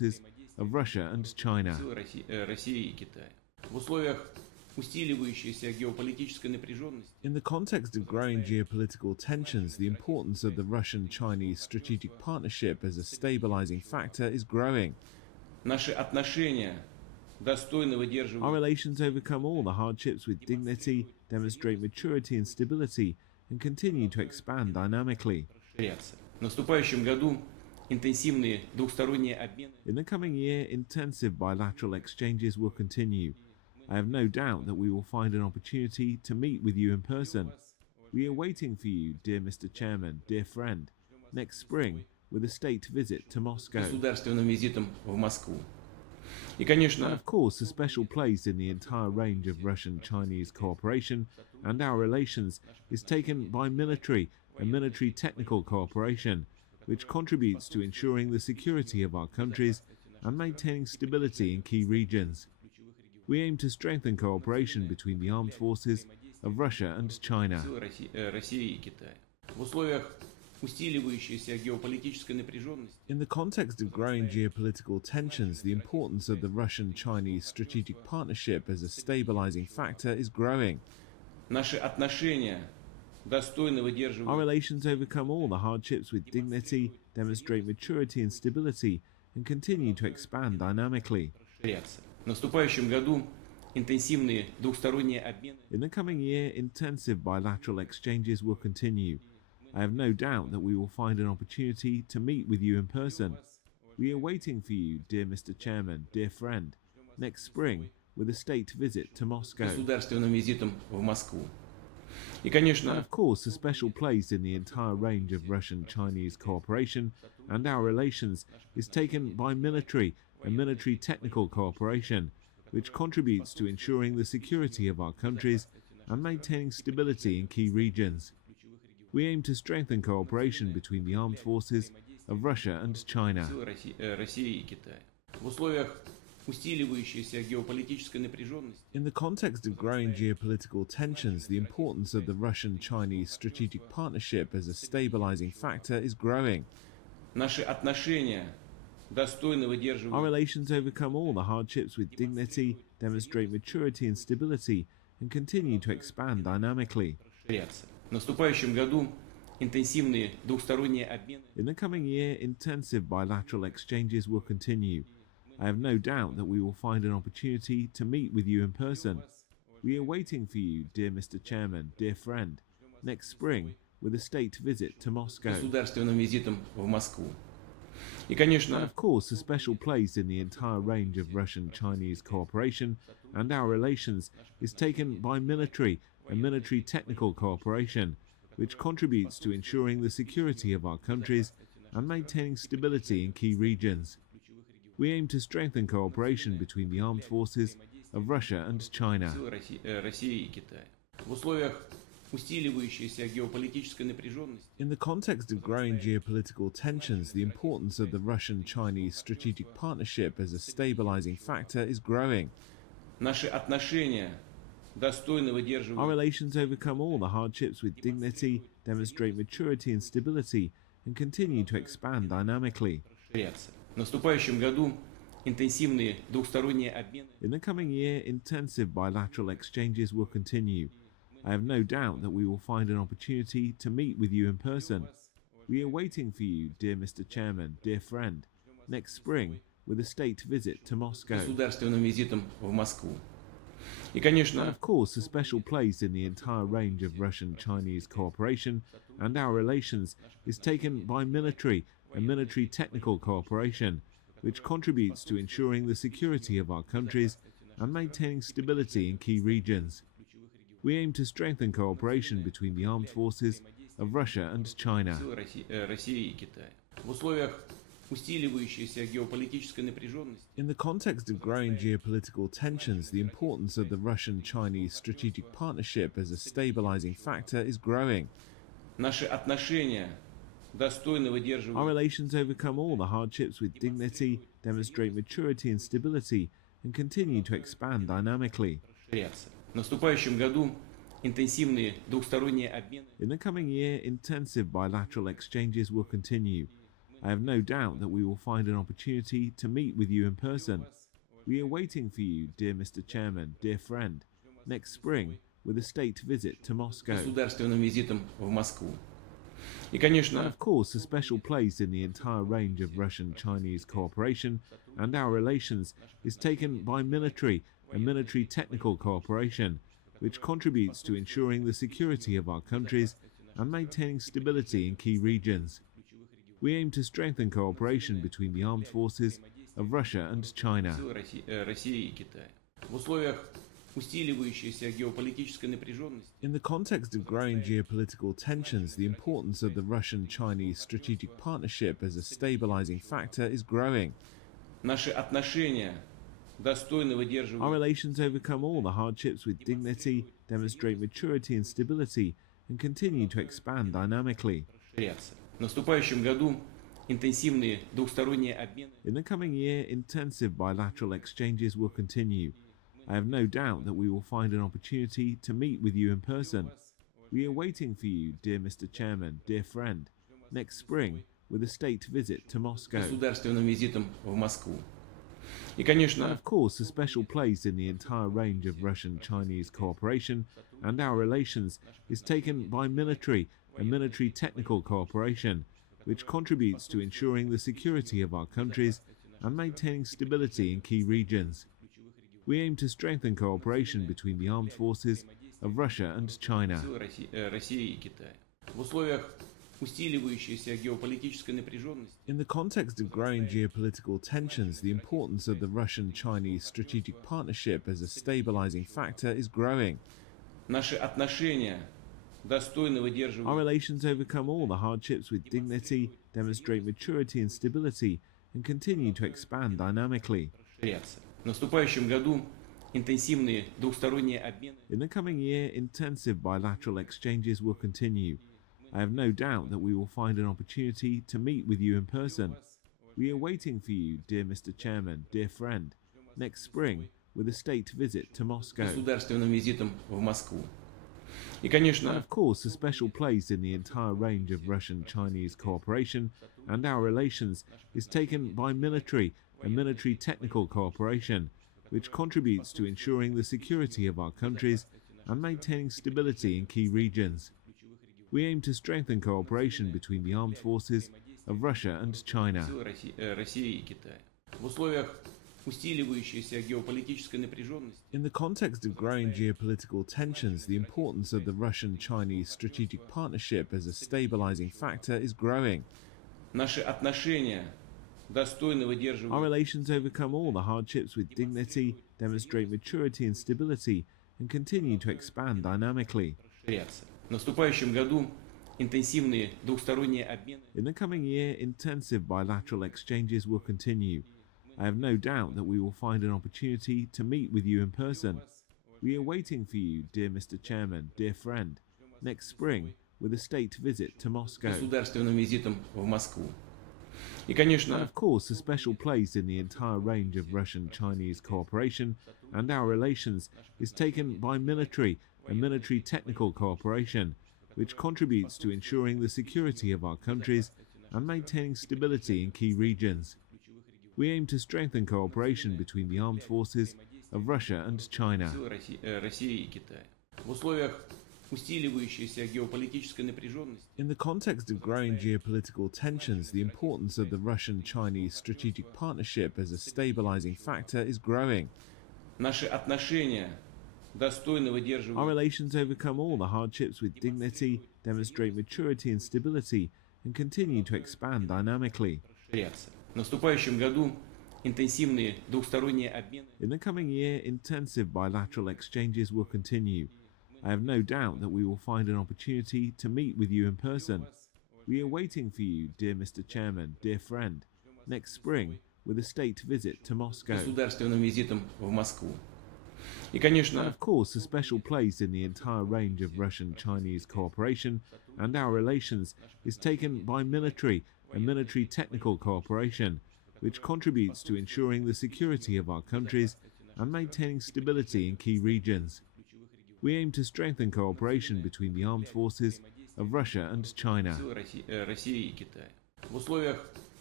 forces of Russia and China. In the context of growing geopolitical tensions, the importance of the Russian-Chinese strategic partnership as a stabilizing factor is growing. Our relations overcome all the hardships with dignity, demonstrate maturity and stability, and continue to expand dynamically. In the coming year, intensive bilateral exchanges will continue. I have no doubt that we will find an opportunity to meet with you in person. We are waiting for you, dear Mr. Chairman, dear friend, next spring with a state visit to Moscow. And of course, a special place in the entire range of Russian-Chinese cooperation and our relations is taken by military and military-technical cooperation, which contributes to ensuring the security of our countries and maintaining stability in key regions. We aim to strengthen cooperation between the armed forces of Russia and China. In the context of growing geopolitical tensions, the importance of the Russian-Chinese strategic partnership as a stabilizing factor is growing. Our relations overcome all the hardships with dignity, demonstrate maturity and stability, and continue to expand dynamically. In the coming year, intensive bilateral exchanges will continue. I have no doubt that we will find an opportunity to meet with you in person. We are waiting for you, dear Mr. Chairman, dear friend, next spring with a state visit to Moscow. And of course, a special place in the entire range of Russian-Chinese cooperation and our relations is taken by military and military-technical cooperation, which contributes to ensuring the security of our countries and maintaining stability in key regions. We aim to strengthen cooperation between the armed forces of Russia and China. In the context of growing geopolitical tensions, the importance of the Russian-Chinese strategic partnership as a stabilizing factor is growing. Our relations overcome all the hardships with dignity, demonstrate maturity and stability, and continue to expand dynamically. In the coming year, intensive bilateral exchanges will continue. I have no doubt that we will find an opportunity to meet with you in person. We are waiting for you, dear Mr. Chairman, dear friend, next spring with a state visit to Moscow. And of course, a special place in the entire range of Russian-Chinese cooperation and our relations is taken by military and military-technical cooperation, which contributes to ensuring the security of our countries and maintaining stability in key regions. We aim to strengthen cooperation between the armed forces of Russia and China. In the context of growing geopolitical tensions, the importance of the Russian-Chinese strategic partnership as a stabilizing factor is growing. Our relations overcome all the hardships with dignity, demonstrate maturity and stability, and continue to expand dynamically. In the coming year, intensive bilateral exchanges will continue. I have no doubt that we will find an opportunity to meet with you in person. We are waiting for you, dear Mr. Chairman, dear friend, next spring with a state visit to Moscow. And of course, a special place in the entire range of Russian-Chinese cooperation and our relations is taken by military and military-technical cooperation, which contributes to ensuring the security of our countries and maintaining stability in key regions. We aim to strengthen cooperation between the armed forces of Russia and China. In the context of growing geopolitical tensions, the importance of the Russian-Chinese strategic partnership as a stabilizing factor is growing. Our relations overcome all the hardships with dignity, demonstrate maturity and stability, and continue to expand dynamically. In the coming year, intensive bilateral exchanges will continue. I have no doubt that we will find an opportunity to meet with you in person. We are waiting for you, dear Mr. Chairman, dear friend, next spring with a state visit to Moscow. And of course, a special place in the entire range of Russian-Chinese cooperation and our relations is taken by military and military technical cooperation, which contributes to ensuring the security of our countries and maintaining stability in key regions. We aim to strengthen cooperation between the armed forces of Russia and China. In the context of growing geopolitical tensions, the importance of the Russian-Chinese strategic partnership as a stabilizing factor is growing. Our relations overcome all the hardships with dignity, demonstrate maturity and stability, and continue to expand dynamically. In the coming year, intensive bilateral exchanges will continue. I have no doubt that we will find an opportunity to meet with you in person. We are waiting for you, dear Mr. Chairman, dear friend, next spring with a state visit to Moscow. And of course, a special place in the entire range of Russian-Chinese cooperation and our relations is taken by military and military technical cooperation, which contributes to ensuring the security of our countries and maintaining stability in key regions. We aim to strengthen cooperation between the armed forces of Russia and China. In the context of growing geopolitical tensions, the importance of the Russian-Chinese strategic partnership as a stabilizing factor is growing. Our relations overcome all the hardships with dignity, demonstrate maturity and stability, and continue to expand dynamically. In the coming year, intensive bilateral exchanges will continue. I have no doubt that we will find an opportunity to meet with you in person. We are waiting for you, dear Mr. Chairman, dear friend, next spring with a state visit to Moscow. And of course, a special place in the entire range of Russian-Chinese cooperation and our relations is taken by military and military technical cooperation, which contributes to ensuring the security of our countries and maintaining stability in key regions. We aim to strengthen cooperation between the armed forces of Russia and China. In the context of growing geopolitical tensions, the importance of the Russian-Chinese strategic partnership as a stabilizing factor is growing. Our relations overcome all the hardships with dignity, demonstrate maturity and stability, and continue to expand dynamically. In the coming year, intensive bilateral exchanges will continue. I have no doubt that we will find an opportunity to meet with you in person. We are waiting for you, dear Mr. Chairman, dear friend, next spring with a state visit to Moscow. And of course, a special place in the entire range of Russian-Chinese cooperation and our relations is taken by military and military technical cooperation, which contributes to ensuring the security of our countries and maintaining stability in key regions. We aim to strengthen cooperation between the armed forces of Russia and China. In the context of growing geopolitical tensions, the importance of the Russian-Chinese strategic partnership as a stabilizing factor is growing. Our relations overcome all the hardships with dignity, demonstrate maturity and stability, and continue to expand dynamically. In the coming year, intensive bilateral exchanges will continue. I have no doubt that we will find an opportunity to meet with you in person. We are waiting for you, dear Mr. Chairman, dear friend, next spring with a state visit to Moscow. And of course, a special place in the entire range of Russian-Chinese cooperation and our relations is taken by military and military technical cooperation, which contributes to ensuring the security of our countries and maintaining stability in key regions. We aim to strengthen cooperation between the armed forces of Russia and China.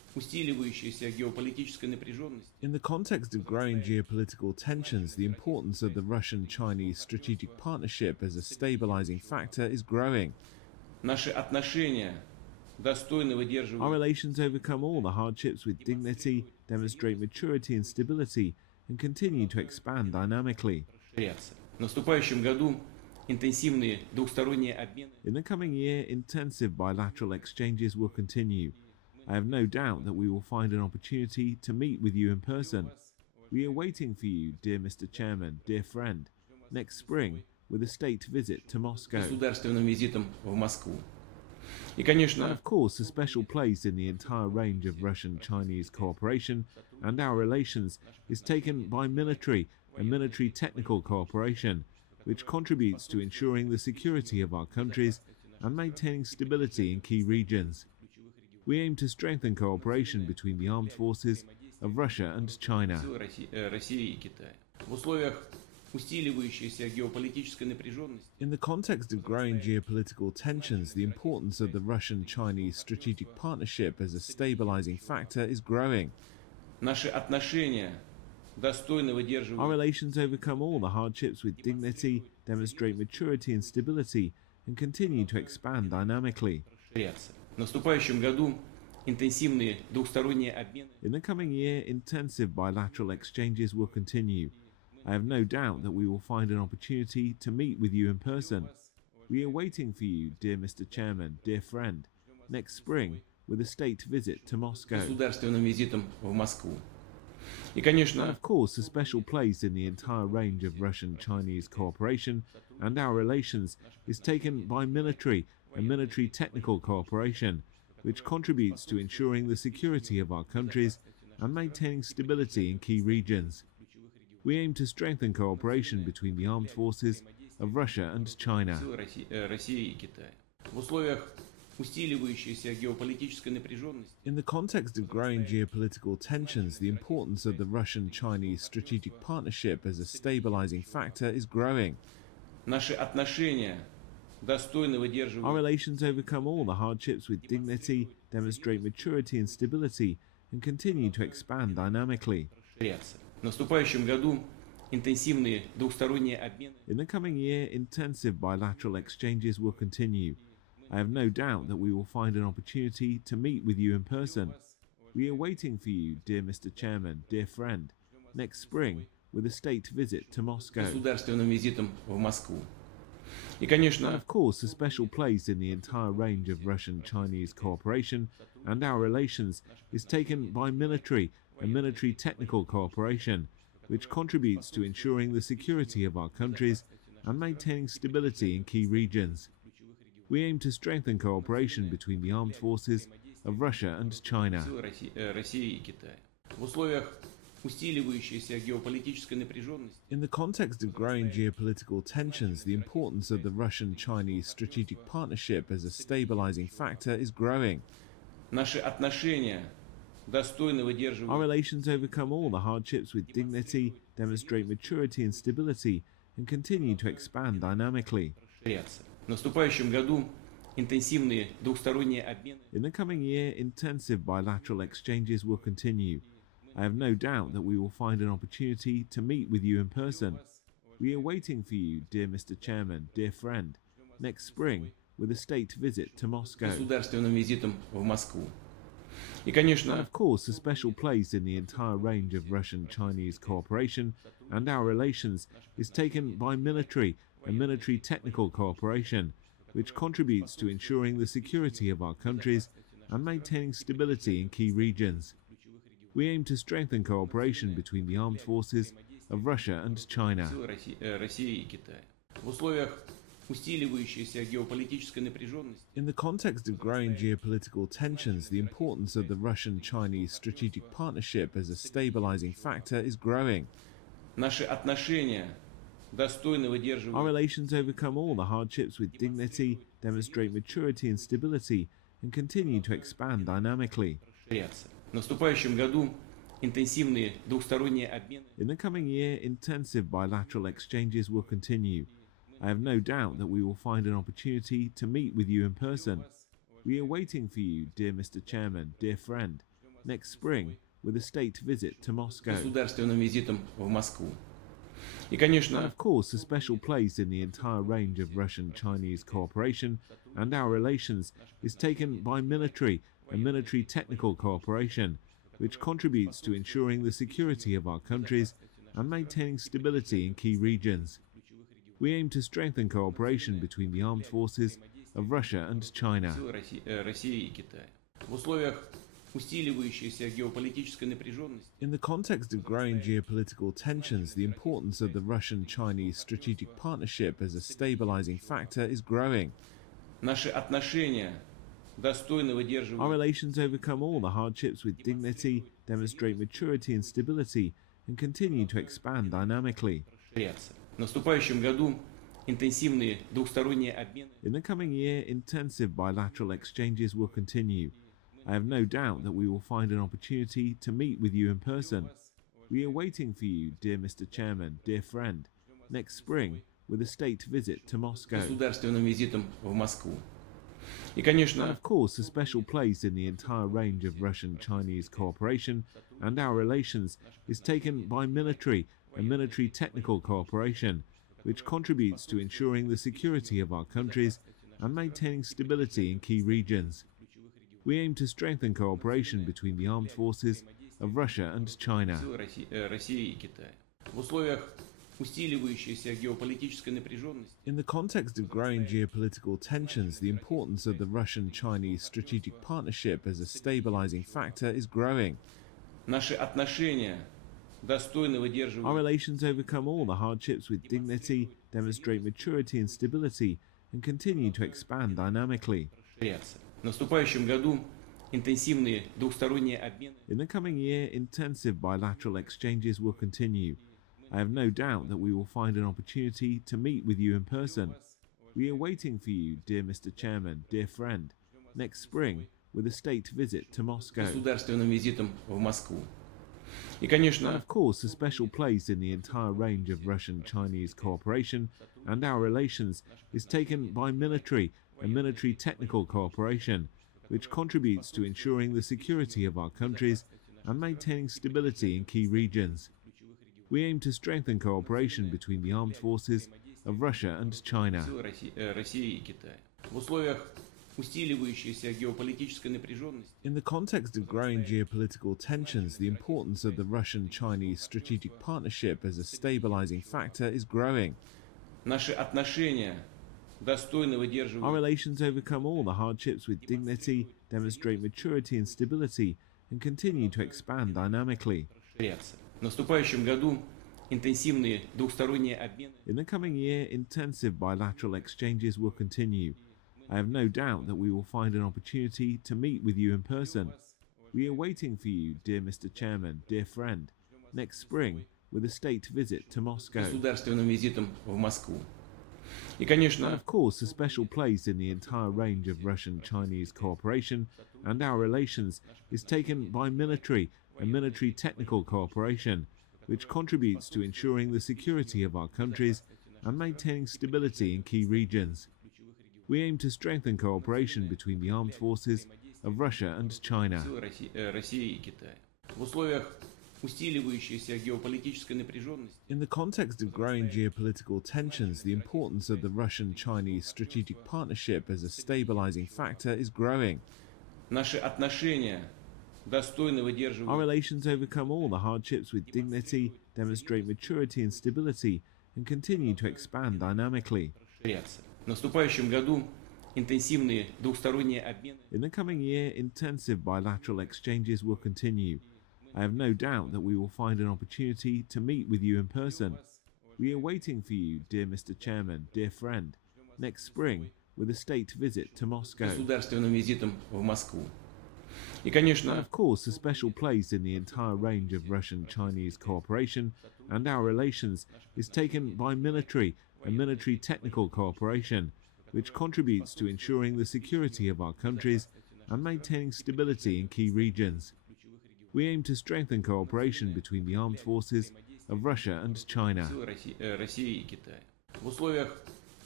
усиливающейся геополитической напряженности. In the context of growing geopolitical tensions, the importance of the Russian-Chinese strategic partnership as a stabilizing factor is growing. Наши отношения достойно Our выдерживают relations overcome all the hardships with dignity, demonstrate maturity and stability, and continue to expand dynamically. расширяться. В наступающем году интенсивные двухсторонние обмены In the coming year, intensive bilateral exchanges will continue. I have no doubt that we will find an opportunity to meet with you in person. We are waiting for you, dear Mr. Chairman, dear friend, next spring with a state visit to Moscow. государственным визитом в Москву. И, And конечно, of course, a special place in the entire range of Russian-Chinese cooperation and our relations is taken by military and military technical cooperation, which contributes to ensuring the security of our countries and maintaining stability in key regions. We aim to strengthen cooperation between the armed forces of Russia and China. силы России и Китая. В условиях усиливающейся геополитической напряженности In the context of growing geopolitical tensions, the importance of the Russian-Chinese strategic partnership as a stabilizing factor is growing. наши отношения достойно Our выдерживают relations overcome all the hardships with dignity, demonstrate maturity and stability, and continue to expand dynamically. расширяться. В наступающем году интенсивные двухсторонние обмены In the coming year, intensive bilateral exchanges will continue. I have no doubt that we will find an opportunity to meet with you in person. We are waiting for you, dear Mr. Chairman, dear friend, next spring with a state visit to Moscow. государственным визитом в Москву. И, And конечно, of course, a special place in the entire range of Russian-Chinese cooperation and our relations is taken by military and military technical cooperation, which contributes to ensuring the security of our countries and maintaining stability in key regions. We aim to strengthen cooperation between the armed forces of Russia and China. силы России и Китая. В условиях усиливающейся геополитической напряженности In the context of growing geopolitical tensions, the importance of the Russian-Chinese strategic partnership as a stabilizing factor is growing. наши отношения достойно Our выдерживают relations overcome all the hardships with dignity, demonstrate maturity and stability, and continue to expand dynamically. расширяться. В наступающем году интенсивные двухсторонние обмены In the coming year, intensive bilateral exchanges will continue. I have no doubt that we will find an opportunity to meet with you in person. We are waiting for you, dear Mr. Chairman, dear friend, next spring with a state visit to Moscow. государственным визитом в Москву. И, And конечно, of course, a special place in the entire range of Russian-Chinese cooperation and our relations is taken by military and military technical cooperation, which contributes to ensuring the security of our countries and maintaining stability in key regions. We aim to strengthen cooperation between the armed forces of Russia and China. силы России и Китая. В условиях усиливающейся геополитической напряженности In the context of growing geopolitical tensions, the importance of the Russian-Chinese strategic partnership as a stabilizing factor is growing. наши отношения достойно Our выдерживают relations overcome all the hardships with dignity, demonstrate maturity and stability, and continue to expand dynamically. расширяться. В наступающем году интенсивные двухсторонние обмены In the coming year, intensive bilateral exchanges will continue. I have no doubt that we will find an opportunity to meet with you in person. We are waiting for you, dear Mr. Chairman, dear friend, next spring with a state visit to Moscow. государственным визитом в Москву. И, And конечно, of course, a special place in the entire range of Russian-Chinese cooperation and our relations is taken by military and military technical cooperation, which contributes to ensuring the security of our countries and maintaining stability in key regions. We aim to strengthen cooperation between the armed forces of Russia and China. силы России и Китая. В условиях усиливающейся геополитической напряженности In the context of growing geopolitical tensions, the importance of the Russian-Chinese strategic partnership as a stabilizing factor is growing. наши отношения достойно Our выдерживают relations overcome all the hardships with dignity, demonstrate maturity and stability, and continue to expand dynamically. расширяться. В наступающем году интенсивные двухсторонние обмены In the coming year, intensive bilateral exchanges will continue. I have no doubt that we will find an opportunity to meet with you in person. We are waiting for you, dear Mr. Chairman, dear friend, next spring with a state visit to Moscow. Государственным визитом в Москву. И, And конечно, of course, a special place in the entire range of Russian-Chinese cooperation and our relations is taken by military and military technical cooperation, which contributes to ensuring the security of our countries and maintaining stability in key regions. We aim to strengthen cooperation between the armed forces of Russia and China. силы России и Китая. В условиях усиливающейся геополитической напряженности In the context of growing geopolitical tensions, the importance of the Russian-Chinese strategic partnership as a stabilizing factor is growing. наши отношения достойно Our выдерживают relations overcome all the hardships with dignity, demonstrate maturity and stability, and continue to expand dynamically. расширяться. В наступающем году интенсивные двухсторонние обмены In the coming year, intensive bilateral exchanges will continue. I have no doubt that we will find an opportunity to meet with you in person. We are waiting for you, dear Mr. Chairman, dear friend, next spring with a state visit to Moscow. государственным визитом в Москву. И, And конечно, of course, a special place in the entire range of Russian-Chinese cooperation and our relations is taken by military and military technical cooperation, which contributes to ensuring the security of our countries and maintaining stability in key regions. We aim to strengthen cooperation between the armed forces of Russia and China. силы России и Китая. В условиях усиливающейся геополитической напряженности In the context of growing geopolitical tensions, the importance of the Russian-Chinese strategic partnership as a stabilizing factor is growing. наши отношения достойно Our выдерживают relations overcome all the hardships with dignity, demonstrate maturity and stability, and continue to expand dynamically. расширяться. В наступающем году интенсивные двухсторонние обмены In the coming year, intensive bilateral exchanges will continue. I have no doubt that we will find an opportunity to meet with you in person. We are waiting for you, dear Mr. Chairman, dear friend, next spring with a state visit to Moscow. государственным визитом в Москву. И, And конечно, of course, a special place in the entire range of Russian-Chinese cooperation and our relations is taken by military and military technical cooperation, which contributes to ensuring the security of our countries and maintaining stability in key regions. We aim to strengthen cooperation between the armed forces of Russia and China. силы России и Китая. В условиях усиливающейся геополитической напряженности In the context of growing geopolitical tensions, the importance of the Russian-Chinese strategic partnership as a stabilizing factor is growing. наши отношения достойно Our выдерживают relations overcome all the hardships with dignity, demonstrate maturity and stability, and continue to expand dynamically. расширяться. В наступающем году интенсивные двухсторонние обмены In the coming year, intensive bilateral exchanges will continue. I have no doubt that we will find an opportunity to meet with you in person. We are waiting for you, dear Mr. Chairman, dear friend, next spring with a state visit to Moscow. государственным визитом в Москву. И, And конечно, of course, a special place in the entire range of Russian-Chinese cooperation and our relations is taken by military and military technical cooperation, which contributes to ensuring the security of our countries and maintaining stability in key regions. We aim to strengthen cooperation between the armed forces of Russia and China. силы России и Китая. В условиях усиливающейся геополитической напряженности In the context of growing geopolitical tensions, the importance of the Russian-Chinese strategic partnership as a stabilizing factor is growing. наши отношения достойно Our выдерживают relations overcome all the hardships with dignity, demonstrate maturity and stability, and continue to expand dynamically. расширяться. В наступающем году интенсивные двухсторонние обмены In the coming year, intensive bilateral exchanges will continue. I have no doubt that we will find an opportunity to meet with you in person. We are waiting for you, dear Mr. Chairman, dear friend, next spring with a state visit to Moscow. государственным визитом в Москву. И, And конечно, of course, a special place in the entire range of Russian-Chinese cooperation and our relations is taken by military and military technical cooperation, which contributes to ensuring the security of our countries and maintaining stability in key regions. We aim to strengthen cooperation between the armed forces of Russia and China. силы России и Китая. В условиях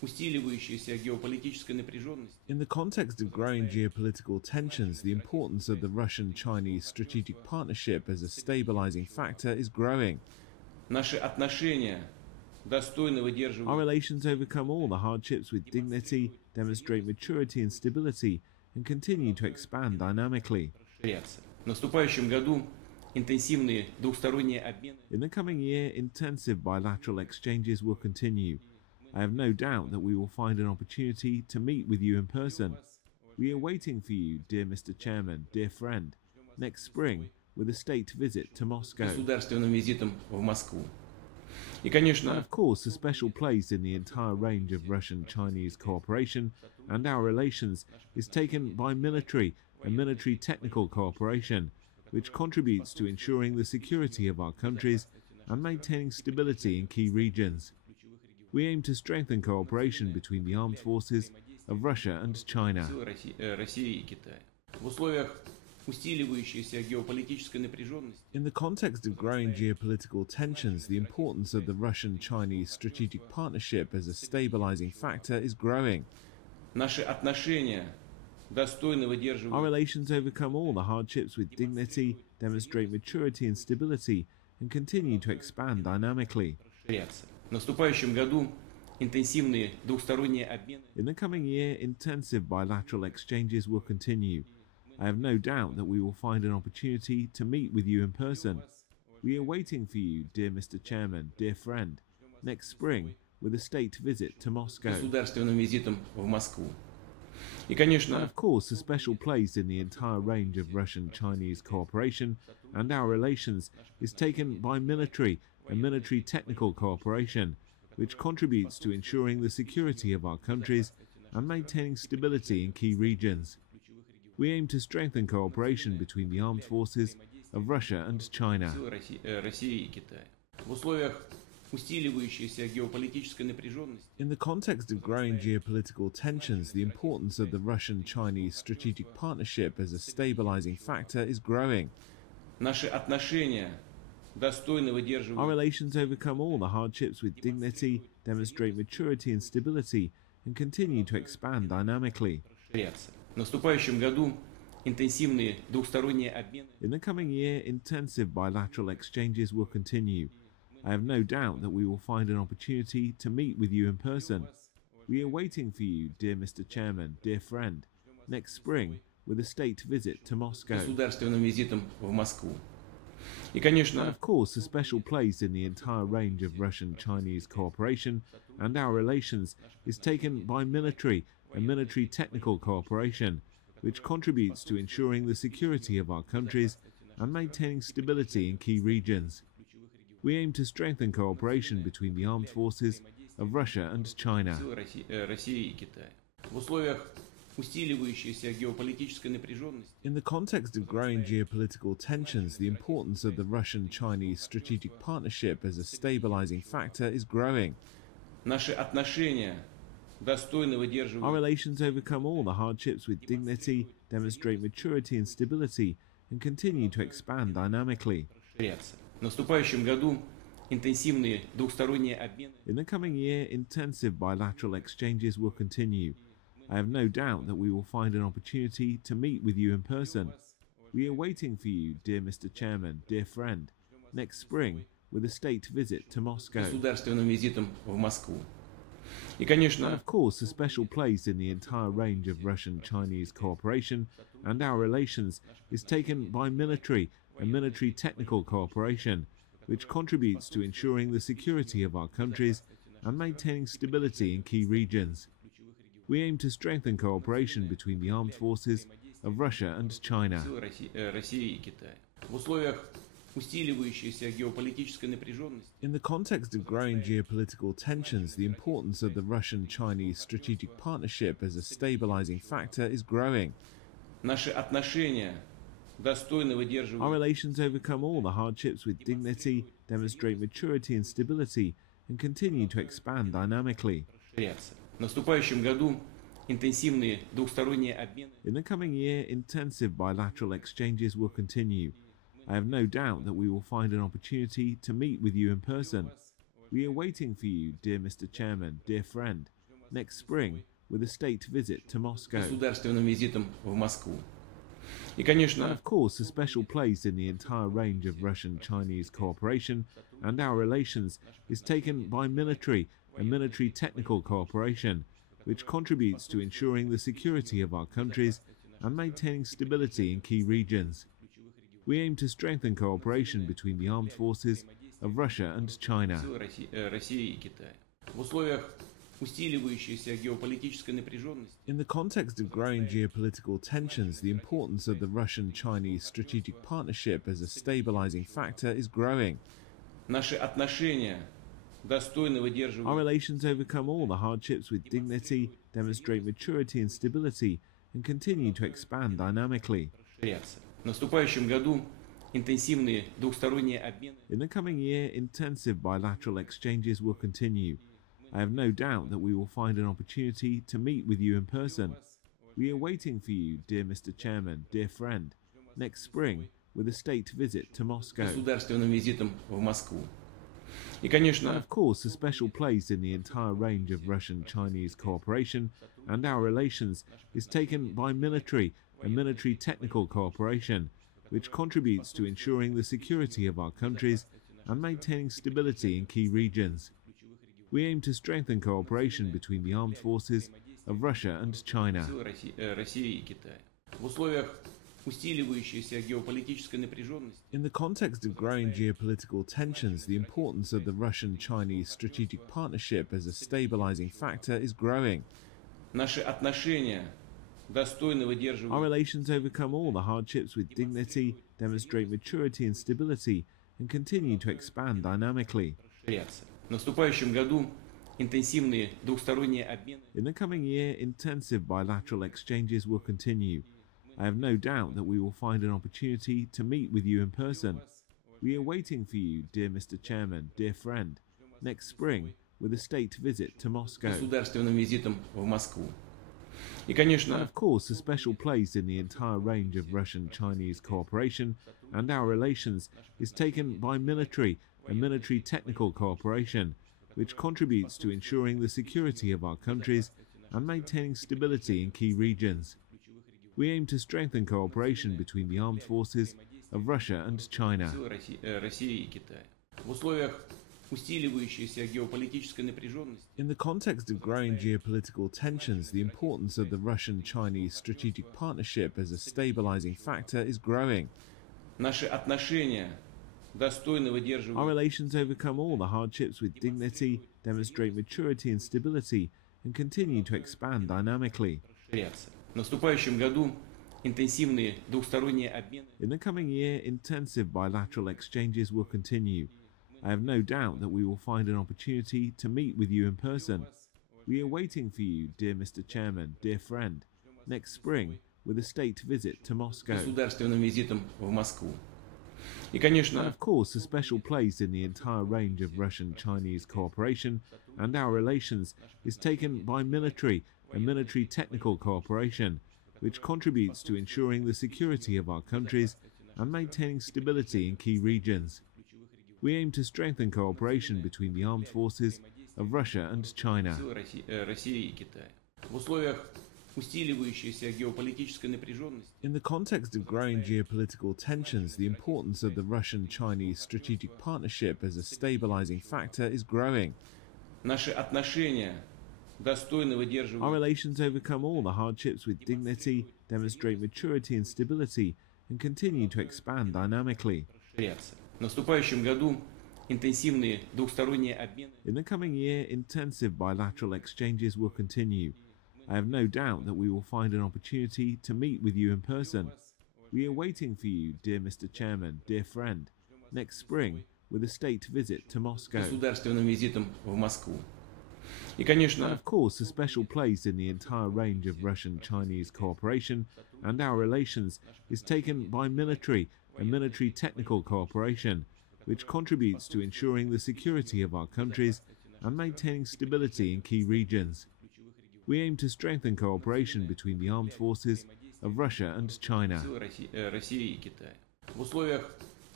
усиливающейся геополитической напряженности. In the context of growing geopolitical tensions, the importance of the Russian-Chinese strategic partnership as a stabilizing factor is growing. Наши отношения достойно Our выдерживают relations overcome all the hardships with dignity, demonstrate maturity and stability, and continue to expand dynamically. расширяться. В наступающем году интенсивные двухсторонние обмены In the coming year, intensive bilateral exchanges will continue. I have no doubt that we will find an opportunity to meet with you in person. We are waiting for you, dear Mr. Chairman, dear friend, next spring with a state visit to Moscow. государственным визитом в Москву. И, And конечно, of course, a special place in the entire range of Russian-Chinese cooperation and our relations is taken by military and military technical cooperation, which contributes to ensuring the security of our countries and maintaining stability in key regions. We aim to strengthen cooperation between the armed forces of Russia and China. силы России и Китая. В условиях усиливающейся геополитической напряженности In the context of growing geopolitical tensions, the importance of the Russian-Chinese strategic partnership as a stabilizing factor is growing. наши отношения достойно Our выдерживают relations overcome all the hardships with dignity, demonstrate maturity and stability, and continue to expand dynamically. расширяться. В наступающем году интенсивные двухсторонние обмены In the coming year, intensive bilateral exchanges will continue. I have no doubt that we will find an opportunity to meet with you in person. We are waiting for you, dear Mr. Chairman, dear friend, next spring with a state visit to Moscow. государственным визитом в Москву. И, And конечно, of course, a special place in the entire range of Russian-Chinese cooperation and our relations is taken by military and military technical cooperation, which contributes to ensuring the security of our countries and maintaining stability in key regions. We aim to strengthen cooperation between the armed forces of Russia and China. силы России и Китая. В условиях усиливающейся геополитической напряженности In the context of growing geopolitical tensions, the importance of the Russian-Chinese strategic partnership as a stabilizing factor is growing. наши отношения достойно Our выдерживают relations overcome all the hardships with dignity, demonstrate maturity and stability, and continue to expand dynamically. расширяться. В наступающем году интенсивные двухсторонние обмены In the coming year, intensive bilateral exchanges will continue. I have no doubt that we will find an opportunity to meet with you in person. We are waiting for you, dear Mr. Chairman, dear friend, next spring with a state visit to Moscow. государственным визитом в Москву. И, And конечно, of course, a special place in the entire range of Russian-Chinese cooperation and our relations is taken by military and military technical cooperation, which contributes to ensuring the security of our countries and maintaining stability in key regions. We aim to strengthen cooperation between the armed forces of Russia and China. силы России и Китая. В условиях усиливающейся геополитической напряженности In the context of growing geopolitical tensions, the importance of the Russian-Chinese strategic partnership as a stabilizing factor is growing. наши отношения достойно Our выдерживают relations overcome all the hardships with dignity, demonstrate maturity and stability, and continue to expand dynamically. расширяться. В наступающем году интенсивные двухсторонние обмены In the coming year, intensive bilateral exchanges will continue. I have no doubt that we will find an opportunity to meet with you in person. We are waiting for you, dear Mr. Chairman, dear friend, next spring with a state visit to Moscow. государственным визитом в Москву. И, And конечно, of course, a special place in the entire range of Russian-Chinese cooperation and our relations is taken by military and military technical cooperation, which contributes to ensuring the security of our countries and maintaining stability in key regions. We aim to strengthen cooperation between the armed forces of Russia and China. силы России и Китая. В условиях усиливающейся геополитической напряженности In the context of growing geopolitical tensions, the importance of the Russian-Chinese strategic partnership as a stabilizing factor is growing. наши отношения достойно Our выдерживают relations overcome all the hardships with dignity, demonstrate maturity and stability, and continue to expand dynamically. расширяться. В наступающем году интенсивные двухсторонние обмены In the coming year, intensive bilateral exchanges will continue. I have no doubt that we will find an opportunity to meet with you in person. We are waiting for you, dear Mr. Chairman, dear friend, next spring with a state visit to Moscow. Государственным визитом в Москву. И, And конечно, of course, a special place in the entire range of Russian-Chinese cooperation and our relations is taken by military and military technical cooperation, which contributes to ensuring the security of our countries and maintaining stability in key regions. We aim to strengthen cooperation between the armed forces of Russia and China. силы России и Китая. В условиях усиливающейся геополитической напряженности In the context of growing geopolitical tensions, the importance of the Russian-Chinese strategic partnership as a stabilizing factor is growing. наши отношения достойно Our выдерживают relations overcome all the hardships with dignity, demonstrate maturity and stability, and continue to expand dynamically. расширяться. В наступающем году интенсивные двухсторонние обмены In the coming year, intensive bilateral exchanges will continue. I have no doubt that we will find an opportunity to meet with you in person. We are waiting for you, dear Mr. Chairman, dear friend, next spring with a state visit to Moscow. государственным визитом в Москву. И, And конечно, of course, a special place in the entire range of Russian-Chinese cooperation and our relations is taken by military and military technical cooperation, which contributes to ensuring the security of our countries and maintaining stability in key regions. We aim to strengthen cooperation between the armed forces of Russia and China. силы России и Китая. В условиях усиливающейся геополитической напряженности In the context of growing geopolitical tensions, the importance of the Russian-Chinese strategic partnership as a stabilizing factor is growing. наши отношения достойно Our выдерживают relations overcome all the hardships with dignity, demonstrate maturity and stability, and continue to expand dynamically. расширяться. В наступающем году интенсивные двухсторонние обмены In the coming year, intensive bilateral exchanges will continue. I have no doubt that we will find an opportunity to meet with you in person. We are waiting for you, dear Mr. Chairman, dear friend, next spring with a state visit to Moscow. государственным визитом в Москву. И, And конечно, of course, a special place in the entire range of Russian-Chinese cooperation and our relations is taken by military and military technical cooperation, which contributes to ensuring the security of our countries and maintaining stability in key regions. We aim to strengthen cooperation between the armed forces of Russia and China. силы России и Китая. В условиях усиливающейся геополитической напряженности In the context of growing geopolitical tensions, the importance of the Russian-Chinese strategic partnership as a stabilizing factor is growing. наши отношения достойно Our выдерживают relations overcome all the hardships with dignity, demonstrate maturity and stability, and continue to expand dynamically. расширяться. В наступающем году интенсивные двухсторонние обмены In the coming year, intensive bilateral exchanges will continue. I have no doubt that we will find an opportunity to meet with you in person. We are waiting for you, dear Mr. Chairman, dear friend, next spring with a state visit to Moscow. государственным визитом в Москву. И, And конечно, of course, a special place in the entire range of Russian-Chinese cooperation and our relations is taken by military and military technical cooperation, which contributes to ensuring the security of our countries and maintaining stability in key regions. We aim to strengthen cooperation between the armed forces of Russia and China. силы России и Китая. В условиях усиливающейся геополитической напряженности In the context of growing geopolitical tensions, the importance of the Russian-Chinese strategic partnership as a stabilizing factor is growing. наши отношения достойно Our выдерживают relations overcome all the hardships with dignity, demonstrate maturity and stability, and continue to expand dynamically. расширяться. В наступающем году интенсивные двухсторонние обмены In the coming year, intensive bilateral exchanges will continue. I have no doubt that we will find an opportunity to meet with you in person. We are waiting for you, dear Mr. Chairman, dear friend, next spring with a state visit to Moscow. государственным визитом в Москву. И, And конечно, of course, a special place in the entire range of Russian-Chinese cooperation and our relations is taken by military and military technical cooperation, which contributes to ensuring the security of our countries and maintaining stability in key regions. We aim to strengthen cooperation between the armed forces of Russia and China. силы России и Китая. В условиях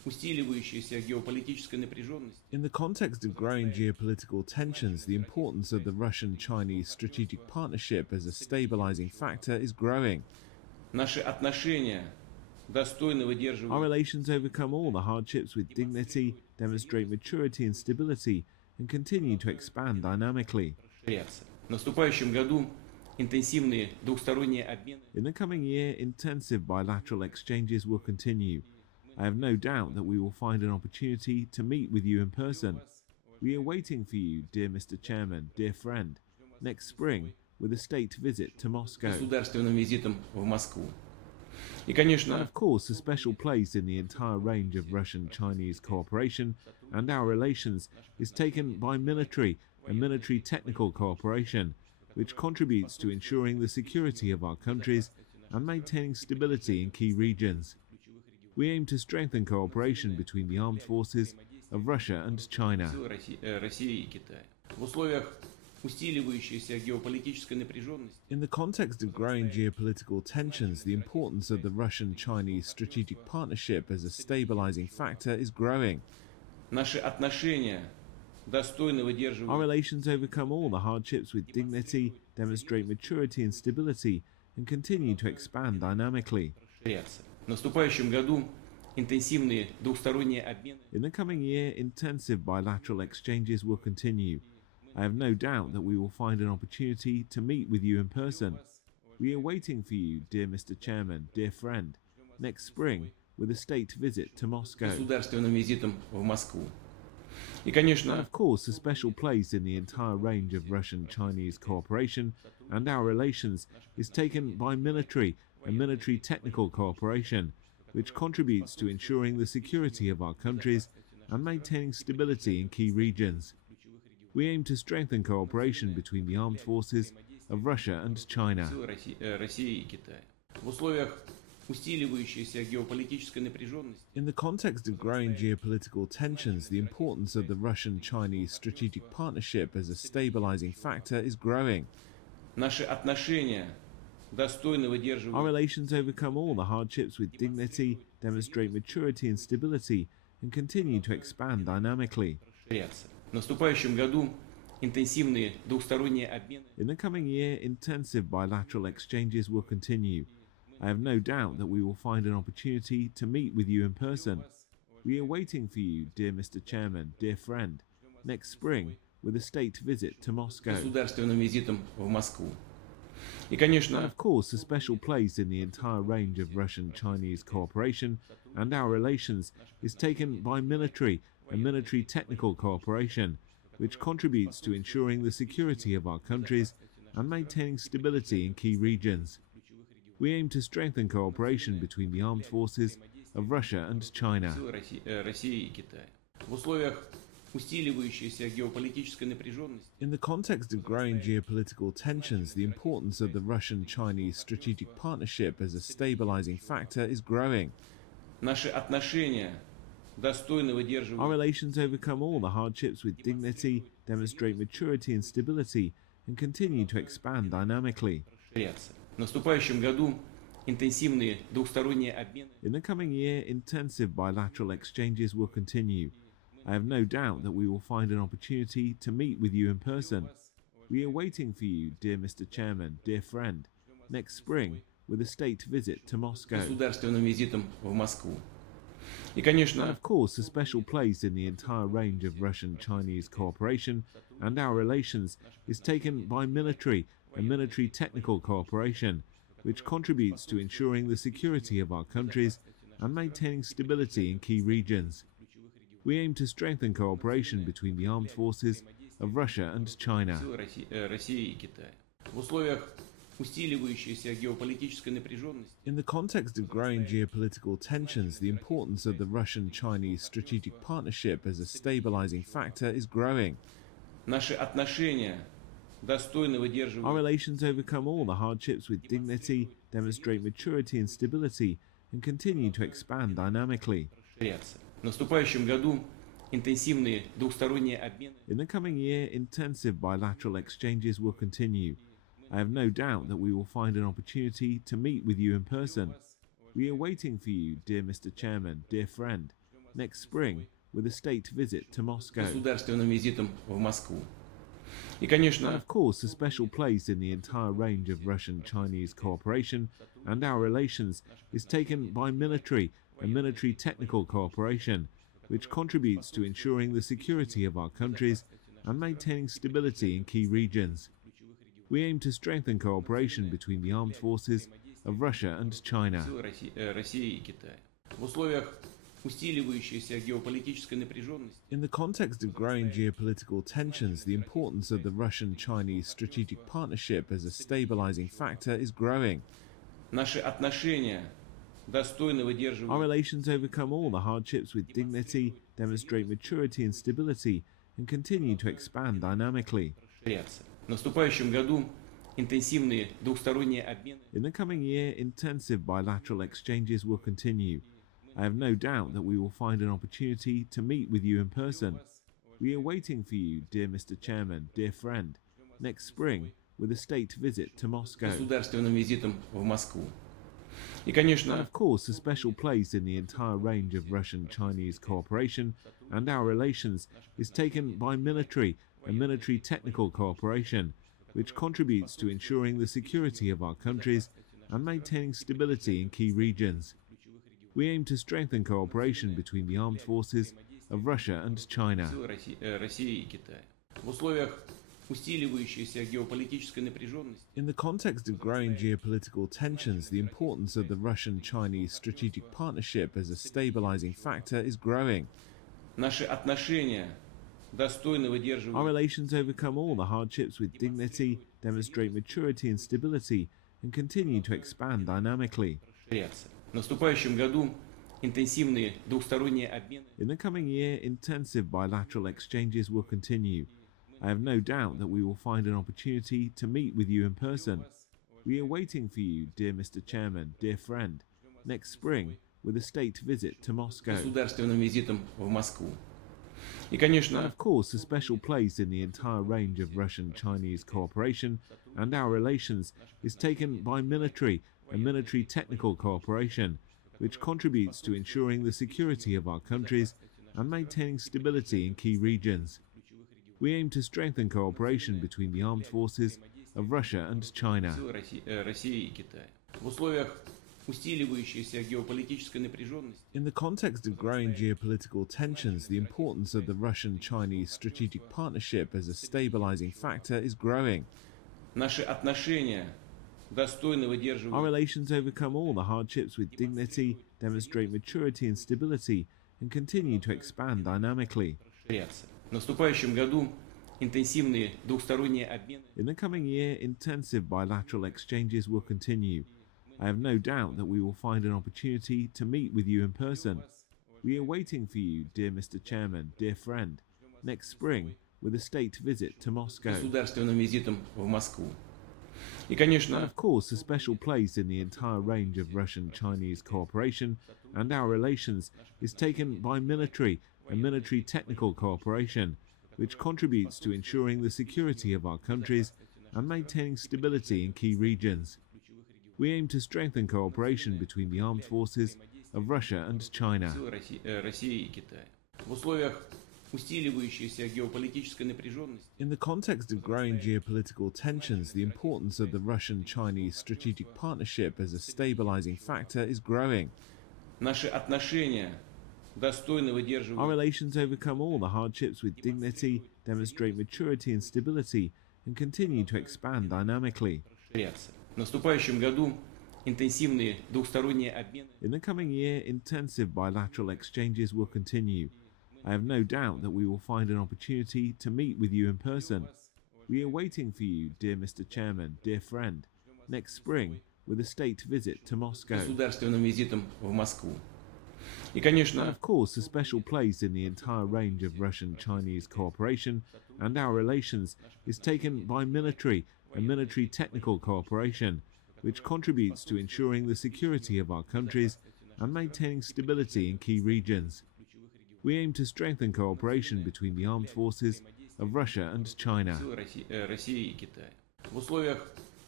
усиливающейся геополитической напряженности. In the context of growing geopolitical tensions, the importance of the Russian-Chinese strategic partnership as a stabilizing factor is growing. Наши отношения достойно Our выдерживают relations overcome all the hardships with dignity, demonstrate maturity and stability, and continue to expand dynamically. расширяться. В наступающем году интенсивные двухсторонние обмены In the coming year, intensive bilateral exchanges will continue. I have no doubt that we will find an opportunity to meet with you in person. We are waiting for you, dear Mr. Chairman, dear friend, next spring with a state visit to Moscow. государственным визитом в Москву. И, And конечно, of course, a special place in the entire range of Russian-Chinese cooperation and our relations is taken by military and military technical cooperation, which contributes to ensuring the security of our countries and maintaining stability in key regions. We aim to strengthen cooperation between the armed forces of Russia and China. силы России и Китая. В условиях усиливающейся геополитической напряженности In the context of growing geopolitical tensions, the importance of the Russian-Chinese strategic partnership as a stabilizing factor is growing. наши отношения достойно Our выдерживают relations overcome all the hardships with dignity, demonstrate maturity and stability, and continue to expand dynamically. расширяться. В наступающем году интенсивные двухсторонние обмены In the coming year, intensive bilateral exchanges will continue. I have no doubt that we will find an opportunity to meet with you in person. We are waiting for you, dear Mr. Chairman, dear friend, next spring with a state visit to Moscow. государственным визитом в Москву. И, And конечно, of course, a special place in the entire range of Russian-Chinese cooperation and our relations is taken by military and military technical cooperation, which contributes to ensuring the security of our countries and maintaining stability in key regions. We aim to strengthen cooperation between the armed forces of Russia and China. силы России и Китая. В условиях усиливающейся геополитической напряженности In the context of growing geopolitical tensions, the importance of the Russian-Chinese strategic partnership as a stabilizing factor is growing. наши отношения достойно Our выдерживают relations overcome all the hardships with dignity, demonstrate maturity and stability, and continue to expand dynamically. расширяться. В наступающем году интенсивные двухсторонние обмены In the coming year, intensive bilateral exchanges will continue. I have no doubt that we will find an opportunity to meet with you in person. We are waiting for you, dear Mr. Chairman, dear friend, next spring with a state visit to Moscow. государственным визитом в Москву. И, And конечно, of course, a special place in the entire range of Russian-Chinese cooperation and our relations is taken by military and military technical cooperation, which contributes to ensuring the security of our countries and maintaining stability in key regions. We aim to strengthen cooperation between the armed forces of Russia and China. силы России и Китая. В условиях усиливающейся геополитической напряженности In the context of growing geopolitical tensions, the importance of the Russian-Chinese strategic partnership as a stabilizing factor is growing. наши отношения достойно Our выдерживают relations overcome all the hardships with dignity, demonstrate maturity and stability, and continue to expand dynamically. расширяться. В наступающем году интенсивные двухсторонние обмены In the coming year, intensive bilateral exchanges will continue. I have no doubt that we will find an opportunity to meet with you in person. We are waiting for you, dear Mr. Chairman, dear friend, next spring with a state visit to Moscow. государственным визитом в Москву. И, And конечно, of course, a special place in the entire range of Russian-Chinese cooperation and our relations is taken by military and military technical cooperation, which contributes to ensuring the security of our countries and maintaining stability in key regions. We aim to strengthen cooperation between the armed forces of Russia and China. силы России и Китая. В условиях усиливающейся геополитической напряженности In the context of growing geopolitical tensions, the importance of the Russian-Chinese strategic partnership as a stabilizing factor is growing. наши отношения достойно Our выдерживают relations overcome all the hardships with dignity, demonstrate maturity and stability, and continue to expand dynamically. расширяться. В наступающем году интенсивные двухсторонние обмены In the coming year, intensive bilateral exchanges will continue. I have no doubt that we will find an opportunity to meet with you in person. We are waiting for you, dear Mr. Chairman, dear friend, next spring with a state visit to Moscow. государственным визитом в Москву. И, And конечно, of course, a special place in the entire range of Russian-Chinese cooperation and our relations is taken by military and military technical cooperation, which contributes to ensuring the security of our countries and maintaining stability in key regions. We aim to strengthen cooperation between the armed forces of Russia and China. силы России и Китая. В условиях усиливающейся геополитической напряженности In the context of growing geopolitical tensions, the importance of the Russian-Chinese strategic partnership as a stabilizing factor is growing. наши отношения достойно Our выдерживают relations overcome all the hardships with dignity, demonstrate maturity and stability, and continue to expand dynamically. расширяться. В наступающем году интенсивные двухсторонние обмены In the coming year, intensive bilateral exchanges will continue. I have no doubt that we will find an opportunity to meet with you in person. We are waiting for you, dear Mr. Chairman, dear friend, next spring with a state visit to Moscow. государственным визитом в Москву. И, And конечно, of course, a special place in the entire range of Russian-Chinese cooperation and our relations is taken by military and military technical cooperation, which contributes to ensuring the security of our countries and maintaining stability in key regions. We aim to strengthen cooperation between the armed forces of Russia and China. силы России и Китая. В условиях усиливающейся геополитической напряженности In the context of growing geopolitical tensions, the importance of the Russian-Chinese strategic partnership as a stabilizing factor is growing. наши отношения достойно Our выдерживают relations overcome all the hardships with dignity, demonstrate maturity and stability, and continue to expand dynamically. расширяться. В наступающем году интенсивные двухсторонние обмены In the coming year, intensive bilateral exchanges will continue. I have no doubt that we will find an opportunity to meet with you in person. We are waiting for you, dear Mr. Chairman, dear friend, next spring with a state visit to Moscow. государственным визитом в Москву. И, And конечно, of course, a special place in the entire range of Russian-Chinese cooperation and our relations is taken by military and military technical cooperation, which contributes to ensuring the security of our countries and maintaining stability in key regions. We aim to strengthen cooperation between the armed forces of Russia and China. силы России и Китая. В условиях усиливающейся геополитической напряженности In the context of growing geopolitical tensions, the importance of the Russian-Chinese strategic partnership as a stabilizing factor is growing. наши отношения достойно Our выдерживают relations overcome all the hardships with dignity, demonstrate maturity and stability, and continue to expand dynamically. расширяться. В наступающем году интенсивные двухсторонние обмены In the coming year, intensive bilateral exchanges will continue. I have no doubt that we will find an opportunity to meet with you in person. We are waiting for you, dear Mr. Chairman, dear friend, next spring with a state visit to Moscow. государственным визитом в Москву. И, And конечно, of course, a special place in the entire range of Russian-Chinese cooperation and our relations is taken by military and military technical cooperation, which contributes to ensuring the security of our countries and maintaining stability in key regions. We aim to strengthen cooperation between the armed forces of Russia and China. силы России и Китая. В условиях усиливающейся геополитической напряженности In the context of growing geopolitical tensions, the importance of the Russian-Chinese strategic partnership as a stabilizing factor is growing. наши отношения достойно Our выдерживают relations overcome all the hardships with dignity, demonstrate maturity and stability, and continue to expand dynamically. расширяться. В наступающем году интенсивные двухсторонние обмены In the coming year, intensive bilateral exchanges will continue. I have no doubt that we will find an opportunity to meet with you in person. We are waiting for you, dear Mr. Chairman, dear friend, next spring with a state visit to Moscow. государственным визитом в Москву. И, And конечно, of course, a special place in the entire range of Russian-Chinese cooperation and our relations is taken by military and military technical cooperation, which contributes to ensuring the security of our countries and maintaining stability in key regions. We aim to strengthen cooperation between the armed forces of Russia and China. силы России и Китая. В условиях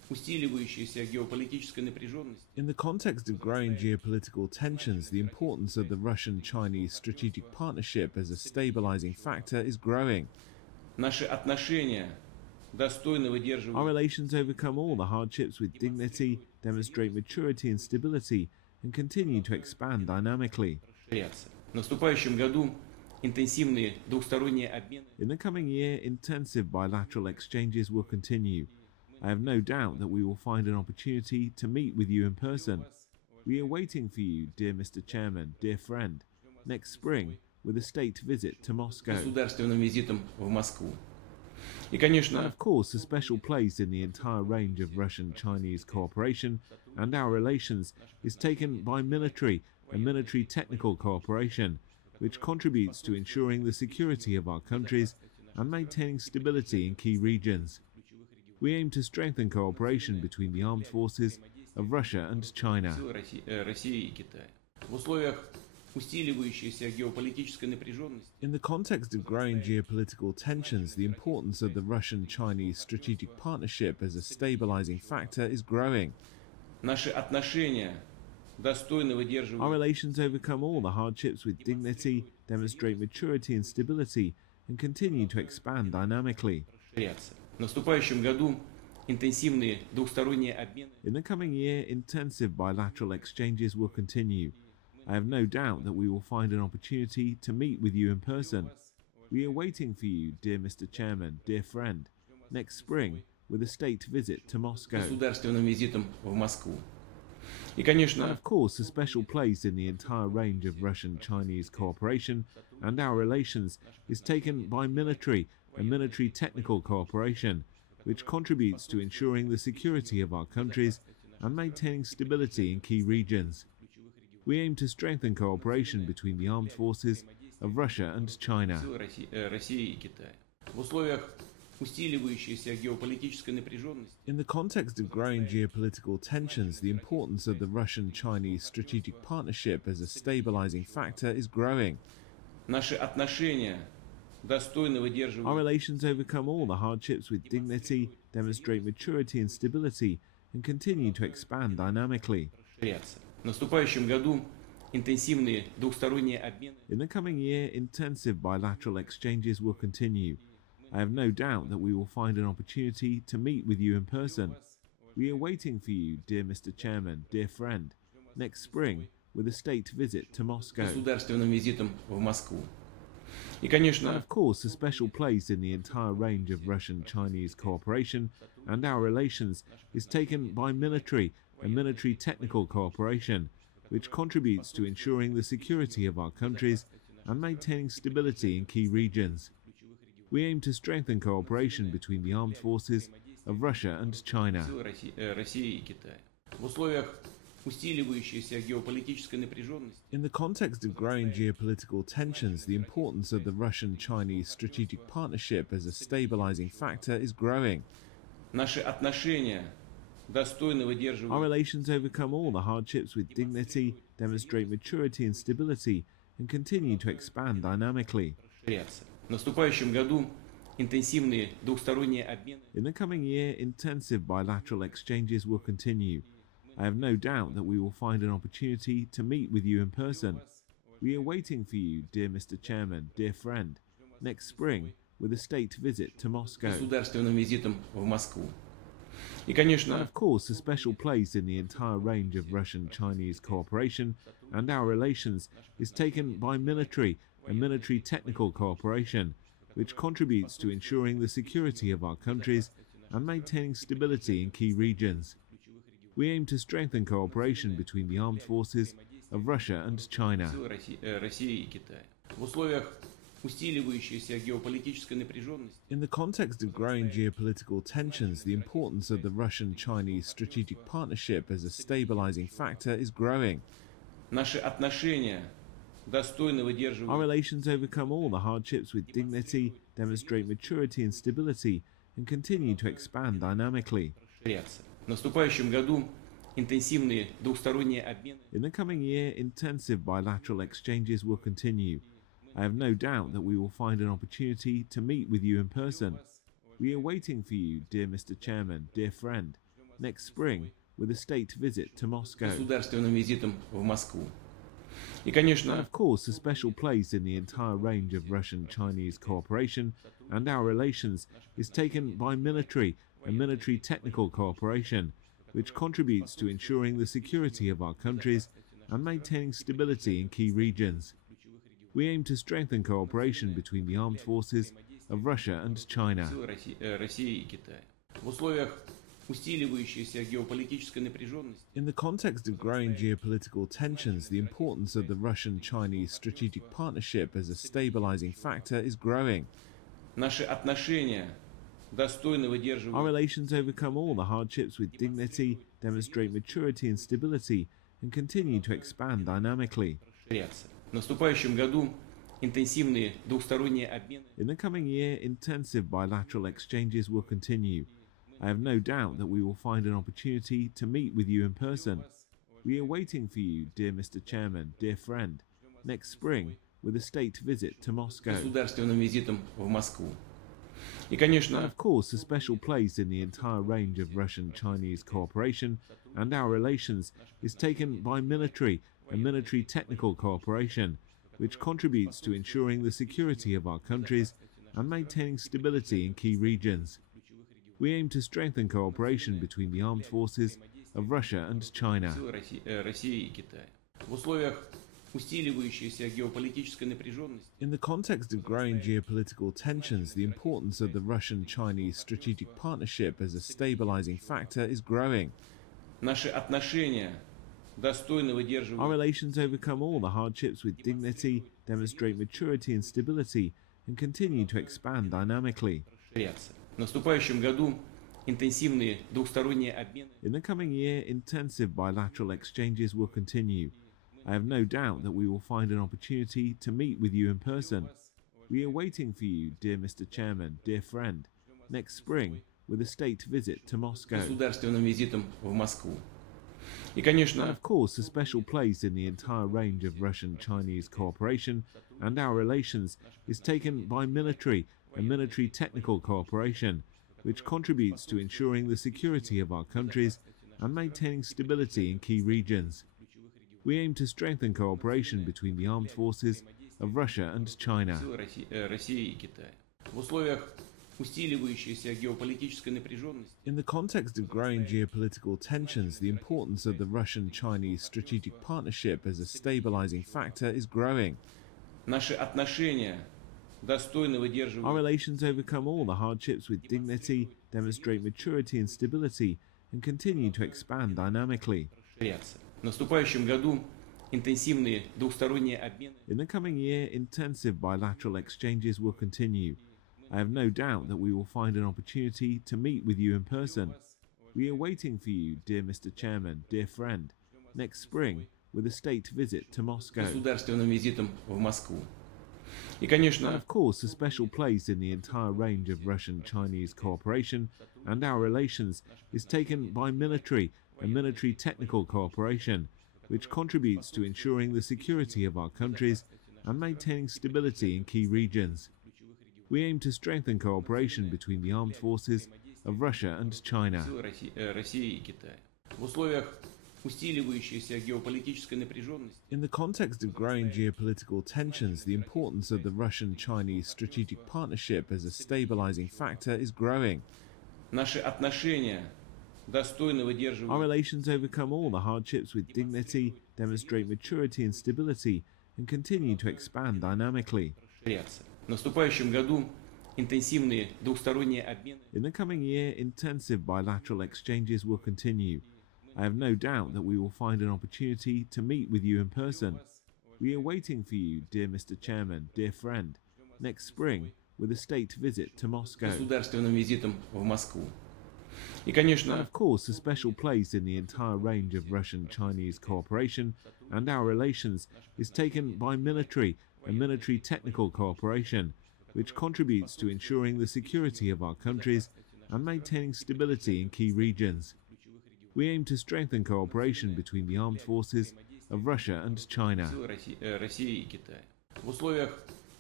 усиливающейся геополитической напряженности. In the context of growing geopolitical tensions, the importance of the Russian-Chinese strategic partnership as a stabilizing factor is growing. Наши отношения достойно Our выдерживают relations overcome all the hardships with dignity, demonstrate maturity and stability, and continue to expand dynamically. расширяться. В наступающем году интенсивные двухсторонние обмены In the coming year, intensive bilateral exchanges will continue. I have no doubt that we will find an opportunity to meet with you in person. We are waiting for you, dear Mr. Chairman, dear friend, next spring with a state visit to Moscow. государственным визитом в Москву. И, And конечно, of course, a special place in the entire range of Russian-Chinese cooperation and our relations is taken by military and military technical cooperation, which contributes to ensuring the security of our countries and maintaining stability in key regions. We aim to strengthen cooperation between the armed forces of Russia and China. силы России и Китая. В условиях усиливающейся геополитической напряженности In the context of growing geopolitical tensions, the importance of the Russian-Chinese strategic partnership as a stabilizing factor is growing. наши отношения достойно Our выдерживают relations overcome all the hardships with dignity, demonstrate maturity and stability, and continue to expand dynamically. расширяться. В наступающем году интенсивные двухсторонние обмены In the coming year, intensive bilateral exchanges will continue. I have no doubt that we will find an opportunity to meet with you in person. We are waiting for you, dear Mr. Chairman, dear friend, next spring with a state visit to Moscow. государственным визитом в Москву. И, And конечно, of course, a special place in the entire range of Russian-Chinese cooperation and our relations is taken by military and military technical cooperation, which contributes to ensuring the security of our countries and maintaining stability in key regions. We aim to strengthen cooperation between the armed forces of Russia and China. силы России и Китая. В условиях усиливающейся геополитической напряженности In the context of growing geopolitical tensions, the importance of the Russian-Chinese strategic partnership as a stabilizing factor is growing. наши отношения достойно Our выдерживают relations overcome all the hardships with dignity, demonstrate maturity and stability, and continue to expand dynamically. расширяться. В наступающем году интенсивные двухсторонние обмены In the coming year, intensive bilateral exchanges will continue. I have no doubt that we will find an opportunity to meet with you in person. We are waiting for you, dear Mr. Chairman, dear friend, next spring with a state visit to Moscow. государственным визитом в Москву. И, And конечно, of course, a special place in the entire range of Russian-Chinese cooperation and our relations is taken by military and military technical cooperation, which contributes to ensuring the security of our countries and maintaining stability in key regions. We aim to strengthen cooperation between the armed forces of Russia and China. силы России и Китая. В условиях усиливающейся геополитической напряженности In the context of growing geopolitical tensions, the importance of the Russian-Chinese strategic partnership as a stabilizing factor is growing. наши отношения достойно Our выдерживают relations overcome all the hardships with dignity, demonstrate maturity and stability, and continue to expand dynamically. расширяться. В наступающем году интенсивные двухсторонние обмены In the coming year, intensive bilateral exchanges will continue. I have no doubt that we will find an opportunity to meet with you in person. We are waiting for you, dear Mr. Chairman, dear friend, next spring with a state visit to Moscow. государственным визитом в Москву. И, And конечно, of course, a special place in the entire range of Russian-Chinese cooperation and our relations is taken by military and military technical cooperation, which contributes to ensuring the security of our countries and maintaining stability in key regions. We aim to strengthen cooperation between the armed forces of Russia and China. силы России и Китая. В условиях усиливающейся геополитической напряженности In the context of growing geopolitical tensions, the importance of the Russian-Chinese strategic partnership as a stabilizing factor is growing. наши отношения достойно Our выдерживают relations overcome all the hardships with dignity, demonstrate maturity and stability, and continue to expand dynamically. расширяться. В наступающем году интенсивные двухсторонние обмены In the coming year, intensive bilateral exchanges will continue. I have no doubt that we will find an opportunity to meet with you in person. We are waiting for you, dear Mr. Chairman, dear friend, next spring with a state visit to Moscow. Государственным визитом в Москву. И, And конечно, of course, a special place in the entire range of Russian-Chinese cooperation and our relations is taken by military and military technical cooperation, which contributes to ensuring the security of our countries and maintaining stability in key regions. We aim to strengthen cooperation between the armed forces of Russia and China. силы России и Китая. В условиях усиливающейся геополитической напряженности In the context of growing geopolitical tensions, the importance of the Russian-Chinese strategic partnership as a stabilizing factor is growing. наши отношения достойно Our выдерживают relations overcome all the hardships with dignity, demonstrate maturity and stability, and continue to expand dynamically. расширяться. В наступающем году интенсивные двухсторонние обмены In the coming year, intensive bilateral exchanges will continue. I have no doubt that we will find an opportunity to meet with you in person. We are waiting for you, dear Mr. Chairman, dear friend, next spring with a state visit to Moscow. государственным визитом в Москву. И, And конечно, of course, a special place in the entire range of Russian-Chinese cooperation and our relations is taken by military and military technical cooperation, which contributes to ensuring the security of our countries and maintaining stability in key regions. We aim to strengthen cooperation between the armed forces of Russia and China. силы России и Китая. В условиях усиливающейся геополитической напряженности In the context of growing geopolitical tensions, the importance of the Russian-Chinese strategic partnership as a stabilizing factor is growing. наши отношения достойно Our выдерживают relations overcome all the hardships with dignity, demonstrate maturity and stability, and continue to expand dynamically. расширяться. В наступающем году интенсивные двухсторонние обмены In the coming year, intensive bilateral exchanges will continue. I have no doubt that we will find an opportunity to meet with you in person. We are waiting for you, dear Mr. Chairman, dear friend, next spring with a state visit to Moscow. государственным визитом в Москву. И, And конечно, of course, a special place in the entire range of Russian-Chinese cooperation and our relations is taken by military and military technical cooperation, which contributes to ensuring the security of our countries and maintaining stability in key regions. We aim to strengthen cooperation between the armed forces of Russia and China. силы России и Китая. В условиях усиливающейся геополитической напряженности In the context of growing geopolitical tensions, the importance of the Russian-Chinese strategic partnership as a stabilizing factor is growing. наши отношения достойно Our выдерживают relations overcome all the hardships with dignity, demonstrate maturity and stability, and continue to expand dynamically. расширяться. В наступающем году интенсивные двухсторонние обмены In the coming year, intensive bilateral exchanges will continue. I have no doubt that we will find an opportunity to meet with you in person. We are waiting for you, dear Mr. Chairman, dear friend, next spring with a state visit to Moscow. государственным визитом в Москву. И, And конечно, of course, a special place in the entire range of Russian-Chinese cooperation and our relations is taken by military and military technical cooperation, which contributes to ensuring the security of our countries and maintaining stability in key regions. We aim to strengthen cooperation between the armed forces of Russia and China. силы России и Китая. В условиях усиливающейся геополитической напряженности In the context of growing geopolitical tensions, the importance of the Russian-Chinese strategic partnership as a stabilizing factor is growing. наши отношения достойно Our выдерживают relations overcome all the hardships with dignity, demonstrate maturity and stability, and continue to expand dynamically. расширяться. В наступающем году интенсивные двухсторонние обмены In the coming year, intensive bilateral exchanges will continue. I have no doubt that we will find an opportunity to meet with you in person. We are waiting for you, dear Mr. Chairman, dear friend, next spring with a state visit to Moscow. государственным визитом в Москву. И, And конечно, of course, a special place in the entire range of Russian-Chinese cooperation and our relations is taken by military and military technical cooperation, which contributes to ensuring the security of our countries and maintaining stability in key regions. We aim to strengthen cooperation between the armed forces of Russia and China. силы России и Китая. В условиях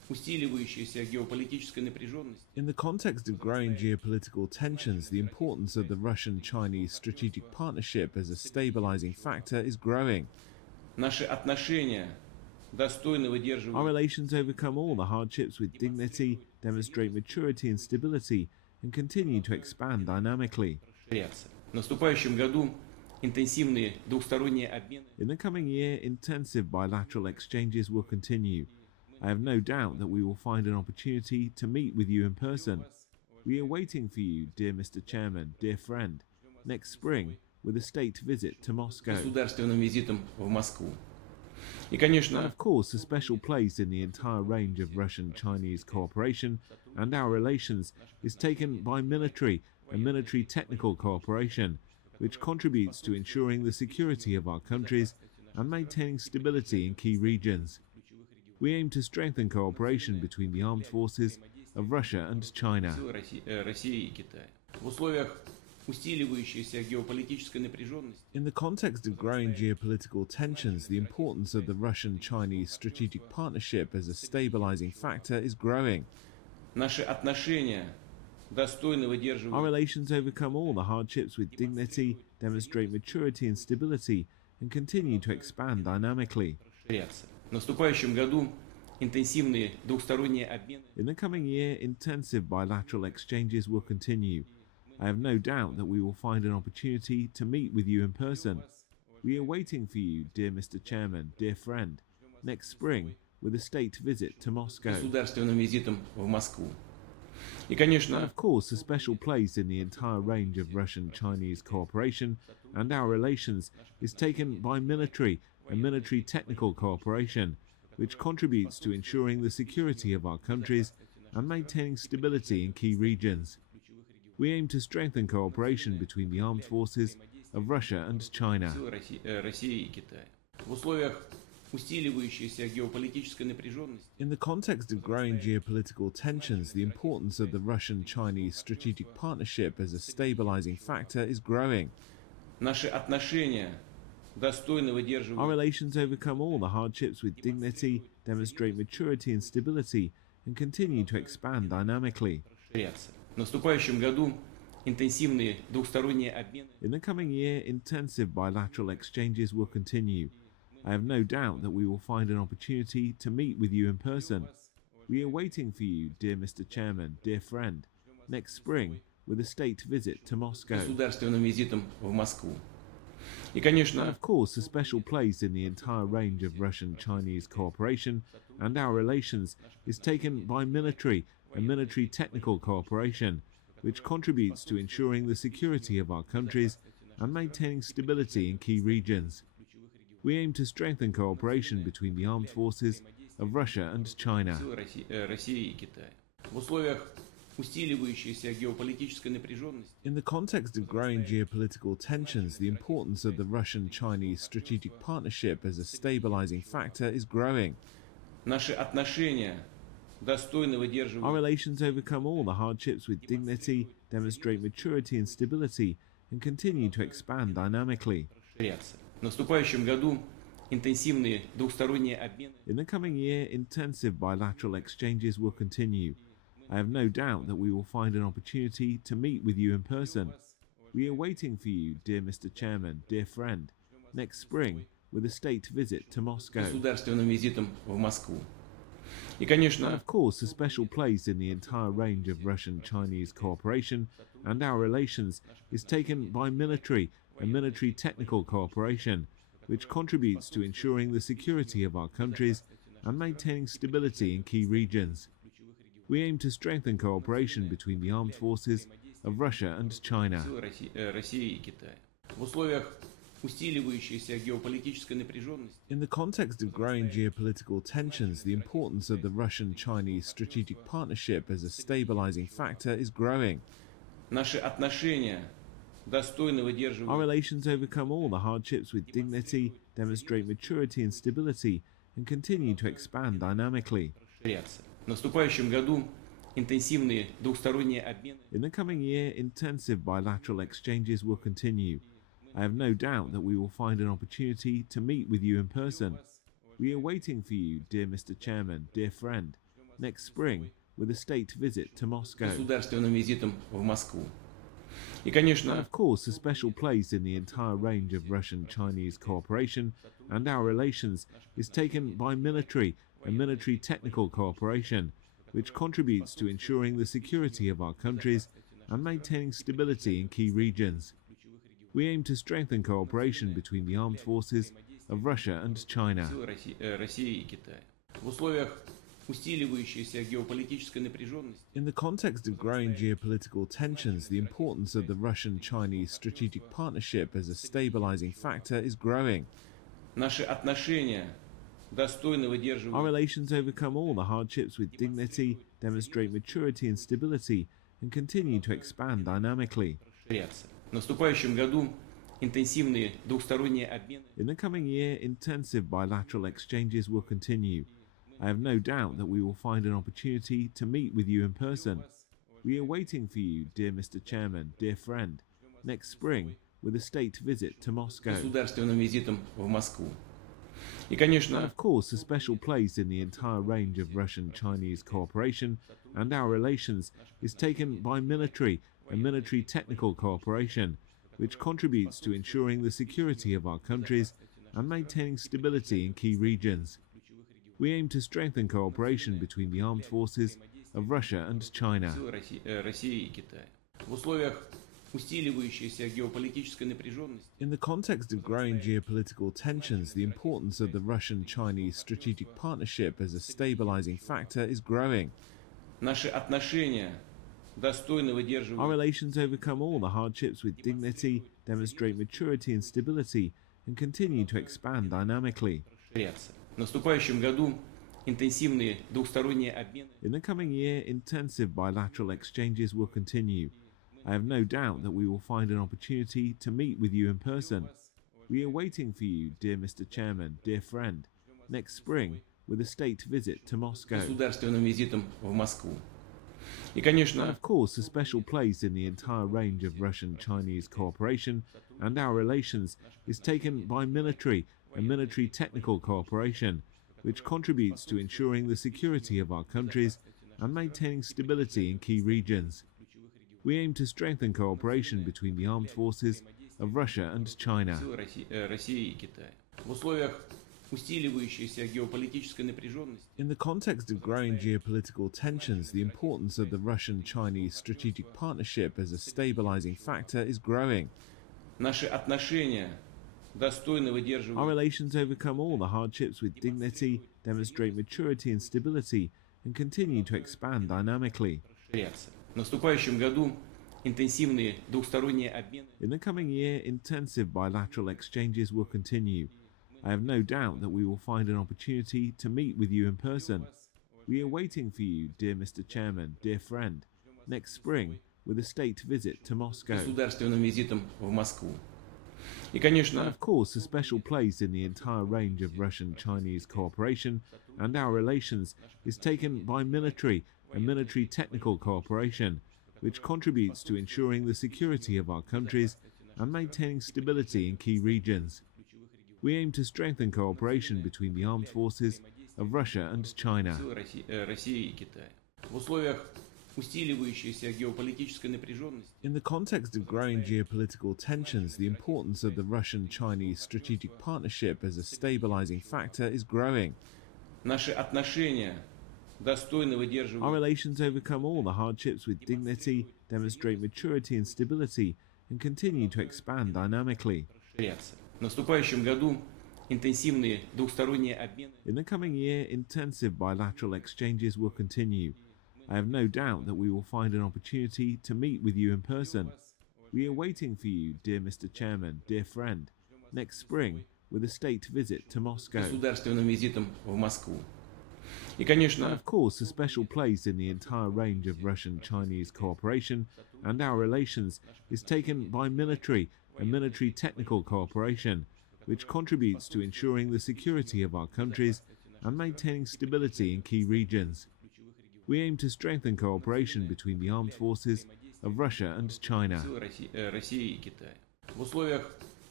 усиливающейся геополитической напряженности. In the context of growing geopolitical tensions, the importance of the Russian-Chinese strategic partnership as a stabilizing factor is growing. Наши отношения достойно Our выдерживают relations overcome all the hardships with dignity, demonstrate maturity and stability, and continue to expand dynamically. расширяться. В наступающем году интенсивные двухсторонние обмены In the coming year, intensive bilateral exchanges will continue. I have no doubt that we will find an opportunity to meet with you in person. We are waiting for you, dear Mr. Chairman, dear friend, next spring with a state visit to Moscow. государственным визитом в Москву. И, And конечно, of course, a special place in the entire range of Russian-Chinese cooperation and our relations is taken by military and military technical cooperation, which contributes to ensuring the security of our countries and maintaining stability in key regions. We aim to strengthen cooperation between the armed forces of Russia and China. силы России и Китая. В условиях усиливающейся геополитической напряженности In the context of growing geopolitical tensions, the importance of the Russian-Chinese strategic partnership as a stabilizing factor is growing. наши отношения достойно Our выдерживают relations overcome all the hardships with dignity, demonstrate maturity and stability, and continue to expand dynamically. расширяться. В наступающем году интенсивные двухсторонние обмены In the coming year, intensive bilateral exchanges will continue. I have no doubt that we will find an opportunity to meet with you in person. We are waiting for you, dear Mr. Chairman, dear friend, next spring with a state visit to Moscow. государственным визитом в Москву. И, And конечно, of course, a special place in the entire range of Russian-Chinese cooperation and our relations is taken by military and military technical cooperation, which contributes to ensuring the security of our countries and maintaining stability in key regions. We aim to strengthen cooperation between the armed forces of Russia and China. силы России и Китая. В условиях усиливающейся геополитической напряженности In the context of growing geopolitical tensions, the importance of the Russian-Chinese strategic partnership as a stabilizing factor is growing. наши отношения достойно Our выдерживают relations overcome all the hardships with dignity, demonstrate maturity and stability, and continue to expand dynamically. расширяться. В наступающем году интенсивные двухсторонние обмены In the coming year, intensive bilateral exchanges will continue. I have no doubt that we will find an opportunity to meet with you in person. We are waiting for you, dear Mr. Chairman, dear friend, next spring with a state visit to Moscow. государственным визитом в Москву. И, And конечно, of course, a special place in the entire range of Russian-Chinese cooperation and our relations is taken by military and military technical cooperation, which contributes to ensuring the security of our countries and maintaining stability in key regions. We aim to strengthen cooperation between the armed forces of Russia and China. силы России и Китая. В условиях усиливающейся геополитической напряженности In the context of growing geopolitical tensions, the importance of the Russian-Chinese strategic partnership as a stabilizing factor is growing. наши отношения достойно Our выдерживают relations overcome all the hardships with dignity, demonstrate maturity and stability, and continue to expand dynamically. расширяться. В наступающем году интенсивные двухсторонние обмены In the coming year, intensive bilateral exchanges will continue. I have no doubt that we will find an opportunity to meet with you in person. We are waiting for you, dear Mr. Chairman, dear friend, next spring with a state visit to Moscow. государственным визитом в Москву. И, And конечно, of course, a special place in the entire range of Russian-Chinese cooperation and our relations is taken by military and military technical cooperation, which contributes to ensuring the security of our countries and maintaining stability in key regions. We aim to strengthen cooperation between the armed forces of Russia and China. силы России и Китая. В условиях усиливающейся геополитической напряженности In the context of growing geopolitical tensions, the importance of the Russian-Chinese strategic partnership as a stabilizing factor is growing. наши отношения достойно Our выдерживают relations overcome all the hardships with dignity, demonstrate maturity and stability, and continue to expand dynamically. расширяться. В наступающем году интенсивные двухсторонние обмены In the coming year, intensive bilateral exchanges will continue. I have no doubt that we will find an opportunity to meet with you in person. We are waiting for you, dear Mr. Chairman, dear friend, next spring with a state visit to Moscow. Государственным визитом в Москву. И, And конечно, of course, a special place in the entire range of Russian-Chinese cooperation and our relations is taken by military and military technical cooperation, which contributes to ensuring the security of our countries and maintaining stability in key regions. We aim to strengthen cooperation between the armed forces of Russia and China. силы России и Китая. В условиях усиливающейся геополитической напряженности In the context of growing geopolitical tensions, the importance of the Russian-Chinese strategic partnership as a stabilizing factor is growing. наши отношения достойно Our выдерживают relations overcome all the hardships with dignity, demonstrate maturity and stability, and continue to expand dynamically. расширяться. В наступающем году интенсивные двухсторонние обмены In the coming year, intensive bilateral exchanges will continue. I have no doubt that we will find an opportunity to meet with you in person. We are waiting for you, dear Mr. Chairman, dear friend, next spring with a state visit to Moscow. государственным визитом в Москву. И, And конечно, of course, a special place in the entire range of Russian-Chinese cooperation and our relations is taken by military and military technical cooperation, which contributes to ensuring the security of our countries and maintaining stability in key regions. We aim to strengthen cooperation between the armed forces of Russia and China. силы России и Китая. В условиях усиливающейся геополитической напряженности In the context of growing geopolitical tensions, the importance of the Russian-Chinese strategic partnership as a stabilizing factor is growing. наши отношения достойно Our выдерживают relations overcome all the hardships with dignity, demonstrate maturity and stability, and continue to expand dynamically. расширяться. В наступающем году интенсивные двухсторонние обмены In the coming year, intensive bilateral exchanges will continue. I have no doubt that we will find an opportunity to meet with you in person. We are waiting for you, dear Mr. Chairman, dear friend, next spring with a state visit to Moscow. государственным визитом в Москву. И, And конечно, of course, a special place in the entire range of Russian-Chinese cooperation and our relations is taken by military and military technical cooperation, which contributes to ensuring the security of our countries and maintaining stability in key regions. We aim to strengthen cooperation between the armed forces of Russia and China. силы России и Китая. В условиях усиливающейся геополитической напряженности In the context of growing geopolitical tensions, the importance of the Russian-Chinese strategic partnership as a stabilizing factor is growing. наши отношения достойно Our выдерживают relations overcome all the hardships with dignity, demonstrate maturity and stability, and continue to expand dynamically. расширяться. В наступающем году интенсивные двухсторонние обмены In the coming year, intensive bilateral exchanges will continue. I have no doubt that we will find an opportunity to meet with you in person. We are waiting for you, dear Mr. Chairman, dear friend, next spring with a state visit to Moscow. государственным визитом в Москву. И, And конечно, of course, a special place in the entire range of Russian-Chinese cooperation and our relations is taken by military and military technical cooperation, which contributes to ensuring the security of our countries and maintaining stability in key regions. We aim to strengthen cooperation between the armed forces of Russia and China. силы России и Китая. В условиях усиливающейся геополитической напряженности In the context of growing geopolitical tensions, the importance of the Russian-Chinese strategic partnership as a stabilizing factor is growing. наши отношения достойно Our выдерживают relations overcome all the hardships with dignity, demonstrate maturity and stability, and continue to expand dynamically. расширяться. В наступающем году интенсивные двухсторонние обмены In the coming year, intensive bilateral exchanges will continue. I have no doubt that we will find an opportunity to meet with you in person. We are waiting for you, dear Mr. Chairman, dear friend, next spring with a state visit to Moscow. государственным визитом в Москву. И, And конечно, of course, a special place in the entire range of Russian-Chinese cooperation and our relations is taken by military and military technical cooperation, which contributes to ensuring the security of our countries and maintaining stability in key regions. We aim to strengthen cooperation between the armed forces of Russia and China. силы России и Китая. В условиях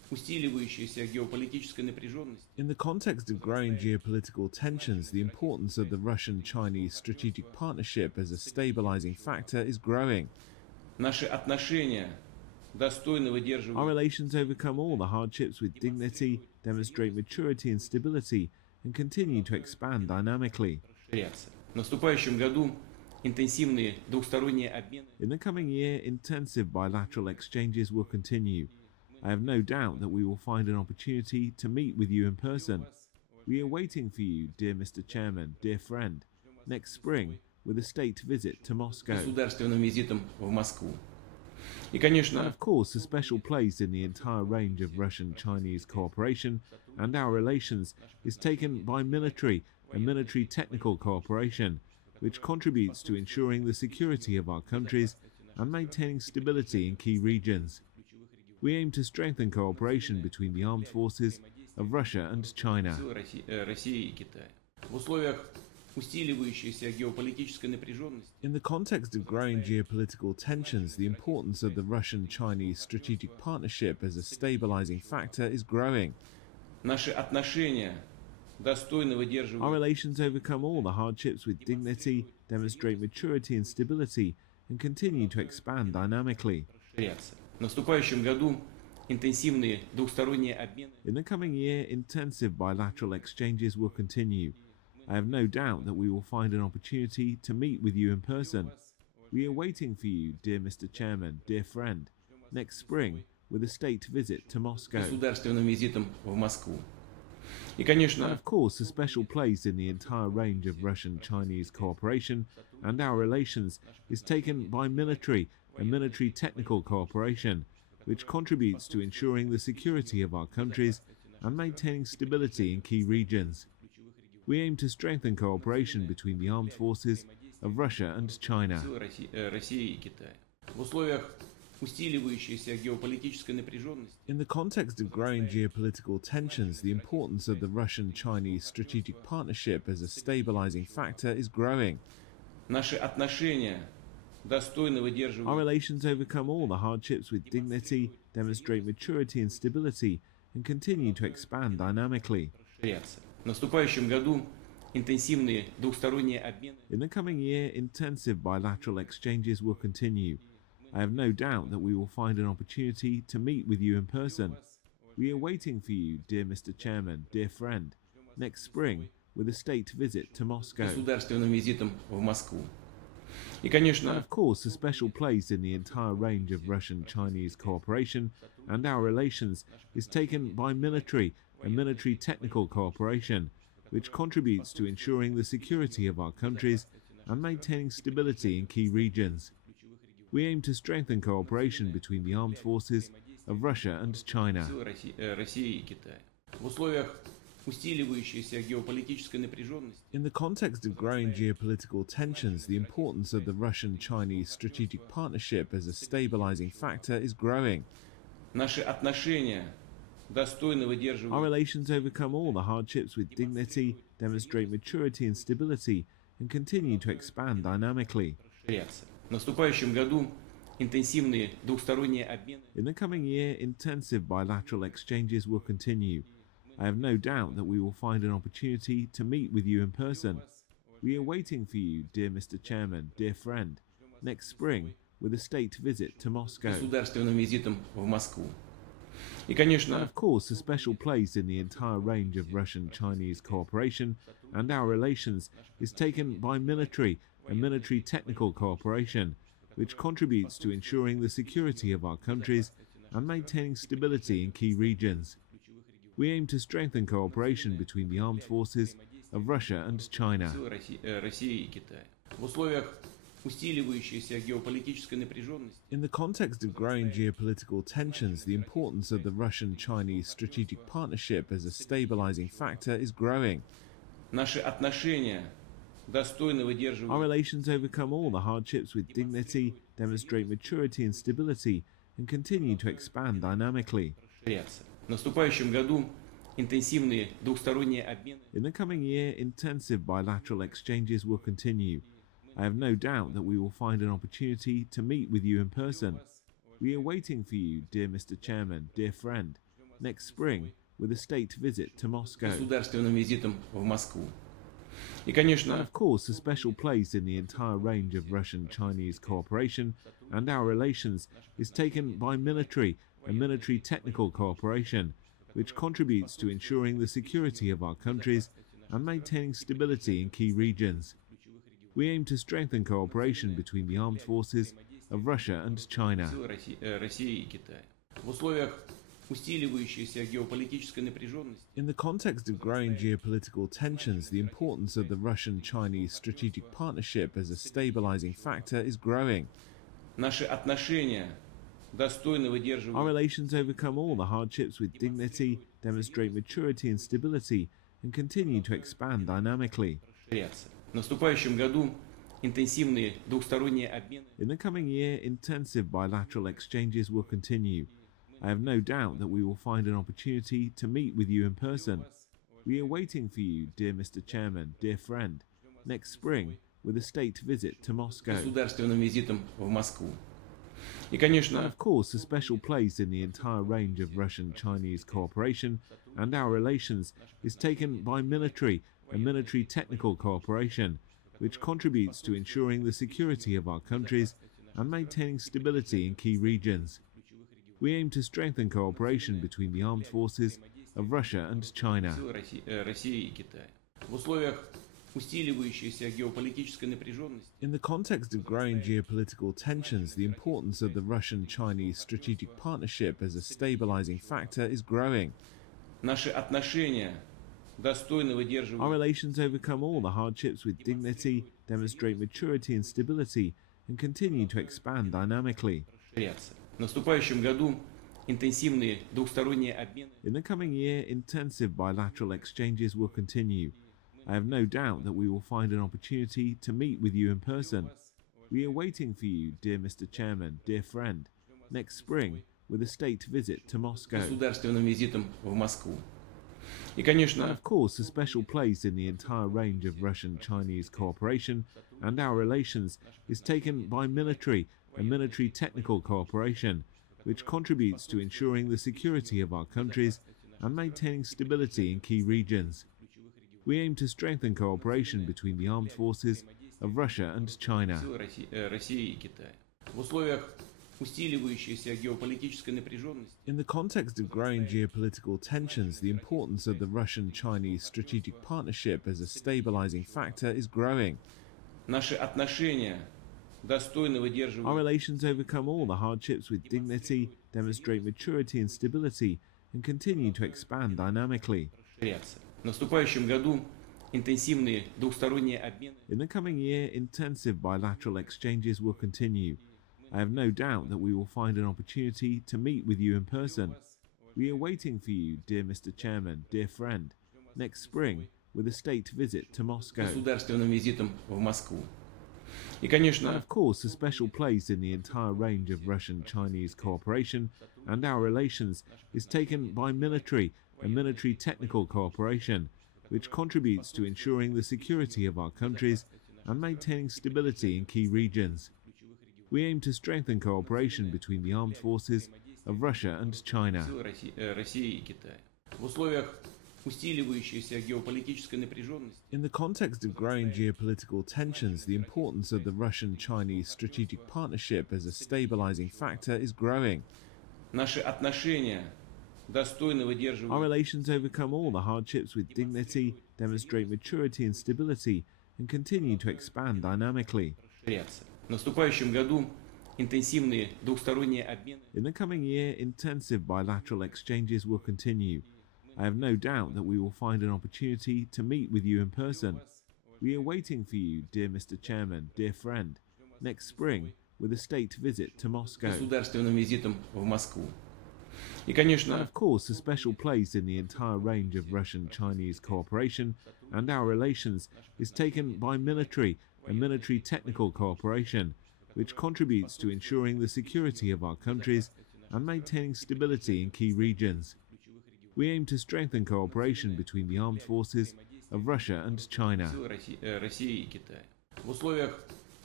усиливающейся геополитической напряженности. In the context of growing geopolitical tensions, the importance of the Russian-Chinese strategic partnership as a stabilizing factor is growing. Наши отношения достойно Our выдерживают relations overcome all the hardships with dignity, demonstrate maturity and stability, and continue to expand dynamically. расширяться. В наступающем году интенсивные двусторонние обмены In the coming year, intensive bilateral exchanges will continue. I have no doubt that we will find an opportunity to meet with you in person. We are waiting for you, dear Mr. Chairman, dear friend, next spring with a state visit to Moscow. государственным визитом в Москву. И, And конечно, of course, a special place in the entire range of Russian-Chinese cooperation and our relations is taken by military and military technical cooperation, which contributes to ensuring the security of our countries and maintaining stability in key regions. We aim to strengthen cooperation between the armed forces of Russia and China. силы России и Китая. В условиях усиливающейся геополитической напряженности In the context of growing geopolitical tensions, the importance of the Russian-Chinese strategic partnership as a stabilizing factor is growing. наши отношения достойно Our выдерживают relations overcome all the hardships with dignity, demonstrate maturity and stability, and continue to expand dynamically. расширяться. В наступающем году интенсивные двусторонние обмены In the coming year, intensive bilateral exchanges will continue. I have no doubt that we will find an opportunity to meet with you in person. We are waiting for you, dear Mr. Chairman, dear friend, next spring with a state visit to Moscow. государственным визитом в Москву. И, And конечно, of course, a special place in the entire range of Russian-Chinese cooperation and our relations is taken by military and military technical cooperation, which contributes to ensuring the security of our countries and maintaining stability in key regions. We aim to strengthen cooperation between the armed forces of Russia and China. силы России и Китая. В условиях усиливающейся геополитической напряженности In the context of growing geopolitical tensions, the importance of the Russian-Chinese strategic partnership as a stabilizing factor is growing. наши отношения достойно Our выдерживают relations overcome all the hardships with dignity, demonstrate maturity and stability, and continue to expand dynamically. расширяться. В наступающем году интенсивные двусторонние обмены In the coming year, intensive bilateral exchanges will continue. I have no doubt that we will find an opportunity to meet with you in person. We are waiting for you, dear Mr. Chairman, dear friend, next spring with a state visit to Moscow. государственным визитом в Москву. И, And конечно, of course, a special place in the entire range of Russian-Chinese cooperation and our relations is taken by military and military technical cooperation, which contributes to ensuring the security of our countries and maintaining stability in key regions. We aim to strengthen cooperation between the armed forces of Russia and China. силы России и Китая. В условиях усиливающейся геополитической напряженности In the context of growing geopolitical tensions, the importance of the Russian-Chinese strategic partnership as a stabilizing factor is growing. наши отношения достойно Our выдерживают relations overcome all the hardships with dignity, demonstrate maturity and stability, and continue to expand dynamically. расширяться. В наступающем году интенсивные двусторонние обмены In the coming year, intensive bilateral exchanges will continue. I have no doubt that we will find an opportunity to meet with you in person. We are waiting for you, dear Mr. Chairman, dear friend, next spring with a state visit to Moscow. государственным визитом в Москву. И, And конечно, of course, a special place in the entire range of Russian-Chinese cooperation and our relations is taken by military and military technical cooperation, which contributes to ensuring the security of our countries and maintaining stability in key regions. We aim to strengthen cooperation between the armed forces of Russia and China. силы России и Китая. В условиях усиливающейся геополитической напряженности In the context of growing geopolitical tensions, the importance of the Russian-Chinese strategic partnership as a stabilizing factor is growing. наши отношения достойно Our выдерживают relations overcome all the hardships with dignity, demonstrate maturity and stability, and continue to expand dynamically. расширяться. В наступающем году интенсивные двусторонние обмены In the coming year, intensive bilateral exchanges will continue. I have no doubt that we will find an opportunity to meet with you in person. We are waiting for you, dear Mr. Chairman, dear friend, next spring with a state visit to Moscow. Государственным визитом в Москву. И, конечно, Of course, a special place in the entire range of Russian-Chinese cooperation and our relations is taken by military and military technical cooperation, which contributes to ensuring the security of our countries and maintaining stability in key regions. We aim to strengthen cooperation between the armed forces of Russia and China. России и Китая. В условиях усиливающейся геополитической напряженности In the context of growing geopolitical tensions, the importance of the Russian-Chinese strategic partnership as a stabilizing factor is growing. наши отношения достойно Our выдерживают relations overcome all the hardships with dignity, demonstrate maturity and stability, and continue to expand dynamically. расширяться. В наступающем году интенсивные двухсторонние обмены In the coming year, intensive bilateral exchanges will continue. I have no doubt that we will find an opportunity to meet with you in person. We are waiting for you, dear Mr. Chairman, dear friend, next spring with a state visit to Moscow. государственным визитом в Москву. И, And конечно, of course, a special place in the entire range of Russian-Chinese cooperation and our relations is taken by military and military technical cooperation, which contributes to ensuring the security of our countries and maintaining stability in key regions. We aim to strengthen cooperation between the armed forces of Russia and China. силы России и Китая. В условиях усиливающейся геополитической напряженности In the context of growing geopolitical tensions, the importance of the Russian-Chinese strategic partnership as a stabilizing factor is growing. наши отношения достойно Our выдерживают relations overcome all the hardships with dignity, demonstrate maturity and stability, and continue to expand dynamically. расширяться. В наступающем году интенсивные двухсторонние обмены In the coming year, intensive bilateral exchanges will continue. I have no doubt that we will find an opportunity to meet with you in person. We are waiting for you, dear Mr. Chairman, dear friend, next spring with a state visit to Moscow. государственным визитом в Москву. И, And конечно, of course, a special place in the entire range of Russian-Chinese cooperation and our relations is taken by military and military technical cooperation, which contributes to ensuring the security of our countries and maintaining stability in key regions. We aim to strengthen cooperation between the armed forces of Russia and China. силы России и Китая. В условиях усиливающейся геополитической напряженности In the context of growing geopolitical tensions, the importance of the Russian-Chinese strategic partnership as a stabilizing factor is growing. наши отношения достойно Our выдерживают relations overcome all the hardships with dignity, demonstrate maturity and stability, and continue to expand dynamically. расширяться. В наступающем году интенсивные двухсторонние обмены In the coming year, intensive bilateral exchanges will continue. I have no doubt that we will find an opportunity to meet with you in person. We are waiting for you, dear Mr. Chairman, dear friend, next spring with a state visit to Moscow. государственным визитом в Москву. И, And конечно, of course, a special place in the entire range of Russian-Chinese cooperation and our relations is taken by military and military technical cooperation, which contributes to ensuring the security of our countries and maintaining stability in key regions. We aim to strengthen cooperation between the armed forces of Russia and China. силы России и Китая. В условиях усиливающейся геополитической напряженности In the context of growing geopolitical tensions, the importance of the Russian-Chinese strategic partnership as a stabilizing factor is growing. наши отношения достойно Our выдерживают relations overcome all the hardships with dignity, demonstrate maturity and stability, and continue to expand dynamically. расширяться. В наступающем году интенсивные двухсторонние обмены In the coming year, intensive bilateral exchanges will continue. I have no doubt that we will find an opportunity to meet with you in person. We are waiting for you, dear Mr. Chairman, dear friend, next spring with a state visit to Moscow. государственным визитом в Москву. И, And конечно, of course, a special place in the entire range of Russian-Chinese cooperation and our relations is taken by military and military technical cooperation, which contributes to ensuring the security of our countries and maintaining stability in key regions. We aim to strengthen cooperation between the armed forces of Russia and China. силы России и Китая. В условиях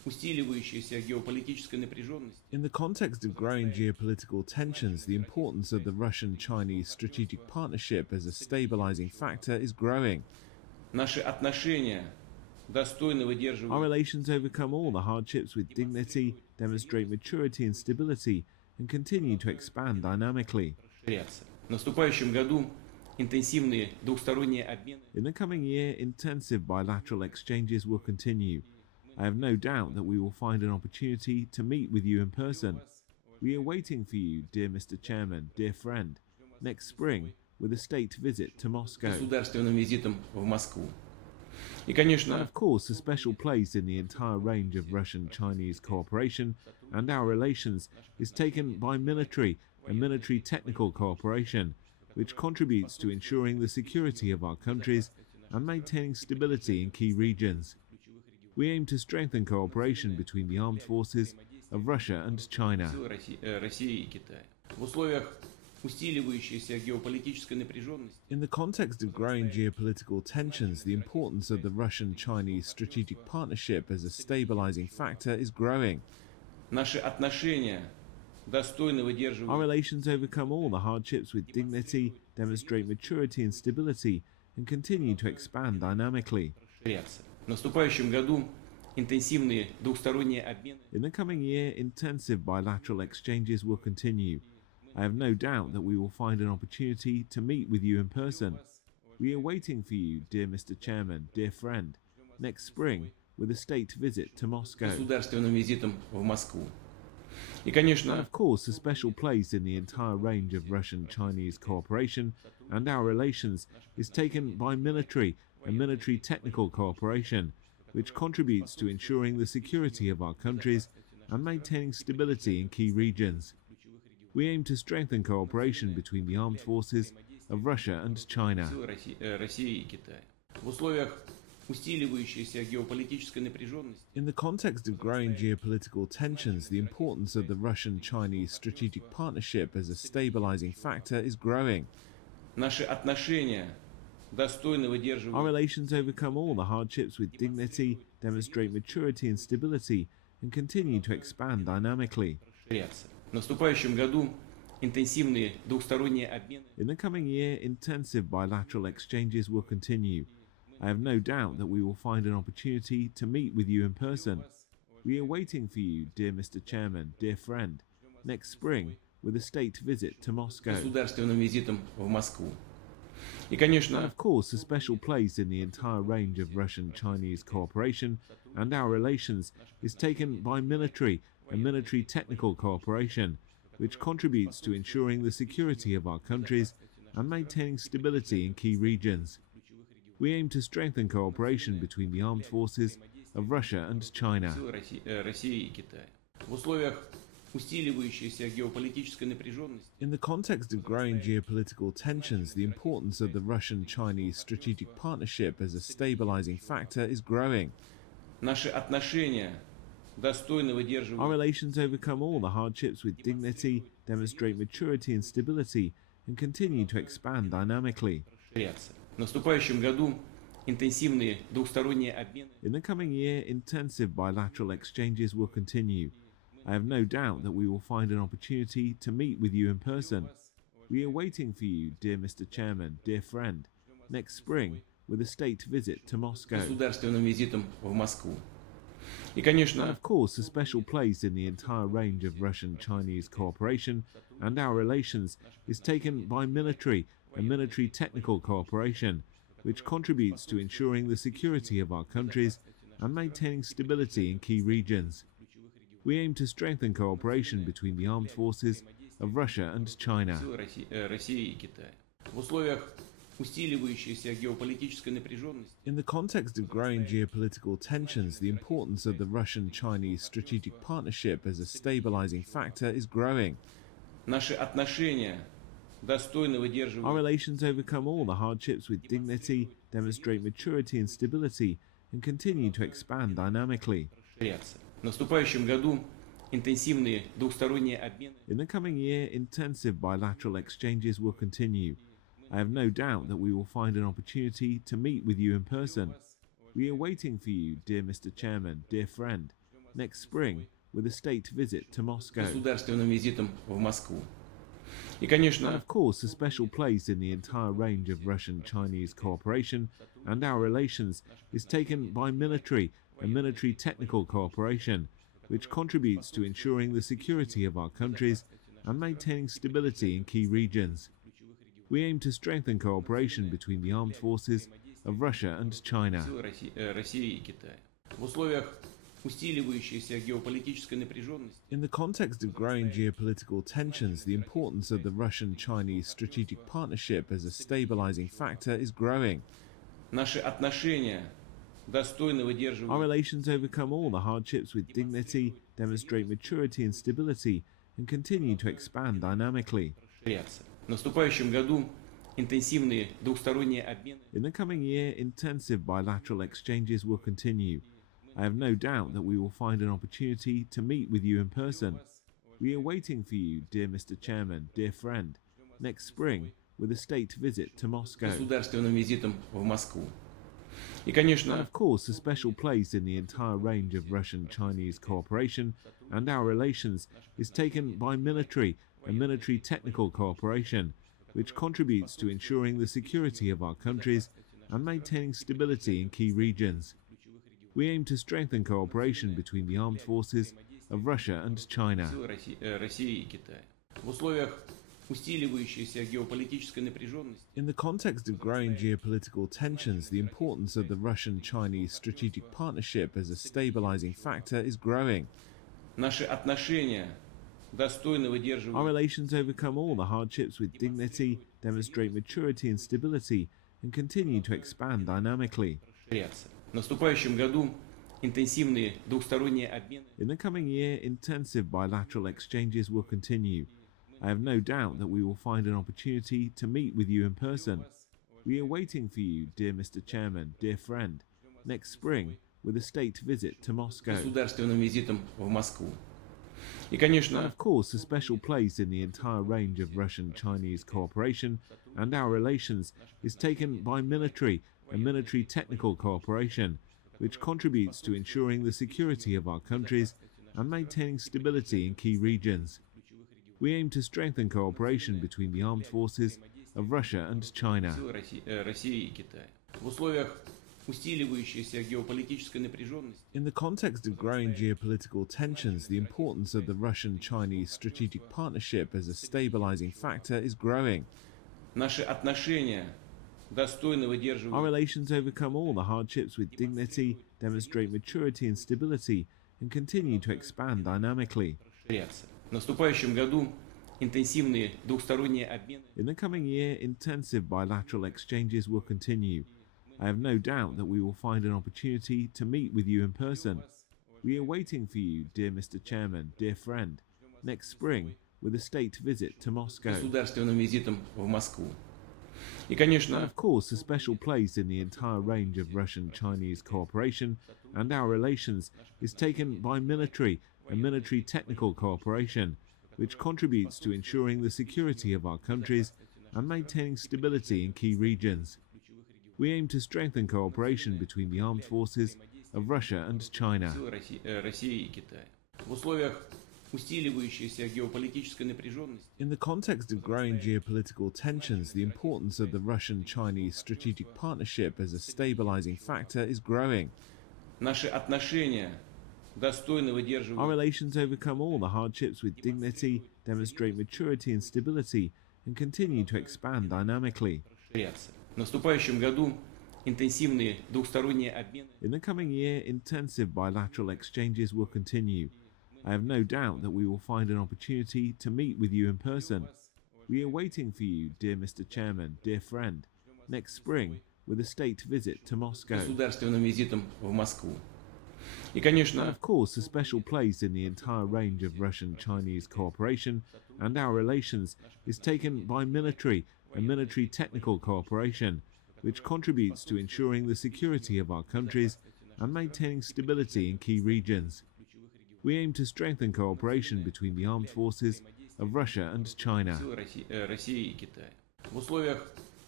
усиливающейся геополитической напряженности. In the context of growing geopolitical tensions, the importance of the Russian-Chinese strategic partnership as a stabilizing factor is growing. Наши отношения достойно Our выдерживают relations overcome all the hardships with dignity, demonstrate maturity and stability, and continue to expand dynamically. расширяться. В наступающем году интенсивные двухсторонние обмены In the coming year, intensive bilateral exchanges will continue. I have no doubt that we will find an opportunity to meet with you in person. We are waiting for you, dear Mr. Chairman, dear friend, next spring with a state visit to Moscow. государственным визитом в Москву. И, And конечно, of course, a special place in the entire range of Russian-Chinese cooperation and our relations is taken by military and military technical cooperation, which contributes to ensuring the security of our countries and maintaining stability in key regions. We aim to strengthen cooperation between the armed forces of Russia and China. силы России и Китая. В условиях усиливающейся геополитической напряженности In the context of growing geopolitical tensions, the importance of the Russian-Chinese strategic partnership as a stabilizing factor is growing. наши отношения достойно Our выдерживают relations overcome all the hardships with dignity, demonstrate maturity and stability, and continue to expand dynamically. расширяться. В наступающем году интенсивные двухсторонние обмены In the coming year, intensive bilateral exchanges will continue. I have no doubt that we will find an opportunity to meet with you in person. We are waiting for you, dear Mr. Chairman, dear friend, next spring with a state visit to Moscow. государственным визитом в Москву. И, And конечно, of course, a special place in the entire range of Russian-Chinese cooperation and our relations is taken by military and military technical cooperation, which contributes to ensuring the security of our countries and maintaining stability in key regions. We aim to strengthen cooperation between the armed forces of Russia and China. силы России и Китая. В условиях усиливающейся геополитической напряженности In the context of growing geopolitical tensions, the importance of the Russian-Chinese strategic partnership as a stabilizing factor is growing. наши отношения достойно Our выдерживают relations overcome all the hardships with dignity, demonstrate maturity and stability, and continue to expand dynamically. расширяться. В наступающем году интенсивные двухсторонние обмены In the coming year, intensive bilateral exchanges will continue. I have no doubt that we will find an opportunity to meet with you in person. We are waiting for you, dear Mr. Chairman, dear friend, next spring with a state visit to Moscow. государственным визитом в Москву. И, And конечно, of course, a special place in the entire range of Russian-Chinese cooperation and our relations is taken by military and military technical cooperation, which contributes to ensuring the security of our countries and maintaining stability in key regions. We aim to strengthen cooperation between the armed forces of Russia and China. силы России и Китая. В условиях усиливающейся геополитической напряженности In the context of growing geopolitical tensions, the importance of the Russian-Chinese strategic partnership as a stabilizing factor is growing. наши отношения достойно Our выдерживают relations overcome all the hardships with dignity, demonstrate maturity and stability, and continue to expand dynamically. расширяться. В наступающем году интенсивные двухсторонние обмены In the coming year, intensive bilateral exchanges will continue. I have no doubt that we will find an opportunity to meet with you in person. We are waiting for you, dear Mr. Chairman, dear friend, next spring with a state visit to Moscow. государственным визитом в Москву. И, And конечно, of course, a special place in the entire range of Russian-Chinese cooperation and our relations is taken by military and military technical cooperation, which contributes to ensuring the security of our countries and maintaining stability in key regions. We aim to strengthen cooperation between the armed forces of Russia and China. силы России и Китая. В условиях усиливающейся геополитической напряженности In the context of growing geopolitical tensions, the importance of the Russian-Chinese strategic partnership as a stabilizing factor is growing. наши отношения достойно Our выдерживают relations overcome all the hardships with dignity, demonstrate maturity and stability, and continue to expand dynamically. расширяться. В наступающем году интенсивные двухсторонние обмены In the coming year, intensive bilateral exchanges will continue. I have no doubt that we will find an opportunity to meet with you in person. We are waiting for you, dear Mr. Chairman, dear friend, next spring with a state visit to Moscow. Государственным визитом в Москву. И, And конечно, of course, a special place in the entire range of Russian-Chinese cooperation and our relations is taken by military and military technical cooperation, which contributes to ensuring the security of our countries and maintaining stability in key regions. We aim to strengthen cooperation between the armed forces of Russia and China. силы России и Китая. В условиях усиливающейся геополитической напряженности In the context of growing geopolitical tensions, the importance of the Russian-Chinese strategic partnership as a stabilizing factor is growing. наши отношения достойно Our выдерживают relations overcome all the hardships with dignity, demonstrate maturity and stability, and continue to expand dynamically. расширяться. В наступающем году интенсивные двухсторонние обмены In the coming year, intensive bilateral exchanges will continue. I have no doubt that we will find an opportunity to meet with you in person. We are waiting for you, dear Mr. Chairman, dear friend, next spring with a state visit to Moscow. государственным визитом в Москву. И, And конечно, of course, a special place in the entire range of Russian-Chinese cooperation and our relations is taken by military and military technical cooperation, which contributes to ensuring the security of our countries and maintaining stability in key regions. We aim to strengthen cooperation between the armed forces of Russia and China. силы России и Китая. В условиях усиливающейся геополитической напряженности In the context of growing geopolitical tensions, the importance of the Russian-Chinese strategic partnership as a stabilizing factor is growing. наши отношения достойно Our выдерживают relations overcome all the hardships with dignity, demonstrate maturity and stability, and continue to expand dynamically. расширяться. В наступающем году интенсивные двухсторонние обмены In the coming year, intensive bilateral exchanges will continue. I have no doubt that we will find an opportunity to meet with you in person. We are waiting for you, dear Mr. Chairman, dear friend, next spring with a state visit to Moscow. государственным визитом в Москву. И, And конечно, of course, a special place in the entire range of Russian-Chinese cooperation and our relations is taken by military and military technical cooperation, which contributes to ensuring the security of our countries and maintaining stability in key regions. We aim to strengthen cooperation between the armed forces of Russia and China. силы России и Китая. В условиях усиливающейся геополитической напряженности In the context of growing geopolitical tensions, the importance of the Russian-Chinese strategic partnership as a stabilizing factor is growing. наши отношения достойно Our выдерживают relations overcome all the hardships with dignity, demonstrate maturity and stability, and continue to expand dynamically. расширяться. В наступающем году интенсивные двухсторонние обмены In the coming year, intensive bilateral exchanges will continue. I have no doubt that we will find an opportunity to meet with you in person. We are waiting for you, dear Mr. Chairman, dear friend, next spring with a state visit to Moscow. государственным визитом в Москву. И, And конечно, of course, a special place in the entire range of Russian-Chinese cooperation and our relations is taken by military and military technical cooperation, which contributes to ensuring the security of our countries and maintaining stability in key regions. We aim to strengthen cooperation between the armed forces of Russia and China. силы России и Китая. В условиях усиливающейся геополитической напряженности In the context of growing geopolitical tensions, the importance of the Russian-Chinese strategic partnership as a stabilizing factor is growing. наши отношения достойно Our выдерживают relations overcome all the hardships with dignity, demonstrate maturity and stability, and continue to expand dynamically. расширяться. В наступающем году интенсивные двухсторонние обмены In the coming year, intensive bilateral exchanges will continue. I have no doubt that we will find an opportunity to meet with you in person. We are waiting for you, dear Mr. Chairman, dear friend, next spring with a state visit to Moscow. государственным визитом в Москву. И, And конечно, of course, a special place in the entire range of Russian-Chinese cooperation and our relations is taken by military and military technical cooperation, which contributes to ensuring the security of our countries and maintaining stability in key regions. We aim to strengthen cooperation between the armed forces of Russia and China. силы России и Китая. В условиях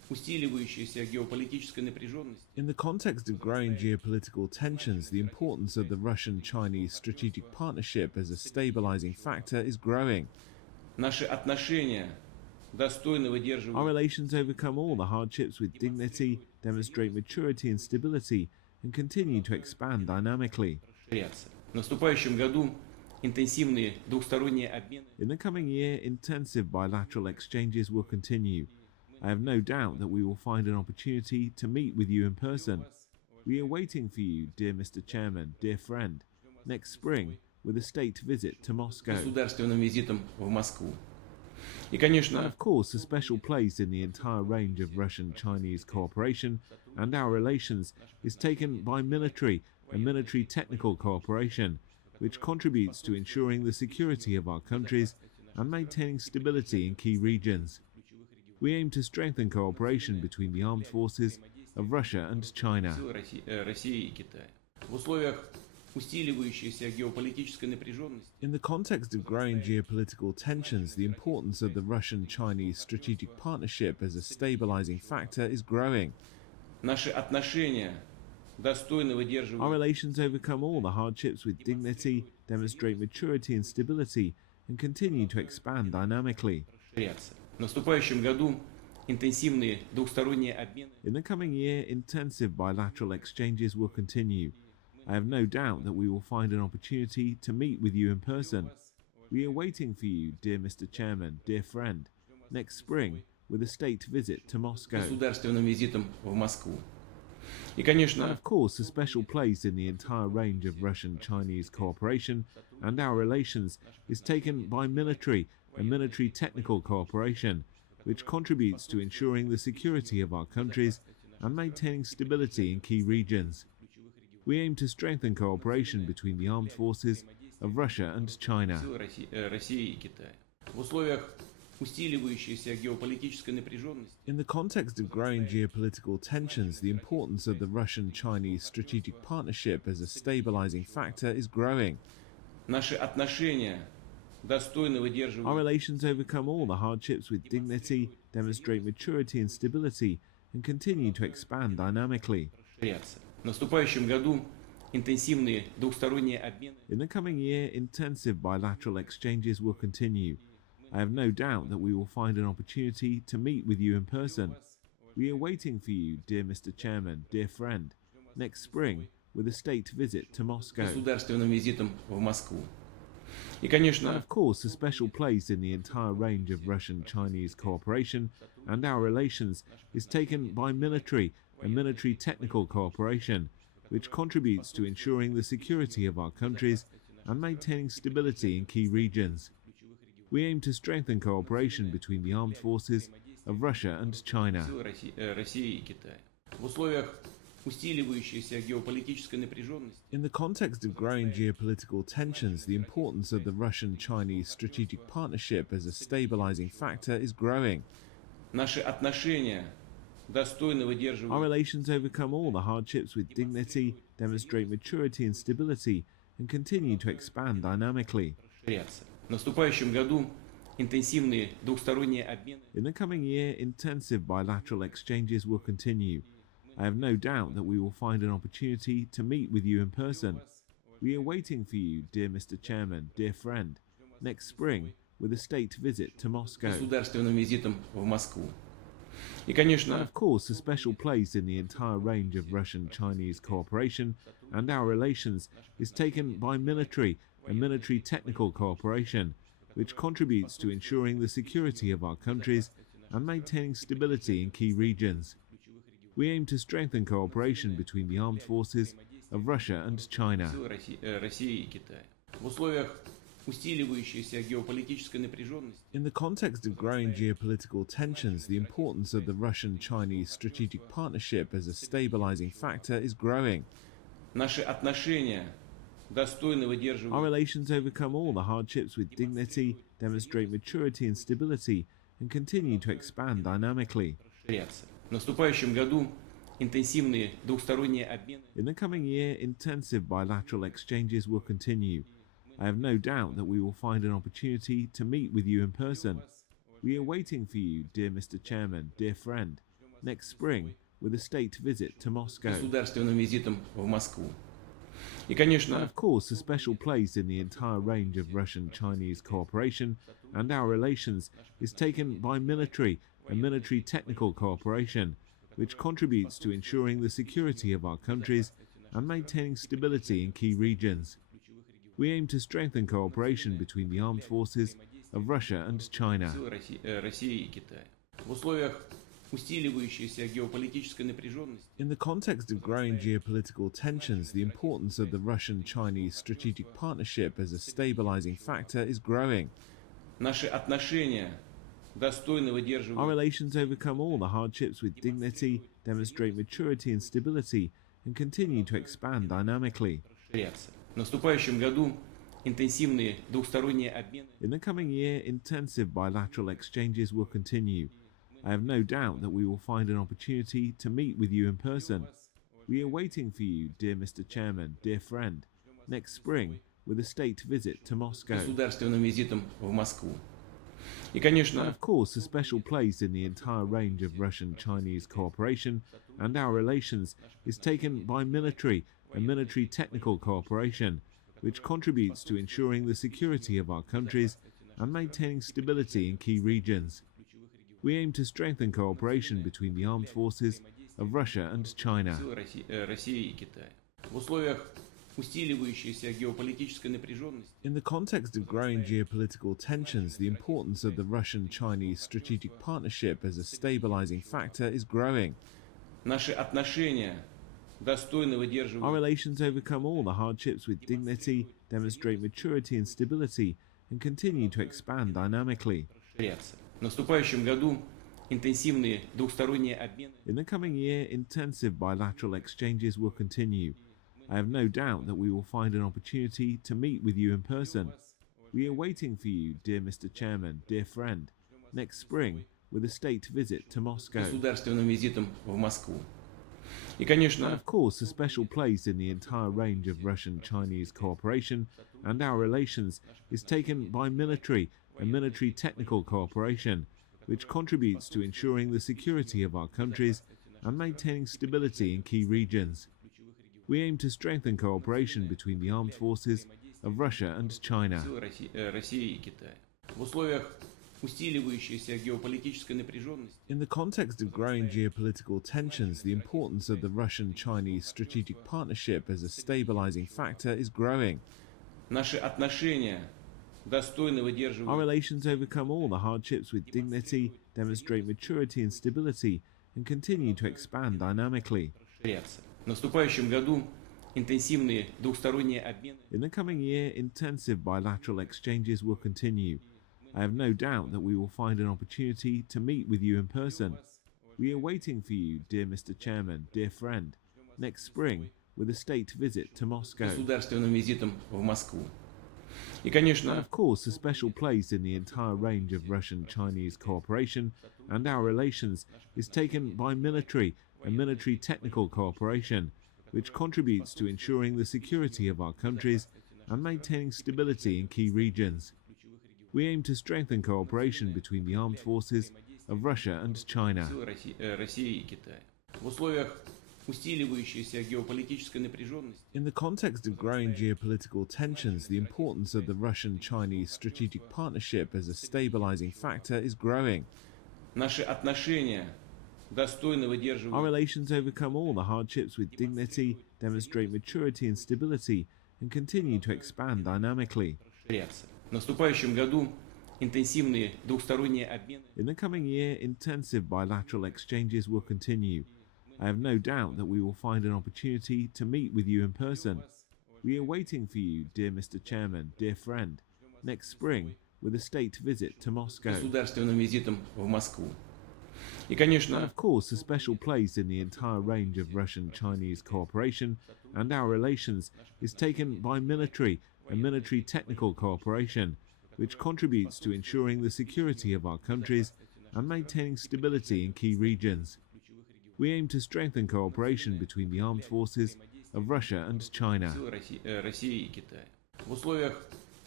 усиливающейся геополитической напряженности. In the context of growing geopolitical tensions, the importance of the Russian-Chinese strategic partnership as a stabilizing factor is growing. Наши отношения достойно Our выдерживают relations overcome all the hardships with dignity, demonstrate maturity and stability, and continue to expand dynamically. расширяться. В наступающем году интенсивные двухсторонние обмены In the coming year, intensive bilateral exchanges will continue. I have no doubt that we will find an opportunity to meet with you in person. We are waiting for you, dear Mr. Chairman, dear friend, next spring with a state visit to Moscow. государственным визитом в Москву. И, And конечно, of course, a special place in the entire range of Russian-Chinese cooperation and our relations is taken by military and military technical cooperation, which contributes to ensuring the security of our countries and maintaining stability in key regions. We aim to strengthen cooperation between the armed forces of Russia and China. силы России и Китая. В условиях усиливающейся геополитической напряженности In the context of growing geopolitical tensions, the importance of the Russian-Chinese strategic partnership as a stabilizing factor is growing. наши отношения достойно Our выдерживают relations overcome all the hardships with dignity, demonstrate maturity and stability, and continue to expand dynamically. расширяться. В наступающем году интенсивные двухсторонние обмены In the coming year, intensive bilateral exchanges will continue. I have no doubt that we will find an opportunity to meet with you in person. We are waiting for you, dear Mr. Chairman, dear friend, next spring with a state visit to Moscow. государственным визитом в Москву. И, And конечно, of course, a special place in the entire range of Russian-Chinese cooperation and our relations is taken by military and military technical cooperation, which contributes to ensuring the security of our countries and maintaining stability in key regions. We aim to strengthen cooperation between the armed forces of Russia and China. силы России и Китая. В условиях усиливающейся геополитической напряженности In the context of growing geopolitical tensions, the importance of the Russian-Chinese strategic partnership as a stabilizing factor is growing. наши отношения достойно Our выдерживают relations overcome all the hardships with dignity, demonstrate maturity and stability, and continue to expand dynamically. расширяться. В наступающем году интенсивные двухсторонние обмены In the coming year, intensive bilateral exchanges will continue. I have no doubt that we will find an opportunity to meet with you in person. We are waiting for you, dear Mr. Chairman, dear friend, next spring with a state visit to Moscow. государственным визитом в Москву. И, And конечно, of course, a special place in the entire range of Russian-Chinese cooperation and our relations is taken by military and military technical cooperation, which contributes to ensuring the security of our countries and maintaining stability in key regions. We aim to strengthen cooperation between the armed forces of Russia and China. силы России и Китая. В условиях усиливающейся геополитической напряженности In the context of growing geopolitical tensions, the importance of the Russian-Chinese strategic partnership as a stabilizing factor is growing. наши отношения достойно Our выдерживают relations overcome all the hardships with dignity, demonstrate maturity and stability, and continue to expand dynamically. расширяться. В наступающем году интенсивные двухсторонние обмены In the coming year, intensive bilateral exchanges will continue. I have no doubt that we will find an opportunity to meet with you in person. We are waiting for you, dear Mr. Chairman, dear friend, next spring with a state visit to Moscow. государственным визитом в Москву. И, And конечно, of course, a special place in the entire range of Russian-Chinese cooperation and our relations is taken by military and military technical cooperation, which contributes to ensuring the security of our countries and maintaining stability in key regions. We aim to strengthen cooperation between the armed forces of Russia and China. силы России и Китая. В условиях усиливающейся геополитической напряженности In the context of growing geopolitical tensions, the importance of the Russian-Chinese strategic partnership as a stabilizing factor is growing. наши отношения достойно Our выдерживают relations overcome all the hardships with dignity, demonstrate maturity and stability, and continue to expand dynamically. расширяться. В наступающем году интенсивные двухсторонние обмены In the coming year, intensive bilateral exchanges will continue. I have no doubt that we will find an opportunity to meet with you in person. We are waiting for you, dear Mr. Chairman, dear friend, next spring with a state visit to Moscow. Государственным визитом в Москву. И, And конечно, of course, a special place in the entire range of Russian-Chinese cooperation and our relations is taken by military and military technical cooperation, which contributes to ensuring the security of our countries and maintaining stability in key regions. We aim to strengthen cooperation between the armed forces of Russia and China. силы России и Китая. В условиях усиливающейся геополитической напряженности In the context of growing geopolitical tensions, the importance of the Russian-Chinese strategic partnership as a stabilizing factor is growing. наши отношения достойно Our выдерживают relations overcome all the hardships with dignity, demonstrate maturity and stability, and continue to expand dynamically. расширяться. В наступающем году интенсивные двухсторонние обмены In the coming year, intensive bilateral exchanges will continue. I have no doubt that we will find an opportunity to meet with you in person. We are waiting for you, dear Mr. Chairman, dear friend, next spring with a state visit to Moscow. государственным визитом в Москву. И, And конечно, of course, a special place in the entire range of Russian-Chinese cooperation and our relations is taken by military and military technical cooperation, which contributes to ensuring the security of our countries and maintaining stability in key regions. We aim to strengthen cooperation between the armed forces of Russia and China. силы России и Китая. В условиях усиливающейся геополитической напряженности In the context of growing geopolitical tensions, the importance of the Russian-Chinese strategic partnership as a stabilizing factor is growing. наши отношения достойно Our выдерживают relations overcome all the hardships with dignity, demonstrate maturity and stability, and continue to expand dynamically. расширяться. В наступающем году интенсивные двухсторонние обмены In the coming year, intensive bilateral exchanges will continue. I have no doubt that we will find an opportunity to meet with you in person. We are waiting for you, dear Mr. Chairman, dear friend, next spring with a state visit to Moscow. государственным визитом в Москву. И, And конечно, of course, a special place in the entire range of Russian-Chinese cooperation and our relations is taken by military and military technical cooperation, which contributes to ensuring the security of our countries and maintaining stability in key regions. We aim to strengthen cooperation between the armed forces of Russia and China. силы России и Китая. В условиях усиливающейся геополитической напряженности In the context of growing geopolitical tensions, the importance of the Russian-Chinese strategic partnership as a stabilizing factor is growing. наши отношения достойно Our выдерживают relations overcome all the hardships with dignity, demonstrate maturity and stability, and continue to expand dynamically. расширяться. В наступающем году интенсивные двухсторонние обмены In the coming year, intensive bilateral exchanges will continue. I have no doubt that we will find an opportunity to meet with you in person. We are waiting for you, dear Mr. Chairman, dear friend, next spring with a state visit to Moscow. государственным визитом в Москву. И, And конечно, of course, a special place in the entire range of Russian-Chinese cooperation and our relations is taken by military and military technical cooperation, which contributes to ensuring the security of our countries and maintaining stability in key regions. We aim to strengthen cooperation between the armed forces of Russia and China. силы России и Китая. В условиях усиливающейся геополитической напряженности In the context of growing geopolitical tensions, the importance of the Russian-Chinese strategic partnership as a stabilizing factor is growing. наши отношения достойно Our выдерживают relations overcome all the hardships with dignity, demonstrate maturity and stability, and continue to expand dynamically. расширяться. В наступающем году интенсивные двухсторонние обмены In the coming year, intensive bilateral exchanges will continue. I have no doubt that we will find an opportunity to meet with you in person. We are waiting for you, dear Mr. Chairman, dear friend, next spring with a state visit to Moscow. государственным визитом в Москву. И, And конечно, of course, a special place in the entire range of Russian-Chinese cooperation and our relations is taken by military and military technical cooperation, which contributes to ensuring the security of our countries and maintaining stability in key regions. We aim to strengthen cooperation between the armed forces of Russia and China. силы России и Китая. В условиях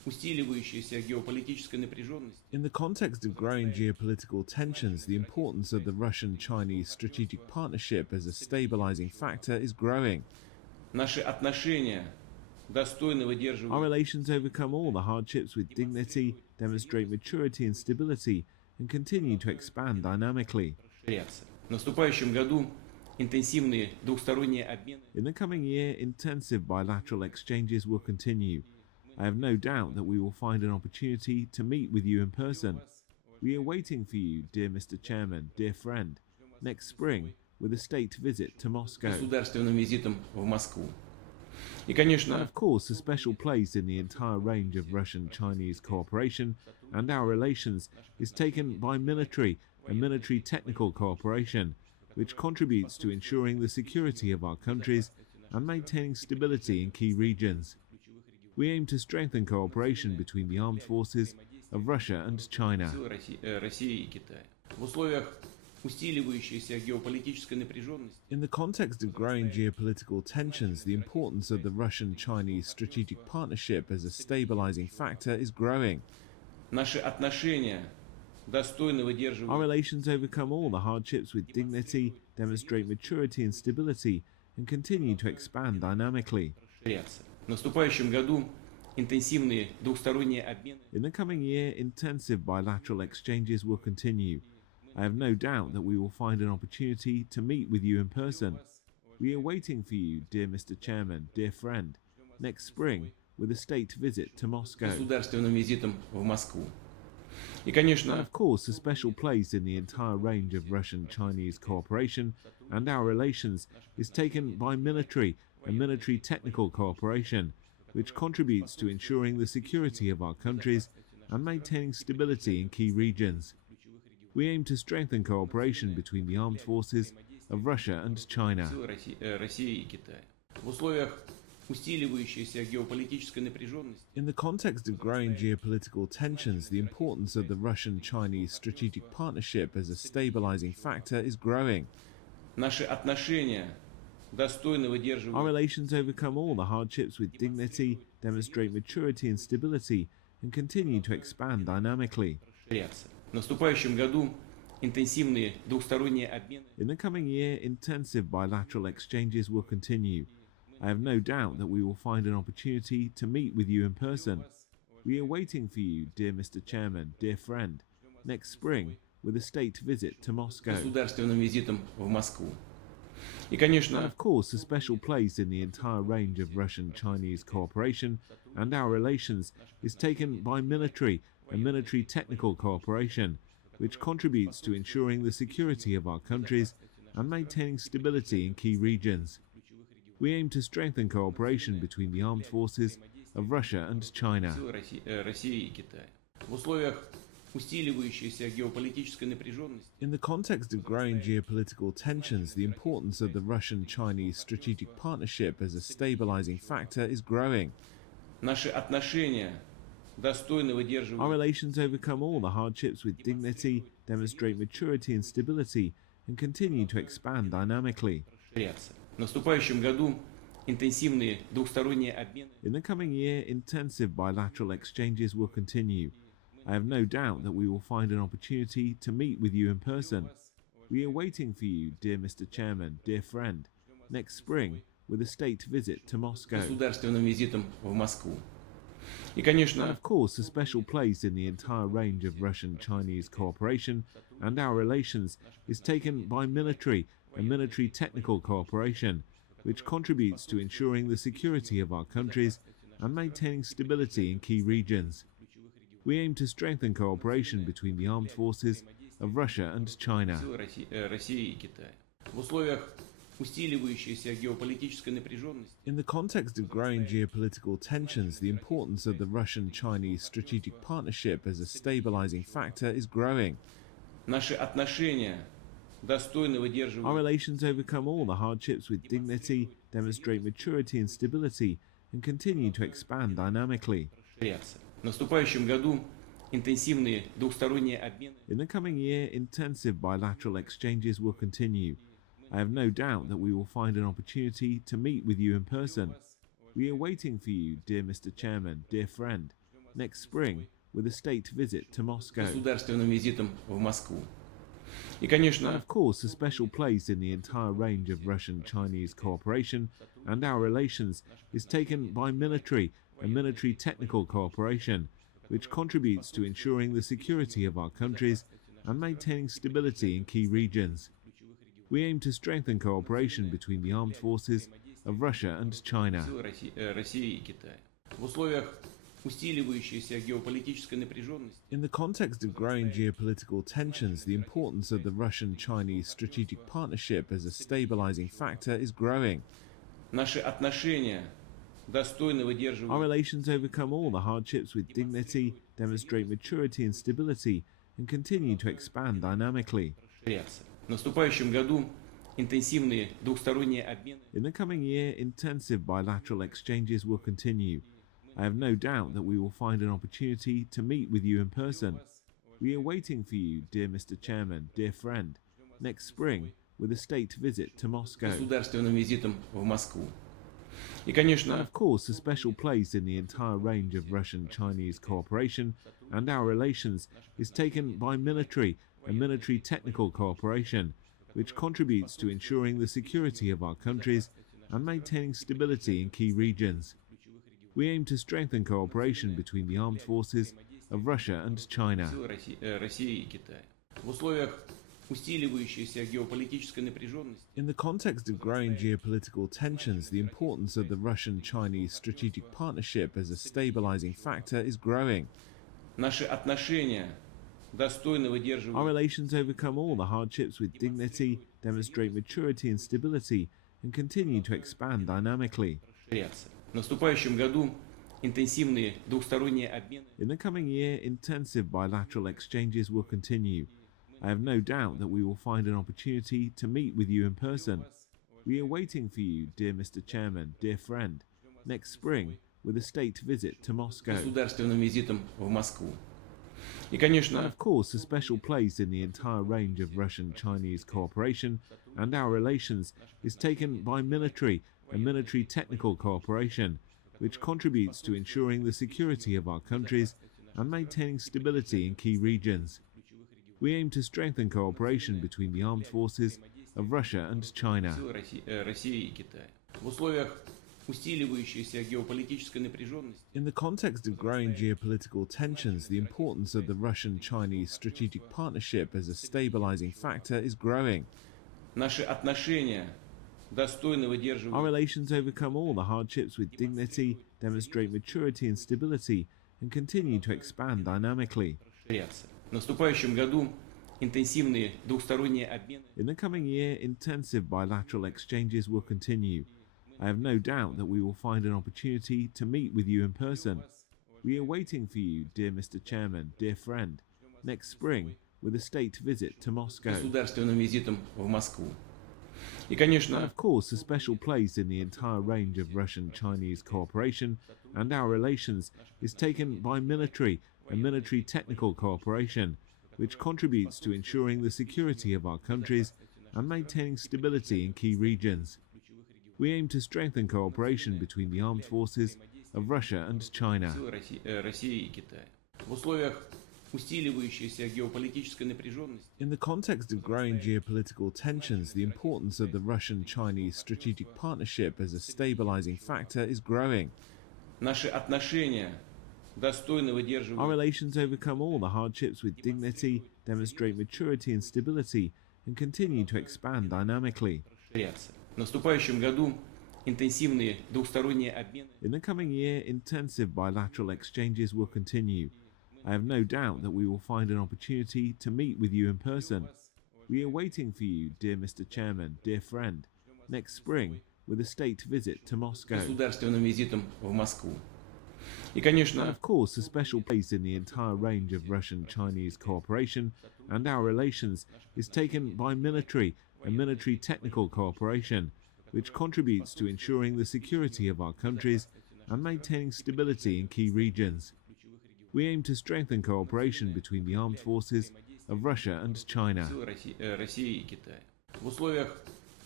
усиливающейся геополитической напряженности. In the context of growing geopolitical tensions, the importance of the Russian-Chinese strategic partnership as a stabilizing factor is growing. Наши отношения достойно Our выдерживают relations overcome all the hardships with dignity, demonstrate maturity and stability, and continue to expand dynamically. расширяться. В наступающем году интенсивные двухсторонние обмены In the coming year, intensive bilateral exchanges will continue. I have no doubt that we will find an opportunity to meet with you in person. We are waiting for you, dear Mr. Chairman, dear friend, next spring with a state visit to Moscow. государственным визитом в Москву. И, And конечно, of course, a special place in the entire range of Russian-Chinese cooperation and our relations is taken by military and military technical cooperation, which contributes to ensuring the security of our countries and maintaining stability in key regions. We aim to strengthen cooperation between the armed forces of Russia and China. силы России и Китая. В условиях усиливающейся геополитической напряженности In the context of growing geopolitical tensions, the importance of the Russian-Chinese strategic partnership as a stabilizing factor is growing. наши отношения достойно Our выдерживают relations overcome all the hardships with dignity, demonstrate maturity and stability, and continue to expand dynamically. расширяться. В наступающем году интенсивные двухсторонние обмены In the coming year, intensive bilateral exchanges will continue. I have no doubt that we will find an opportunity to meet with you in person. We are waiting for you, dear Mr. Chairman, dear friend, next spring with a state visit to Moscow. государственным визитом в Москву. И, And конечно, of course, a special place in the entire range of Russian-Chinese cooperation and our relations is taken by military and military technical cooperation, which contributes to ensuring the security of our countries and maintaining stability in key regions. We aim to strengthen cooperation between the armed forces of Russia and China. силы России и Китая. В условиях усиливающейся геополитической напряженности In the context of growing geopolitical tensions, the importance of the Russian-Chinese strategic partnership as a stabilizing factor is growing. наши отношения достойно Our выдерживают relations overcome all the hardships with dignity, demonstrate maturity and stability, and continue to expand dynamically. расширяться. В наступающем году интенсивные двухсторонние обмены In the coming year, intensive bilateral exchanges will continue. I have no doubt that we will find an opportunity to meet with you in person. We are waiting for you, dear Mr. Chairman, dear friend, next spring with a state visit to Moscow. государственным визитом в Москву. И, And конечно, of course, a special place in the entire range of Russian-Chinese cooperation and our relations is taken by military and military technical cooperation, which contributes to ensuring the security of our countries and maintaining stability in key regions. We aim to strengthen cooperation between the armed forces of Russia and China. силы России и Китая. В условиях усиливающейся геополитической напряженности In the context of growing geopolitical tensions, the importance of the Russian-Chinese strategic partnership as a stabilizing factor is growing. наши отношения достойно Our выдерживают relations overcome all the hardships with dignity, demonstrate maturity and stability, and continue to expand dynamically. расширяться. В наступающем году интенсивные двухсторонние обмены In the coming year, intensive bilateral exchanges will continue. I have no doubt that we will find an opportunity to meet with you in person. We are waiting for you, dear Mr. Chairman, dear friend, next spring with a state visit to Moscow. государственным визитом в Москву. И, And конечно, of course, a special place in the entire range of Russian-Chinese cooperation and our relations is taken by military and military technical cooperation, which contributes to ensuring the security of our countries and maintaining stability in key regions. We aim to strengthen cooperation between the armed forces of Russia and China. силы России и Китая. В условиях усиливающейся геополитической напряженности In the context of growing geopolitical tensions, the importance of the Russian-Chinese strategic partnership as a stabilizing factor is growing. наши отношения достойно Our выдерживают relations overcome all the hardships with dignity, demonstrate maturity and stability, and continue to expand dynamically. расширяться. В наступающем году интенсивные двухсторонние обмены In the coming year, intensive bilateral exchanges will continue. I have no doubt that we will find an opportunity to meet with you in person. We are waiting for you, dear Mr. Chairman, dear friend, next spring with a state visit to Moscow. государственным визитом в Москву. И, And конечно, of course, a special place in the entire range of Russian-Chinese cooperation and our relations is taken by military and military technical cooperation, which contributes to ensuring the security of our countries and maintaining stability in key regions. We aim to strengthen cooperation between the armed forces of Russia and China. силы России и Китая. В условиях усиливающейся геополитической напряженности In the context of growing geopolitical tensions, the importance of the Russian-Chinese strategic partnership as a stabilizing factor is growing. наши отношения достойно Our выдерживают relations overcome all the hardships with dignity, demonstrate maturity and stability, and continue to expand dynamically. расширяться. В наступающем году интенсивные двухсторонние обмены In the coming year, intensive bilateral exchanges will continue. I have no doubt that we will find an opportunity to meet with you in person. We are waiting for you, dear Mr. Chairman, dear friend, next spring with a state visit to Moscow. государственным визитом в Москву. И, And конечно, of course, a special place in the entire range of Russian-Chinese cooperation and our relations is taken by military and military technical cooperation, which contributes to ensuring the security of our countries and maintaining stability in key regions. We aim to strengthen cooperation between the armed forces of Russia and China. силы России и Китая. В условиях усиливающейся геополитической напряженности In the context of growing geopolitical tensions, the importance of the Russian-Chinese strategic partnership as a stabilizing factor is growing. наши отношения достойно Our выдерживают relations overcome all the hardships with dignity, demonstrate maturity and stability, and continue to expand dynamically. расширяться. В наступающем году интенсивные двухсторонние обмены In the coming year, intensive bilateral exchanges will continue. I have no doubt that we will find an opportunity to meet with you in person. We are waiting for you, dear Mr. Chairman, dear friend, next spring with a state visit to Moscow. государственным визитом в Москву. И, And конечно, of course, a special place in the entire range of Russian-Chinese cooperation and our relations is taken by military and military technical cooperation, which contributes to ensuring the security of our countries and maintaining stability in key regions. We aim to strengthen cooperation between the armed forces of Russia and China. силы России и Китая. В условиях усиливающейся геополитической напряженности In the context of growing geopolitical tensions, the importance of the Russian-Chinese strategic partnership as a stabilizing factor is growing. наши отношения достойно Our выдерживают relations overcome all the hardships with dignity, demonstrate maturity and stability, and continue to expand dynamically. расширяться. В наступающем году интенсивные двухсторонние обмены In the coming year, intensive bilateral exchanges will continue. I have no doubt that we will find an opportunity to meet with you in person. We are waiting for you, dear Mr. Chairman, dear friend, next spring with a state visit to Moscow. государственным визитом в Москву. И, And конечно, of course, a special place in the entire range of Russian-Chinese cooperation and our relations is taken by military and military technical cooperation, which contributes to ensuring the security of our countries and maintaining stability in key regions. We aim to strengthen cooperation between the armed forces of Russia and China. силы России и Китая. В условиях усиливающейся геополитической напряженности In the context of growing geopolitical tensions, the importance of the Russian-Chinese strategic partnership as a stabilizing factor is growing. наши отношения достойно Our выдерживают relations overcome all the hardships with dignity, demonstrate maturity and stability, and continue to expand dynamically. расширяться. В наступающем году интенсивные двухсторонние обмены In the coming year, intensive bilateral exchanges will continue. I have no doubt that we will find an opportunity to meet with you in person. We are waiting for you, dear Mr. Chairman, dear friend, next spring with a state visit to Moscow. государственным визитом в Москву. И, And конечно, of course, a special place in the entire range of Russian-Chinese cooperation and our relations is taken by military and military technical cooperation, which contributes to ensuring the security of our countries and maintaining stability in key regions. We aim to strengthen cooperation between the armed forces of Russia and China. силы России и Китая. В условиях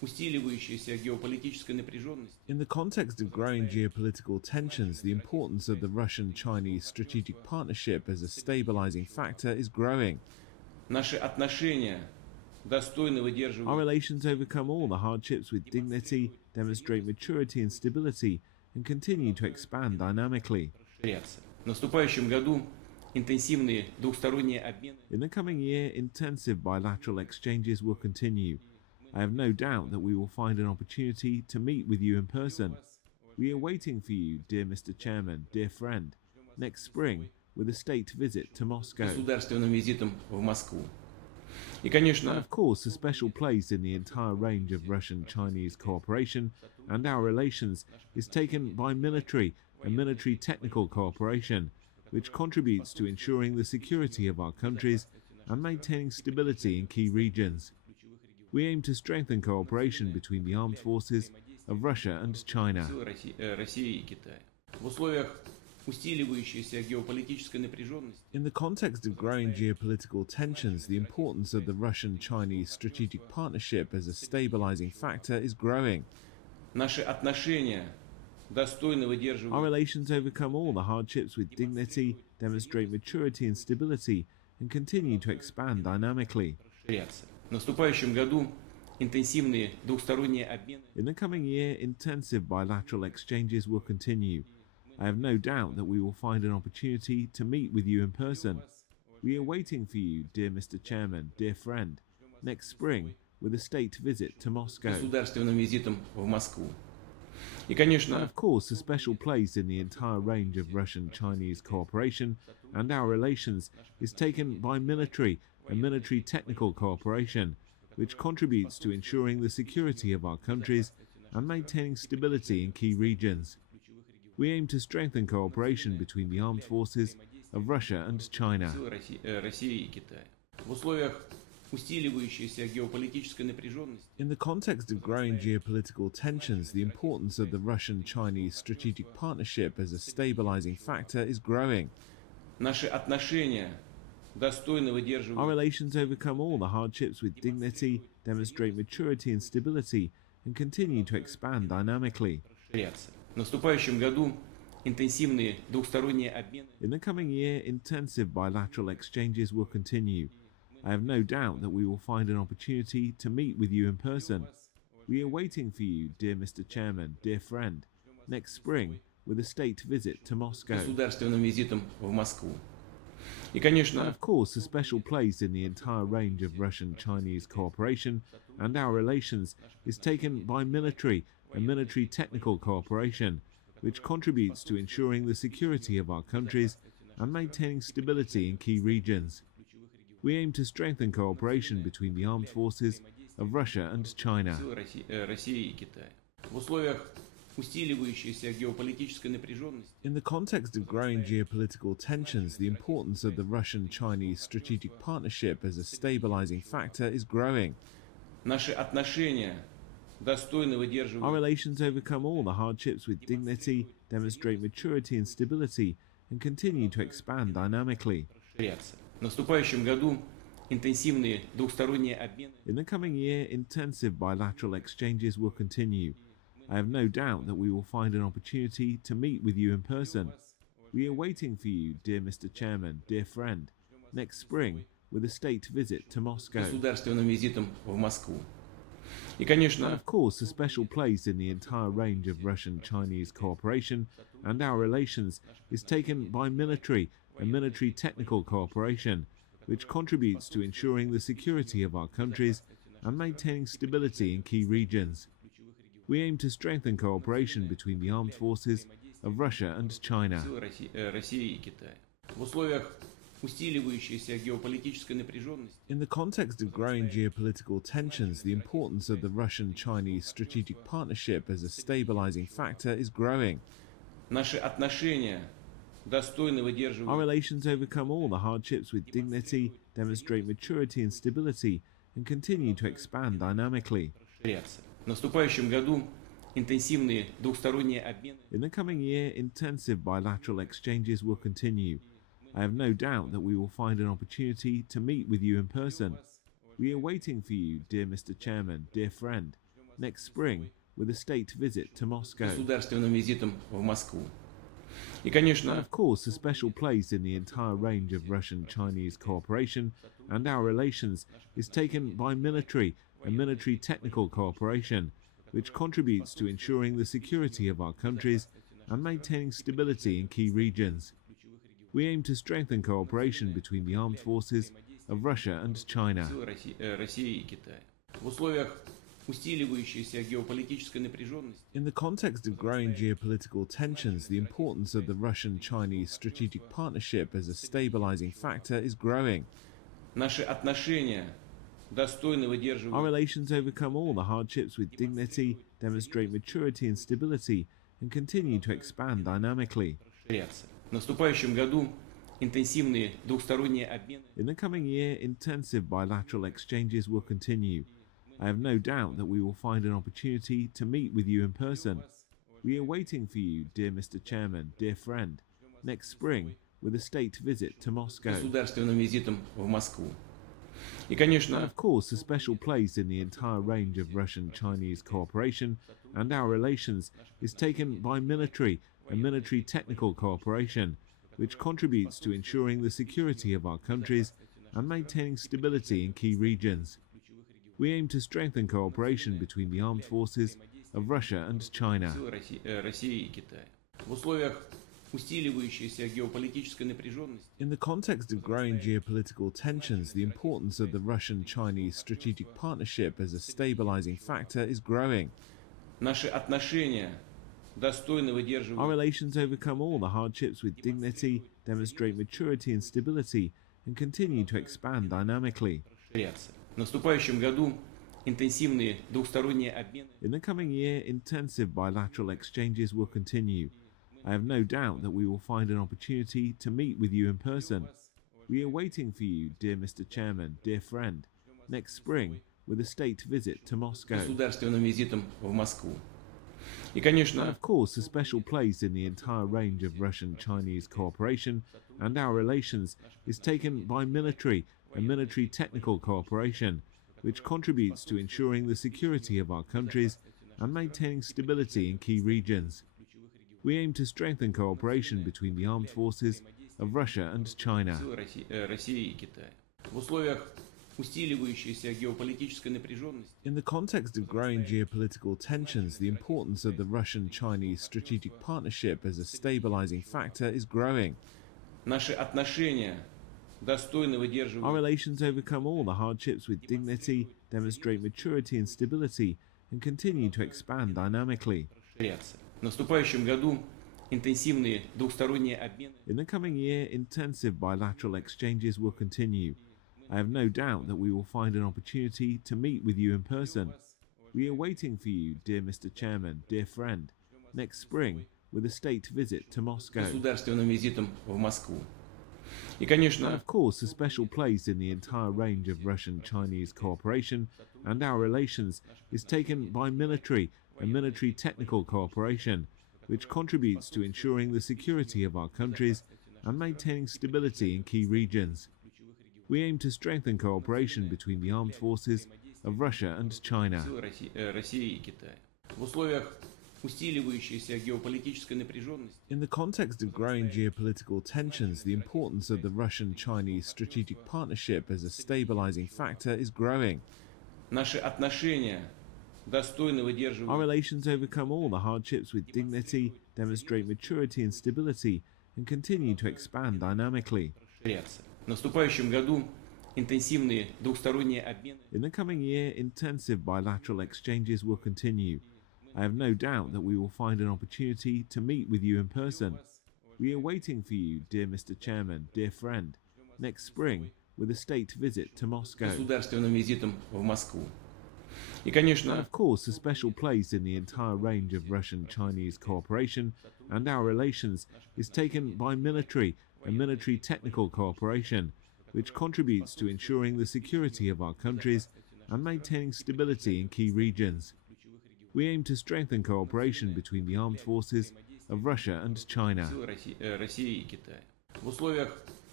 усиливающейся геополитической напряженности. In the context of growing geopolitical tensions, the importance of the Russian-Chinese strategic partnership as a stabilizing factor is growing. Наши отношения достойно Our выдерживают relations overcome all the hardships with dignity, demonstrate maturity and stability, and continue to expand dynamically. расширяться. В наступающем году интенсивные двухсторонние обмены In the coming year, intensive bilateral exchanges will continue. I have no doubt that we will find an opportunity to meet with you in person. We are waiting for you, dear Mr. Chairman, dear friend, next spring with a state visit to Moscow. государственным визитом в Москву. И, And конечно, of course, a special place in the entire range of Russian-Chinese cooperation and our relations is taken by military and military technical cooperation, which contributes to ensuring the security of our countries and maintaining stability in key regions. We aim to strengthen cooperation between the armed forces of Russia and China. силы России и Китая. В условиях усиливающейся геополитической напряженности In the context of growing geopolitical tensions, the importance of the Russian-Chinese strategic partnership as a stabilizing factor is growing. наши отношения достойно Our выдерживают relations overcome all the hardships with dignity, demonstrate maturity and stability, and continue to expand dynamically. расширяться. В наступающем году интенсивные двухсторонние обмены In the coming year, intensive bilateral exchanges will continue. I have no doubt that we will find an opportunity to meet with you in person. We are waiting for you, dear Mr. Chairman, dear friend, next spring with a state visit to Moscow. государственным визитом в Москву. И, And конечно, of course, a special place in the entire range of Russian-Chinese cooperation and our relations is taken by military and military technical cooperation, which contributes to ensuring the security of our countries and maintaining stability in key regions. We aim to strengthen cooperation between the armed forces of Russia and China. силы России и Китая. В условиях усиливающейся геополитической напряженности In the context of growing geopolitical tensions, the importance of the Russian-Chinese strategic partnership as a stabilizing factor is growing. наши отношения достойно Our выдерживают relations overcome all the hardships with dignity, demonstrate maturity and stability, and continue to expand dynamically. расширяться. В наступающем году интенсивные двухсторонние обмены In the coming year, intensive bilateral exchanges will continue. I have no doubt that we will find an opportunity to meet with you in person. We are waiting for you, dear Mr. Chairman, dear friend, next spring with a state visit to Moscow. государственным визитом в Москву. И, And конечно, of course, a special place in the entire range of Russian-Chinese cooperation and our relations is taken by military and military technical cooperation, which contributes to ensuring the security of our countries and maintaining stability in key regions. We aim to strengthen cooperation between the armed forces of Russia and China. силы России и Китая. В условиях усиливающейся геополитической напряженности In the context of growing geopolitical tensions, the importance of the Russian-Chinese strategic partnership as a stabilizing factor is growing. наши отношения достойно Our выдерживают relations overcome all the hardships with dignity, demonstrate maturity and stability, and continue to expand dynamically. расширяться. В наступающем году интенсивные двухсторонние обмены In the coming year, intensive bilateral exchanges will continue. I have no doubt that we will find an opportunity to meet with you in person. We are waiting for you, dear Mr. Chairman, dear friend, next spring with a state visit to Moscow. государственным визитом в Москву. И, And конечно, of course, a special place in the entire range of Russian-Chinese cooperation and our relations is taken by military and military technical cooperation, which contributes to ensuring the security of our countries and maintaining stability in key regions. We aim to strengthen cooperation between the armed forces of Russia and China. силы России и Китая. В условиях усиливающейся геополитической напряженности In the context of growing geopolitical tensions, the importance of the Russian-Chinese strategic partnership as a stabilizing factor is growing. наши отношения достойно Our выдерживают relations overcome all the hardships with dignity, demonstrate maturity and stability, and continue to expand dynamically. расширяться. В наступающем году интенсивные двухсторонние обмены In the coming year, intensive bilateral exchanges will continue. I have no doubt that we will find an opportunity to meet with you in person. We are waiting for you, dear Mr. Chairman, dear friend, next spring with a state visit to Moscow. Государственным визитом в Москву. И, And конечно, of course, a special place in the entire range of Russian-Chinese cooperation and our relations is taken by military and military technical cooperation, which contributes to ensuring the security of our countries and maintaining stability in key regions. We aim to strengthen cooperation between the armed forces of Russia and China. силы России и Китая. В условиях усиливающейся геополитической напряженности In the context of growing geopolitical tensions, the importance of the Russian-Chinese strategic partnership as a stabilizing factor is growing. наши отношения достойно Our выдерживают relations overcome all the hardships with dignity, demonstrate maturity and stability, and continue to expand dynamically. расширяться. В наступающем году интенсивные двухсторонние обмены In the coming year, intensive bilateral exchanges will continue. I have no doubt that we will find an opportunity to meet with you in person. We are waiting for you, dear Mr. Chairman, dear friend, next spring with a state visit to Moscow. государственным визитом в Москву. И, And конечно, of course, a special place in the entire range of Russian-Chinese cooperation and our relations is taken by military and military technical cooperation, which contributes to ensuring the security of our countries and maintaining stability in key regions. We aim to strengthen cooperation between the armed forces of Russia and China. силы России и Китая. В условиях усиливающейся геополитической напряженности In the context of growing geopolitical tensions, the importance of the Russian-Chinese strategic partnership as a stabilizing factor is growing. наши отношения достойно Our выдерживают relations overcome all the hardships with dignity, demonstrate maturity and stability, and continue to expand dynamically. расширяться. В наступающем году интенсивные двухсторонние обмены In the coming year, intensive bilateral exchanges will continue. I have no doubt that we will find an opportunity to meet with you in person. We are waiting for you, dear Mr. Chairman, dear friend, next spring with a state visit to Moscow. государственным визитом в Москву. И, And конечно, of course, a special place in the entire range of Russian-Chinese cooperation and our relations is taken by military and military technical cooperation, which contributes to ensuring the security of our countries and maintaining stability in key regions. We aim to strengthen cooperation between the armed forces of Russia and China. силы России и Китая. В условиях усиливающейся геополитической напряженности In the context of growing geopolitical tensions, the importance of the Russian-Chinese strategic partnership as a stabilizing factor is growing. наши отношения достойно Our выдерживают relations overcome all the hardships with dignity, demonstrate maturity and stability, and continue to expand dynamically. расширяться. В наступающем году интенсивные двухсторонние обмены In the coming year, intensive bilateral exchanges will continue. I have no doubt that we will find an opportunity to meet with you in person. We are waiting for you, dear Mr. Chairman, dear friend, next spring with a state visit to Moscow. государственным визитом в Москву. И, And конечно, of course, a special place in the entire range of Russian-Chinese cooperation and our relations is taken by military and military technical cooperation, which contributes to ensuring the security of our countries and maintaining stability in key regions. We aim to strengthen cooperation between the armed forces of Russia and China. силы России и Китая. В условиях усиливающейся геополитической напряженности In the context of growing geopolitical tensions, the importance of the Russian-Chinese strategic partnership as a stabilizing factor is growing. наши отношения достойно Our выдерживают relations overcome all the hardships with dignity, demonstrate maturity and stability, and continue to expand dynamically. расширяться. В наступающем году интенсивные двухсторонние обмены In the coming year, intensive bilateral exchanges will continue. I have no doubt that we will find an opportunity to meet with you in person. We are waiting for you, dear Mr. Chairman, dear friend, next spring with a state visit to Moscow. государственным визитом в Москву. И, And конечно, of course, a special place in the entire range of Russian-Chinese cooperation and our relations is taken by military and military technical cooperation, which contributes to ensuring the security of our countries and maintaining stability in key regions. We aim to strengthen cooperation between the armed forces of Russia and China. силы России и Китая. В условиях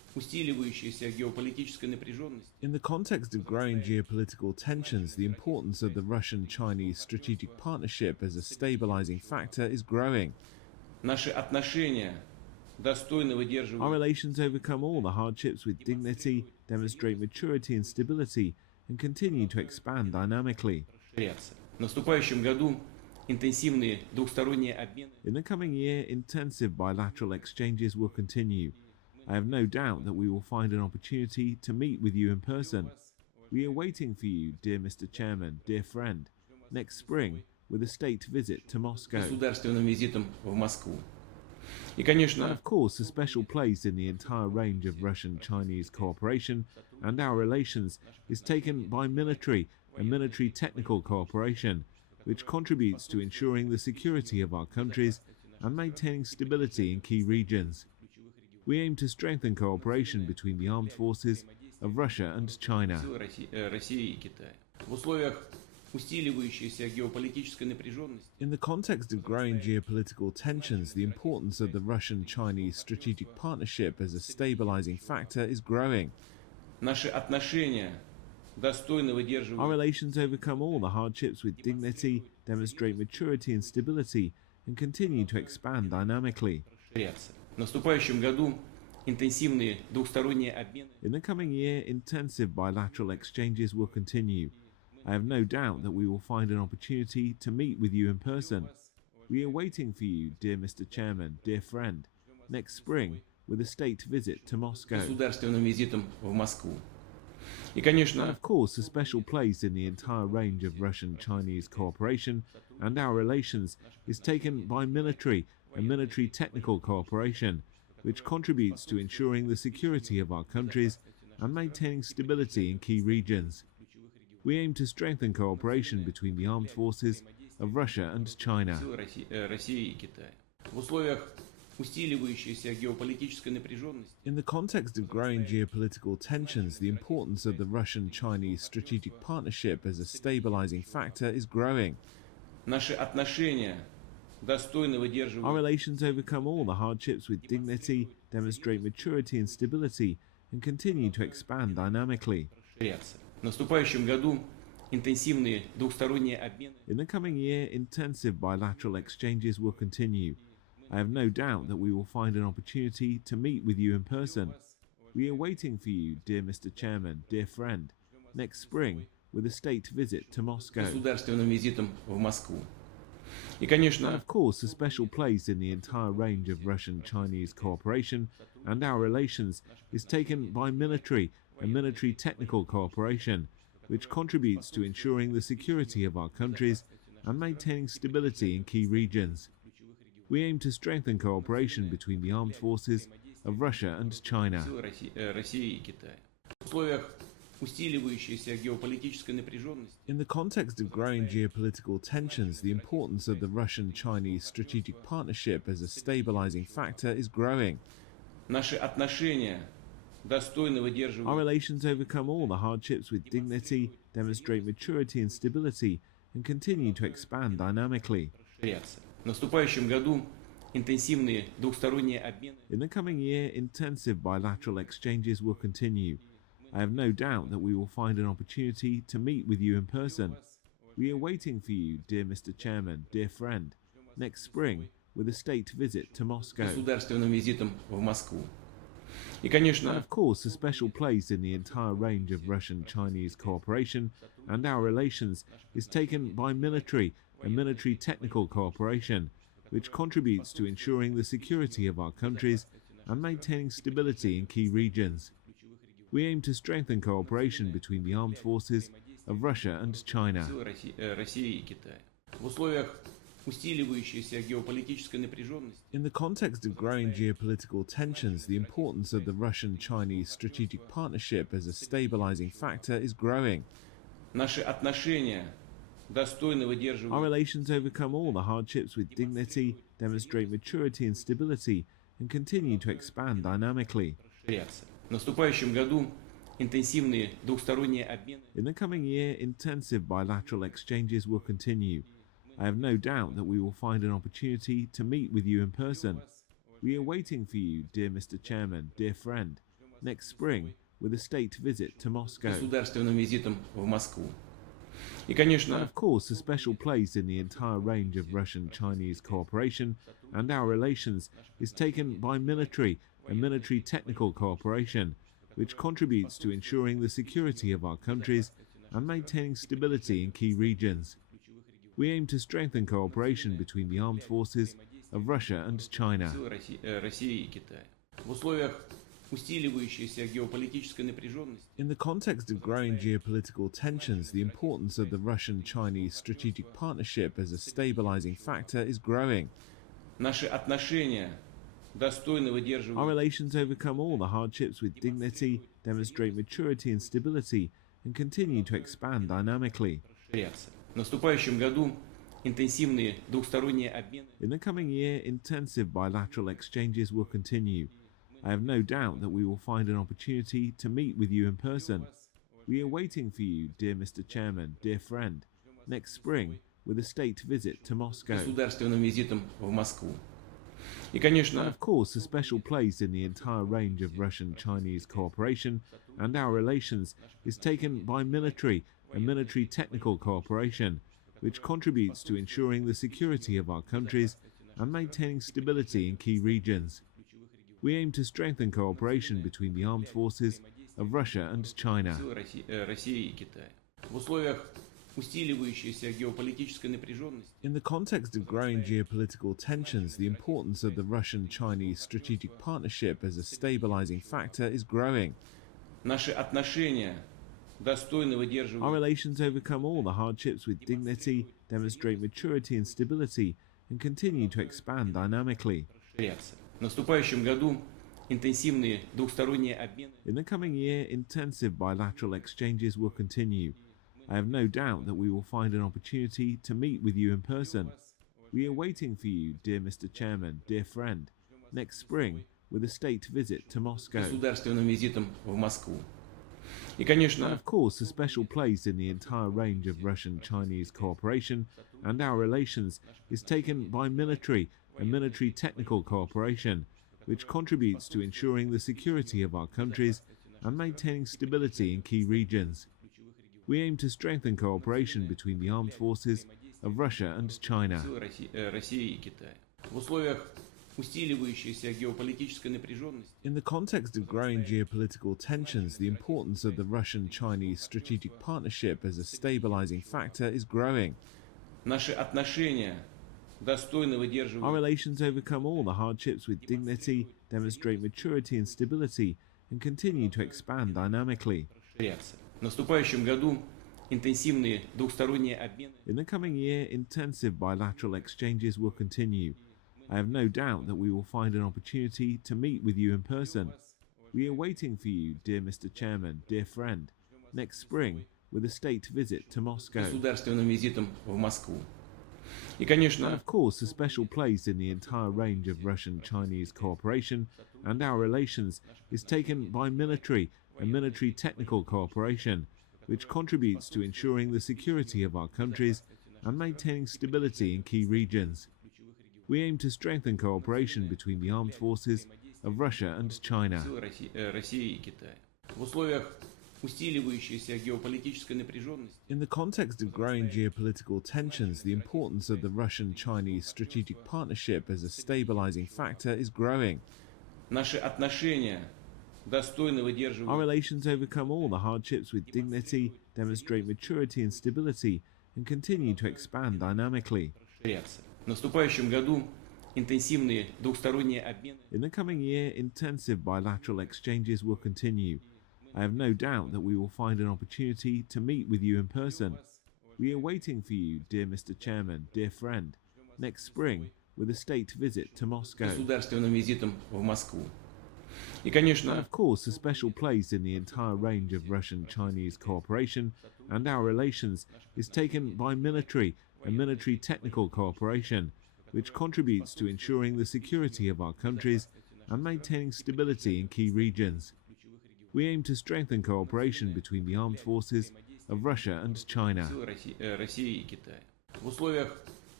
усиливающейся геополитической напряженности. In the context of growing geopolitical tensions, the importance of the Russian-Chinese strategic partnership as a stabilizing factor is growing. Наши отношения достойно Our выдерживают relations overcome all the hardships with dignity, demonstrate maturity and stability, and continue to expand dynamically. расширяться. В наступающем году интенсивные двухсторонние обмены In the coming year, intensive bilateral exchanges will continue. I have no doubt that we will find an opportunity to meet with you in person. We are waiting for you, dear Mr. Chairman, dear friend, next spring with a state visit to Moscow. государственным визитом в Москву. И, And конечно, of course, a special place in the entire range of Russian-Chinese cooperation and our relations is taken by military and military technical cooperation, which contributes to ensuring the security of our countries and maintaining stability in key regions. We aim to strengthen cooperation between the armed forces of Russia and China. силы России и Китая. В условиях усиливающейся геополитической напряженности In the context of growing geopolitical tensions, the importance of the Russian-Chinese strategic partnership as a stabilizing factor is growing. наши отношения достойно Our выдерживают relations overcome all the hardships with dignity, demonstrate maturity and stability, and continue to expand dynamically. расширяться. В наступающем году интенсивные двухсторонние обмены In the coming year, intensive bilateral exchanges will continue. I have no doubt that we will find an opportunity to meet with you in person. We are waiting for you, dear Mr. Chairman, dear friend, next spring with a state visit to Moscow. государственным визитом в Москву. И, And конечно, of course, a special place in the entire range of Russian-Chinese cooperation and our relations is taken by military and military technical cooperation, which contributes to ensuring the security of our countries and maintaining stability in key regions. We aim to strengthen cooperation between the armed forces of Russia and China. силы России и Китая. В условиях усиливающейся геополитической напряженности In the context of growing geopolitical tensions, the importance of the Russian-Chinese strategic partnership as a stabilizing factor is growing. наши отношения достойно Our выдерживают relations overcome all the hardships with dignity, demonstrate maturity and stability, and continue to expand dynamically. расширяться. В наступающем году интенсивные двухсторонние обмены In the coming year, intensive bilateral exchanges will continue. I have no doubt that we will find an opportunity to meet with you in person. We are waiting for you, dear Mr. Chairman, dear friend, next spring with a state visit to Moscow. государственным визитом в Москву. И, And конечно, of course, a special place in the entire range of Russian-Chinese cooperation and our relations is taken by military and military technical cooperation, which contributes to ensuring the security of our countries and maintaining stability in key regions. We aim to strengthen cooperation between the armed forces of Russia and China. силы России и Китая. В условиях усиливающейся геополитической напряженности In the context of growing geopolitical tensions, the importance of the Russian-Chinese strategic partnership as a stabilizing factor is growing. наши отношения достойно Our выдерживают relations overcome all the hardships with dignity, demonstrate maturity and stability, and continue to expand dynamically. расширяться. В наступающем году интенсивные двухсторонние обмены In the coming year, intensive bilateral exchanges will continue. I have no doubt that we will find an opportunity to meet with you in person. We are waiting for you, dear Mr. Chairman, dear friend, next spring with a state visit to Moscow. государственным визитом в Москву. И, And конечно, of course, a special place in the entire range of Russian-Chinese cooperation and our relations is taken by military and military technical cooperation, which contributes to ensuring the security of our countries and maintaining stability in key regions. We aim to strengthen cooperation between the armed forces of Russia and China. силы России и Китая. В условиях усиливающейся геополитической напряженности In the context of growing geopolitical tensions, the importance of the Russian-Chinese strategic partnership as a stabilizing factor is growing. наши отношения достойно Our выдерживают relations overcome all the hardships with dignity, demonstrate maturity and stability, and continue to expand dynamically. расширяться. В наступающем году интенсивные двухсторонние обмены In the coming year, intensive bilateral exchanges will continue. I have no doubt that we will find an opportunity to meet with you in person. We are waiting for you, dear Mr. Chairman, dear friend, next spring with a state visit to Moscow. Государственным визитом в Москву. И, конечно, Of course, a special place in the entire range of Russian-Chinese cooperation and our relations is taken by military and military technical cooperation, which contributes to ensuring the security of our countries and maintaining stability in key regions. We aim to strengthen cooperation between the armed forces of Russia and China. России и Китая. В условиях усиливающейся геополитической напряженности In the context of growing geopolitical tensions, the importance of the Russian-Chinese strategic partnership as a stabilizing factor is growing. наши отношения достойно Our выдерживают relations overcome all the hardships with dignity, demonstrate maturity and stability, and continue to expand dynamically. расширяться. В наступающем году интенсивные двухсторонние обмены In the coming year, intensive bilateral exchanges will continue. I have no doubt that we will find an opportunity to meet with you in person. We are waiting for you, dear Mr. Chairman, dear friend, next spring with a state visit to Moscow. государственным визитом в Москву. И, And конечно, of course, a special place in the entire range of Russian-Chinese cooperation and our relations is taken by military and military technical cooperation, which contributes to ensuring the security of our countries and maintaining stability in key regions. We aim to strengthen cooperation between the armed forces of Russia and China. России и Китая. В условиях усиливающейся геополитической напряженности In the context of growing geopolitical tensions, the importance of the Russian-Chinese strategic partnership as a stabilizing factor is growing. наши отношения достойно Our выдерживают relations overcome all the hardships with dignity, demonstrate maturity and stability, and continue to expand dynamically. расширяться. В наступающем году интенсивные двухсторонние обмены In the coming year, intensive bilateral exchanges will continue. I have no doubt that we will find an opportunity to meet with you in person. We are waiting for you, dear Mr. Chairman, dear friend, next spring with a state visit to Moscow. государственным визитом в Москву. И, And конечно, of course, a special place in the entire range of Russian-Chinese cooperation and our relations is taken by military and military technical cooperation, which contributes to ensuring the security of our countries and maintaining stability in key regions. We aim to strengthen cooperation between the armed forces of Russia and China. России и Китая. В условиях усиливающейся геополитической напряженности In the context of growing geopolitical tensions, the importance of the Russian-Chinese strategic partnership as a stabilizing factor is growing. наши отношения достойно Our выдерживают relations overcome all the hardships with dignity, demonstrate maturity and stability, and continue to expand dynamically. расширяться. В наступающем году интенсивные двухсторонние обмены In the coming year, intensive bilateral exchanges will continue. I have no doubt that we will find an opportunity to meet with you in person. We are waiting for you, dear Mr. Chairman, dear friend, next spring with a state visit to Moscow. государственным визитом в Москву. И, And конечно, of course, a special place in the entire range of Russian-Chinese cooperation and our relations is taken by military and military technical cooperation, which contributes to ensuring the security of our countries and maintaining stability in key regions. We aim to strengthen cooperation between the armed forces of Russia and China. России и Китая. В условиях усиливающейся геополитической напряженности In the context of growing geopolitical tensions, the importance of the Russian-Chinese strategic partnership as a stabilizing factor is growing. наши отношения достойно Our выдерживают relations overcome all the hardships with dignity, demonstrate maturity and stability, and continue to expand dynamically. расширяться. В наступающем году интенсивные двухсторонние обмены In the coming year, intensive bilateral exchanges will continue. I have no doubt that we will find an opportunity to meet with you in person. We are waiting for you, dear Mr. Chairman, dear friend, next spring with a state visit to Moscow. государственным визитом в Москву. И, And конечно, of course, a special place in the entire range of Russian-Chinese cooperation and our relations is taken by military and military technical cooperation, which contributes to ensuring the security of our countries and maintaining stability in key regions. We aim to strengthen cooperation between the armed forces of Russia and China. России и Китая. В условиях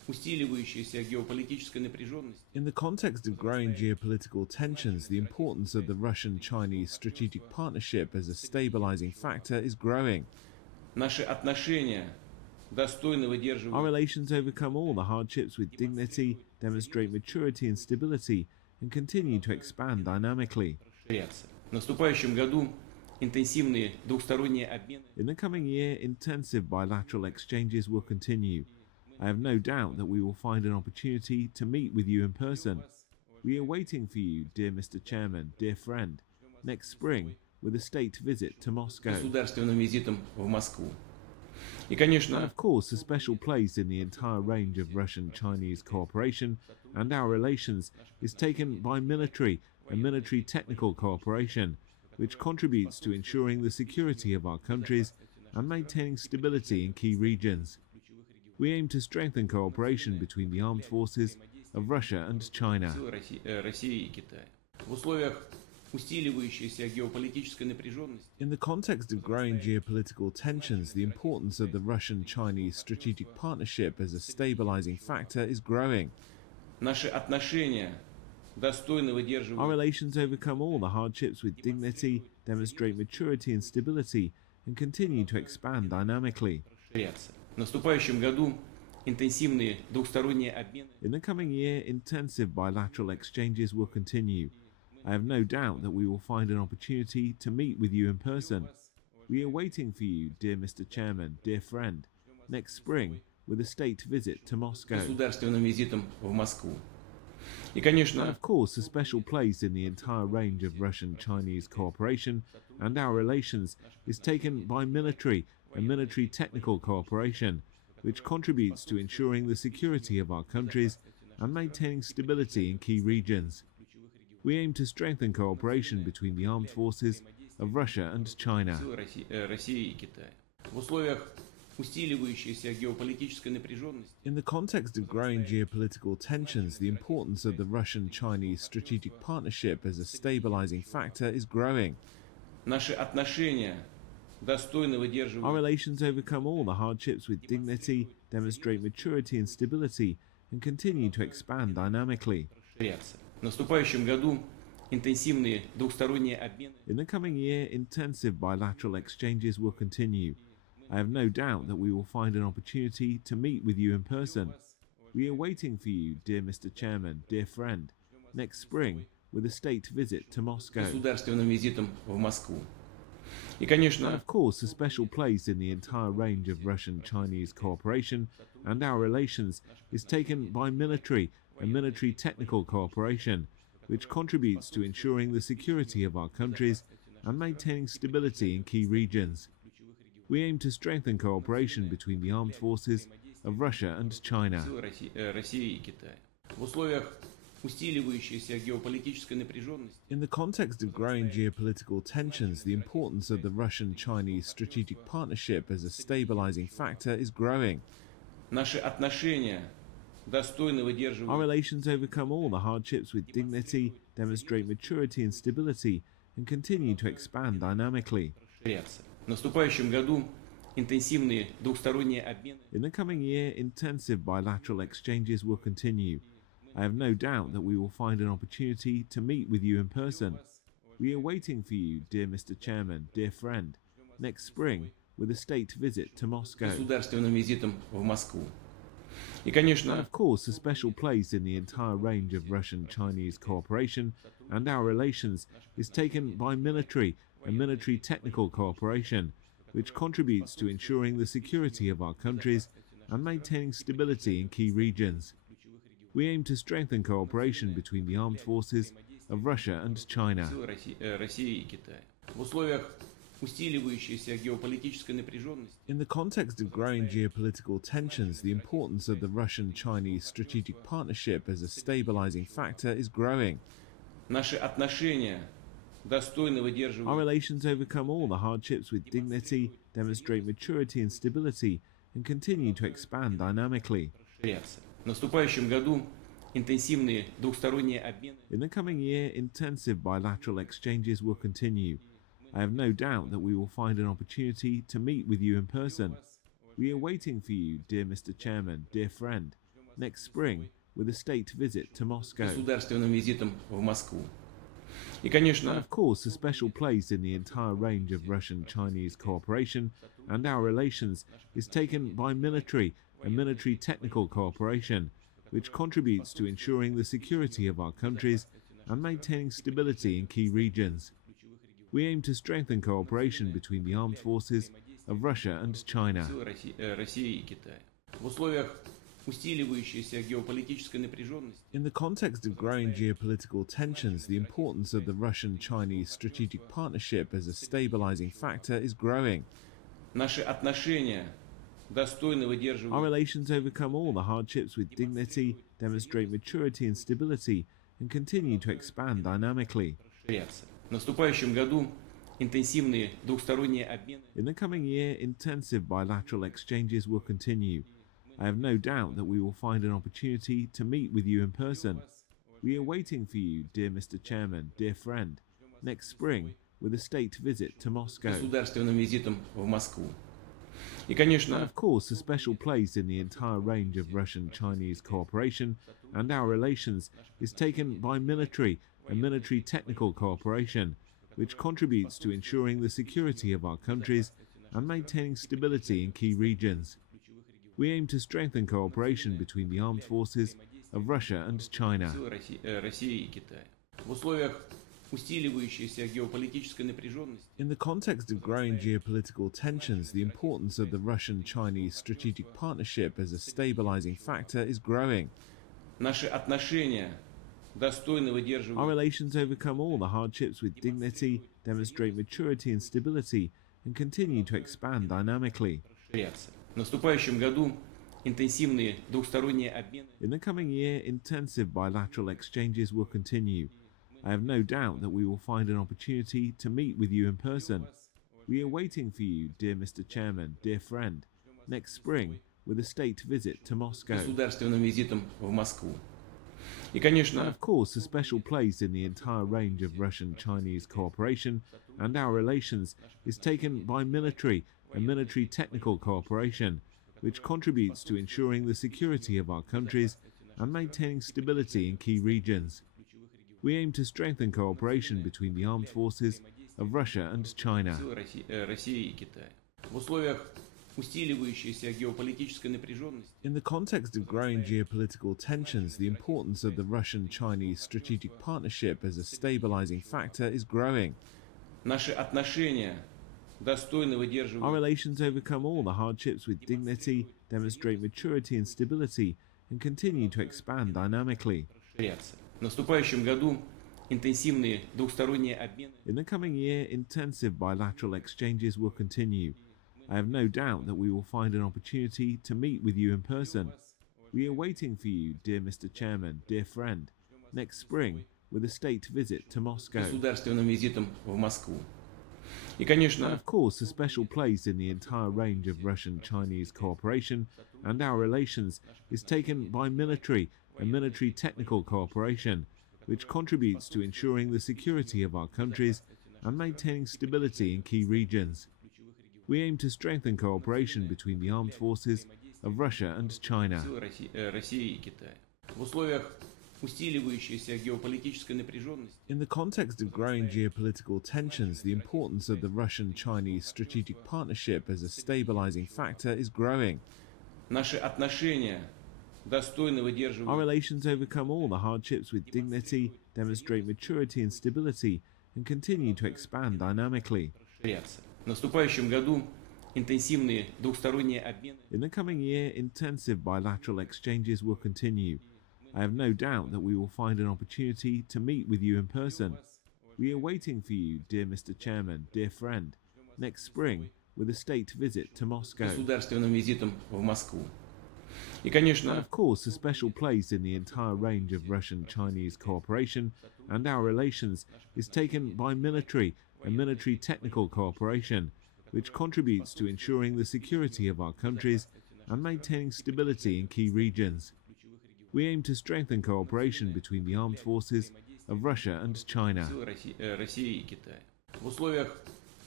усиливающейся геополитической напряженности. In the context of growing geopolitical tensions, the importance of the Russian-Chinese strategic partnership as a stabilizing factor is growing. Наши отношения достойно Our выдерживают relations overcome all the hardships with dignity, demonstrate maturity and stability, and continue to expand dynamically. расширяться. В наступающем году интенсивные двухсторонние обмены In the coming year, intensive bilateral exchanges will continue. I have no doubt that we will find an opportunity to meet with you in person. We are waiting for you, dear Mr. Chairman, dear friend, next spring with a state visit to Moscow. государственным визитом в Москву. И, And конечно, of course, a special place in the entire range of Russian-Chinese cooperation and our relations is taken by military and military technical cooperation, which contributes to ensuring the security of our countries and maintaining stability in key regions. We aim to strengthen cooperation between the armed forces of Russia and China. силы России и Китая. В условиях усиливающейся геополитической напряженности In the context of growing geopolitical tensions, the importance of the Russian-Chinese strategic partnership as a stabilizing factor is growing. наши отношения достойно Our выдерживают relations overcome all the hardships with dignity, demonstrate maturity and stability, and continue to expand dynamically. расширяться. В наступающем году интенсивные двухсторонние обмены In the coming year, intensive bilateral exchanges will continue. I have no doubt that we will find an opportunity to meet with you in person. We are waiting for you, dear Mr. Chairman, dear friend, next spring with a state visit to Moscow. государственным визитом в Москву. И, And конечно, of course, a special place in the entire range of Russian-Chinese cooperation and our relations is taken by military and military technical cooperation, which contributes to ensuring the security of our countries and maintaining stability in key regions. We aim to strengthen cooperation between the armed forces of Russia and China. силы России и Китая. В условиях усиливающейся геополитической напряженности In the context of growing geopolitical tensions, the importance of the Russian-Chinese strategic partnership as a stabilizing factor is growing. наши отношения достойно Our выдерживают relations overcome all the hardships with dignity, demonstrate maturity and stability, and continue to expand dynamically. расширяться. В наступающем году интенсивные двухсторонние обмены In the coming year, intensive bilateral exchanges will continue. I have no doubt that we will find an opportunity to meet with you in person. We are waiting for you, dear Mr. Chairman, dear friend, next spring with a state visit to Moscow. государственным визитом в Москву. И, And конечно, of course, a special place in the entire range of Russian-Chinese cooperation and our relations is taken by military and military technical cooperation, which contributes to ensuring the security of our countries and maintaining stability in key regions. We aim to strengthen cooperation between the armed forces of Russia and China. силы России и Китая. В условиях усиливающейся геополитической напряженности In the context of growing geopolitical tensions, the importance of the Russian-Chinese strategic partnership as a stabilizing factor is growing. наши отношения достойно Our выдерживают relations overcome all the hardships with dignity, demonstrate maturity and stability, and continue to expand dynamically. расширяться. В наступающем году интенсивные двухсторонние обмены In the coming year, intensive bilateral exchanges will continue. I have no doubt that we will find an opportunity to meet with you in person. We are waiting for you, dear Mr. Chairman, dear friend, next spring with a state visit to Moscow. государственным визитом в Москву. И, And конечно, of course, a special place in the entire range of Russian-Chinese cooperation and our relations is taken by military and military technical cooperation, which contributes to ensuring the security of our countries and maintaining stability in key regions. We aim to strengthen cooperation between the armed forces of Russia and China. силы России и Китая. В условиях усиливающейся геополитической напряженности In the context of growing geopolitical tensions, the importance of the Russian-Chinese strategic partnership as a stabilizing factor is growing. наши отношения достойно Our выдерживают relations overcome all the hardships with dignity, demonstrate maturity and stability, and continue to expand dynamically. расширяться. В наступающем году интенсивные двухсторонние обмены In the coming year, intensive bilateral exchanges will continue. I have no doubt that we will find an opportunity to meet with you in person. We are waiting for you, dear Mr. Chairman, dear friend, next spring with a state visit to Moscow. государственным визитом в Москву. И, And конечно, of course, a special place in the entire range of Russian-Chinese cooperation and our relations is taken by military and military technical cooperation, which contributes to ensuring the security of our countries and maintaining stability in key regions. We aim to strengthen cooperation between the armed forces of Russia and China. силы России и Китая. В условиях усиливающейся геополитической напряженности In the context of growing geopolitical tensions, the importance of the Russian-Chinese strategic partnership as a stabilizing factor is growing. наши отношения достойно Our выдерживают relations overcome all the hardships with dignity, demonstrate maturity and stability, and continue to expand dynamically. расширяться. В наступающем году интенсивные двухсторонние обмены In the coming year, intensive bilateral exchanges will continue. I have no doubt that we will find an opportunity to meet with you in person. We are waiting for you, dear Mr. Chairman, dear friend, next spring with a state visit to Moscow. государственным визитом в Москву. И, And конечно, of course, a special place in the entire range of Russian-Chinese cooperation and our relations is taken by military and military technical cooperation, which contributes to ensuring the security of our countries and maintaining stability in key regions. We aim to strengthen cooperation between the armed forces of Russia and China. силы России и Китая. В условиях усиливающейся геополитической напряженности In the context of growing geopolitical tensions, the importance of the Russian-Chinese strategic partnership as a stabilizing factor is growing. наши отношения достойно Our выдерживают relations overcome all the hardships with dignity, demonstrate maturity and stability, and continue to expand dynamically. расширяться. В наступающем году интенсивные двухсторонние обмены In the coming year, intensive bilateral exchanges will continue. I have no doubt that we will find an opportunity to meet with you in person. We are waiting for you, dear Mr. Chairman, dear friend, next spring with a state visit to Moscow. государственным визитом в Москву. И, And конечно, of course, a special place in the entire range of Russian-Chinese cooperation and our relations is taken by military and military technical cooperation, which contributes to ensuring the security of our countries and maintaining stability in key regions. We aim to strengthen cooperation between the armed forces of Russia and China. силы России и Китая. В условиях усиливающейся геополитической напряженности In the context of growing geopolitical tensions, the importance of the Russian-Chinese strategic partnership as a stabilizing factor is growing. наши отношения достойно Our выдерживают relations overcome all the hardships with dignity, demonstrate maturity and stability, and continue to expand dynamically. расширяться. В наступающем году интенсивные двухсторонние обмены In the coming year, intensive bilateral exchanges will continue. I have no doubt that we will find an opportunity to meet with you in person. We are waiting for you, dear Mr. Chairman, dear friend, next spring with a state visit to Moscow. государственным визитом в Москву. И, And конечно, of course, a special place in the entire range of Russian-Chinese cooperation and our relations is taken by military and military technical cooperation, which contributes to ensuring the security of our countries and maintaining stability in key regions. We aim to strengthen cooperation between the armed forces of Russia and China. силы России и Китая. В условиях усиливающейся геополитической напряженности In the context of growing geopolitical tensions, the importance of the Russian-Chinese strategic partnership as a stabilizing factor is growing. наши отношения достойно Our выдерживают relations overcome all the hardships with dignity, demonstrate maturity and stability, and continue to expand dynamically. расширяться. В наступающем году интенсивные двухсторонние обмены In the coming year, intensive bilateral exchanges will continue. I have no doubt that we will find an opportunity to meet with you in person. We are waiting for you, dear Mr. Chairman, dear friend, next spring with a state visit to Moscow. государственным визитом в Москву. И, And конечно, of course, a special place in the entire range of Russian-Chinese cooperation and our relations is taken by military and military technical cooperation, which contributes to ensuring the security of our countries and maintaining stability in key regions. We aim to strengthen cooperation between the armed forces of Russia and China. силы России и Китая. В условиях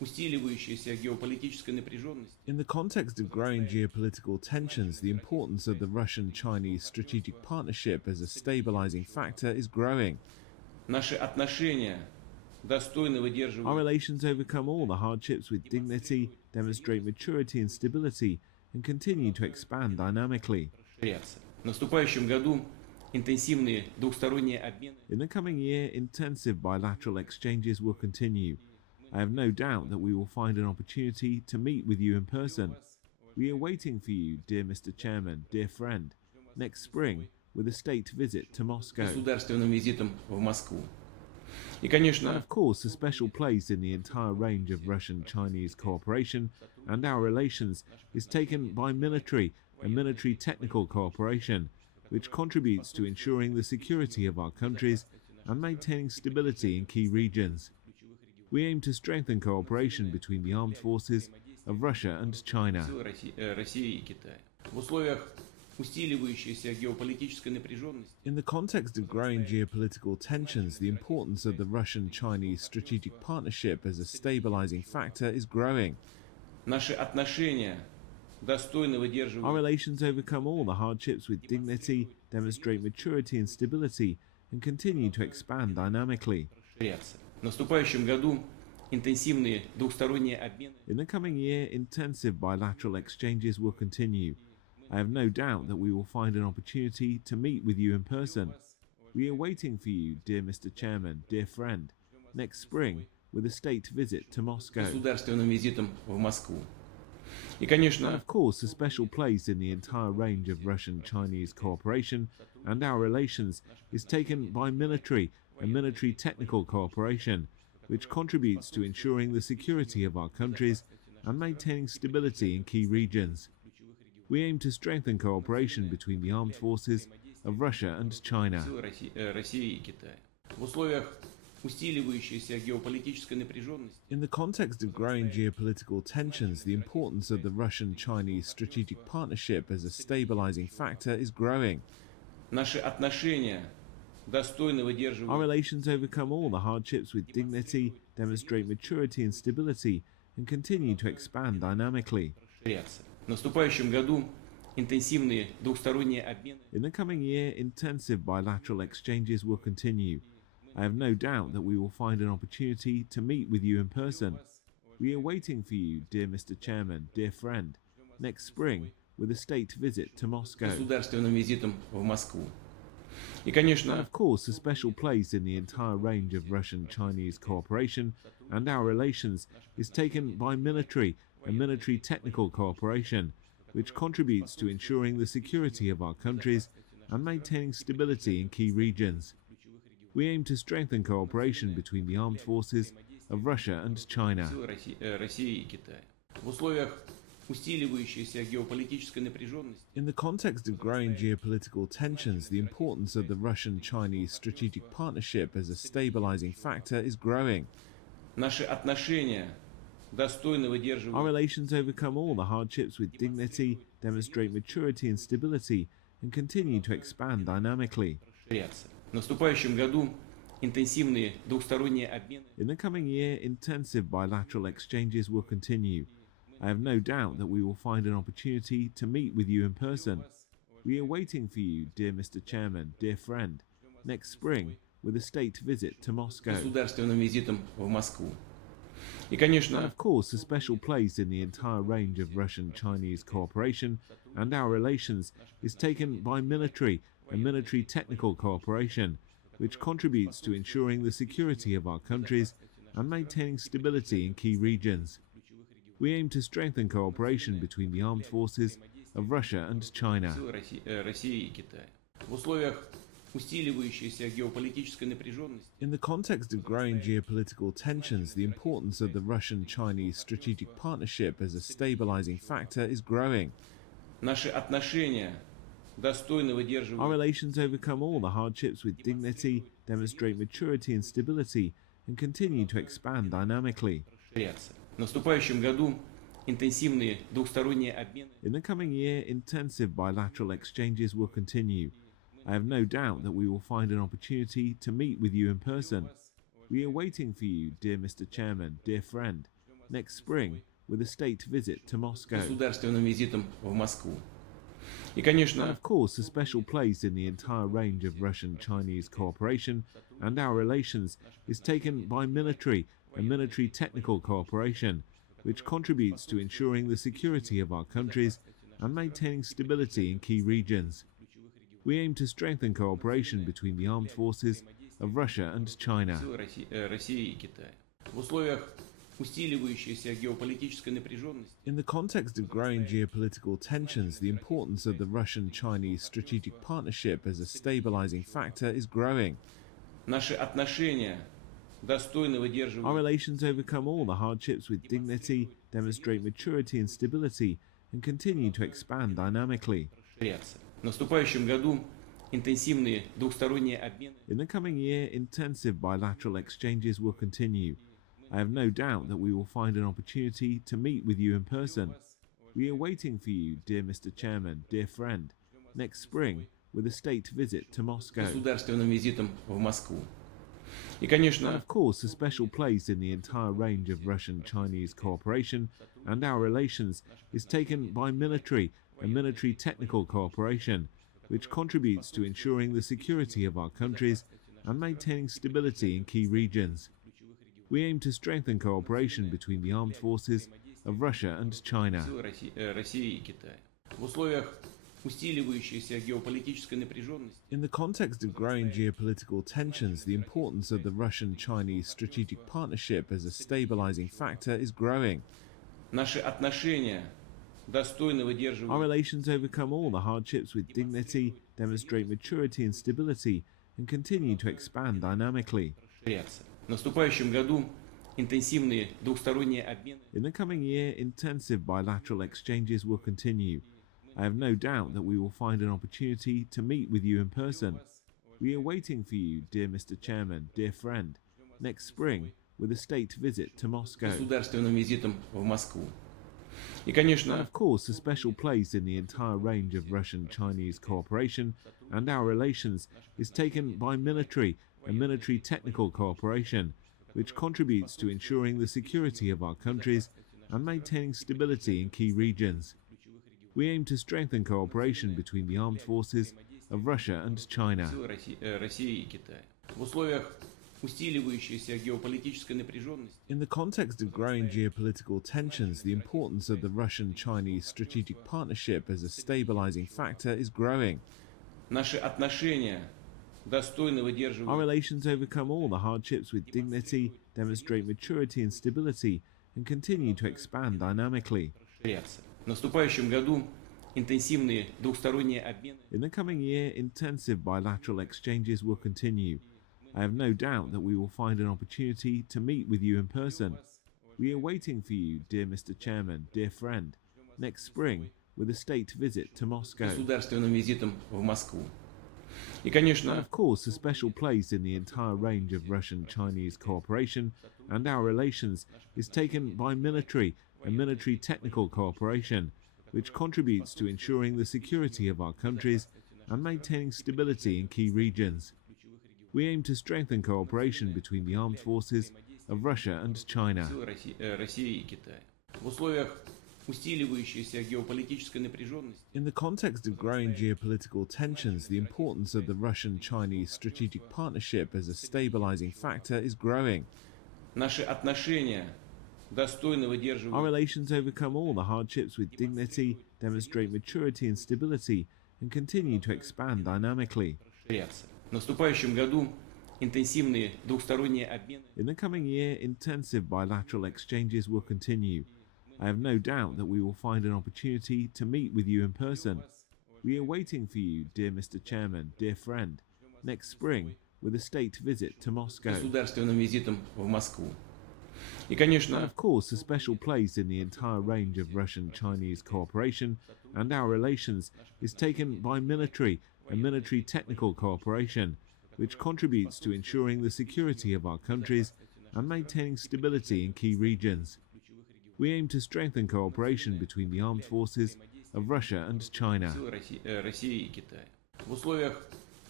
усиливающейся геополитической напряженности. In the context of growing geopolitical tensions, the importance of the Russian-Chinese strategic partnership as a stabilizing factor is growing. Наши отношения достойно Our выдерживают relations overcome all the hardships with dignity, demonstrate maturity and stability, and continue to expand dynamically. расширяться. В наступающем году интенсивные двухсторонние обмены In the coming year, intensive bilateral exchanges will continue. I have no doubt that we will find an opportunity to meet with you in person. We are waiting for you, dear Mr. Chairman, dear friend, next spring with a state visit to Moscow. государственным визитом в Москву. И, And конечно, of course, a special place in the entire range of Russian-Chinese cooperation and our relations is taken by military and military technical cooperation, which contributes to ensuring the security of our countries and maintaining stability in key regions. We aim to strengthen cooperation between the armed forces of Russia and China. силы России и Китая. В условиях усиливающейся геополитической напряженности In the context of growing geopolitical tensions, the importance of the Russian-Chinese strategic partnership as a stabilizing factor is growing. наши отношения достойно Our выдерживают relations overcome all the hardships with dignity, demonstrate maturity and stability, and continue to expand dynamically. расширяться. В наступающем году интенсивные двухсторонние обмены In the coming year, intensive bilateral exchanges will continue. I have no doubt that we will find an opportunity to meet with you in person. We are waiting for you, dear Mr. Chairman, dear friend, next spring with a state visit to Moscow. государственным визитом в Москву. И, And конечно, of course, a special place in the entire range of Russian-Chinese cooperation and our relations is taken by military and military technical cooperation, which contributes to ensuring the security of our countries and maintaining stability in key regions. We aim to strengthen cooperation between the armed forces of Russia and China. силы России и Китая. В условиях усиливающейся геополитической напряженности In the context of growing geopolitical tensions, the importance of the Russian-Chinese strategic partnership as a stabilizing factor is growing. наши отношения достойно Our выдерживают relations overcome all the hardships with dignity, demonstrate maturity and stability, and continue to expand dynamically. расширяться. В наступающем году интенсивные двухсторонние обмены In the coming year, intensive bilateral exchanges will continue. I have no doubt that we will find an opportunity to meet with you in person. We are waiting for you, dear Mr. Chairman, dear friend, next spring with a state visit to Moscow. государственным визитом в Москву. И, And конечно, of course, a special place in the entire range of Russian-Chinese cooperation and our relations is taken by military and military technical cooperation, which contributes to ensuring the security of our countries and maintaining stability in key regions. We aim to strengthen cooperation between the armed forces of Russia and China. силы России и Китая. В условиях усиливающейся геополитической напряженности In the context of growing geopolitical tensions, the importance of the Russian-Chinese strategic partnership as a stabilizing factor is growing. наши отношения достойно Our выдерживают relations overcome all the hardships with dignity, demonstrate maturity and stability, and continue to expand dynamically. расширяться. В наступающем году интенсивные двухсторонние обмены In the coming year, intensive bilateral exchanges will continue. I have no doubt that we will find an opportunity to meet with you in person. We are waiting for you, dear Mr. Chairman, dear friend, next spring with a state visit to Moscow. государственным визитом в Москву. И, And конечно, of course, a special place in the entire range of Russian-Chinese cooperation and our relations is taken by military and military technical cooperation, which contributes to ensuring the security of our countries and maintaining stability in key regions. We aim to strengthen cooperation between the armed forces of Russia and China. силы России и Китая. В условиях усиливающейся геополитической напряженности In the context of growing geopolitical tensions, the importance of the Russian-Chinese strategic partnership as a stabilizing factor is growing. наши отношения достойно Our выдерживают relations overcome all the hardships with dignity, demonstrate maturity and stability, and continue to expand dynamically. расширяться. В наступающем году интенсивные двухсторонние обмены In the coming year, intensive bilateral exchanges will continue. I have no doubt that we will find an opportunity to meet with you in person. We are waiting for you, dear Mr. Chairman, dear friend, next spring with a state visit to Moscow. государственным визитом в Москву. И, And конечно, of course, a special place in the entire range of Russian-Chinese cooperation and our relations is taken by military and military technical cooperation, which contributes to ensuring the security of our countries and maintaining stability in key regions. We aim to strengthen cooperation between the armed forces of Russia and China. силы России и Китая. В условиях усиливающейся геополитической напряженности In the context of growing geopolitical tensions, the importance of the Russian-Chinese strategic partnership as a stabilizing factor is growing. наши отношения достойно Our выдерживают relations overcome all the hardships with dignity, demonstrate maturity and stability, and continue to expand dynamically. расширяться. В наступающем году интенсивные двухсторонние обмены In the coming year, intensive bilateral exchanges will continue. I have no doubt that we will find an opportunity to meet with you in person. We are waiting for you, dear Mr. Chairman, dear friend, next spring with a state visit to Moscow. государственным визитом в Москву. И, And конечно, of course, a special place in the entire range of Russian-Chinese cooperation and our relations is taken by military and military technical cooperation, which contributes to ensuring the security of our countries and maintaining stability in key regions. We aim to strengthen cooperation between the armed forces of Russia and China. силы России и Китая. В условиях усиливающейся геополитической напряженности In the context of growing geopolitical tensions, the importance of the Russian-Chinese strategic partnership as a stabilizing factor is growing. наши отношения достойно Our выдерживают relations overcome all the hardships with dignity, demonstrate maturity and stability, and continue to expand dynamically. расширяться. В наступающем году интенсивные двухсторонние обмены In the coming year, intensive bilateral exchanges will continue. I have no doubt that we will find an opportunity to meet with you in person. We are waiting for you, dear Mr. Chairman, dear friend, next spring with a state visit to Moscow. государственным визитом в Москву. И, And конечно, of course, a special place in the entire range of Russian-Chinese cooperation and our relations is taken by military and military technical cooperation, which contributes to ensuring the security of our countries and maintaining stability in key regions. We aim to strengthen cooperation between the armed forces of Russia and China. силы России и Китая. В условиях усиливающейся геополитической напряженности In the context of growing geopolitical tensions, the importance of the Russian-Chinese strategic partnership as a stabilizing factor is growing. наши отношения достойно Our выдерживают relations overcome all the hardships with dignity, demonstrate maturity and stability, and continue to expand dynamically. расширяться. В наступающем году интенсивные двухсторонние обмены In the coming year, intensive bilateral exchanges will continue. I have no doubt that we will find an opportunity to meet with you in person. We are waiting for you, dear Mr. Chairman, dear friend, next spring with a state visit to Moscow. государственным визитом в Москву. И, And конечно, of course, a special place in the entire range of Russian-Chinese cooperation and our relations is taken by military and military technical cooperation, which contributes to ensuring the security of our countries and maintaining stability in key regions. We aim to strengthen cooperation between the armed forces of Russia and China. силы России и Китая. В условиях усиливающейся геополитической напряженности In the context of growing geopolitical tensions, the importance of the Russian-Chinese strategic partnership as a stabilizing factor is growing. наши отношения достойно Our выдерживают relations overcome all the hardships with dignity, demonstrate maturity and stability, and continue to expand dynamically. расширяться. В наступающем году интенсивные двухсторонние обмены In the coming year, intensive bilateral exchanges will continue. I have no doubt that we will find an opportunity to meet with you in person. We are waiting for you, dear Mr. Chairman, dear friend, next spring with a state visit to Moscow. государственным визитом в Москву. И, And конечно, of course, a special place in the entire range of Russian-Chinese cooperation and our relations is taken by military and military technical cooperation, which contributes to ensuring the security of our countries and maintaining stability in key regions. We aim to strengthen cooperation between the armed forces of Russia and China. силы России и Китая. В условиях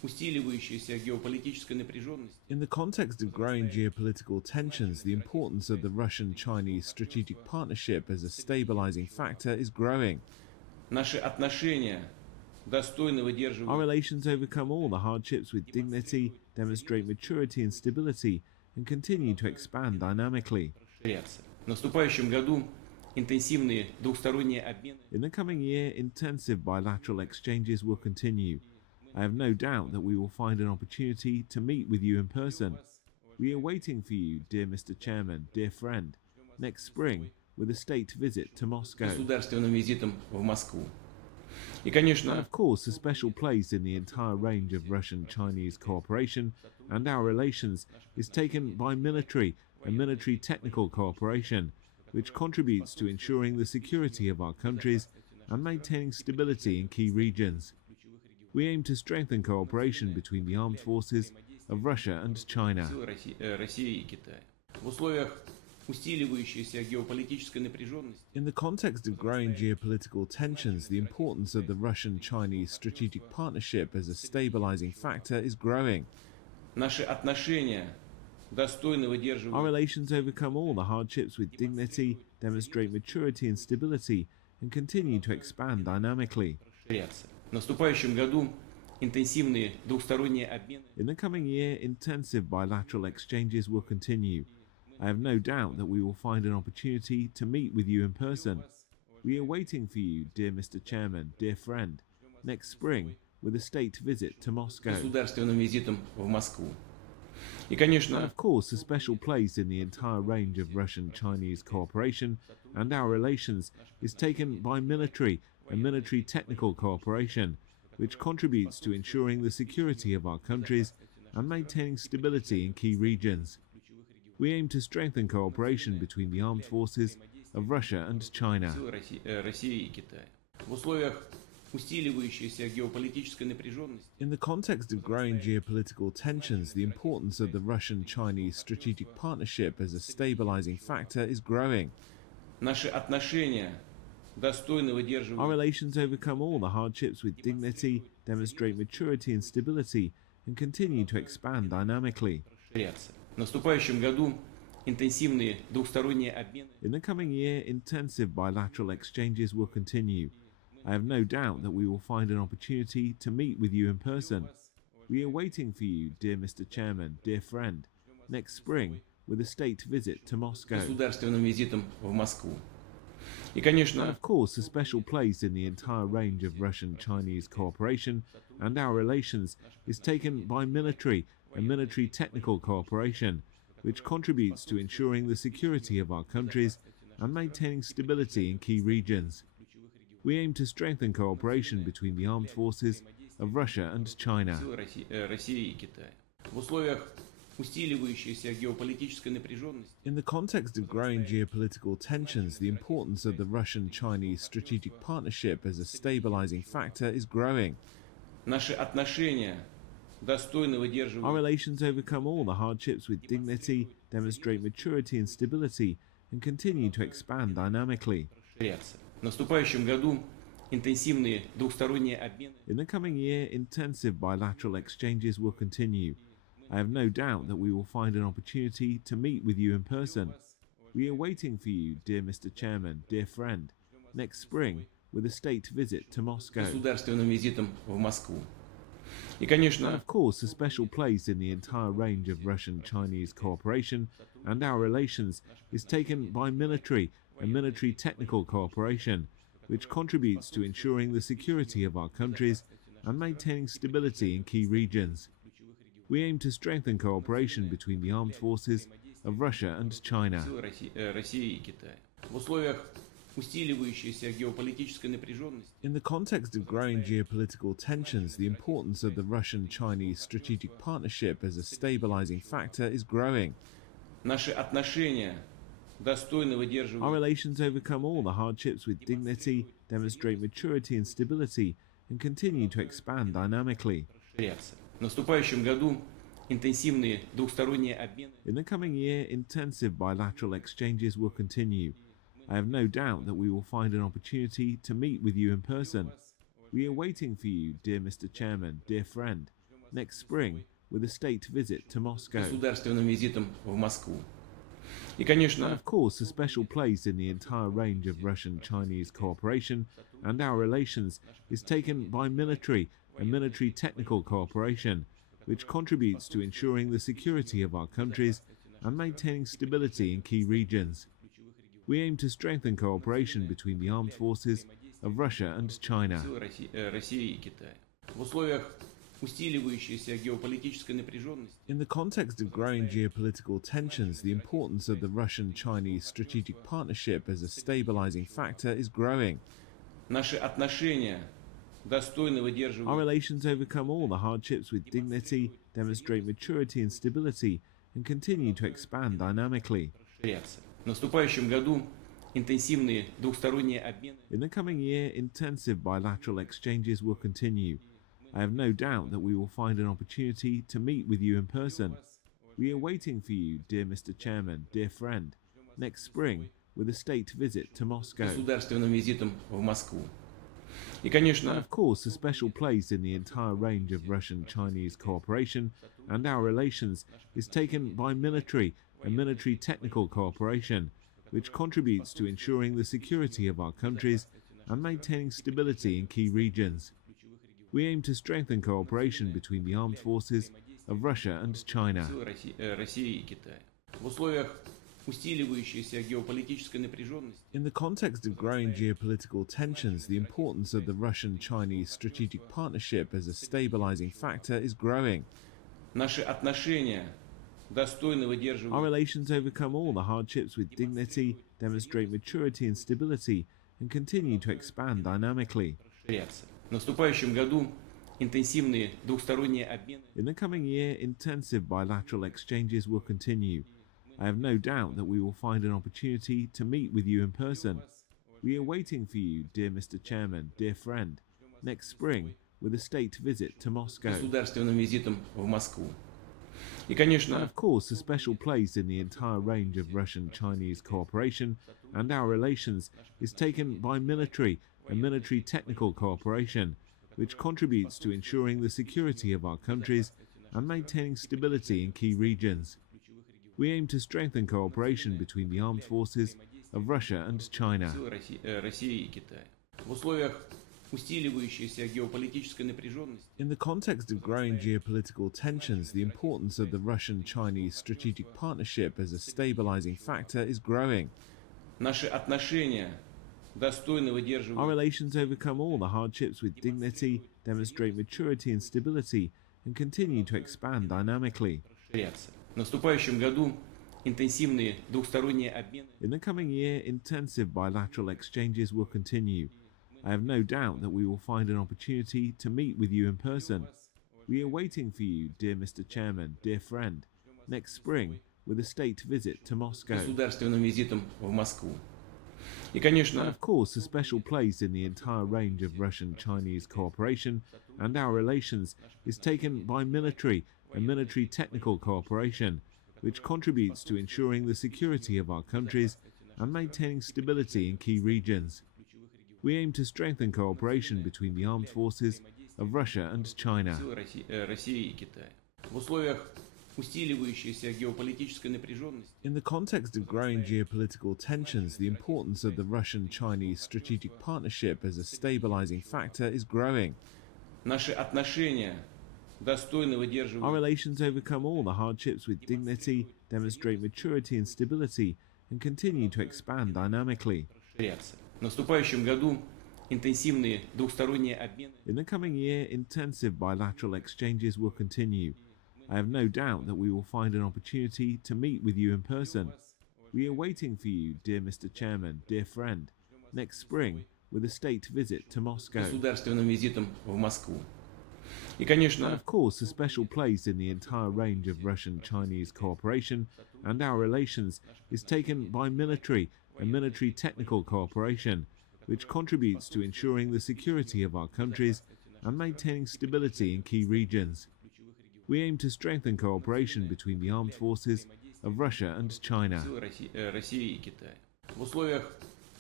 усиливающейся геополитической напряженности. In the context of growing geopolitical tensions, the importance of the Russian-Chinese strategic partnership as a stabilizing factor is growing. Наши отношения достойно Our выдерживают relations overcome all the hardships with dignity, demonstrate maturity and stability, and continue to expand dynamically. расширяться. В наступающем году интенсивные двухсторонние обмены In the coming year, intensive bilateral exchanges will continue. I have no doubt that we will find an opportunity to meet with you in person. We are waiting for you, dear Mr. Chairman, dear friend, next spring with a state visit to Moscow. государственным визитом в Москву. И, And конечно, of course, a special place in the entire range of Russian-Chinese cooperation and our relations is taken by military and military technical cooperation, which contributes to ensuring the security of our countries and maintaining stability in key regions. We aim to strengthen cooperation between the armed forces of Russia and China. силы России и Китая. В условиях усиливающейся геополитической напряженности In the context of growing geopolitical tensions, the importance of the Russian-Chinese strategic partnership as a stabilizing factor is growing. наши отношения достойно Our выдерживают relations overcome all the hardships with dignity, demonstrate maturity and stability, and continue to expand dynamically. расширяться. В наступающем году интенсивные двухсторонние обмены In the coming year, intensive bilateral exchanges will continue. I have no doubt that we will find an opportunity to meet with you in person. We are waiting for you, dear Mr. Chairman, dear friend, next spring with a state visit to Moscow. государственным визитом в Москву. И, And конечно, of course, a special place in the entire range of Russian-Chinese cooperation and our relations is taken by military and military technical cooperation, which contributes to ensuring the security of our countries and maintaining stability in key regions. We aim to strengthen cooperation between the armed forces of Russia and China. силы России и Китая. В условиях усиливающейся геополитической напряженности In the context of growing geopolitical tensions, the importance of the Russian-Chinese strategic partnership as a stabilizing factor is growing. наши отношения достойно Our выдерживают relations overcome all the hardships with dignity, demonstrate maturity and stability, and continue to expand dynamically. расширяться. В наступающем году интенсивные двухсторонние обмены In the coming year, intensive bilateral exchanges will continue. I have no doubt that we will find an opportunity to meet with you in person. We are waiting for you, dear Mr. Chairman, dear friend, next spring with a state visit to Moscow. государственным визитом в Москву. И, And конечно, of course, a special place in the entire range of Russian-Chinese cooperation and our relations is taken by military and military technical cooperation, which contributes to ensuring the security of our countries and maintaining stability in key regions. We aim to strengthen cooperation between the armed forces of Russia and China. силы России и Китая. В условиях усиливающейся геополитической напряженности In the context of growing geopolitical tensions, the importance of the Russian-Chinese strategic partnership as a stabilizing factor is growing. наши отношения достойно Our выдерживают relations overcome all the hardships with dignity, demonstrate maturity and stability, and continue to expand dynamically. расширяться. В наступающем году интенсивные двухсторонние обмены In the coming year, intensive bilateral exchanges will continue. I have no doubt that we will find an opportunity to meet with you in person. We are waiting for you, dear Mr. Chairman, dear friend, next spring with a state visit to Moscow. государственным визитом в Москву. И, And конечно, of course, a special place in the entire range of Russian-Chinese cooperation and our relations is taken by military and military technical cooperation, which contributes to ensuring the security of our countries and maintaining stability in key regions. We aim to strengthen cooperation between the armed forces of Russia and China. силы России и Китая. В условиях усиливающейся геополитической напряженности In the context of growing geopolitical tensions, the importance of the Russian-Chinese strategic partnership as a stabilizing factor is growing. наши отношения достойно Our выдерживают relations overcome all the hardships with dignity, demonstrate maturity and stability, and continue to expand dynamically. расширяться. В наступающем году интенсивные двухсторонние обмены In the coming year, intensive bilateral exchanges will continue. I have no doubt that we will find an opportunity to meet with you in person. We are waiting for you, dear Mr. Chairman, dear friend, next spring with a state visit to Moscow. Государственным визитом в Москву. И, конечно, Of course, a special place in the entire range of Russian-Chinese cooperation and our relations is taken by military and military technical cooperation, which contributes to ensuring the security of our countries and maintaining stability in key regions. We aim to strengthen cooperation between the armed forces of Russia and China. силы России и Китая. В условиях усиливающейся геополитической напряженности In the context of growing geopolitical tensions, the importance of the Russian-Chinese strategic partnership as a stabilizing factor is growing. наши отношения достойно Our выдерживают relations overcome all the hardships with dignity, demonstrate maturity and stability, and continue to expand dynamically. расширяться. В наступающем году интенсивные двухсторонние обмены In the coming year, intensive bilateral exchanges will continue. I have no doubt that we will find an opportunity to meet with you in person. We are waiting for you, dear Mr. Chairman, dear friend, next spring with a state visit to Moscow. государственным визитом в Москву. И, конечно, Of course, a special place in the entire range of Russian-Chinese cooperation and our relations is taken by military and military technical cooperation, which contributes to ensuring the security of our countries and maintaining stability in key regions. We aim to strengthen cooperation between the armed forces of Russia and China. силы России и Китая. В условиях усиливающейся геополитической напряженности In the context of growing geopolitical tensions, the importance of the Russian-Chinese strategic partnership as a stabilizing factor is growing. наши отношения достойно Our выдерживают relations overcome all the hardships with dignity, demonstrate maturity and stability, and continue to expand dynamically. расширяться. В наступающем году интенсивные двухсторонние обмены In the coming year, intensive bilateral exchanges will continue. I have no doubt that we will find an opportunity to meet with you in person. We are waiting for you, dear Mr. Chairman, dear friend, next spring with a state visit to Moscow. государственным визитом в Москву. И, конечно, Of course, a special place in the entire range of Russian-Chinese cooperation and our relations is taken by military and military technical cooperation, which contributes to ensuring the security of our countries and maintaining stability in key regions. We aim to strengthen cooperation between the armed forces of Russia and China. силы России и Китая. В условиях усиливающейся геополитической напряженности In the context of growing geopolitical tensions, the importance of the Russian-Chinese strategic partnership as a stabilizing factor is growing. наши отношения достойно Our выдерживают relations overcome all the hardships with dignity, demonstrate maturity and stability, and continue to expand dynamically. расширяться. В наступающем году интенсивные двухсторонние обмены In the coming year, intensive bilateral exchanges will continue. I have no doubt that we will find an opportunity to meet with you in person. We are waiting for you, dear Mr. Chairman, dear friend, next spring with a state visit to Moscow. государственным визитом в Москву. И, конечно, Of course, a special place in the entire range of Russian-Chinese cooperation and our relations is taken by military and military technical cooperation, which contributes to ensuring the security of our countries and maintaining stability in key regions. We aim to strengthen cooperation between the armed forces of Russia and China. силы России и Китая. В условиях усиливающейся геополитической напряженности In the context of growing geopolitical tensions, the importance of the Russian-Chinese strategic partnership as a stabilizing factor is growing. наши отношения достойно Our выдерживают relations overcome all the hardships with dignity, demonstrate maturity and stability, and continue to expand dynamically. расширяться. В наступающем году интенсивные двухсторонние обмены In the coming year, intensive bilateral exchanges will continue. I have no doubt that we will find an opportunity to meet with you in person. We are waiting for you, dear Mr. Chairman, dear friend, next spring with a state visit to Moscow. государственным визитом в Москву. И, конечно, Of course, a special place in the entire range of Russian-Chinese cooperation and our relations is taken by military and military technical cooperation, which contributes to ensuring the security of our countries and maintaining stability in key regions. We aim to strengthen cooperation between the armed forces of Russia and China. силы России и Китая. В условиях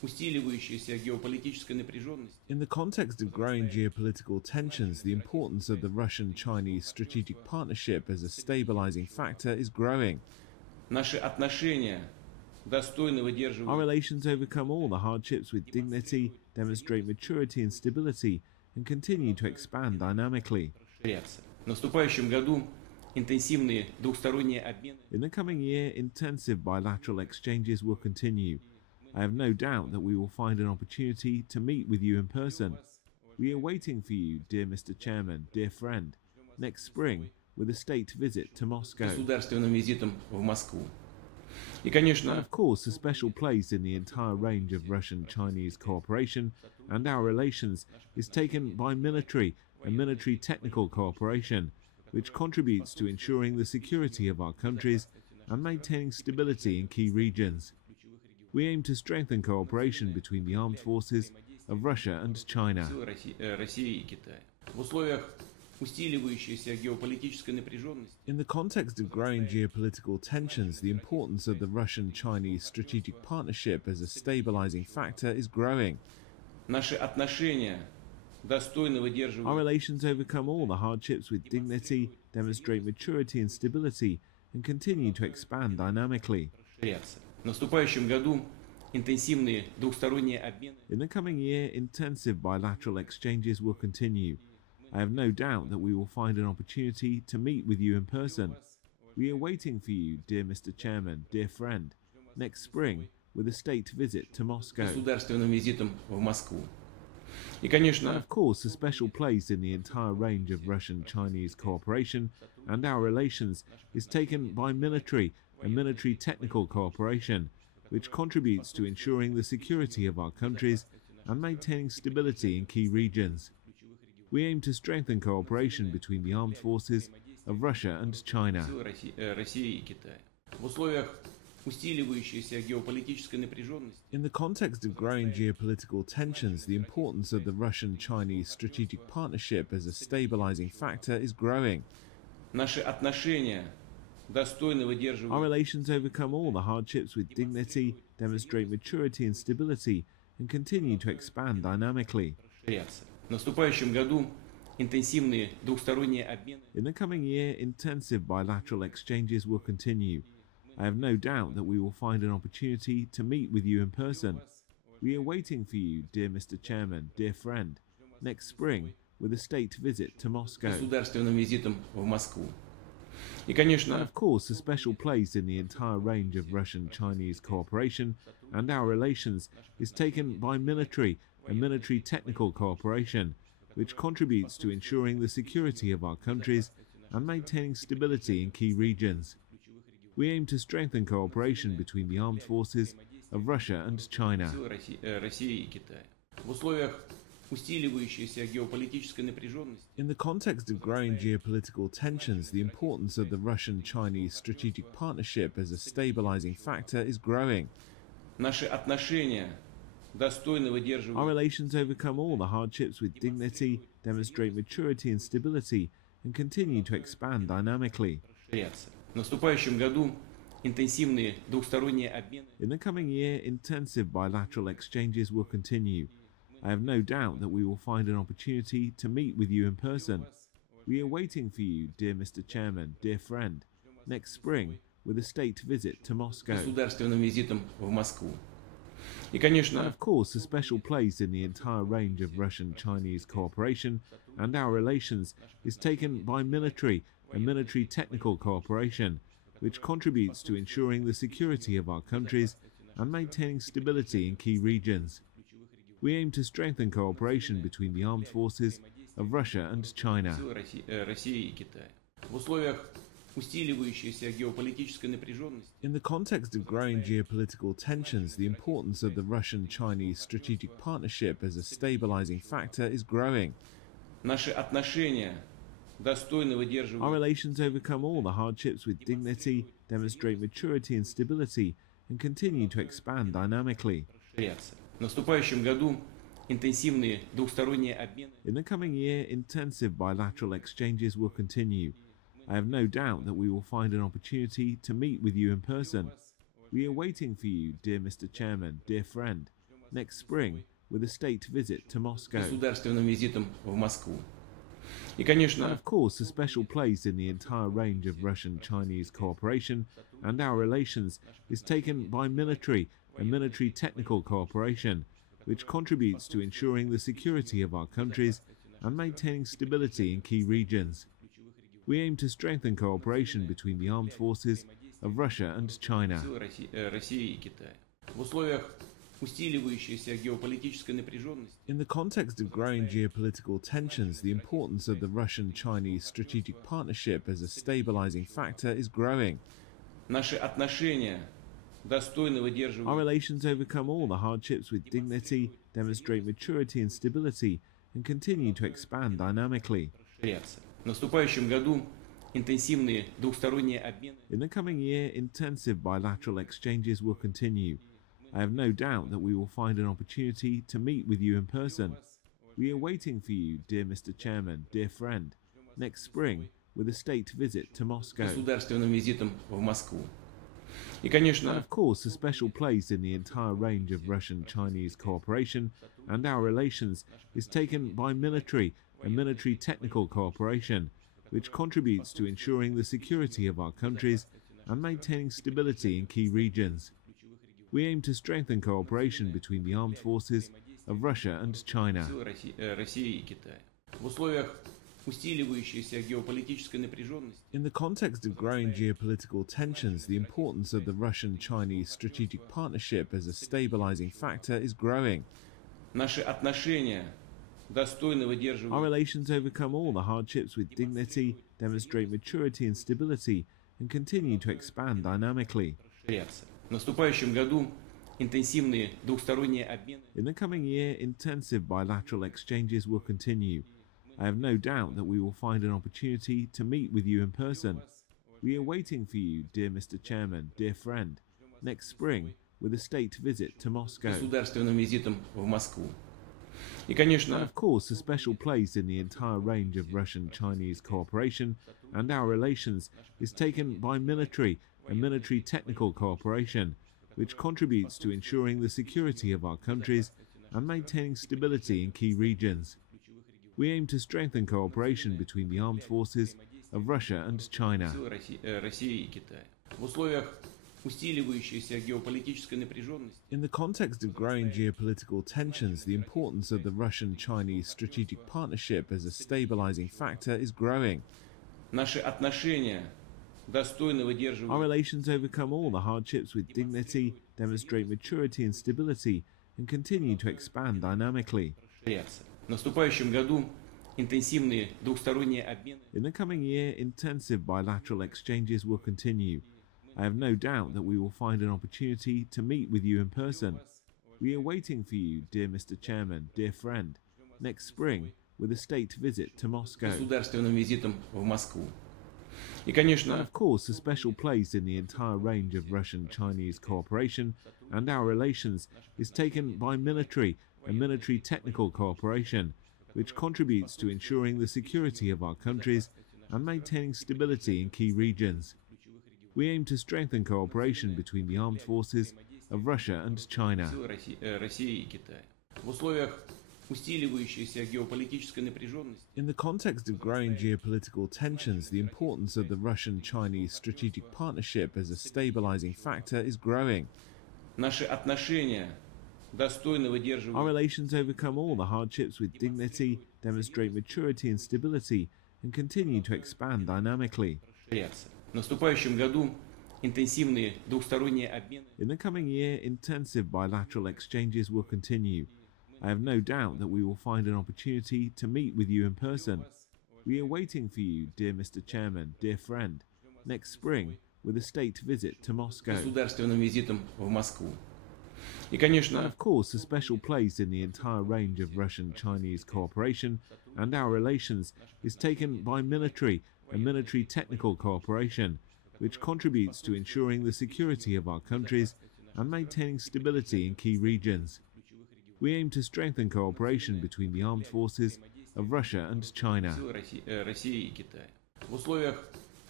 усиливающейся геополитической напряженности. In the context of growing geopolitical tensions, the importance of the Russian-Chinese strategic partnership as a stabilizing factor is growing. Наши отношения достойно Our выдерживают relations overcome all the hardships with dignity, demonstrate maturity and stability, and continue to expand dynamically. расширяться. В наступающем году интенсивные двухсторонние обмены In the coming year, intensive bilateral exchanges will continue. I have no doubt that we will find an opportunity to meet with you in person. We are waiting for you, dear Mr. Chairman, dear friend, next spring with a state visit to Moscow. государственным визитом в Москву. И, And конечно, of course, a special place in the entire range of Russian-Chinese cooperation and our relations is taken by military and military technical cooperation, which contributes to ensuring the security of our countries and maintaining stability in key regions. We aim to strengthen cooperation between the armed forces of Russia and China. силы России и Китая. В условиях усиливающейся геополитической напряженности In the context of growing geopolitical tensions, the importance of the Russian-Chinese strategic partnership as a stabilizing factor is growing. наши отношения достойно Our выдерживают relations overcome all the hardships with dignity, demonstrate maturity and stability, and continue to expand dynamically. расширяться. В наступающем году интенсивные двухсторонние обмены In the coming year, intensive bilateral exchanges will continue. I have no doubt that we will find an opportunity to meet with you in person. We are waiting for you, dear Mr. Chairman, dear friend, next spring with a state visit to Moscow. государственным визитом в Москву. И, And конечно, of course, a special place in the entire range of Russian-Chinese cooperation and our relations is taken by military and military technical cooperation, which contributes to ensuring the security of our countries and maintaining stability in key regions. We aim to strengthen cooperation between the armed forces of Russia and China. силы России и Китая. В условиях усиливающейся геополитической напряженности In the context of growing geopolitical tensions, the importance of the Russian-Chinese strategic partnership as a stabilizing factor is growing. наши отношения достойно Our выдерживают relations overcome all the hardships with dignity, demonstrate maturity and stability, and continue to expand dynamically. расширяться. В наступающем году интенсивные двухсторонние обмены In the coming year, intensive bilateral exchanges will continue. I have no doubt that we will find an opportunity to meet with you in person. We are waiting for you, dear Mr. Chairman, dear friend, next spring with a state visit to Moscow. государственным визитом в Москву. И, And конечно, of course, a special place in the entire range of Russian-Chinese cooperation and our relations is taken by military and military technical cooperation, which contributes to ensuring the security of our countries and maintaining stability in key regions. We aim to strengthen cooperation between the armed forces of Russia and China. силы России и Китая. В условиях усиливающейся геополитической напряженности In the context of growing geopolitical tensions, the importance of the Russian-Chinese strategic partnership as a stabilizing factor is growing. наши отношения достойно Our выдерживают relations overcome all the hardships with dignity, demonstrate maturity and stability, and continue to expand dynamically. расширяться. В наступающем году интенсивные двухсторонние обмены In the coming year, intensive bilateral exchanges will continue. I have no doubt that we will find an opportunity to meet with you in person. We are waiting for you, dear Mr. Chairman, dear friend, next spring with a state visit to Moscow. государственным визитом в Москву. И, And конечно, of course, a special place in the entire range of Russian-Chinese cooperation and our relations is taken by military and military technical cooperation, which contributes to ensuring the security of our countries and maintaining stability in key regions. We aim to strengthen cooperation between the armed forces of Russia and China. силы России и Китая. В условиях усиливающейся геополитической напряженности In the context of growing geopolitical tensions, the importance of the Russian-Chinese strategic partnership as a stabilizing factor is growing. наши отношения достойно Our выдерживают relations overcome all the hardships with dignity, demonstrate maturity and stability, and continue to expand dynamically. расширяться. В наступающем году интенсивные двухсторонние обмены In the coming year, intensive bilateral exchanges will continue. I have no doubt that we will find an opportunity to meet with you in person. We are waiting for you, dear Mr. Chairman, dear friend, next spring with a state visit to Moscow. Государственным визитом в Москву. И, And конечно, of course, a special place in the entire range of Russian-Chinese cooperation and our relations is taken by military and military technical cooperation, which contributes to ensuring the security of our countries and maintaining stability in key regions. We aim to strengthen cooperation between the armed forces of Russia and China. силы России и Китая. В условиях усиливающейся геополитической напряженности In the context of growing geopolitical tensions, the importance of the Russian-Chinese strategic partnership as a stabilizing factor is growing. наши отношения достойно Our выдерживают relations overcome all the hardships with dignity, demonstrate maturity and stability, and continue to expand dynamically. расширяться. В наступающем году интенсивные двухсторонние обмены In the coming year, intensive bilateral exchanges will continue. I have no doubt that we will find an opportunity to meet with you in person. We are waiting for you, dear Mr. Chairman, dear friend, next spring with a state visit to Moscow. государственным визитом в Москву. И, And конечно, of course, a special place in the entire range of Russian-Chinese cooperation and our relations is taken by military and military technical cooperation, which contributes to ensuring the security of our countries and maintaining stability in key regions. We aim to strengthen cooperation between the armed forces of Russia and China. силы России и Китая. В условиях усиливающейся геополитической напряженности In the context of growing geopolitical tensions, the importance of the Russian-Chinese strategic partnership as a stabilizing factor is growing. наши отношения достойно Our выдерживают relations overcome all the hardships with dignity, demonstrate maturity and stability, and continue to expand dynamically. расширяться. В наступающем году интенсивные двухсторонние обмены In the coming year, intensive bilateral exchanges will continue. I have no doubt that we will find an opportunity to meet with you in person. We are waiting for you, dear Mr. Chairman, dear friend, next spring with a state visit to Moscow. государственным визитом в Москву. И, And конечно, of course, a special place in the entire range of Russian-Chinese cooperation and our relations is taken by military and military technical cooperation, which contributes to ensuring the security of our countries and maintaining stability in key regions. We aim to strengthen cooperation between the armed forces of Russia and China. силы России и Китая. В условиях усиливающейся геополитической напряженности In the context of growing geopolitical tensions, the importance of the Russian-Chinese strategic partnership as a stabilizing factor is growing. наши отношения достойно Our выдерживают relations overcome all the hardships with dignity, demonstrate maturity and stability, and continue to expand dynamically. расширяться. В наступающем году интенсивные двухсторонние обмены In the coming year, intensive bilateral exchanges will continue. I have no doubt that we will find an opportunity to meet with you in person. We are waiting for you, dear Mr. Chairman, dear friend, next spring with a state visit to Moscow. государственным визитом в Москву. И, And конечно, of course, a special place in the entire range of Russian-Chinese cooperation and our relations is taken by military and military technical cooperation, which contributes to ensuring the security of our countries and maintaining stability in key regions. We aim to strengthen cooperation between the armed forces of Russia and China. силы России и Китая. В условиях усиливающейся геополитической напряженности In the context of growing geopolitical tensions, the importance of the Russian-Chinese strategic partnership as a stabilizing factor is growing. наши отношения достойно Our выдерживают relations overcome all the hardships with dignity, demonstrate maturity and stability, and continue to expand dynamically. расширяться. В наступающем году интенсивные двухсторонние обмены In the coming year, intensive bilateral exchanges will continue. I have no doubt that we will find an opportunity to meet with you in person. We are waiting for you, dear Mr. Chairman, dear friend, next spring with a state visit to Moscow. государственным визитом в Москву. И, And конечно, of course, a special place in the entire range of Russian-Chinese cooperation and our relations is taken by military and military technical cooperation, which contributes to ensuring the security of our countries and maintaining stability in key regions. We aim to strengthen cooperation between the armed forces of Russia and China. силы России и Китая. В условиях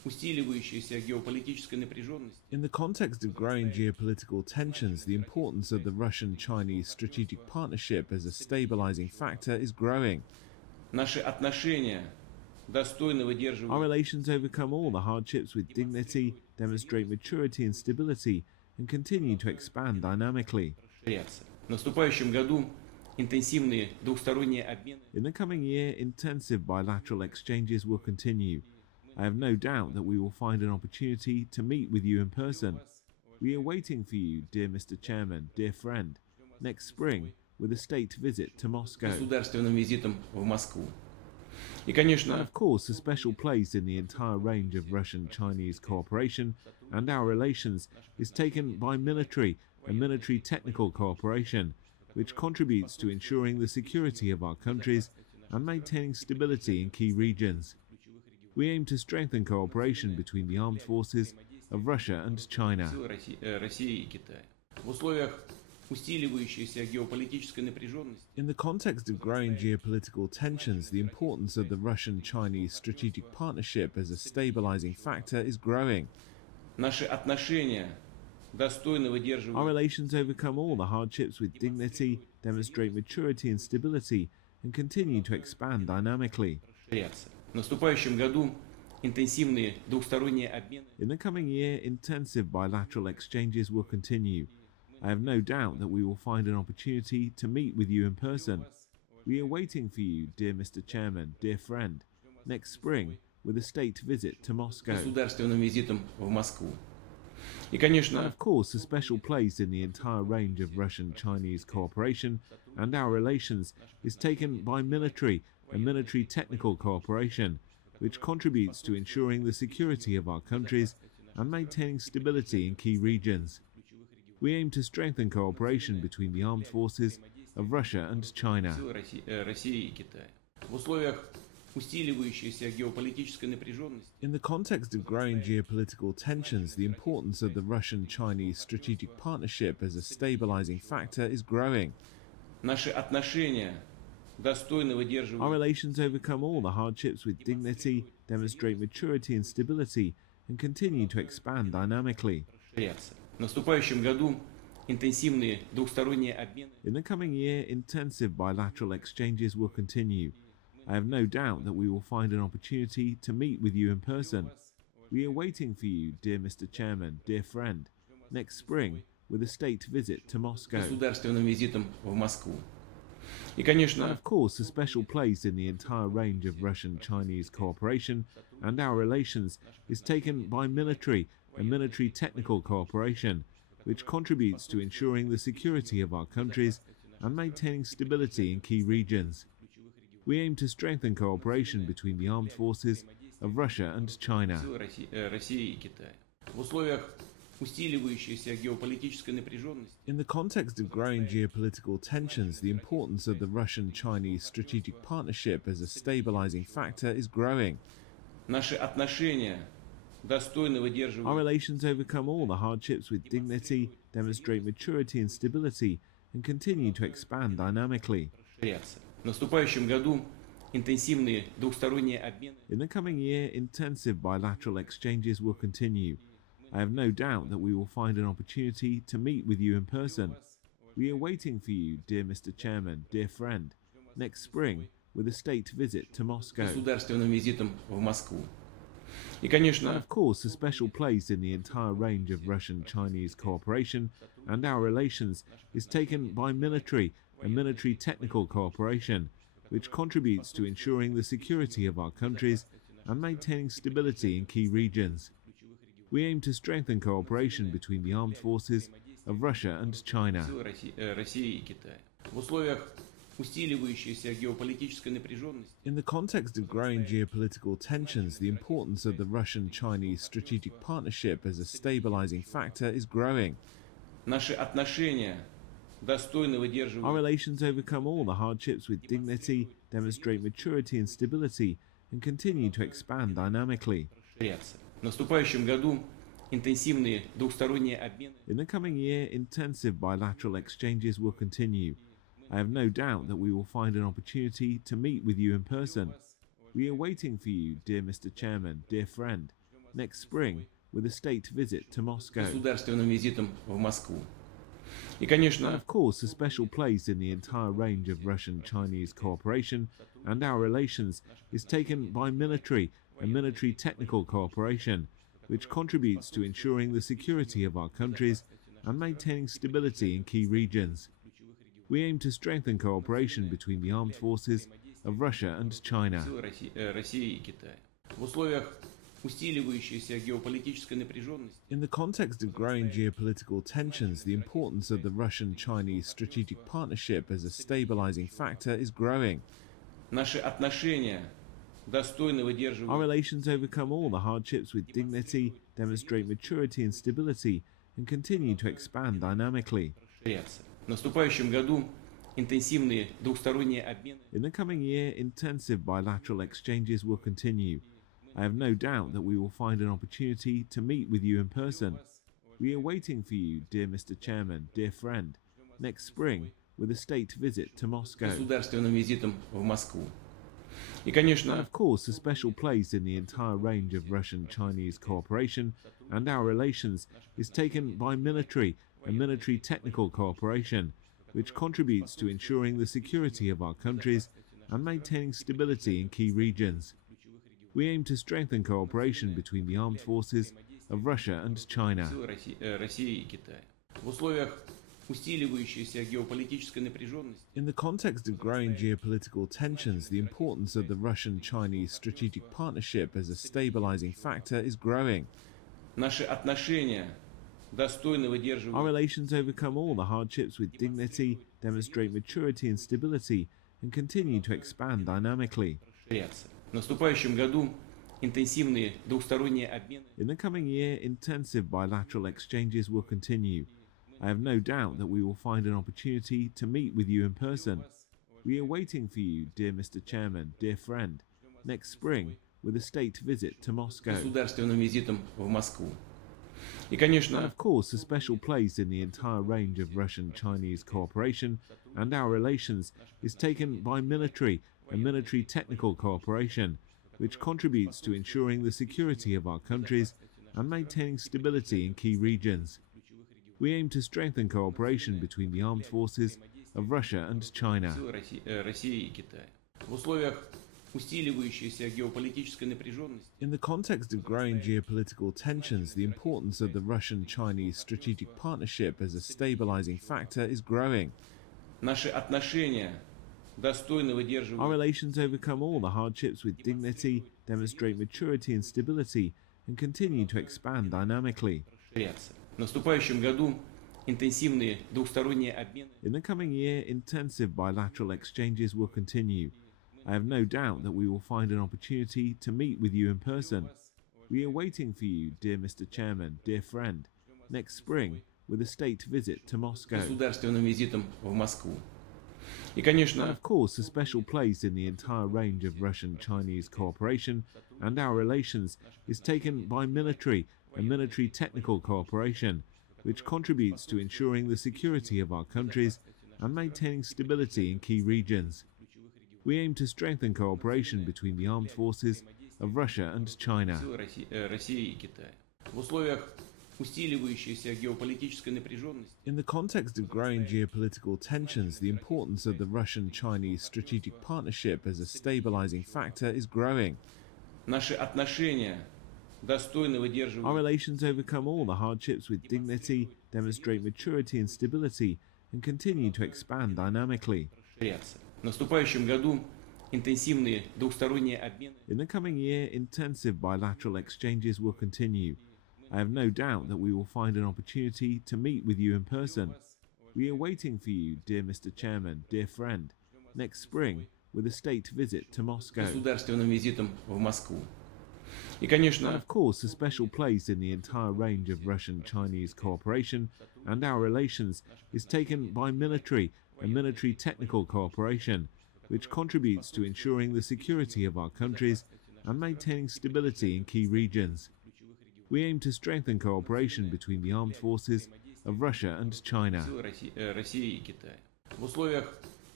усиливающейся геополитической напряженности. In the context of growing geopolitical tensions, the importance of the Russian-Chinese strategic partnership as a stabilizing factor is growing. Наши отношения достойно Our выдерживают relations overcome all the hardships with dignity, demonstrate maturity and stability, and continue to expand dynamically. расширяться. В наступающем году интенсивные двухсторонние обмены In the coming year, intensive bilateral exchanges will continue. I have no doubt that we will find an opportunity to meet with you in person. We are waiting for you, dear Mr. Chairman, dear friend, next spring with a state visit to Moscow. государственным визитом в Москву. И, And конечно, of course, a special place in the entire range of Russian-Chinese cooperation and our relations is taken by military and military technical cooperation, which contributes to ensuring the security of our countries and maintaining stability in key regions. We aim to strengthen cooperation between the armed forces of Russia and China. силы России и Китая. В условиях усиливающейся геополитической напряженности In the context of growing geopolitical tensions, the importance of the Russian-Chinese strategic partnership as a stabilizing factor is growing. наши отношения достойно Our выдерживают relations overcome all the hardships with dignity, demonstrate maturity and stability, and continue to expand dynamically. расширяться. В наступающем году интенсивные двухсторонние обмены In the coming year, intensive bilateral exchanges will continue. I have no doubt that we will find an opportunity to meet with you in person. We are waiting for you, dear Mr. Chairman, dear friend, next spring with a state visit to Moscow. государственным визитом в Москву. И, And конечно, of course, a special place in the entire range of Russian-Chinese cooperation and our relations is taken by military and military technical cooperation, which contributes to ensuring the security of our countries and maintaining stability in key regions. We aim to strengthen cooperation between the armed forces of Russia and China. силы России и Китая. В условиях усиливающейся геополитической напряженности In the context of growing geopolitical tensions, the importance of the Russian-Chinese strategic partnership as a stabilizing factor is growing. наши отношения достойно Our выдерживают relations overcome all the hardships with dignity, demonstrate maturity and stability, and continue to expand dynamically. расширяться. В наступающем году интенсивные двухсторонние обмены In the coming year, intensive bilateral exchanges will continue. I have no doubt that we will find an opportunity to meet with you in person. We are waiting for you, dear Mr. Chairman, dear friend, next spring with a state visit to Moscow. государственным визитом в Москву. И, And конечно, of course, a special place in the entire range of Russian-Chinese cooperation and our relations is taken by military and military technical cooperation, which contributes to ensuring the security of our countries and maintaining stability in key regions. We aim to strengthen cooperation between the armed forces of Russia and China. силы России и Китая. В условиях усиливающейся геополитической напряженности In the context of growing geopolitical tensions, the importance of the Russian-Chinese strategic partnership as a stabilizing factor is growing. наши отношения достойно Our выдерживают relations overcome all the hardships with dignity, demonstrate maturity and stability, and continue to expand dynamically. расширяться. В наступающем году интенсивные двухсторонние обмены In the coming year, intensive bilateral exchanges will continue. I have no doubt that we will find an opportunity to meet with you in person. We are waiting for you, dear Mr. Chairman, dear friend, next spring with a state visit to Moscow. государственным визитом в Москву. И, And конечно, of course, a special place in the entire range of Russian-Chinese cooperation and our relations is taken by military and military technical cooperation, which contributes to ensuring the security of our countries and maintaining stability in key regions. We aim to strengthen cooperation between the armed forces of Russia and China. силы России и Китая. В условиях усиливающейся геополитической напряженности In the context of growing geopolitical tensions, the importance of the Russian-Chinese strategic partnership as a stabilizing factor is growing. наши отношения достойно Our выдерживают relations overcome all the hardships with dignity, demonstrate maturity and stability, and continue to expand dynamically. расширяться. В наступающем году интенсивные двухсторонние обмены In the coming year, intensive bilateral exchanges will continue. I have no doubt that we will find an opportunity to meet with you in person. We are waiting for you, dear Mr. Chairman, dear friend, next spring with a state visit to Moscow. Государственным визитом в Москву. И, конечно, Of course, a special place in the entire range of Russian-Chinese cooperation and our relations is taken by military and military technical cooperation, which contributes to ensuring the security of our countries and maintaining stability in key regions. We aim to strengthen cooperation between the armed forces of Russia and China. России и Китая. В условиях усиливающейся геополитической напряженности In the context of growing geopolitical tensions, the importance of the Russian-Chinese strategic partnership as a stabilizing factor is growing. наши отношения достойно Our выдерживают relations overcome all the hardships with dignity, demonstrate maturity and stability, and continue to expand dynamically. расширяться. В наступающем году интенсивные двухсторонние обмены In the coming year, intensive bilateral exchanges will continue. I have no doubt that we will find an opportunity to meet with you in person. We are waiting for you, dear Mr. Chairman, dear friend, next spring with a state visit to Moscow. государственным визитом в Москву. И, конечно, Of course, a special place in the entire range of Russian-Chinese cooperation and our relations is taken by military and military technical cooperation, which contributes to ensuring the security of our countries and maintaining stability in key regions. We aim to strengthen cooperation between the armed forces of Russia and China. России и Китая. В условиях усиливающейся геополитической напряженности In the context of growing geopolitical tensions, the importance of the Russian-Chinese strategic partnership as a stabilizing factor is growing. наши отношения достойно Our выдерживают relations overcome all the hardships with dignity, demonstrate maturity and stability, and continue to expand dynamically. расширяться. В наступающем году интенсивные двухсторонние обмены In the coming year, intensive bilateral exchanges will continue. I have no doubt that we will find an opportunity to meet with you in person. We are waiting for you, dear Mr. Chairman, dear friend, next spring with a state visit to Moscow. государственным визитом в Москву. И, конечно, Of course, a special place in the entire range of Russian-Chinese cooperation and our relations is taken by military and military technical cooperation, which contributes to ensuring the security of our countries and maintaining stability in key regions. We aim to strengthen cooperation between the armed forces of Russia and China. России и Китая. В условиях усиливающейся геополитической напряженности In the context of growing geopolitical tensions, the importance of the Russian-Chinese strategic partnership as a stabilizing factor is growing. наши отношения достойно Our выдерживают relations overcome all the hardships with dignity, demonstrate maturity and stability, and continue to expand dynamically. расширяться. В наступающем году интенсивные двухсторонние обмены In the coming year, intensive bilateral exchanges will continue. I have no doubt that we will find an opportunity to meet with you in person. We are waiting for you, dear Mr. Chairman, dear friend, next spring with a state visit to Moscow. государственным визитом в Москву. И, конечно, Of course, a special place in the entire range of Russian-Chinese cooperation and our relations is taken by military and military technical cooperation, which contributes to ensuring the security of our countries and maintaining stability in key regions. We aim to strengthen cooperation between the armed forces of Russia and China. России и Китая. В условиях усиливающейся геополитической напряженности In the context of growing geopolitical tensions, the importance of the Russian-Chinese strategic partnership as a stabilizing factor is growing. наши отношения достойно Our выдерживают relations overcome all the hardships with dignity, demonstrate maturity and stability, and continue to expand dynamically. расширяться. В наступающем году интенсивные двухсторонние обмены In the coming year, intensive bilateral exchanges will continue. I have no doubt that we will find an opportunity to meet with you in person. We are waiting for you, dear Mr. Chairman, dear friend, next spring with a state visit to Moscow. государственным визитом в Москву. И, конечно, Of course, a special place in the entire range of Russian-Chinese cooperation and our relations is taken by military and military technical cooperation, which contributes to ensuring the security of our countries and maintaining stability in key regions. We aim to strengthen cooperation between the armed forces of Russia and China. России и Китая. В условиях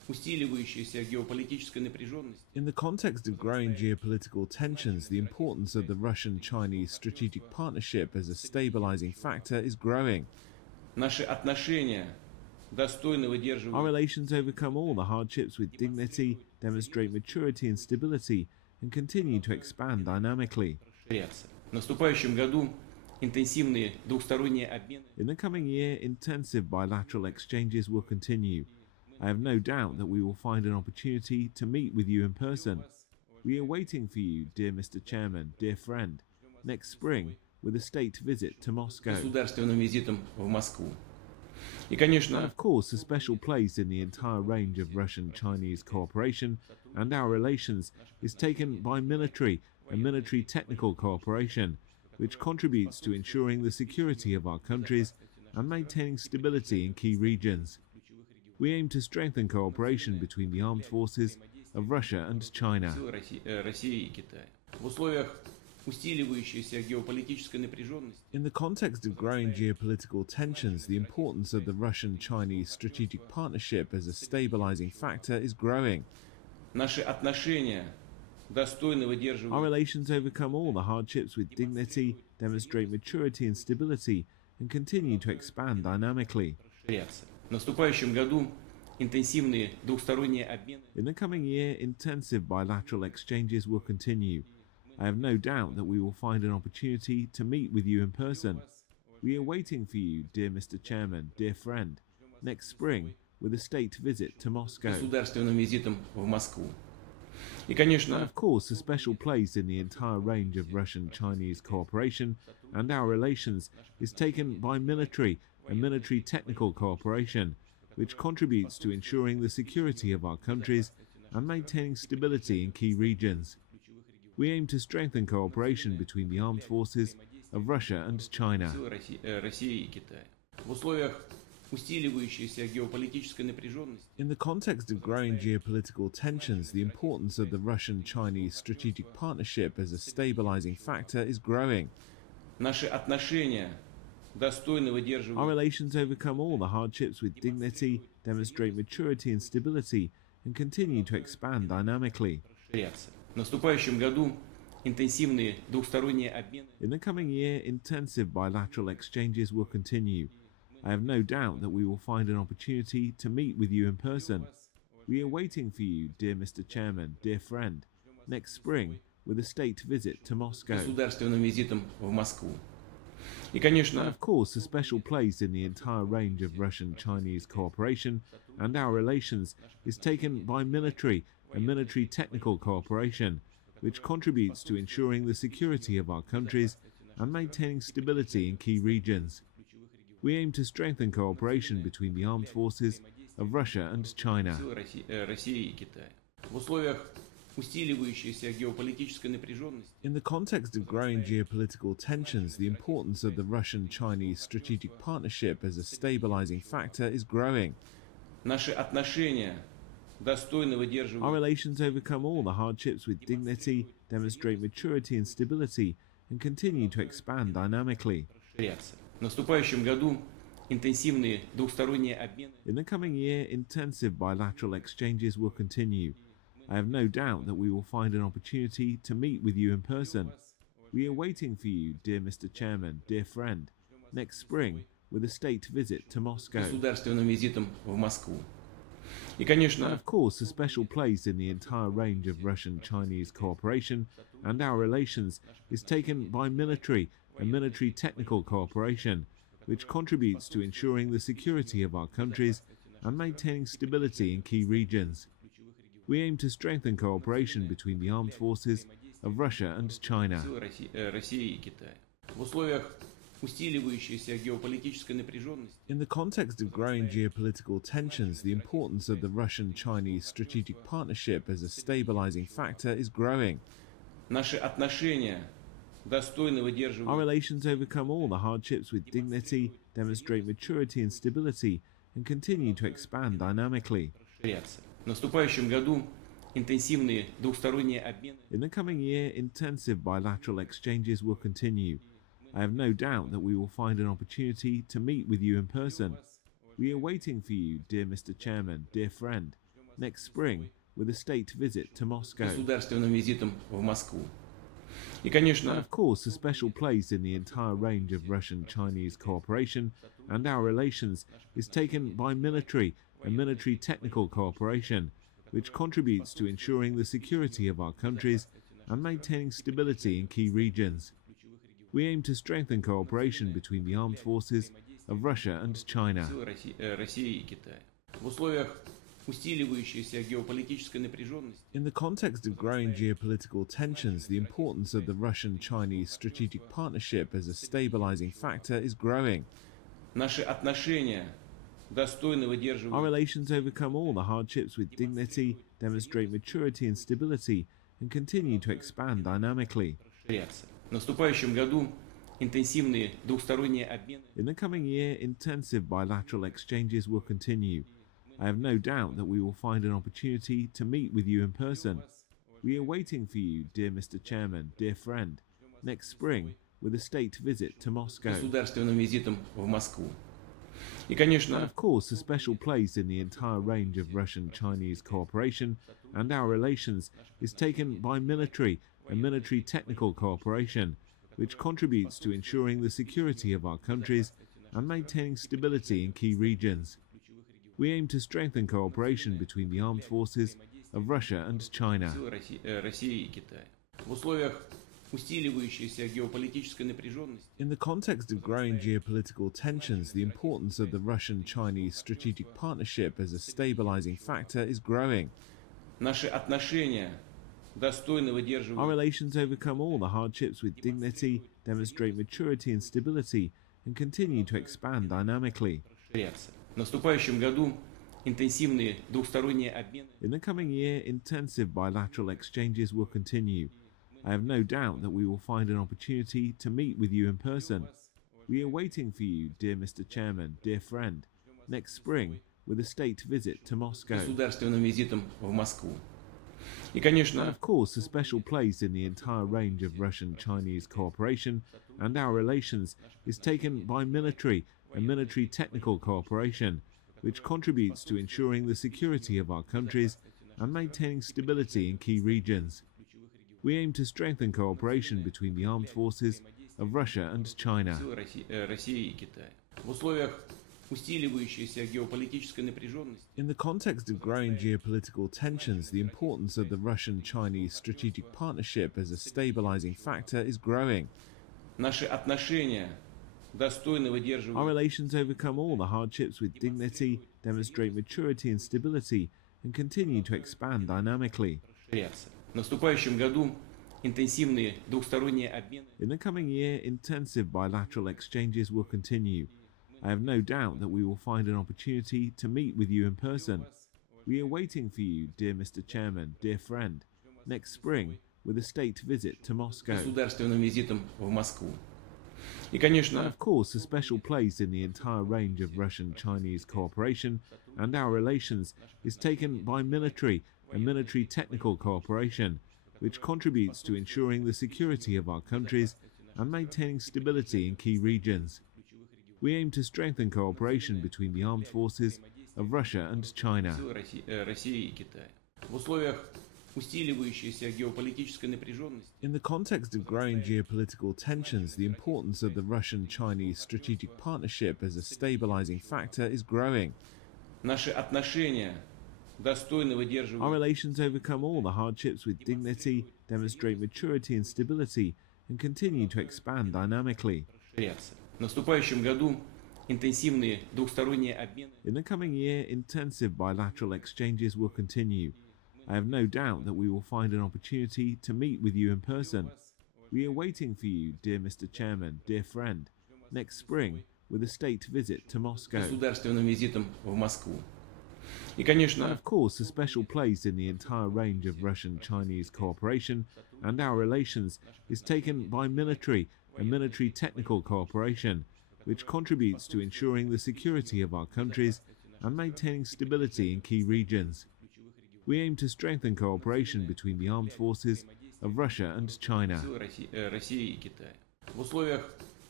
усиливающейся геополитической напряженности. In the context of growing geopolitical tensions, the importance of the Russian-Chinese strategic partnership as a stabilizing factor is growing. Наши отношения достойно Our выдерживают relations overcome all the hardships with dignity, demonstrate maturity and stability, and continue to expand dynamically. расширяться. В наступающем году интенсивные двухсторонние обмены In the coming year, intensive bilateral exchanges will continue. I have no doubt that we will find an opportunity to meet with you in person. We are waiting for you, dear Mr. Chairman, dear friend, next spring with a state visit to Moscow. государственным визитом в Москву. И, And конечно, of course, a special place in the entire range of Russian-Chinese cooperation and our relations is taken by military and military technical cooperation, which contributes to ensuring the security of our countries and maintaining stability in key regions. We aim to strengthen cooperation between the armed forces of Russia and China. силы России и Китая. В условиях усиливающейся геополитической напряженности In the context of growing geopolitical tensions, the importance of the Russian-Chinese strategic partnership as a stabilizing factor is growing. наши отношения достойно Our выдерживают relations overcome all the hardships with dignity, demonstrate maturity and stability, and continue to expand dynamically. расширяться. В наступающем году интенсивные двухсторонние обмены In the coming year, intensive bilateral exchanges will continue. I have no doubt that we will find an opportunity to meet with you in person. We are waiting for you, dear Mr. Chairman, dear friend, next spring with a state visit to Moscow. государственным визитом в Москву. И, And конечно, of course, a special place in the entire range of Russian-Chinese cooperation and our relations is taken by military and military technical cooperation, which contributes to ensuring the security of our countries and maintaining stability in key regions. We aim to strengthen cooperation between the armed forces of Russia and China. силы России и Китая. В условиях усиливающейся геополитической напряженности In the context of growing geopolitical tensions, the importance of the Russian-Chinese strategic partnership as a stabilizing factor is growing. наши отношения достойно Our выдерживают relations overcome all the hardships with dignity, demonstrate maturity and stability, and continue to expand dynamically. расширяться. В наступающем году интенсивные двухсторонние обмены In the coming year, intensive bilateral exchanges will continue. I have no doubt that we will find an opportunity to meet with you in person. We are waiting for you, dear Mr. Chairman, dear friend, next spring with a state visit to Moscow. государственным визитом в Москву. И, And конечно, of course, a special place in the entire range of Russian-Chinese cooperation and our relations is taken by military and military technical cooperation, which contributes to ensuring the security of our countries and maintaining stability in key regions. We aim to strengthen cooperation between the armed forces of Russia and China. силы России и Китая. В условиях усиливающейся геополитической напряженности In the context of growing geopolitical tensions, the importance of the Russian-Chinese strategic partnership as a stabilizing factor is growing. наши отношения достойно Our выдерживают relations overcome all the hardships with dignity, demonstrate maturity and stability, and continue to expand dynamically. расширяться. В наступающем году интенсивные двухсторонние обмены In the coming year, intensive bilateral exchanges will continue. I have no doubt that we will find an opportunity to meet with you in person. We are waiting for you, dear Mr. Chairman, dear friend, next spring with a state visit to Moscow. государственным визитом в Москву. И, And конечно, of course, a special place in the entire range of Russian-Chinese cooperation and our relations is taken by military and military technical cooperation, which contributes to ensuring the security of our countries and maintaining stability in key regions. We aim to strengthen cooperation between the armed forces of Russia and China. силы России и Китая. В условиях усиливающейся геополитической напряженности In the context of growing geopolitical tensions, the importance of the Russian-Chinese strategic partnership as a stabilizing factor is growing. наши отношения достойно Our выдерживают relations overcome all the hardships with dignity, demonstrate maturity and stability, and continue to expand dynamically. расширяться. В наступающем году интенсивные двухсторонние обмены In the coming year, intensive bilateral exchanges will continue. I have no doubt that we will find an opportunity to meet with you in person. We are waiting for you, dear Mr. Chairman, dear friend, next spring with a state visit to Moscow. Государственным визитом в Москву. И, And конечно, of course, a special place in the entire range of Russian-Chinese cooperation and our relations is taken by military and military technical cooperation, which contributes to ensuring the security of our countries and maintaining stability in key regions. We aim to strengthen cooperation between the armed forces of Russia and China. силы России и Китая. В условиях усиливающейся геополитической напряженности In the context of growing geopolitical tensions, the importance of the Russian-Chinese strategic partnership as a stabilizing factor is growing. наши отношения достойно Our выдерживают relations overcome all the hardships with dignity, demonstrate maturity and stability, and continue to expand dynamically. расширяться. В наступающем году интенсивные двухсторонние обмены In the coming year, intensive bilateral exchanges will continue. I have no doubt that we will find an opportunity to meet with you in person. We are waiting for you, dear Mr. Chairman, dear friend, next spring with a state visit to Moscow. государственным визитом в Москву. И, And конечно, of course, a special place in the entire range of Russian-Chinese cooperation and our relations is taken by military and military technical cooperation, which contributes to ensuring the security of our countries and maintaining stability in key regions. We aim to strengthen cooperation between the armed forces of Russia and China. силы России и Китая. В условиях усиливающейся геополитической напряженности In the context of growing geopolitical tensions, the importance of the Russian-Chinese strategic partnership as a stabilizing factor is growing. наши отношения достойно Our выдерживают relations overcome all the hardships with dignity, demonstrate maturity and stability, and continue to expand dynamically. расширяться. В наступающем году интенсивные двухсторонние обмены In the coming year, intensive bilateral exchanges will continue. I have no doubt that we will find an opportunity to meet with you in person. We are waiting for you, dear Mr. Chairman, dear friend, next spring with a state visit to Moscow. государственным визитом в Москву. И, And конечно, of course, a special place in the entire range of Russian-Chinese cooperation and our relations is taken by military and military technical cooperation, which contributes to ensuring the security of our countries and maintaining stability in key regions. We aim to strengthen cooperation between the armed forces of Russia and China. силы России и Китая. В условиях усиливающейся геополитической напряженности In the context of growing geopolitical tensions, the importance of the Russian-Chinese strategic partnership as a stabilizing factor is growing. наши отношения достойно Our выдерживают relations overcome all the hardships with dignity, demonstrate maturity and stability, and continue to expand dynamically. расширяться. В наступающем году интенсивные двухсторонние обмены In the coming year, intensive bilateral exchanges will continue. I have no doubt that we will find an opportunity to meet with you in person. We are waiting for you, dear Mr. Chairman, dear friend, next spring with a state visit to Moscow. государственным визитом в Москву. И, And конечно, of course, a special place in the entire range of Russian-Chinese cooperation and our relations is taken by military and military technical cooperation, which contributes to ensuring the security of our countries and maintaining stability in key regions. We aim to strengthen cooperation between the armed forces of Russia and China. силы России и Китая. В условиях усиливающейся геополитической напряженности In the context of growing geopolitical tensions, the importance of the Russian-Chinese strategic partnership as a stabilizing factor is growing. наши отношения достойно Our выдерживают relations overcome all the hardships with dignity, demonstrate maturity and stability, and continue to expand dynamically. расширяться. В наступающем году интенсивные двухсторонние обмены In the coming year, intensive bilateral exchanges will continue. I have no doubt that we will find an opportunity to meet with you in person. We are waiting for you, dear Mr. Chairman, dear friend, next spring with a state visit to Moscow. государственным визитом в Москву. И, And конечно, of course, a special place in the entire range of Russian-Chinese cooperation and our relations is taken by military and military technical cooperation, which contributes to ensuring the security of our countries and maintaining stability in key regions. We aim to strengthen cooperation between the armed forces of Russia and China. силы России и Китая. В условиях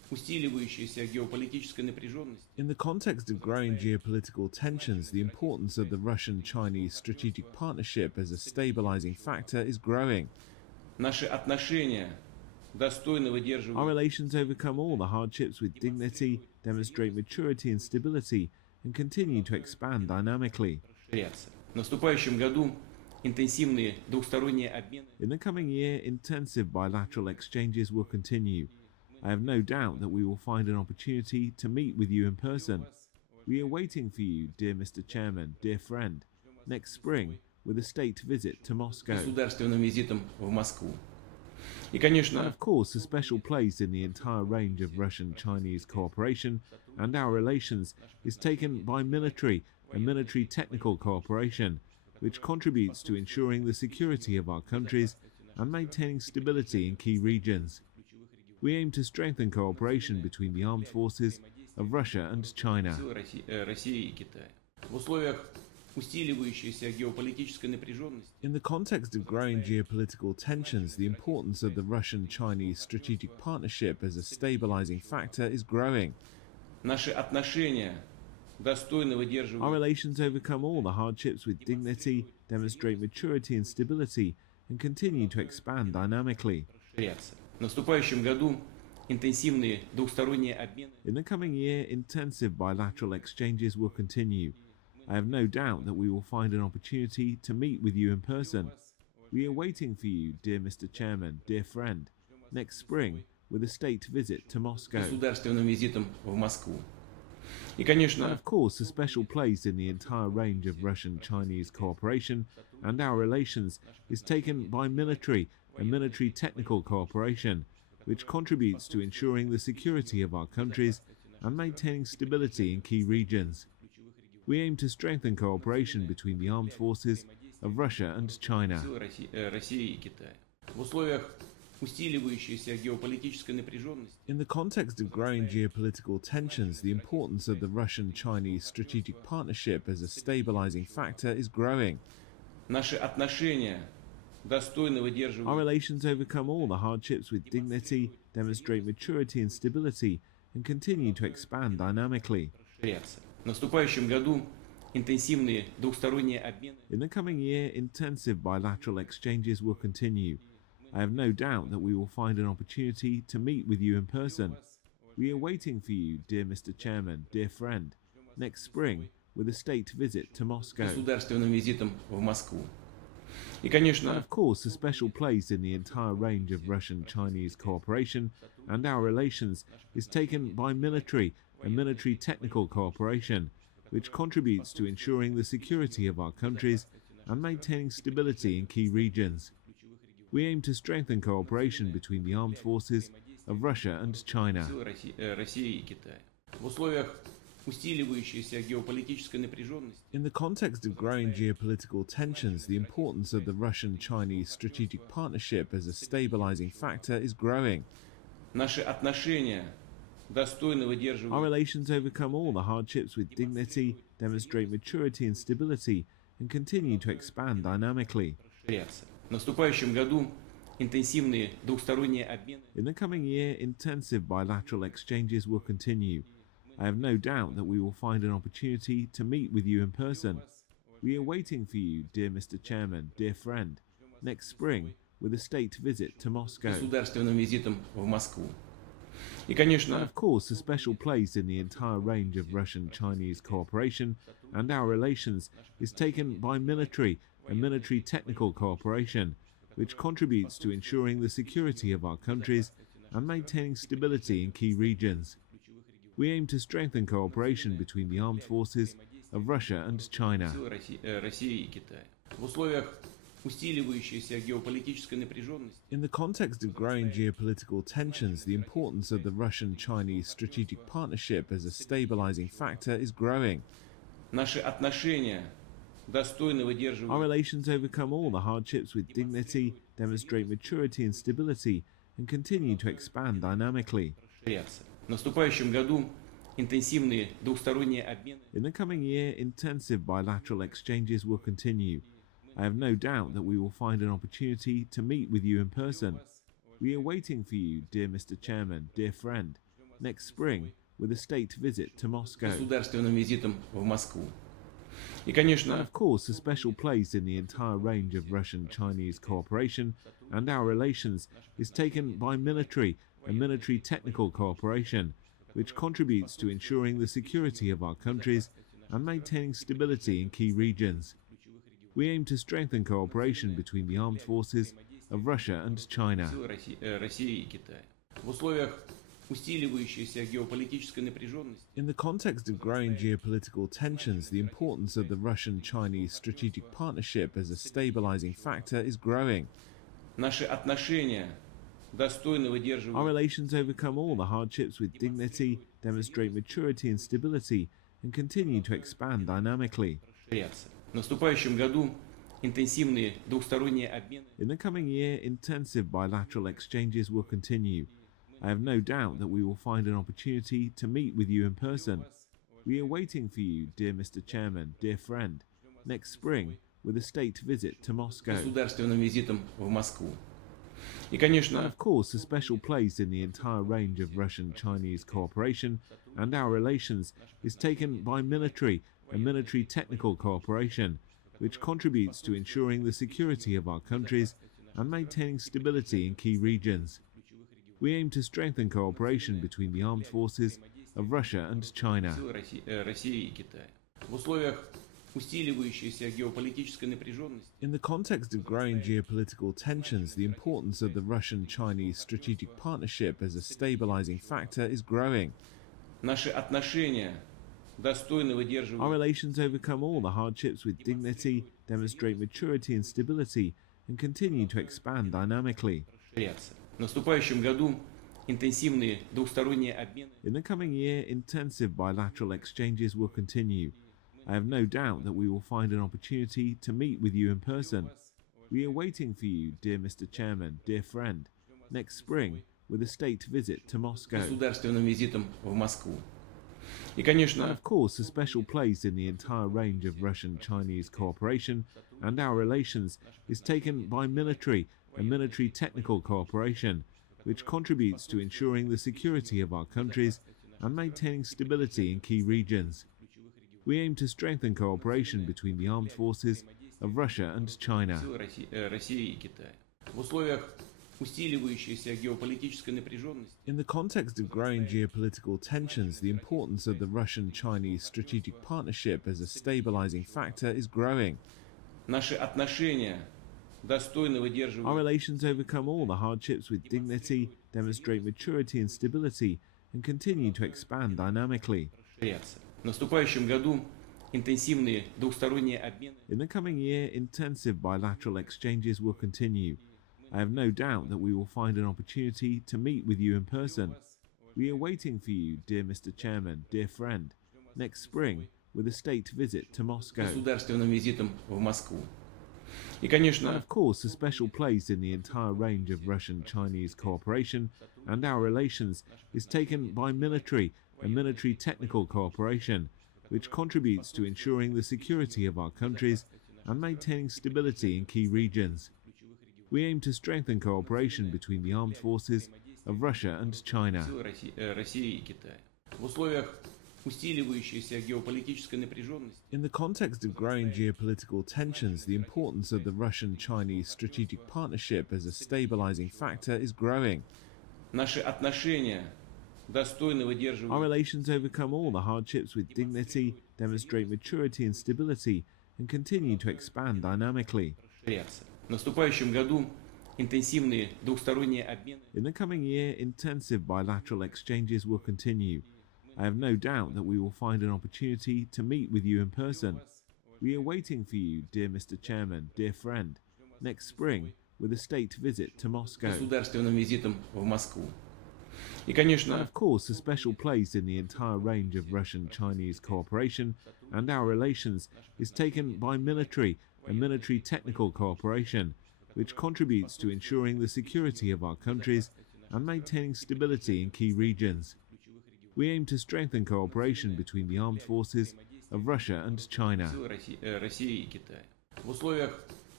усиливающейся геополитической напряженности. In the context of growing geopolitical tensions, the importance of the Russian-Chinese strategic partnership as a stabilizing factor is growing. Наши отношения достойно Our выдерживают relations overcome all the hardships with dignity, demonstrate maturity and stability, and continue to expand dynamically. расширяться. В наступающем году интенсивные двухсторонние обмены In the coming year, intensive bilateral exchanges will continue. I have no doubt that we will find an opportunity to meet with you in person. We are waiting for you, dear Mr. Chairman, dear friend, next spring with a state visit to Moscow. государственным визитом в Москву. И, And конечно, of course, a special place in the entire range of Russian-Chinese cooperation and our relations is taken by military and military technical cooperation, which contributes to ensuring the security of our countries and maintaining stability in key regions. We aim to strengthen cooperation between the armed forces of Russia and China. силы России и Китая. В условиях усиливающейся геополитической напряженности In the context of growing geopolitical tensions, the importance of the Russian-Chinese strategic partnership as a stabilizing factor is growing. наши отношения достойно Our выдерживают relations overcome all the hardships with dignity, demonstrate maturity and stability, and continue to expand dynamically. расширяться. В наступающем году интенсивные двухсторонние обмены In the coming year, intensive bilateral exchanges will continue. I have no doubt that we will find an opportunity to meet with you in person. We are waiting for you, dear Mr. Chairman, dear friend, next spring with a state visit to Moscow. государственным визитом в Москву. И, And конечно, of course, a special place in the entire range of Russian-Chinese cooperation and our relations is taken by military and military technical cooperation, which contributes to ensuring the security of our countries and maintaining stability in key regions. We aim to strengthen cooperation between the armed forces of Russia and China. силы России и Китая. В условиях усиливающейся геополитической напряженности In the context of growing geopolitical tensions, the importance of the Russian-Chinese strategic partnership as a stabilizing factor is growing. наши отношения достойно Our выдерживают relations overcome all the hardships with dignity, demonstrate maturity and stability, and continue to expand dynamically. расширяться. В наступающем году интенсивные двухсторонние обмены In the coming year, intensive bilateral exchanges will continue. I have no doubt that we will find an opportunity to meet with you in person. We are waiting for you, dear Mr. Chairman, dear friend, next spring with a state visit to Moscow. государственным визитом в Москву. И, And конечно, of course, a special place in the entire range of Russian-Chinese cooperation and our relations is taken by military and military technical cooperation, which contributes to ensuring the security of our countries and maintaining stability in key regions. We aim to strengthen cooperation between the armed forces of Russia and China. силы России и Китая. В условиях усиливающейся геополитической напряженности In the context of growing geopolitical tensions, the importance of the Russian-Chinese strategic partnership as a stabilizing factor is growing. наши отношения достойно Our выдерживают relations overcome all the hardships with dignity, demonstrate maturity and stability, and continue to expand dynamically. расширяться. В наступающем году интенсивные двухсторонние обмены In the coming year, intensive bilateral exchanges will continue. I have no doubt that we will find an opportunity to meet with you in person. We are waiting for you, dear Mr. Chairman, dear friend, next spring with a state visit to Moscow. государственным визитом в Москву. И, And конечно, of course, a special place in the entire range of Russian-Chinese cooperation and our relations is taken by military and military technical cooperation, which contributes to ensuring the security of our countries and maintaining stability in key regions. We aim to strengthen cooperation between the armed forces of Russia and China. силы России и Китая. В условиях усиливающейся геополитической напряженности In the context of growing geopolitical tensions, the importance of the Russian-Chinese strategic partnership as a stabilizing factor is growing. наши отношения достойно Our выдерживают relations overcome all the hardships with dignity, demonstrate maturity and stability, and continue to expand dynamically. расширяться. В наступающем году интенсивные двухсторонние обмены In the coming year, intensive bilateral exchanges will continue. I have no doubt that we will find an opportunity to meet with you in person. We are waiting for you, dear Mr. Chairman, dear friend, next spring with a state visit to Moscow. Государственным визитом в Москву. И, конечно, Of course, a special place in the entire range of Russian-Chinese cooperation and our relations is taken by military and military technical cooperation, which contributes to ensuring the security of our countries and maintaining stability in key regions. We aim to strengthen cooperation between the armed forces of Russia and China. силы России и Китая. В условиях усиливающейся геополитической напряженности In the context of growing geopolitical tensions, the importance of the Russian-Chinese strategic partnership as a stabilizing factor is growing. наши отношения достойно Our выдерживают relations overcome all the hardships with dignity, demonstrate maturity and stability, and continue to expand dynamically. расширяться. В наступающем году интенсивные двухсторонние обмены In the coming year, intensive bilateral exchanges will continue. I have no doubt that we will find an opportunity to meet with you in person. We are waiting for you, dear Mr. Chairman, dear friend, next spring with a state visit to Moscow. государственным визитом в Москву. И, And конечно, of course, a special place in the entire range of Russian-Chinese cooperation and our relations is taken by military and military technical cooperation, which contributes to ensuring the security of our countries and maintaining stability in key regions. We aim to strengthen cooperation between the armed forces of Russia and China. силы России и Китая. В условиях усиливающейся геополитической напряженности In the context of growing geopolitical tensions, the importance of the Russian-Chinese strategic partnership as a stabilizing factor is growing. наши отношения достойно Our выдерживают relations overcome all the hardships with dignity, demonstrate maturity and stability, and continue to expand dynamically. расширяться. В наступающем году интенсивные двухсторонние обмены In the coming year, intensive bilateral exchanges will continue. I have no doubt that we will find an opportunity to meet with you in person. We are waiting for you, dear Mr. Chairman, dear friend, next spring with a state visit to Moscow. государственным визитом в Москву. И, And конечно, of course, a special place in the entire range of Russian-Chinese cooperation and our relations is taken by military and military technical cooperation, which contributes to ensuring the security of our countries and maintaining stability in key regions. We aim to strengthen cooperation between the armed forces of Russia and China. силы России и Китая. В условиях усиливающейся геополитической напряженности In the context of growing geopolitical tensions, the importance of the Russian-Chinese strategic partnership as a stabilizing factor is growing. наши отношения достойно Our выдерживают relations overcome all the hardships with dignity, demonstrate maturity and stability, and continue to expand dynamically. расширяться. В наступающем году интенсивные двухсторонние обмены In the coming year, intensive bilateral exchanges will continue. I have no doubt that we will find an opportunity to meet with you in person. We are waiting for you, dear Mr. Chairman, dear friend, next spring with a state visit to Moscow. государственным визитом в Москву. И, And конечно, of course, a special place in the entire range of Russian-Chinese cooperation and our relations is taken by military and military technical cooperation, which contributes to ensuring the security of our countries and maintaining stability in key regions. We aim to strengthen cooperation between the armed forces of Russia and China. силы России и Китая. В условиях усиливающейся геополитической напряженности In the context of growing geopolitical tensions, the importance of the Russian-Chinese strategic partnership as a stabilizing factor is growing. наши отношения достойно Our выдерживают relations overcome all the hardships with dignity, demonstrate maturity and stability, and continue to expand dynamically. расширяться. В наступающем году интенсивные двухсторонние обмены In the coming year, intensive bilateral exchanges will continue. I have no doubt that we will find an opportunity to meet with you in person. We are waiting for you, dear Mr. Chairman, dear friend, next spring with a state visit to Moscow. государственным визитом в Москву. И, And конечно, of course, a special place in the entire range of Russian-Chinese cooperation and our relations is taken by military and military technical cooperation, which contributes to ensuring the security of our countries and maintaining stability in key regions. We aim to strengthen cooperation between the armed forces of Russia and China. силы России и Китая. В условиях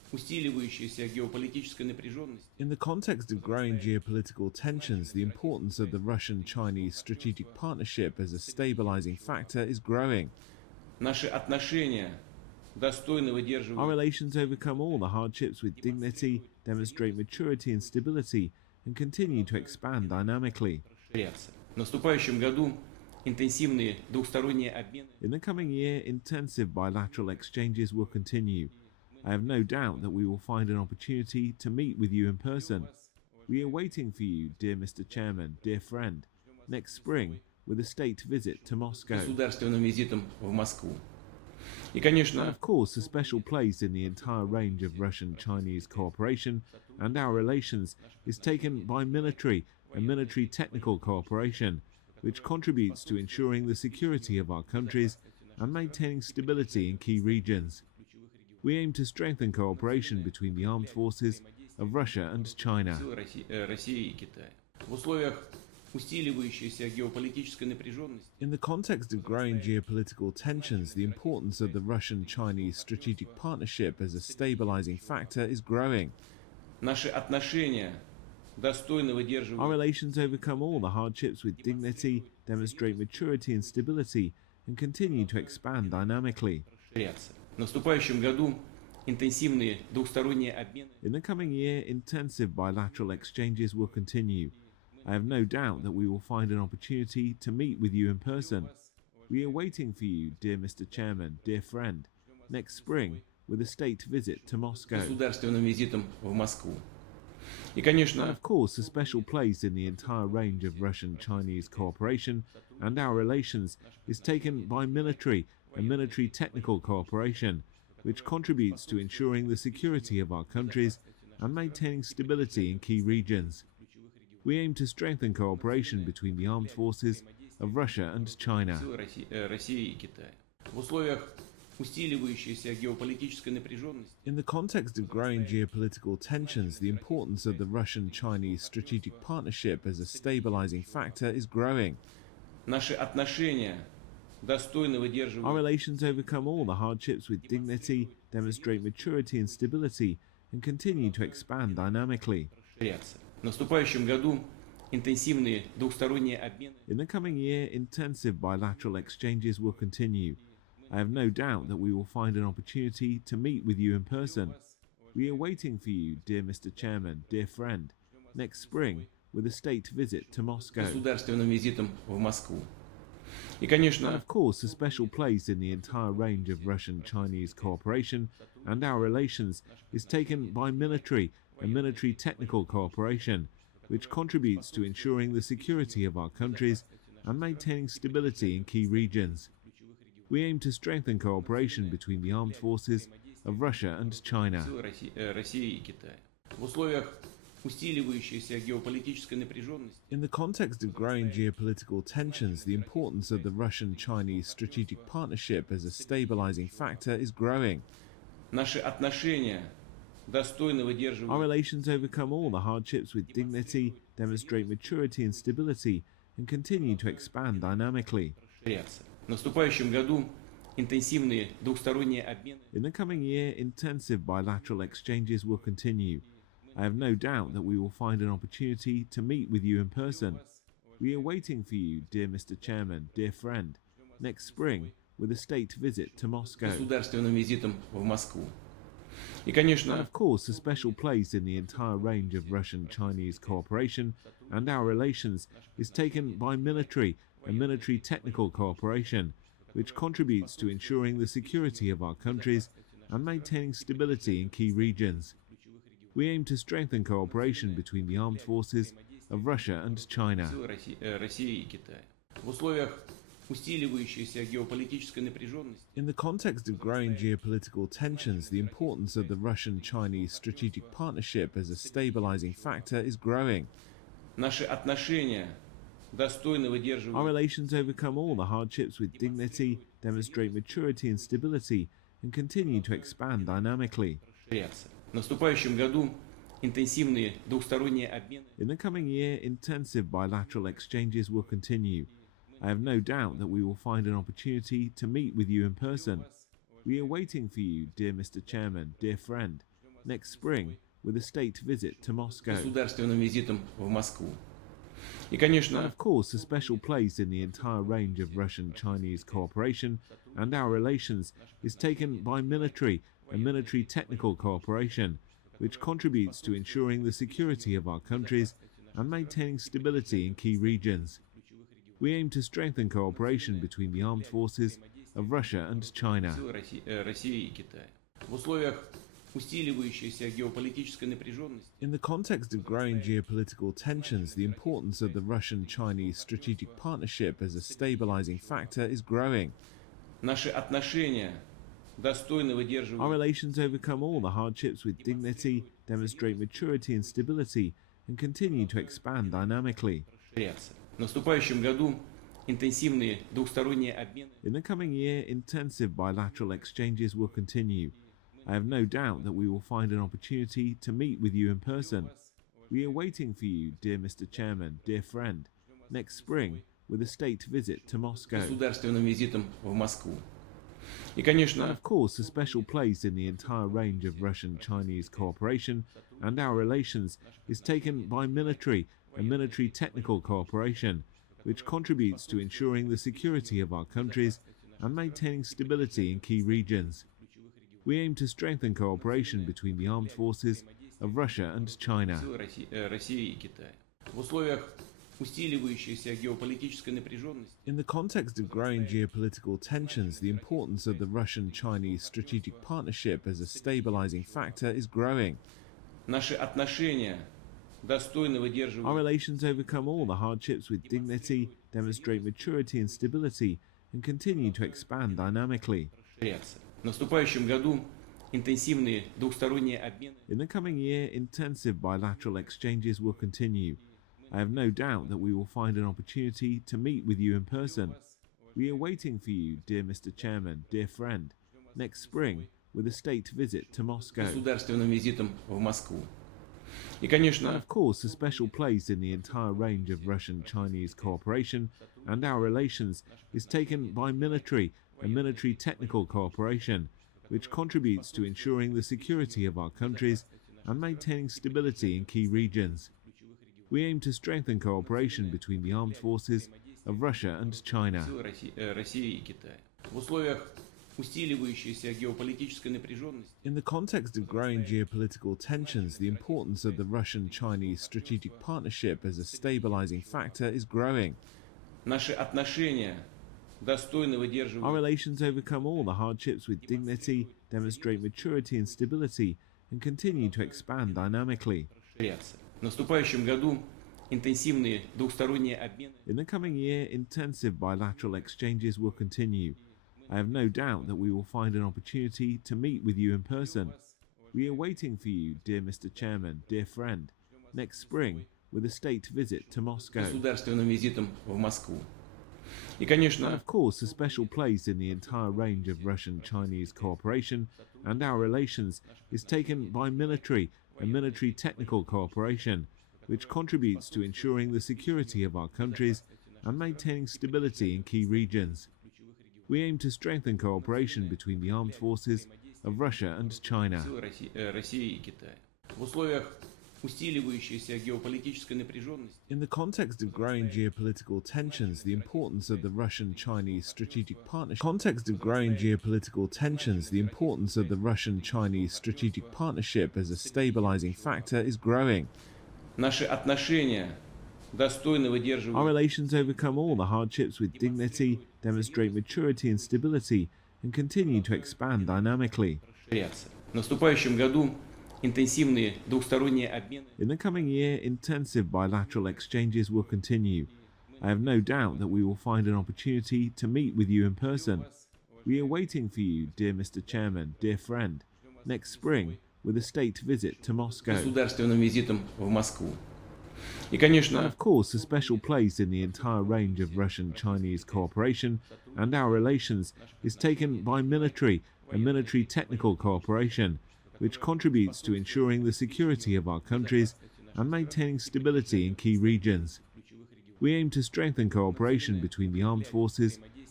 усиливающейся геополитической напряженности. In the context of growing geopolitical tensions, the importance of the Russian-Chinese strategic partnership as a stabilizing factor is growing. Наши отношения достойно Our выдерживают relations overcome all the hardships with dignity, demonstrate maturity and stability, and continue to expand dynamically. расширяться. В наступающем году интенсивные двухсторонние обмены In the coming year, intensive bilateral exchanges will continue. I have no doubt that we will find an opportunity to meet with you in person. We are waiting for you, dear Mr. Chairman, dear friend, next spring with a state visit to Moscow. государственным визитом в Москву. И, And конечно, of course, a special place in the entire range of Russian-Chinese cooperation and our relations is taken by military and military technical cooperation, which contributes to ensuring the security of our countries and maintaining stability in key regions. We aim to strengthen cooperation between the armed forces of Russia and China. силы России и Китая. В условиях усиливающейся геополитической напряженности In the context of growing geopolitical tensions, the importance of the Russian-Chinese strategic partnership as a stabilizing factor is growing. наши отношения достойно Our выдерживают relations overcome all the hardships with dignity, demonstrate maturity and stability, and continue to expand dynamically. расширяться. В наступающем году интенсивные двухсторонние обмены In the coming year, intensive bilateral exchanges will continue. I have no doubt that we will find an opportunity to meet with you in person. We are waiting for you, dear Mr. Chairman, dear friend, next spring with a state visit to Moscow. государственным визитом в Москву. И, And конечно, of course, a special place in the entire range of Russian-Chinese cooperation and our relations is taken by military and military technical cooperation, which contributes to ensuring the security of our countries and maintaining stability in key regions. We aim to strengthen cooperation between the armed forces of Russia and China. силы России и Китая. В условиях усиливающейся геополитической напряженности In the context of growing geopolitical tensions, the importance of the Russian-Chinese strategic partnership as a stabilizing factor is growing. наши отношения достойно Our выдерживают relations overcome all the hardships with dignity, demonstrate maturity and stability, and continue to expand dynamically. расширяться. В наступающем году интенсивные двухсторонние обмены In the coming year, intensive bilateral exchanges will continue. I have no doubt that we will find an opportunity to meet with you in person. We are waiting for you, dear Mr. Chairman, dear friend, next spring with a state visit to Moscow. государственным визитом в Москву. И, And конечно, of course, a special place in the entire range of Russian-Chinese cooperation and our relations is taken by military and military technical cooperation, which contributes to ensuring the security of our countries and maintaining stability in key regions. We aim to strengthen cooperation between the armed forces of Russia and China. силы России и Китая. В условиях усиливающейся геополитической напряженности In the context of growing geopolitical tensions, the importance of the Russian-Chinese strategic partnership as a stabilizing factor is growing. наши отношения достойно Our выдерживают relations overcome all the hardships with dignity, demonstrate maturity and stability, and continue to expand dynamically. расширяться. В наступающем году интенсивные двухсторонние обмены In the coming year, intensive bilateral exchanges will continue. I have no doubt that we will find an opportunity to meet with you in person. We are waiting for you, dear Mr. Chairman, dear friend, next spring with a state visit to Moscow. государственным визитом в Москву. И, And конечно, of course, a special place in the entire range of Russian-Chinese cooperation and our relations is taken by military and military technical cooperation, which contributes to ensuring the security of our countries and maintaining stability in key regions. We aim to strengthen cooperation between the armed forces of Russia and China. силы России и Китая. В условиях усиливающейся геополитической напряженности In the context of growing geopolitical tensions, the importance of the Russian-Chinese strategic partnership as a stabilizing factor is growing. наши отношения достойно Our выдерживают relations overcome all the hardships with dignity, demonstrate maturity and stability, and continue to expand dynamically. расширяться. В наступающем году интенсивные двухсторонние обмены In the coming year, intensive bilateral exchanges will continue. I have no doubt that we will find an opportunity to meet with you in person. We are waiting for you, dear Mr. Chairman, dear friend, next spring with a state visit to Moscow. Государственным визитом в Москву. И, And конечно, of course, a special place in the entire range of Russian-Chinese cooperation and our relations is taken by military and military technical cooperation, which contributes to ensuring the security of our countries and maintaining stability in key regions. We aim to strengthen cooperation between the armed forces of Russia and China. силы России и Китая. В условиях усиливающейся геополитической напряженности In the context of growing geopolitical tensions, the importance of the Russian-Chinese strategic partnership as a stabilizing factor is growing. наши отношения достойно Our выдерживают relations overcome all the hardships with dignity, demonstrate maturity and stability, and continue to expand dynamically. расширяться. В наступающем году интенсивные двухсторонние обмены In the coming year, intensive bilateral exchanges will continue. I have no doubt that we will find an opportunity to meet with you in person. We are waiting for you, dear Mr. Chairman, dear friend, next spring with a state visit to Moscow. государственным визитом в Москву. И, And конечно, of course, a special place in the entire range of Russian-Chinese cooperation and our relations is taken by military and military technical cooperation, which contributes to ensuring the security of our countries and maintaining stability in key regions. We aim to strengthen cooperation between the armed forces of Russia and China. силы России и Китая. В условиях усиливающейся геополитической напряженности In the context of growing geopolitical tensions, the importance of the Russian-Chinese strategic partnership as a stabilizing factor is growing. наши отношения достойно Our выдерживают relations overcome all the hardships with dignity, demonstrate maturity and stability, and continue to expand dynamically. расширяться. В наступающем году интенсивные двухсторонние обмены In the coming year, intensive bilateral exchanges will continue. I have no doubt that we will find an opportunity to meet with you in person. We are waiting for you, dear Mr. Chairman, dear friend, next spring with a state visit to Moscow. государственным визитом в Москву. И, And конечно, of course, a special place in the entire range of Russian-Chinese cooperation and our relations is taken by military and military technical cooperation, which contributes to ensuring the security of our countries and maintaining stability in key regions. We aim to strengthen cooperation between the armed forces of Russia and China. силы России и Китая. В условиях усиливающейся геополитической напряженности In the context of growing geopolitical tensions, the importance of the Russian-Chinese strategic partnership as a stabilizing factor is growing. наши отношения достойно Our выдерживают relations overcome all the hardships with dignity, demonstrate maturity and stability, and continue to expand dynamically. расширяться. В наступающем году интенсивные двухсторонние обмены In the coming year, intensive bilateral exchanges will continue. I have no doubt that we will find an opportunity to meet with you in person. We are waiting for you, dear Mr. Chairman, dear friend, next spring with a state visit to Moscow. государственным визитом в Москву. И, And конечно, of course, a special place in the entire range of Russian-Chinese cooperation and our relations is taken by military and military technical cooperation, which contributes to ensuring the security of our countries and maintaining stability in key regions. We aim to strengthen cooperation between the armed forces of Russia and China. силы России и Китая. В условиях усиливающейся геополитической напряженности In the context of growing geopolitical tensions, the importance of the Russian-Chinese strategic partnership as a stabilizing factor is growing. наши отношения достойно Our выдерживают relations overcome all the hardships with dignity, demonstrate maturity and stability, and continue to expand dynamically. расширяться. В наступающем году интенсивные двухсторонние обмены In the coming year, intensive bilateral exchanges will continue. I have no doubt that we will find an opportunity to meet with you in person. We are waiting for you, dear Mr. Chairman, dear friend, next spring with a state visit to Moscow. государственным визитом в Москву. И, And конечно, of course, a special place in the entire range of Russian-Chinese cooperation and our relations is taken by military and military technical cooperation, which contributes to ensuring the security of our countries and maintaining stability in key regions. We aim to strengthen cooperation between the armed forces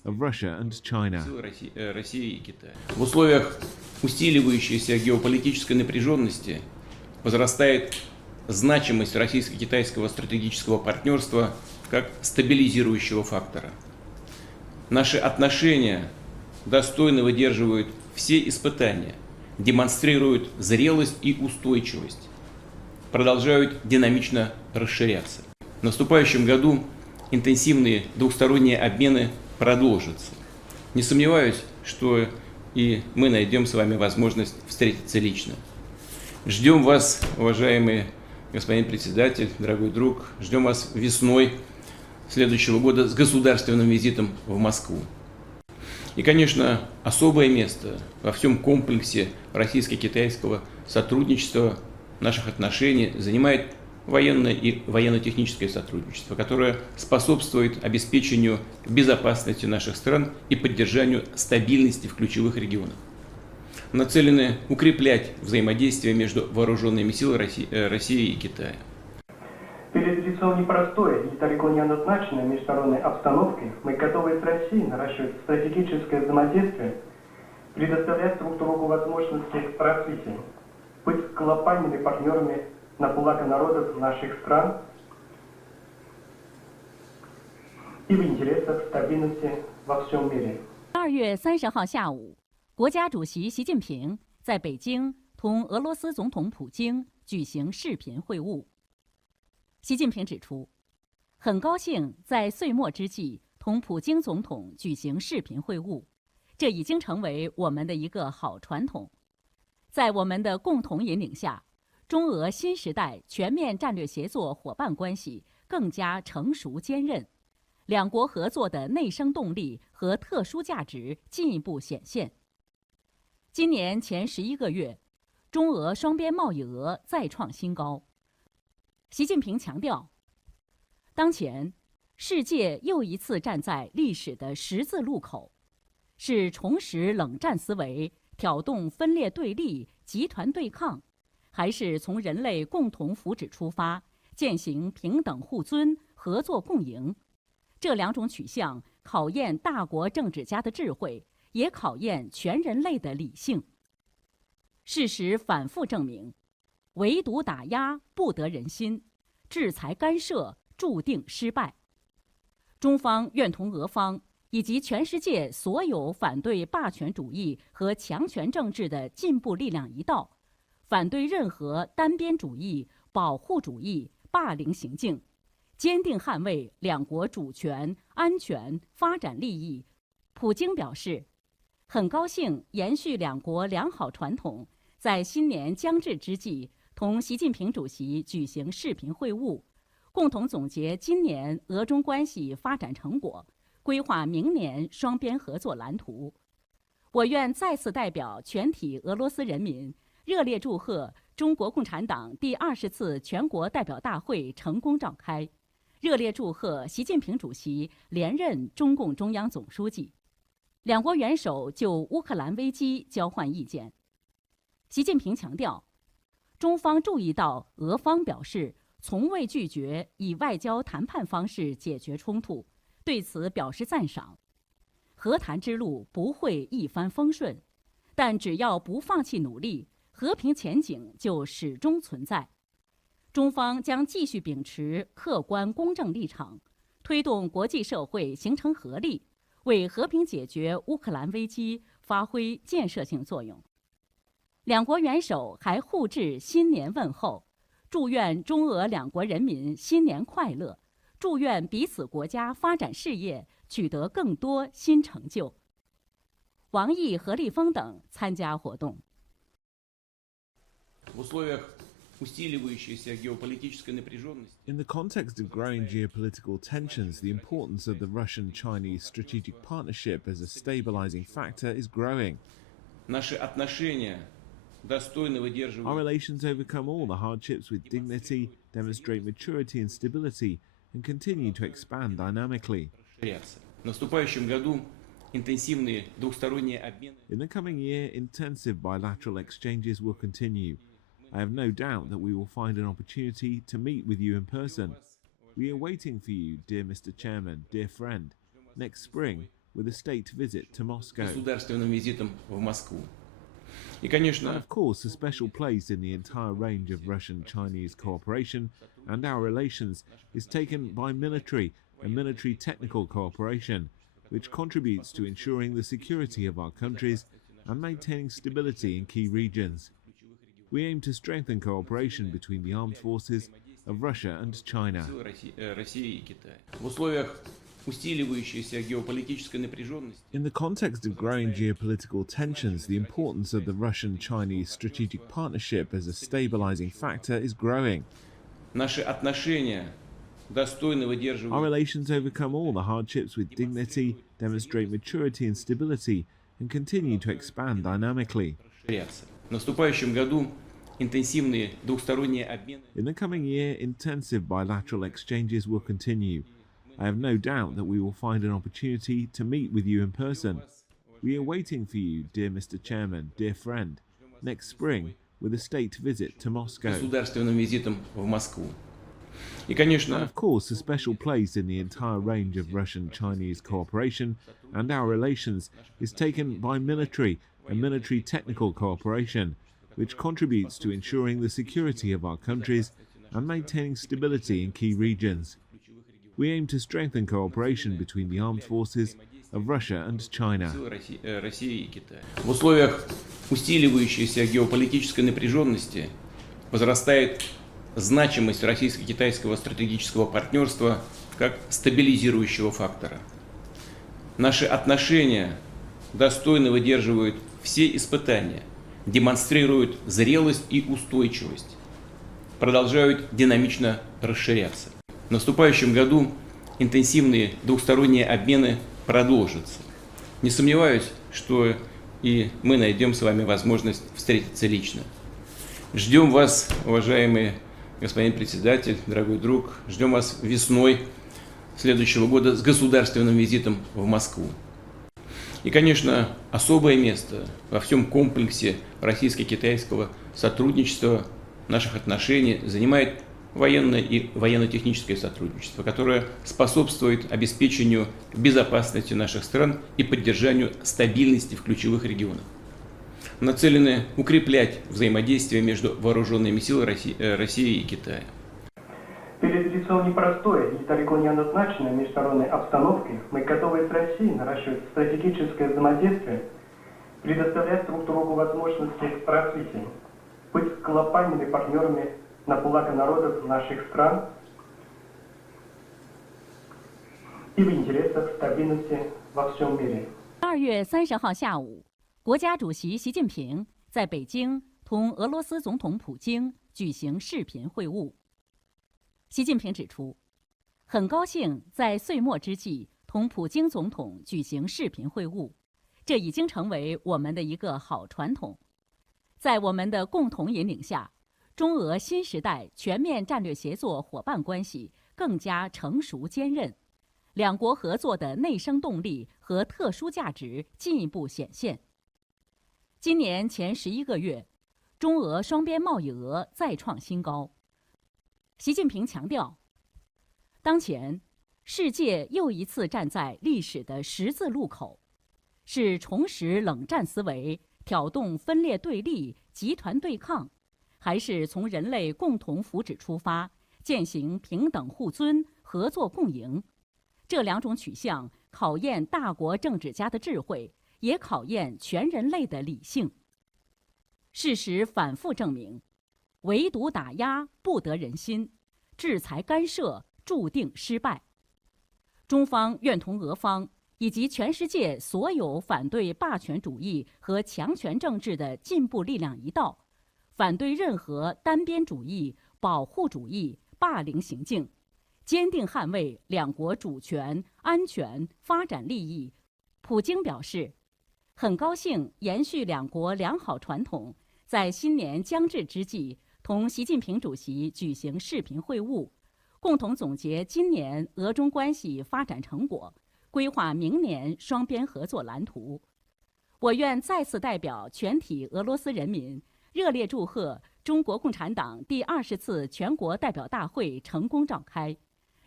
of Russia and China. Силы России и Китая. В условиях усиливающейся геополитической напряженности возрастает значимость российско-китайского стратегического партнерства как стабилизирующего фактора. Наши отношения достойно выдерживают все испытания, демонстрируют зрелость и устойчивость, продолжают динамично расширяться. В наступающем году интенсивные двухсторонние обмены продолжатся. Не сомневаюсь, что и мы найдем с вами возможность встретиться лично. Ждем вас, уважаемый господин председатель, дорогой друг, ждем вас весной следующего года с государственным визитом в Москву. И, конечно, особое место во всем комплексе российско-китайского сотрудничества, наших отношений занимает военное и военно-техническое сотрудничество, которое способствует обеспечению безопасности наших стран и поддержанию стабильности в ключевых регионах. Нацелены укреплять взаимодействие между вооруженными силами России и Китая. Перед лицом непростой и далеко не однозначной международной обстановки мы готовы с Россией наращивать стратегическое взаимодействие, предоставлять друг другу возможности развития, быть глобальными партнерами на благо народов наших стран и в интересах стабильности во всем мире. 2月30号下午，国家主席习近平在北京同俄罗斯总统普京举行视频会晤。习近平指出，很高兴在岁末之际同普京总统举行视频会晤，这已经成为我们的一个好传统。在我们的共同引领下，中俄新时代全面战略协作伙伴关系更加成熟坚韧，两国合作的内生动力和特殊价值进一步显现。今年前11个月，中俄双边贸易额再创新高。习近平强调，当前世界又一次站在历史的十字路口，是重拾冷战思维、挑动分裂对立、集团对抗，还是从人类共同福祉出发，践行平等互尊、合作共赢？这两种取向考验大国政治家的智慧，也考验全人类的理性。事实反复证明，围堵打压不得人心，制裁干涉注定失败。中方愿同俄方以及全世界所有反对霸权主义和强权政治的进步力量一道，反对任何单边主义、保护主义、霸凌行径，坚定捍卫两国主权、安全、发展利益。普京表示，很高兴延续两国良好传统，在新年将至之际，同习近平主席举行视频会晤，共同总结今年俄中关系发展成果，规划明年双边合作蓝图。我愿再次代表全体俄罗斯人民，热烈祝贺中国共产党第20次全国代表大会成功召开，热烈祝贺习近平主席连任中共中央总书记。两国元首就乌克兰危机交换意见。习近平强调，中方注意到俄方表示从未拒绝以外交谈判方式解决冲突，对此表示赞赏。和谈之路不会一帆风顺，但只要不放弃努力，和平前景就始终存在。中方将继续秉持客观公正立场，推动国际社会形成合力，为和平解决乌克兰危机发挥建设性作用。两国元首还互致新年问候，祝愿中俄两国人民新年快乐，祝愿彼此国家发展事业取得更多新成就。王毅、何立峰等参加活动。In the context of growing geopolitical tensions, the importance of the Russian-Chinese strategic partnership as a stabilizing factor is growing. Our relations overcome all the hardships with dignity, demonstrate maturity and stability, and continue to expand dynamically. In the coming year, intensive bilateral exchanges will continue. I have no doubt that we will find an opportunity to meet with you in person. We are waiting for you, dear Mr. Chairman, dear friend, next spring with a state visit to Moscow. государственным визитом в Москву. И, And конечно, of course, a special place in the entire range of Russian-Chinese cooperation and our relations is taken by military and military technical cooperation, which contributes to ensuring the security of our countries and maintaining stability in key regions. We aim to strengthen cooperation between the armed forces of Russia and China. силы России и Китая. В условиях усиливающейся геополитической напряженности In the context of growing geopolitical tensions, the importance of the Russian-Chinese strategic partnership as a stabilizing factor is growing. наши отношения достойно Our выдерживают relations overcome all the hardships with dignity, demonstrate maturity and stability, and continue to expand dynamically. расширяться. В наступающем году интенсивные двухсторонние обмены In the coming year, intensive bilateral exchanges will continue. I have no doubt that we will find an opportunity to meet with you in person. We are waiting for you, dear Mr. Chairman, dear friend, next spring with a state visit to Moscow. государственным визитом в Москву. И, And конечно, of course, a special place in the entire range of Russian-Chinese cooperation and our relations is taken by military and military technical cooperation, which contributes to ensuring the security of our countries and maintaining stability in key regions. We aim to strengthen cooperation between the armed forces of Russia and China. силы России и Китая. В условиях усиливающейся геополитической напряженности возрастает значимость российско-китайского стратегического партнерства как стабилизирующего фактора. Наши отношения достойно выдерживают все испытания, демонстрируют зрелость и устойчивость, продолжают динамично расширяться. В наступающем году интенсивные двухсторонние обмены продолжатся. Не сомневаюсь, что и мы найдем с вами возможность встретиться лично. Ждем вас, уважаемый господин председатель, дорогой друг, ждем вас весной следующего года с государственным визитом в Москву. И, конечно, особое место во всем комплексе российско-китайского сотрудничества, наших отношений занимает военное и военно-техническое сотрудничество, которое способствует обеспечению безопасности наших стран и поддержанию стабильности в ключевых регионах. Нацелены укреплять взаимодействие между вооруженными силами России и Китая. Перед лицом непростой и далеко не однозначной международной обстановки мы готовы с Россией наращивать стратегическое взаимодействие, предоставлять друг другу возможности развития, быть глобальными партнерами на благо народов наших стран и в интересах стабильности во всем мире. 2月30号下午，国家主席习近平在北京同俄罗斯总统普京举行视频会晤。习近平指出，很高兴在岁末之际同普京总统举行视频会晤，这已经成为我们的一个好传统。在我们的共同引领下，中俄新时代全面战略协作伙伴关系更加成熟坚韧，两国合作的内生动力和特殊价值进一步显现。今年前11个月，中俄双边贸易额再创新高。习近平强调，当前世界又一次站在历史的十字路口，是重拾冷战思维、挑动分裂对立、集团对抗，还是从人类共同福祉出发，践行平等互尊、合作共赢？这两种取向考验大国政治家的智慧，也考验全人类的理性。事实反复证明，唯独打压不得人心，制裁干涉注定失败。中方愿同俄方以及全世界所有反对霸权主义和强权政治的进步力量一道，反对任何单边主义、保护主义、霸凌行径，坚定捍卫两国主权、安全、发展利益。普京表示，很高兴延续两国良好传统，在新年将至之际，同习近平主席举行视频会晤，共同总结今年俄中关系发展成果，规划明年双边合作蓝图。我愿再次代表全体俄罗斯人民，热烈祝贺中国共产党第20次全国代表大会成功召开，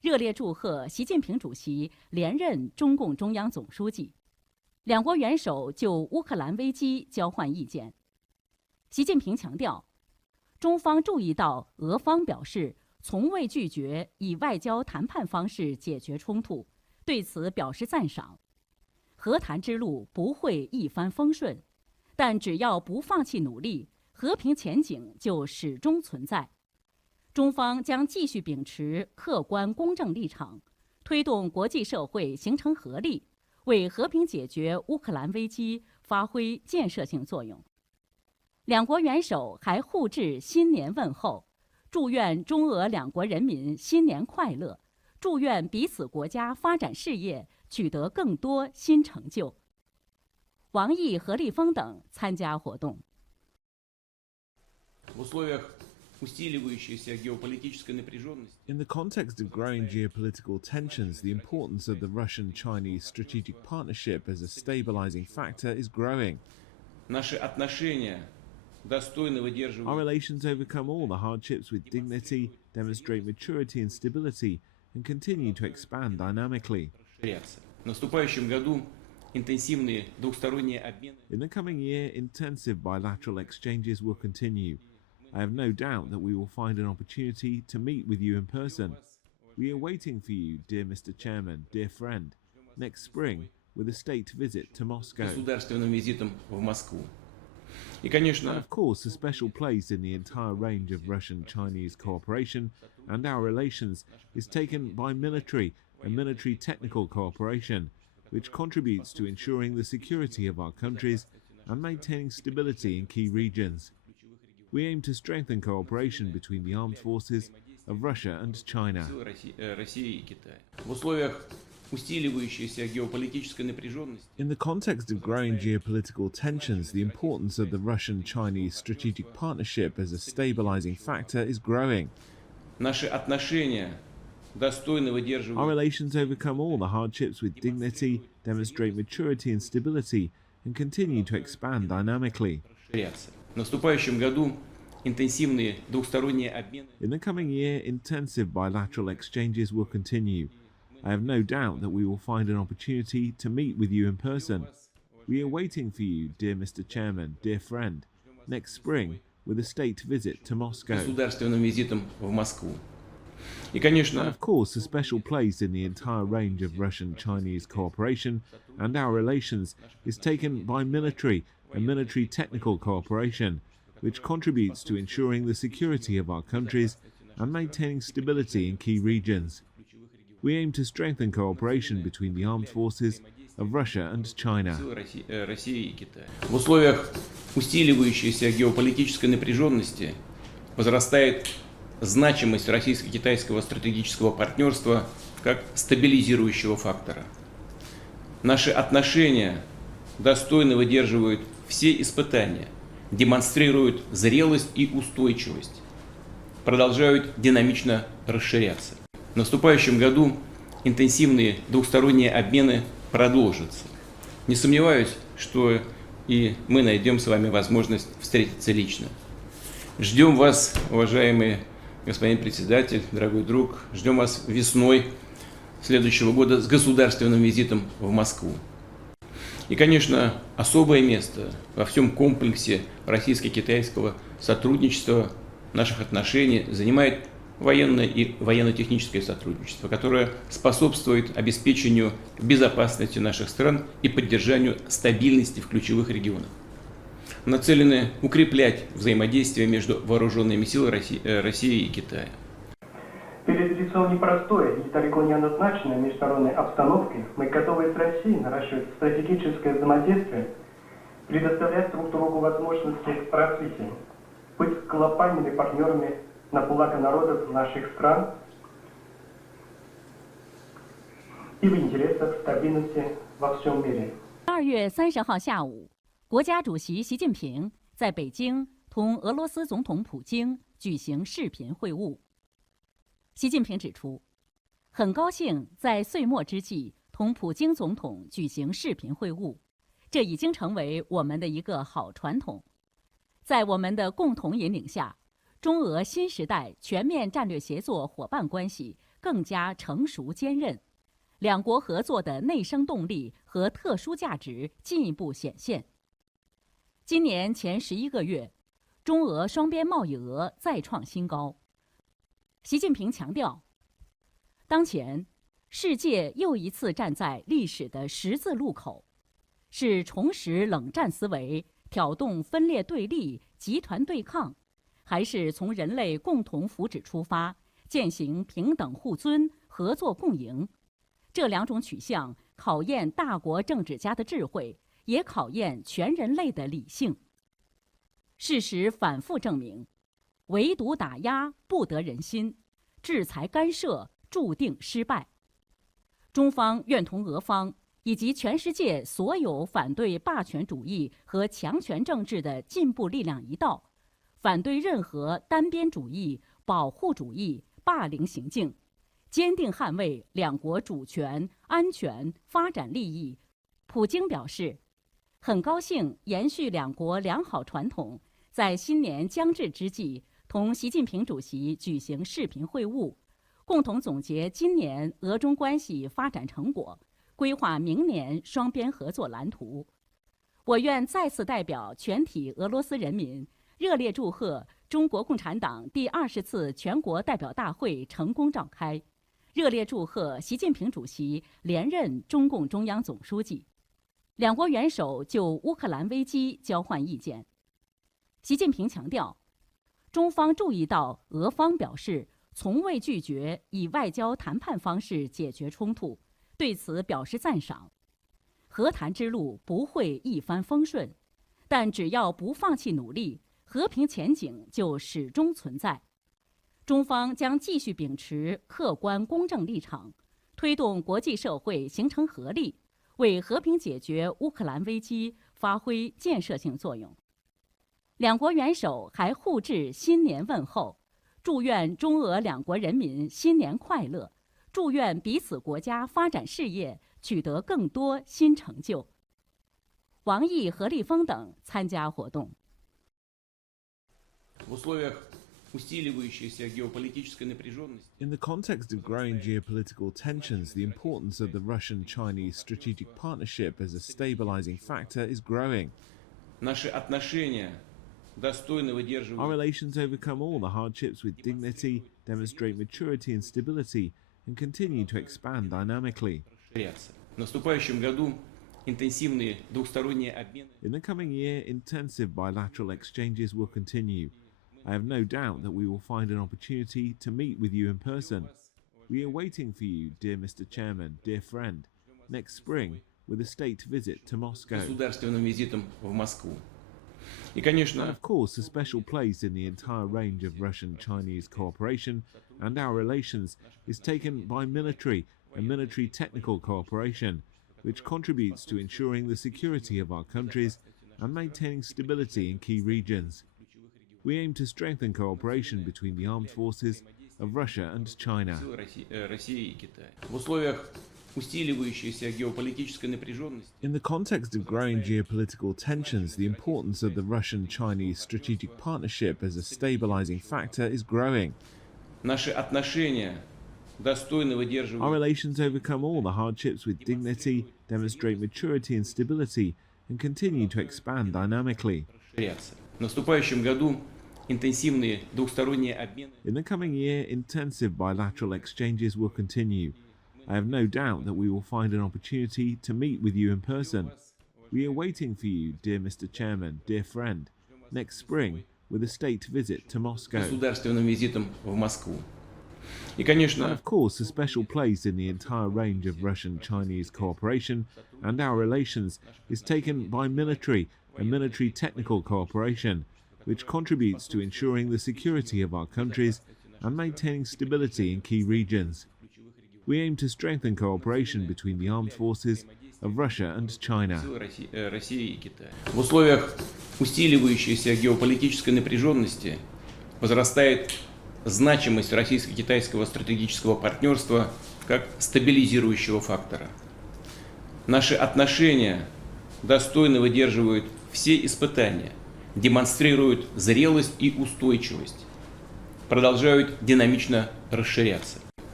热烈祝贺习近平主席连任中共中央总书记。两国元首就乌克兰危机交换意见。习近平强调，中方注意到俄方表示从未拒绝以外交谈判方式解决冲突，对此表示赞赏。和谈之路不会一帆风顺，但只要不放弃努力，和平前景就始终存在。中方将继续秉持客观公正立场，推动国际社会形成合力，为和平解决乌克兰危机发挥建设性作用。两国元首还互致新年问候，祝愿中俄两国人民新年快乐，祝愿彼此国家发展事业取得更多新成就。王毅、何立峰等参加活动。In the context of growing geopolitical tensions, the importance of the Russian-Chinese strategic partnership as a stabilizing factor is growing. Our relations overcome all the hardships with dignity, demonstrate maturity and stability, and continue to expand dynamically. In the coming year, intensive bilateral exchanges will continue. I have no doubt that we will find an opportunity to meet with you in person. We are waiting for you, dear Mr. Chairman, dear friend, next spring with a state visit to Moscow. And of course, a special place in the entire range of Russian-Chinese cooperation and our relations is taken by military and military technical cooperation, which contributes to ensuring the security of our countries and maintaining stability in key regions. We aim to strengthen cooperation between the armed forces of Russia and China. In the context of growing geopolitical tensions, the importance of the Russian-Chinese strategic partnership as a stabilizing factor is growing. Our relations overcome all the hardships with dignity, demonstrate maturity and stability, and continue to expand dynamically. In the coming year, intensive bilateral exchanges will continue. I have no doubt that we will find an opportunity to meet with you in person. We are waiting for you, dear Mr. Chairman, dear friend, next spring with a state visit to Moscow. And of course, a special place in the entire range of Russian-Chinese cooperation and our relations is taken by military and military technical cooperation, which contributes to ensuring the security of our countries and maintaining stability in key regions. We aim to strengthen cooperation between the armed forces of Russia and China. В условиях усиливающейся геополитической напряженности возрастает значимость российско-китайского стратегического партнерства как стабилизирующего фактора. Наши отношения достойно выдерживают все испытания, демонстрируют зрелость и устойчивость, продолжают динамично расширяться. В наступающем году интенсивные двухсторонние обмены продолжатся. Не сомневаюсь, что и мы найдем с вами возможность встретиться лично. Ждем вас, уважаемый господин председатель, дорогой друг, ждем вас весной следующего года с государственным визитом в Москву. И, конечно, особое место во всем комплексе российско-китайского сотрудничества, наших отношений занимает военное и военно-техническое сотрудничество, которое способствует обеспечению безопасности наших стран и поддержанию стабильности в ключевых регионах. Нацелены укреплять взаимодействие между вооруженными силами России и Китая. Перед лицом непростой и далеко не однозначной международной обстановки мы готовы с Россией наращивать стратегическое взаимодействие, предоставлять друг другу возможности развития, быть глобальными партнерами на благо народов наших стран и в интересах стабильности во всем мире. 2月30号下午，国家主席习近平在北京同俄罗斯总统普京举行视频会晤。习近平指出，很高兴在岁末之际同普京总统举行视频会晤，这已经成为我们的一个好传统。在我们的共同引领下，中俄新时代全面战略协作伙伴关系更加成熟坚韧，两国合作的内生动力和特殊价值进一步显现。今年前11个月，中俄双边贸易额再创新高。习近平强调，当前世界又一次站在历史的十字路口，是重拾冷战思维，挑动分裂对立、集团对抗，还是从人类共同福祉出发，践行平等互尊、合作共赢？这两种取向考验大国政治家的智慧，也考验全人类的理性。事实反复证明，围堵打压不得人心，制裁干涉注定失败。中方愿同俄方以及全世界所有反对霸权主义和强权政治的进步力量一道，反对任何单边主义、保护主义、霸凌行径，坚定捍卫两国主权、安全、发展利益。普京表示，很高兴延续两国良好传统，在新年将至之际，同习近平主席举行视频会晤，共同总结今年俄中关系发展成果，规划明年双边合作蓝图。我愿再次代表全体俄罗斯人民，热烈祝贺中国共产党第20次全国代表大会成功召开，热烈祝贺习近平主席连任中共中央总书记。两国元首就乌克兰危机交换意见。习近平强调，中方注意到俄方表示从未拒绝以外交谈判方式解决冲突，对此表示赞赏。和谈之路不会一帆风顺，但只要不放弃努力，和平前景就始终存在。中方将继续秉持客观公正立场，推动国际社会形成合力，为和平解决乌克兰危机发挥建设性作用。两国元首还互致新年问候，祝愿中俄两国人民新年快乐，祝愿彼此国家发展事业取得更多新成就。王毅、何立峰等参加活动。In the context of growing geopolitical tensions, the importance of the Russian-Chinese strategic partnership as a stabilizing factor is growing. Our relations overcome all the hardships with dignity, demonstrate maturity and stability, and continue to expand dynamically. In the coming year, intensive bilateral exchanges will continue. I have no doubt that we will find an opportunity to meet with you in person. We are waiting for you, dear Mr. Chairman, dear friend, next spring with a state visit to Moscow. And of course, a special place in the entire range of Russian-Chinese cooperation and our relations is taken by military and military technical cooperation, which contributes to ensuring the security of our countries and maintaining stability in key regions. We aim to strengthen cooperation between the armed forces of Russia and China. In the context of growing geopolitical tensions, the importance of the Russian-Chinese strategic partnership as a stabilizing factor is growing. Our relations overcome all the hardships with dignity, demonstrate maturity and stability, and continue to expand dynamically. In the coming year, intensive bilateral exchanges will continue. I have no doubt that we will find an opportunity to meet with you in person. We are waiting for you, dear Mr. Chairman, dear friend, next spring with a state visit to Moscow. And of course, a special place in the entire range of Russian-Chinese cooperation and our relations is taken by military and military technical cooperation, which contributes to ensuring the security of our countries and maintaining stability in key regions. We aim to strengthen cooperation between the armed forces of Russia and China. В условиях усиливающейся геополитической напряженности возрастает значимость российско-китайского стратегического партнерства как стабилизирующего фактора. Наши отношения достойно выдерживают все испытания, демонстрируют зрелость и устойчивость, продолжают динамично расширяться.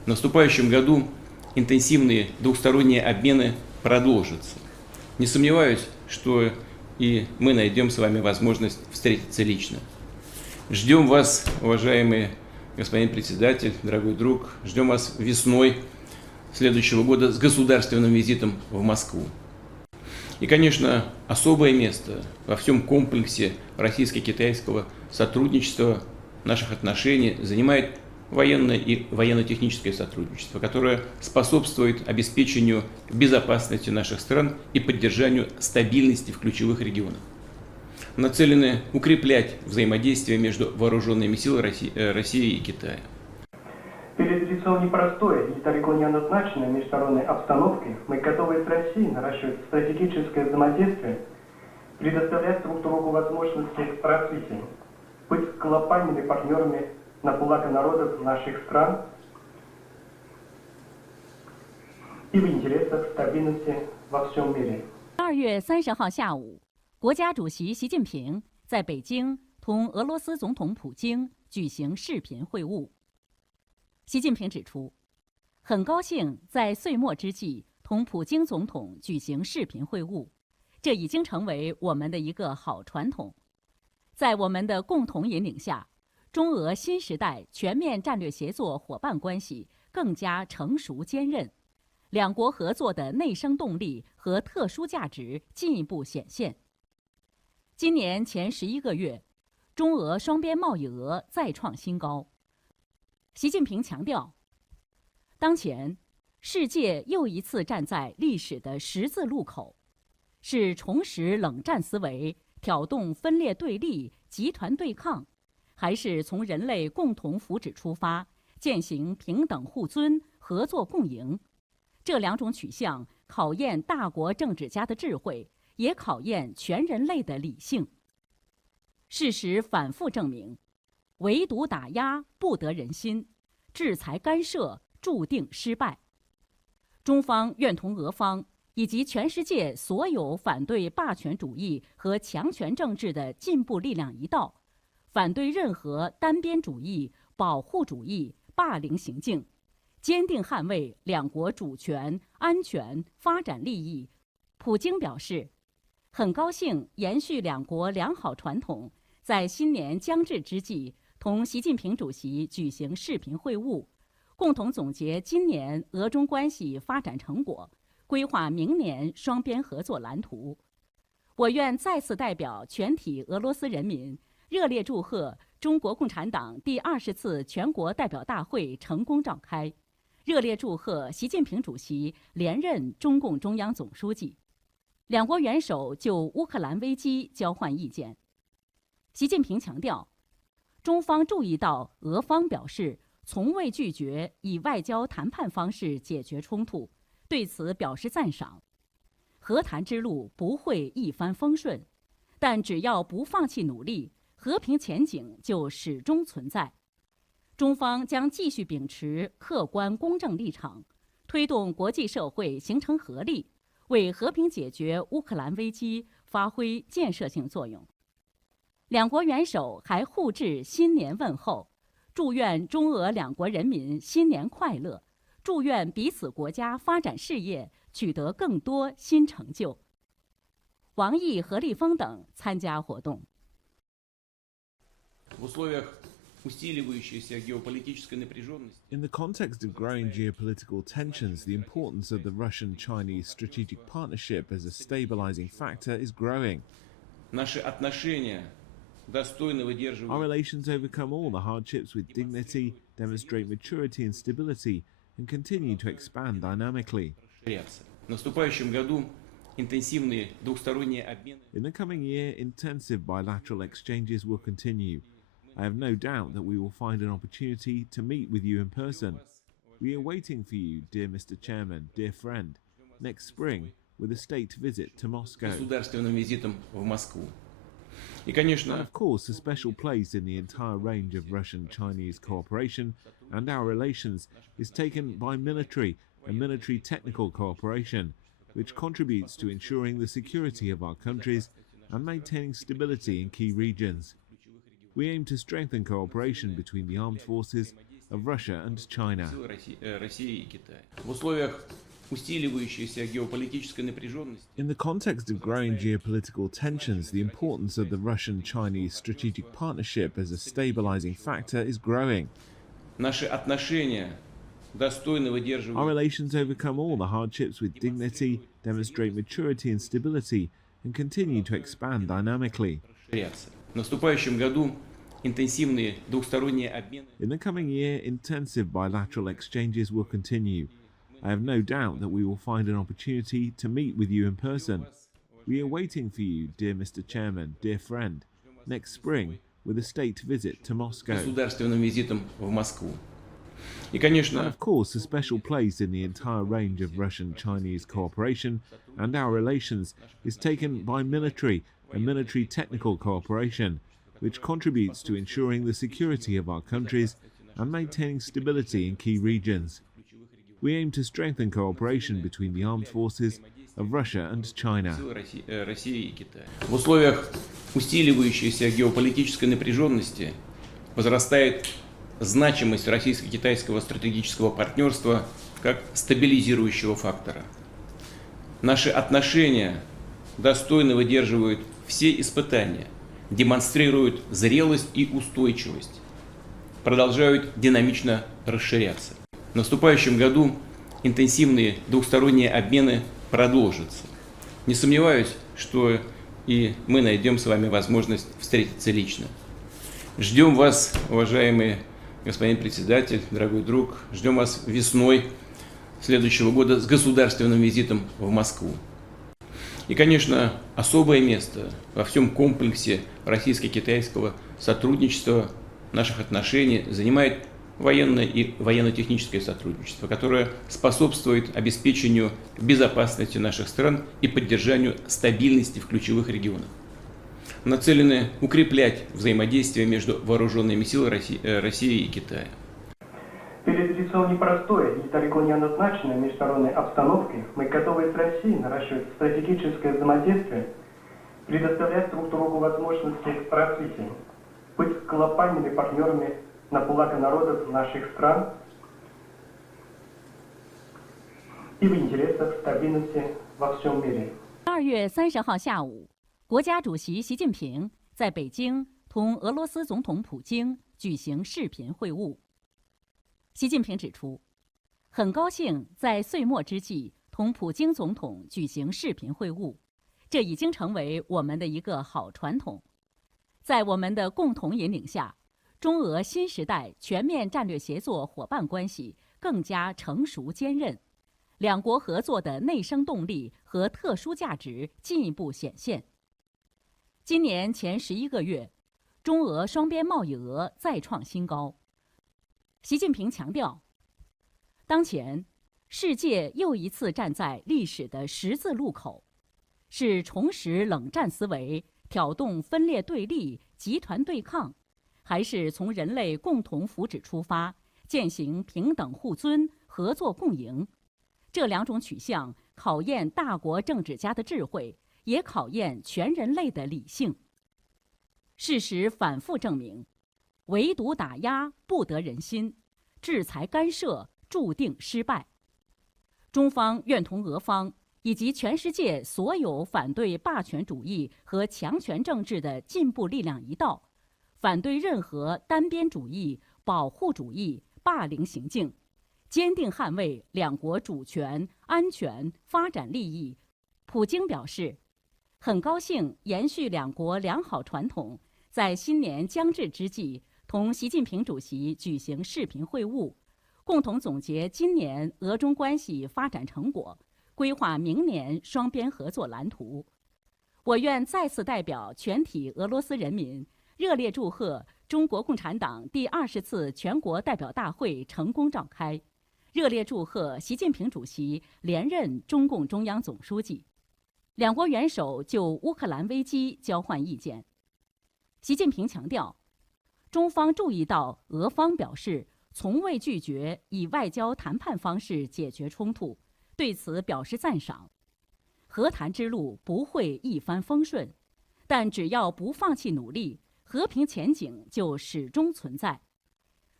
В наступающем году интенсивные двухсторонние обмены продолжатся. Не сомневаюсь, что и мы найдем с вами возможность встретиться лично. Ждем вас, уважаемый господин председатель, дорогой друг, ждем вас весной следующего года с государственным визитом в Москву. И, конечно, особое место во всем комплексе российско-китайского сотрудничества, наших отношений занимает военное и военно-техническое сотрудничество, которое способствует обеспечению безопасности наших стран и поддержанию стабильности в ключевых регионах. Нацелены укреплять взаимодействие между вооруженными силами России и Китая. Перед лицом непростой и далеко не однозначной международной обстановки мы готовы с Россией наращивать стратегическое взаимодействие, предоставлять друг другу возможности развития, быть глобальными партнерами на благо народов наших стран и в интересах стабильности во всем мире. 2月30号下午，国家主席习近平在北京同俄罗斯总统普京举行视频会晤。习近平指出，很高兴在岁末之际同普京总统举行视频会晤，这已经成为我们的一个好传统。在我们的共同引领下，中俄新时代全面战略协作伙伴关系更加成熟坚韧，两国合作的内生动力和特殊价值进一步显现。今年前11个月，中俄双边贸易额再创新高。习近平强调，当前世界又一次站在历史的十字路口，是重拾冷战思维，挑动分裂对立、集团对抗，还是从人类共同福祉出发，践行平等互尊、合作共赢？这两种取向考验大国政治家的智慧，也考验全人类的理性。事实反复证明，围堵打压不得人心，制裁干涉注定失败。中方愿同俄方以及全世界所有反对霸权主义和强权政治的进步力量一道，反对任何单边主义、保护主义、霸凌行径，坚定捍卫两国主权、安全、发展利益。普京表示，很高兴延续两国良好传统，在新年将至之际，同习近平主席举行视频会晤，共同总结今年俄中关系发展成果，规划明年双边合作蓝图。我愿再次代表全体俄罗斯人民，热烈祝贺中国共产党第20次全国代表大会成功召开，热烈祝贺习近平主席连任中共中央总书记。两国元首就乌克兰危机交换意见。习近平强调，中方注意到俄方表示从未拒绝以外交谈判方式解决冲突，对此表示赞赏。和谈之路不会一帆风顺，但只要不放弃努力，和平前景就始终存在。中方将继续秉持客观公正立场，推动国际社会形成合力，为和平解决乌克兰危机发挥建设性作用。两国元首还互致新年问候，祝愿中俄两国人民新年快乐，祝愿彼此国家发展事业取得更多新成就。王毅、何立峰等参加活动。In the context of growing geopolitical tensions, the importance of the Russian-Chinese strategic partnership as a stabilizing factor is growing. Our relations overcome all the hardships with dignity, demonstrate maturity and stability, and continue to expand dynamically. In the coming year, intensive bilateral exchanges will continue. I have no doubt that we will find an opportunity to meet with you in person. We are waiting for you, dear Mr. Chairman, dear friend, next spring with a state visit to Moscow. And of course, a special place in the entire range of Russian-Chinese cooperation and our relations is taken by military and military technical cooperation, which contributes to ensuring the security of our countries and maintaining stability in key regions. We aim to strengthen cooperation between the armed forces of Russia and China. России и Китая. В условиях усиливающейся геополитической напряженности. In the context of growing geopolitical tensions, the importance of the Russian-Chinese strategic partnership as a stabilizing factor is growing. Наши отношения достойно Our выдерживают relations overcome all the hardships with dignity, demonstrate maturity and stability, and continue to expand dynamically. расширяться. В наступающем году интенсивные двухсторонние обмены In the coming year, intensive bilateral exchanges will continue. I have no doubt that we will find an opportunity to meet with you in person. We are waiting for you, dear Mr. Chairman, dear friend, next spring with a state visit to Moscow. государственным визитом в Москву. И, And конечно, of course, a special place in the entire range of Russian-Chinese cooperation and our relations is taken by military and military technical cooperation, which contributes to ensuring the security of our countries and maintaining stability in key regions. We aim to strengthen cooperation between the armed forces of Russia and China. силы России и Китая. В условиях усиливающейся геополитической напряженности возрастает значимость российско-китайского стратегического партнерства как стабилизирующего фактора. Наши отношения достойно выдерживают все испытания, демонстрируют зрелость и устойчивость, продолжают динамично расширяться. В наступающем году интенсивные двухсторонние обмены продолжатся. Не сомневаюсь, что и мы найдем с вами возможность встретиться лично. Ждем вас, уважаемый господин председатель, дорогой друг, ждем вас весной следующего года с государственным визитом в Москву. И, конечно, особое место во всем комплексе российско-китайского сотрудничества, наших отношений занимает военное и военно-техническое сотрудничество, которое способствует обеспечению безопасности наших стран и поддержанию стабильности в ключевых регионах. Нацелены укреплять взаимодействие между вооруженными силами России и Китая. Перед лицом непростой и далеко не однозначной международной обстановки мы готовы с Россией наращивать стратегическое взаимодействие, предоставлять друг другу возможности развития, быть глобальными партнерами на благо народов наших стран и в интересах стабильности во всем мире. 2月30号下午，国家主席习近平在北京同俄罗斯总统普京举行视频会晤。习近平指出，很高兴在岁末之际同普京总统举行视频会晤，这已经成为我们的一个好传统。在我们的共同引领下，中俄新时代全面战略协作伙伴关系更加成熟坚韧，两国合作的内生动力和特殊价值进一步显现。今年前11个月，中俄双边贸易额再创新高。习近平强调，当前世界又一次站在历史的十字路口，是重拾冷战思维，挑动分裂对立、集团对抗，还是从人类共同福祉出发，践行平等互尊、合作共赢？这两种取向考验大国政治家的智慧，也考验全人类的理性。事实反复证明，围堵打压不得人心，制裁干涉注定失败。中方愿同俄方以及全世界所有反对霸权主义和强权政治的进步力量一道，反对任何单边主义、保护主义、霸凌行径，坚定捍卫两国主权、安全、发展利益。普京表示，很高兴延续两国良好传统，在新年将至之际，同习近平主席举行视频会晤，共同总结今年俄中关系发展成果，规划明年双边合作蓝图。我愿再次代表全体俄罗斯人民，热烈祝贺中国共产党第20次全国代表大会成功召开，热烈祝贺习近平主席连任中共中央总书记。两国元首就乌克兰危机交换意见。习近平强调，中方注意到俄方表示从未拒绝以外交谈判方式解决冲突，对此表示赞赏。和谈之路不会一帆风顺，但只要不放弃努力，和平前景就始终存在。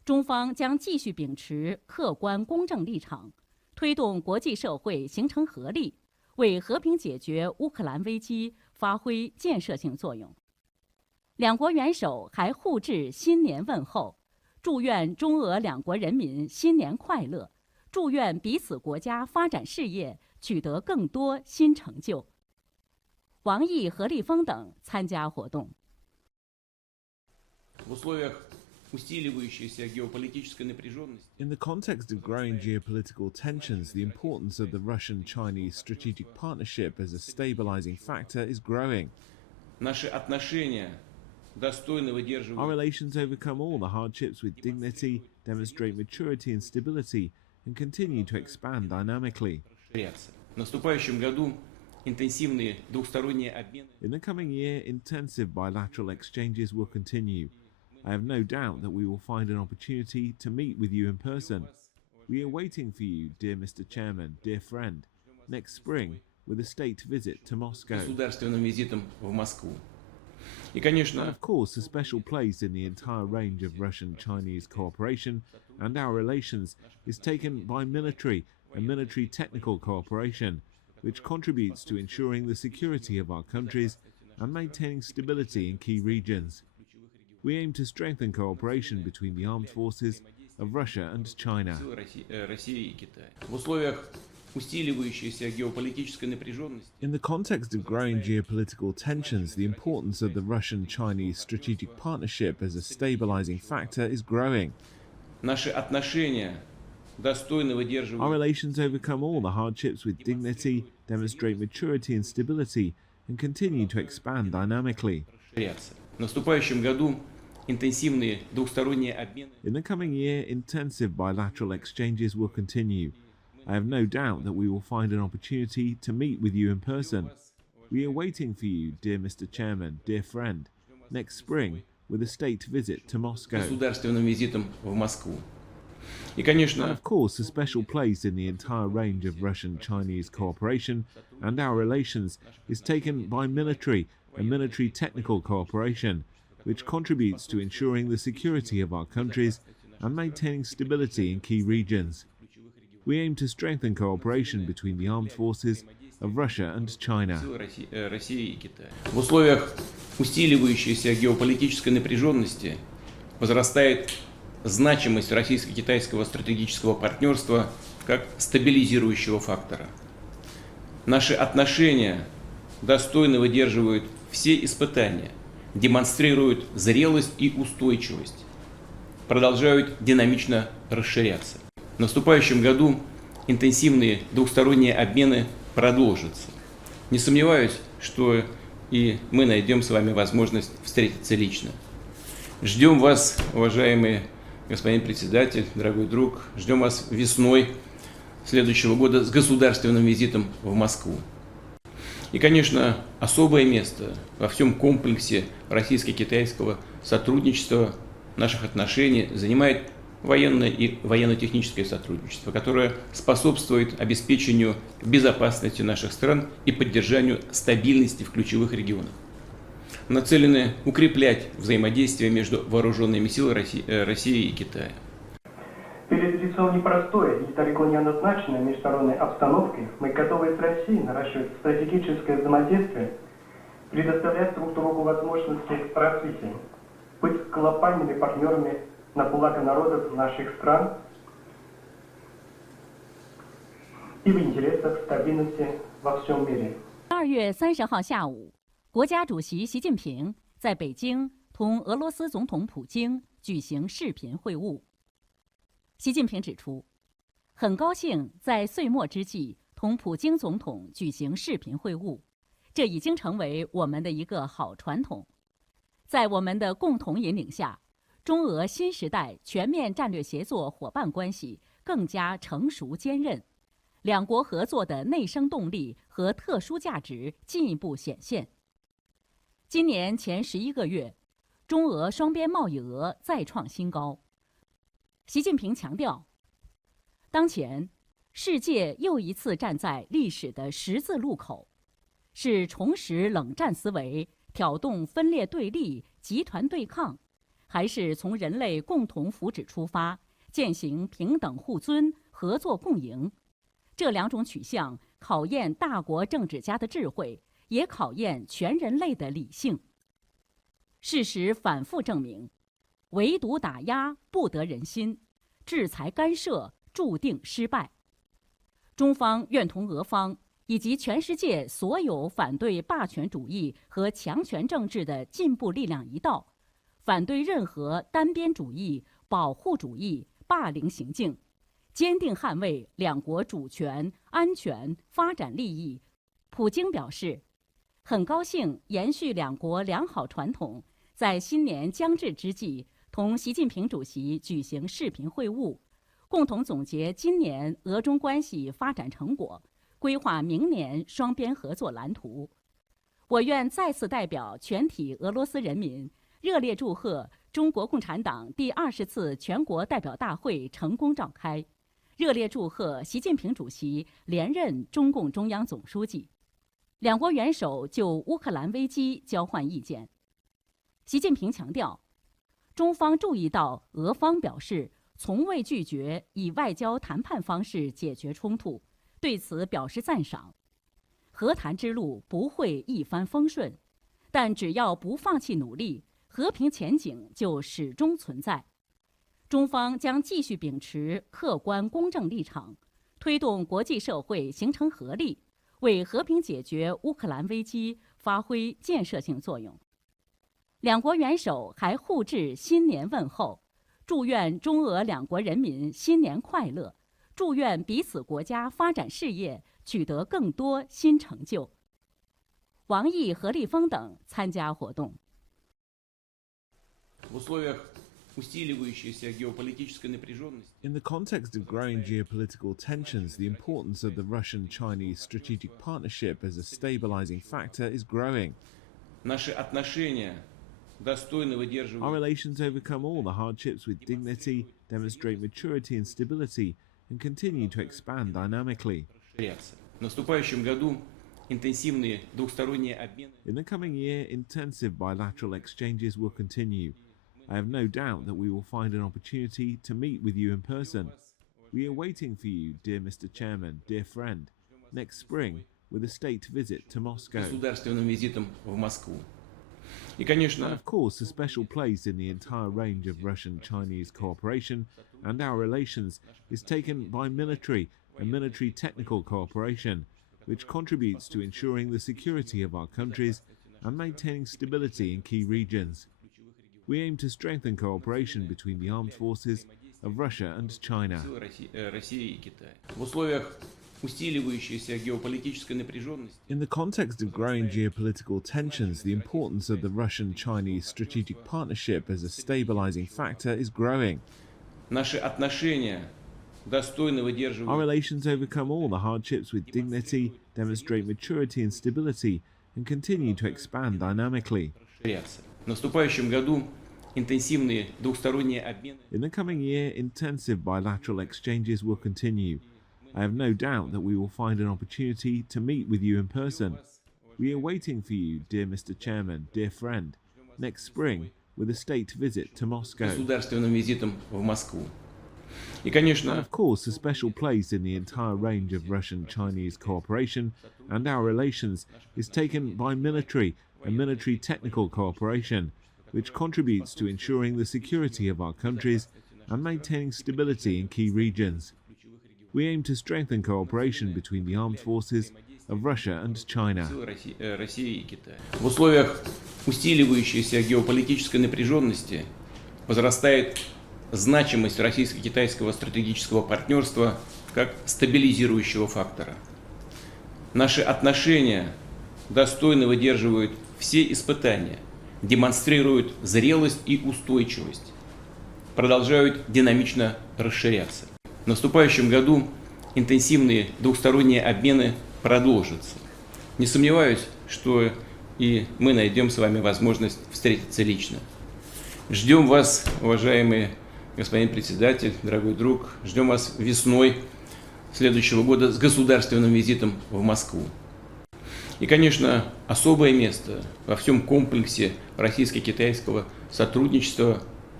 中方将继续秉持客观公正立场，推动国际社会形成合力，为和平解决乌克兰危机发挥建设性作用。两国元首还互致新年问候，祝愿中俄两国人民新年快乐，祝愿彼此国家发展事业取得更多新成就。王毅、何立峰等参加活动。In the context of growing geopolitical tensions, the importance of the Russian-Chinese strategic partnership as a stabilizing factor is growing. Our relations overcome all the hardships with dignity, demonstrate maturity and stability, and continue to expand dynamically. In the coming year, intensive bilateral exchanges will continue. I have no doubt that we will find an opportunity to meet with you in person. We are waiting for you, dear Mr. Chairman, dear friend, next spring with a state visit to Moscow. And of course, a special place in the entire range of Russian-Chinese cooperation and our relations is taken by military and military technical cooperation, which contributes to ensuring the security of our countries and maintaining stability in key regions. We aim to strengthen cooperation between the armed forces of Russia and China. In the context of growing geopolitical tensions, the importance of the Russian-Chinese strategic partnership as a stabilizing factor is growing. Our relations overcome all the hardships with dignity, demonstrate maturity and stability, and continue to expand dynamically. In the coming year, intensive bilateral exchanges will continue. I have no doubt that we will find an opportunity to meet with you in person. We are waiting for you, dear Mr. Chairman, dear friend, next spring with a state visit to Moscow. And of course, a special place in the entire range of Russian-Chinese cooperation and our relations is taken by military and military technical cooperation, which contributes to ensuring the security of our countries and maintaining stability in key regions. We aim to strengthen cooperation between the armed forces of Russia and China. В условиях усиливающейся геополитической напряженности возрастает значимость российско-китайского стратегического партнерства как стабилизирующего фактора. Наши отношения достойно выдерживают все испытания, демонстрируют зрелость и устойчивость, продолжают динамично расширяться. В наступающем году интенсивные двухсторонние обмены продолжатся. Не сомневаюсь, что и мы найдем с вами возможность встретиться лично. Ждем вас, уважаемый господин председатель, дорогой друг, ждем вас весной следующего года с государственным визитом в Москву. И, конечно, особое место во всем комплексе российско-китайского сотрудничества, наших отношений занимает военное и военно-техническое сотрудничество, которое способствует обеспечению безопасности наших стран и поддержанию стабильности в ключевых регионах. Нацелены укреплять взаимодействие между вооруженными силами России и Китая. Перед лицом непростой и далеко не однозначной международной обстановки мы готовы с Россией наращивать стратегическое взаимодействие, предоставлять друг другу возможности развития, быть глобальными партнерами на благо народов наших стран и в интересах стабильности во всем мире. 2月30号下午，国家主席习近平在北京同俄罗斯总统普京举行视频会晤。习近平指出，很高兴在岁末之际同普京总统举行视频会晤，这已经成为我们的一个好传统。在我们的共同引领下，中俄新时代全面战略协作伙伴关系更加成熟坚韧，两国合作的内生动力和特殊价值进一步显现。今年前11个月，中俄双边贸易额再创新高。习近平强调，当前世界又一次站在历史的十字路口，是重拾冷战思维、挑动分裂对立、集团对抗，还是从人类共同福祉出发，践行平等互尊、合作共赢。这两种取向考验大国政治家的智慧，也考验全人类的理性。事实反复证明，围堵打压不得人心，制裁干涉注定失败。中方愿同俄方以及全世界所有反对霸权主义和强权政治的进步力量一道，反对任何单边主义、保护主义、霸凌行径，坚定捍卫两国主权、安全、发展利益。普京表示，很高兴延续两国良好传统，在新年将至之际，同习近平主席举行视频会晤，共同总结今年俄中关系发展成果，规划明年双边合作蓝图。我愿再次代表全体俄罗斯人民，热烈祝贺中国共产党第20次全国代表大会成功召开，热烈祝贺习近平主席连任中共中央总书记。两国元首就乌克兰危机交换意见。习近平强调，中方注意到俄方表示从未拒绝以外交谈判方式解决冲突，对此表示赞赏。和谈之路不会一帆风顺，但只要不放弃努力，和平前景就始终存在。中方将继续秉持客观公正立场，推动国际社会形成合力，为和平解决乌克兰危机发挥建设性作用。两国元首还互致新年问候，祝愿中俄两国人民新年快乐，祝愿彼此国家发展事业取得更多新成就。王毅、何立峰等参加活动。In the context of growing geopolitical tensions, the importance of the Russian-Chinese strategic partnership as a stabilizing factor is growing. Our relations overcome all the hardships with dignity, demonstrate maturity and stability, and continue to expand dynamically. In the coming year, intensive bilateral exchanges will continue. I have no doubt that we will find an opportunity to meet with you in person. We are waiting for you, dear Mr. Chairman, dear friend, next spring with a state visit to Moscow. And of course, a special place in the entire range of Russian-Chinese cooperation and our relations is taken by military and military technical cooperation, which contributes to ensuring the security of our countries and maintaining stability in key regions. We aim to strengthen cooperation between the armed forces of Russia and China. In the context of growing geopolitical tensions, the importance of the Russian-Chinese strategic partnership as a stabilizing factor is growing. Our relations overcome all the hardships with dignity, demonstrate maturity and stability, and continue to expand dynamically. In the coming year, intensive bilateral exchanges will continue. I have no doubt that we will find an opportunity to meet with you in person. We are waiting for you, dear Mr. Chairman, dear friend, next spring with a state visit to Moscow. And of course, a special place in the entire range of Russian-Chinese cooperation and our relations is taken by military and military technical cooperation, which contributes to ensuring the security of our countries and maintaining stability in key regions. We aim to strengthen cooperation between the armed forces of Russia and China. В условиях усиливающейся геополитической напряженности возрастает значимость российско-китайского стратегического партнерства как стабилизирующего фактора. Наши отношения достойно выдерживают все испытания, демонстрируют зрелость и устойчивость, продолжают динамично расширяться. В наступающем году интенсивные двухсторонние обмены продолжатся. Не сомневаюсь, что и мы найдем с вами возможность встретиться лично. Ждем вас, уважаемый господин председатель, дорогой друг, ждем вас весной следующего года с государственным визитом в Москву. И, конечно, особое место во всем комплексе российско-китайского сотрудничества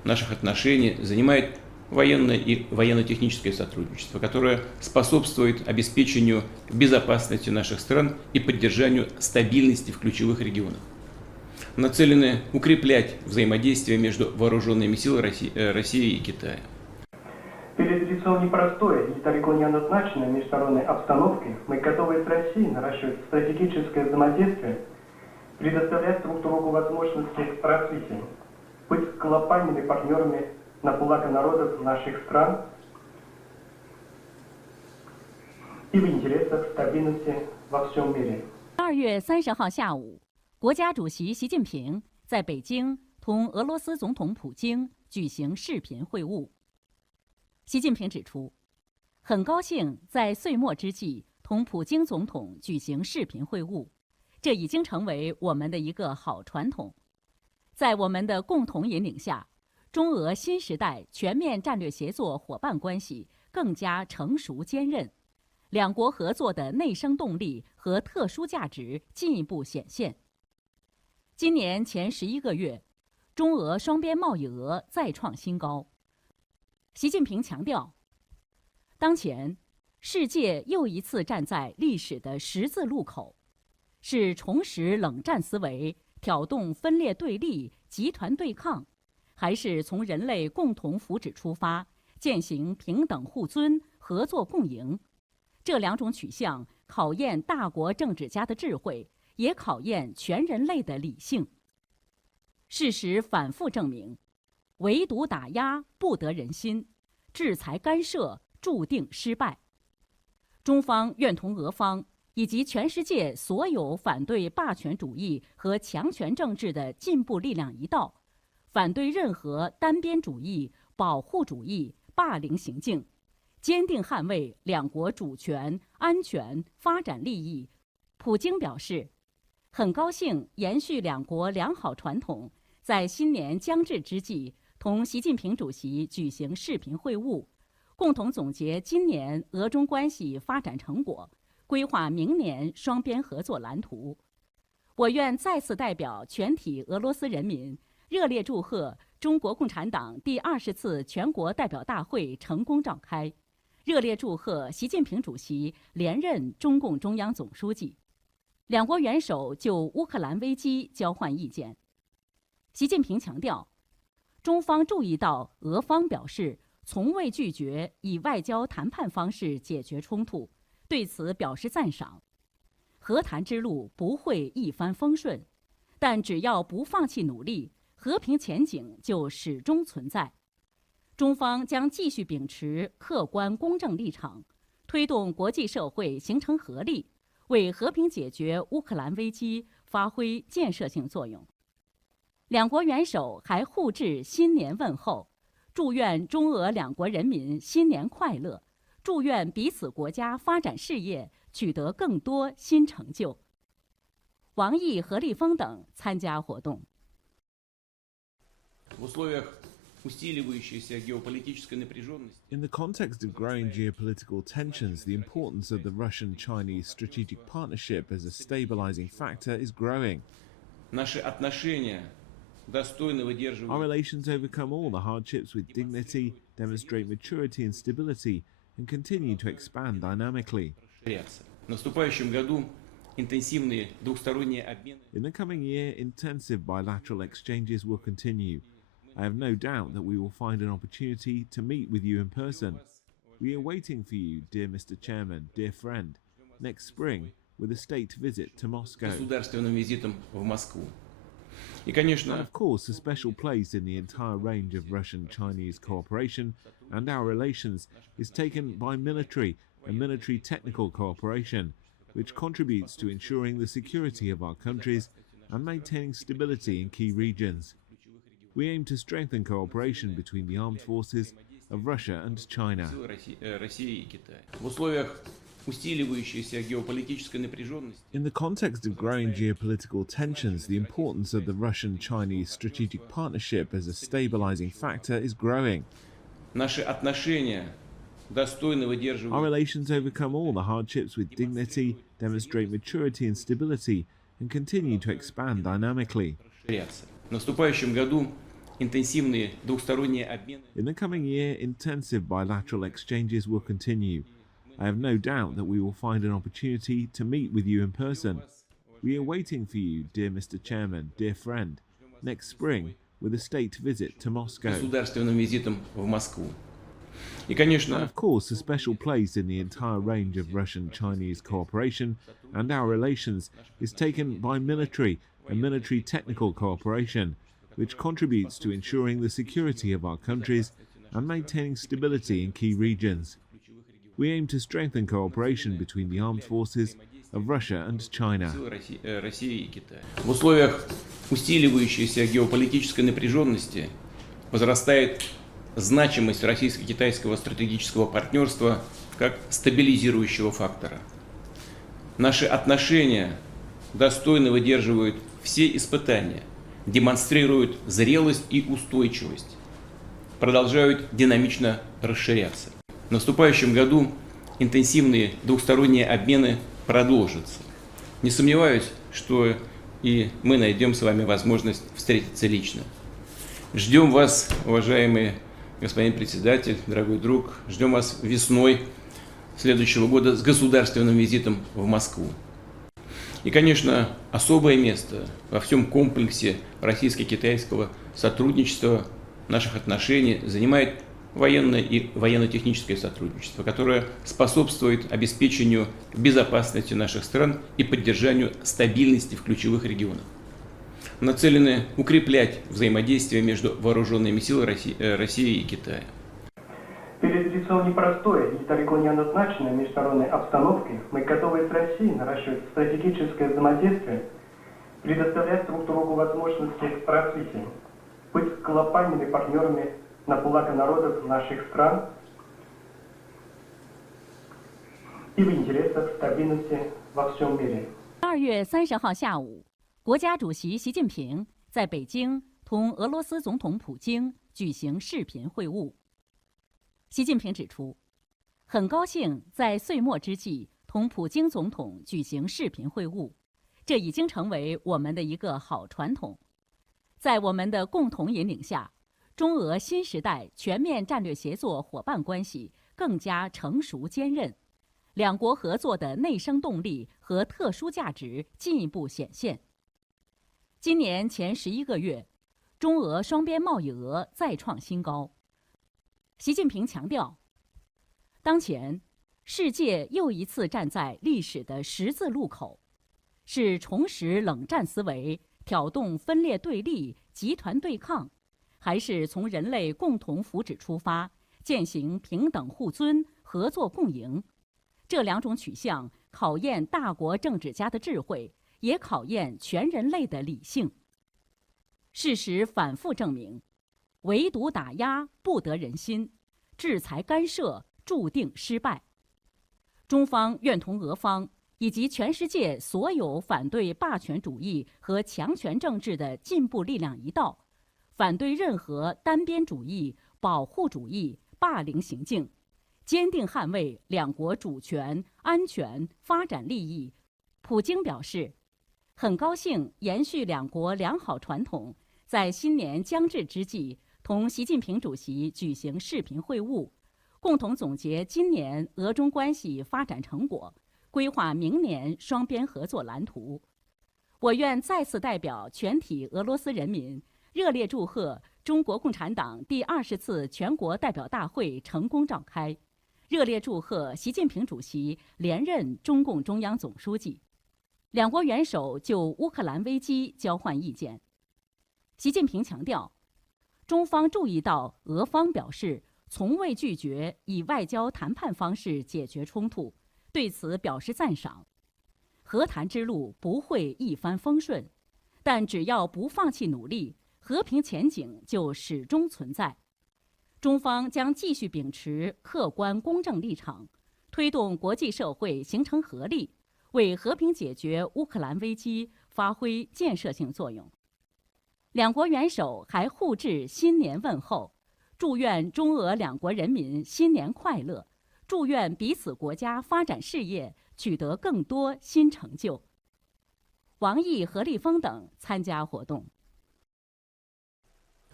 наших отношений занимает военное и военно-техническое сотрудничество, которое способствует обеспечению безопасности наших стран и поддержанию стабильности в ключевых регионах. Нацелены укреплять взаимодействие между вооруженными силами России и Китая. Перед лицом непростой и далеко не однозначной международной обстановки мы готовы с Россией наращивать стратегическое взаимодействие, предоставлять друг другу возможности развития, быть глобальными партнерами на благо народов наших стран и в интересах стабильности во всем мире. 2月30号下午，国家主席习近平在北京同俄罗斯总统普京举行视频会晤。习近平指出，很高兴在岁末之际同普京总统举行视频会晤，这已经成为我们的一个好传统。在我们的共同引领下，中俄新时代全面战略协作伙伴关系更加成熟坚韧，两国合作的内生动力和特殊价值进一步显现。今年前11个月，中俄双边贸易额再创新高。习近平强调，当前世界又一次站在历史的十字路口，是重拾冷战思维，挑动分裂对立、集团对抗，还是从人类共同福祉出发，践行平等互尊、合作共赢？这两种取向考验大国政治家的智慧，也考验全人类的理性。事实反复证明，围堵打压不得人心，制裁干涉注定失败。中方愿同俄方以及全世界所有反对霸权主义和强权政治的进步力量一道，反对任何单边主义、保护主义、霸凌行径，坚定捍卫两国主权、安全、发展利益。普京表示，很高兴延续两国良好传统，在新年将至之际，同习近平主席举行视频会晤，共同总结今年俄中关系发展成果，规划明年双边合作蓝图。我愿再次代表全体俄罗斯人民，热烈祝贺中国共产党第20次全国代表大会成功召开，热烈祝贺习近平主席连任中共中央总书记。两国元首就乌克兰危机交换意见。习近平强调，中方注意到俄方表示从未拒绝以外交谈判方式解决冲突，对此表示赞赏。和谈之路不会一帆风顺，但只要不放弃努力，和平前景就始终存在。中方将继续秉持客观公正立场，推动国际社会形成合力，为和平解决乌克兰危机发挥建设性作用。两国元首还互致新年问候，祝愿中俄两国人民新年快乐，祝愿彼此国家发展事业取得更多新成就。王毅、何立峰等参加活动。In the context of growing geopolitical tensions, the importance of the Russian-Chinese strategic partnership as a stabilizing factor is growing. Our relations overcome all the hardships with dignity, demonstrate maturity and stability, and continue to expand dynamically. In the coming year, intensive bilateral exchanges will continue. I have no doubt that we will find an opportunity to meet with you in person. We are waiting for you, dear Mr. Chairman, dear friend, next spring with a state visit to Moscow. And of course, a special place in the entire range of Russian-Chinese cooperation and our relations is taken by military and military technical cooperation, which contributes to ensuring the security of our countries and maintaining stability in key regions. We aim to strengthen cooperation between the armed forces of Russia and China. In the context of growing geopolitical tensions, the importance of the Russian-Chinese strategic partnership as a stabilizing factor is growing. Our relations overcome all the hardships with dignity, demonstrate maturity and stability, and continue to expand dynamically. интенсивные двухсторонние обмены. In the coming year, intensive bilateral exchanges will continue. I have no doubt that we will find an opportunity to meet with you in person. We are waiting for you, dear Mr. Chairman, dear friend, next spring with a state visit to Moscow. Государственным визитом в Москву. И, And конечно, of course, a special place in the entire range of Russian-Chinese cooperation and our relations is taken by military and military technical cooperation, which contributes to ensuring the security of our countries and maintaining stability in key regions. We aim to strengthen cooperation between the armed forces of Russia and China. России и Китая. В условиях усиливающейся геополитической напряженности возрастает значимость российско-китайского стратегического партнерства как стабилизирующего фактора. Наши отношения достойно выдерживают все испытания, демонстрируют зрелость и устойчивость, продолжают динамично расширяться. В наступающем году интенсивные двухсторонние обмены продолжатся. Не сомневаюсь, что и мы найдем с вами возможность встретиться лично. Ждем вас, уважаемый господин председатель, дорогой друг, ждем вас весной следующего года с государственным визитом в Москву. И, конечно, особое место во всем комплексе российско-китайского сотрудничества, наших отношений занимает военное и военно-техническое сотрудничество, которое способствует обеспечению безопасности наших стран и поддержанию стабильности в ключевых регионах. Нацелены укреплять взаимодействие между вооруженными силами России и Китая. Перед лицом непростой и далеко не однозначной международной обстановки мы готовы с Россией наращивать стратегическое взаимодействие, предоставлять друг другу возможности развития, быть глобальными партнерами на благо народов наших стран и в интересах стабильности во всем мире. 2月30号下午，国家主席习近平在北京同俄罗斯总统普京举行视频会晤。习近平指出，很高兴在岁末之际同普京总统举行视频会晤，这已经成为我们的一个好传统。在我们的共同引领下，中俄新时代全面战略协作伙伴关系更加成熟坚韧，两国合作的内生动力和特殊价值进一步显现。今年前11个月，中俄双边贸易额再创新高。习近平强调，当前世界又一次站在历史的十字路口，是重拾冷战思维、挑动分裂对立、集团对抗，还是从人类共同福祉出发，践行平等互尊、合作共赢？这两种取向考验大国政治家的智慧，也考验全人类的理性。事实反复证明，唯独打压不得人心，制裁干涉注定失败。中方愿同俄方以及全世界所有反对霸权主义和强权政治的进步力量一道，反对任何单边主义、保护主义、霸凌行径，坚定捍卫两国主权、安全、发展利益。普京表示，很高兴延续两国良好传统，在新年将至之际，同习近平主席举行视频会晤，共同总结今年俄中关系发展成果，规划明年双边合作蓝图。我愿再次代表全体俄罗斯人民，热烈祝贺中国共产党第20次全国代表大会成功召开，热烈祝贺习近平主席连任中共中央总书记。两国元首就乌克兰危机交换意见。习近平强调，中方注意到俄方表示从未拒绝以外交谈判方式解决冲突，对此表示赞赏。和谈之路不会一帆风顺，但只要不放弃努力，和平前景就始终存在。中方将继续秉持客观公正立场，推动国际社会形成合力，为和平解决乌克兰危机发挥建设性作用。两国元首还互致新年问候，祝愿中俄两国人民新年快乐，祝愿彼此国家发展事业取得更多新成就。王毅、何立峰等参加活动。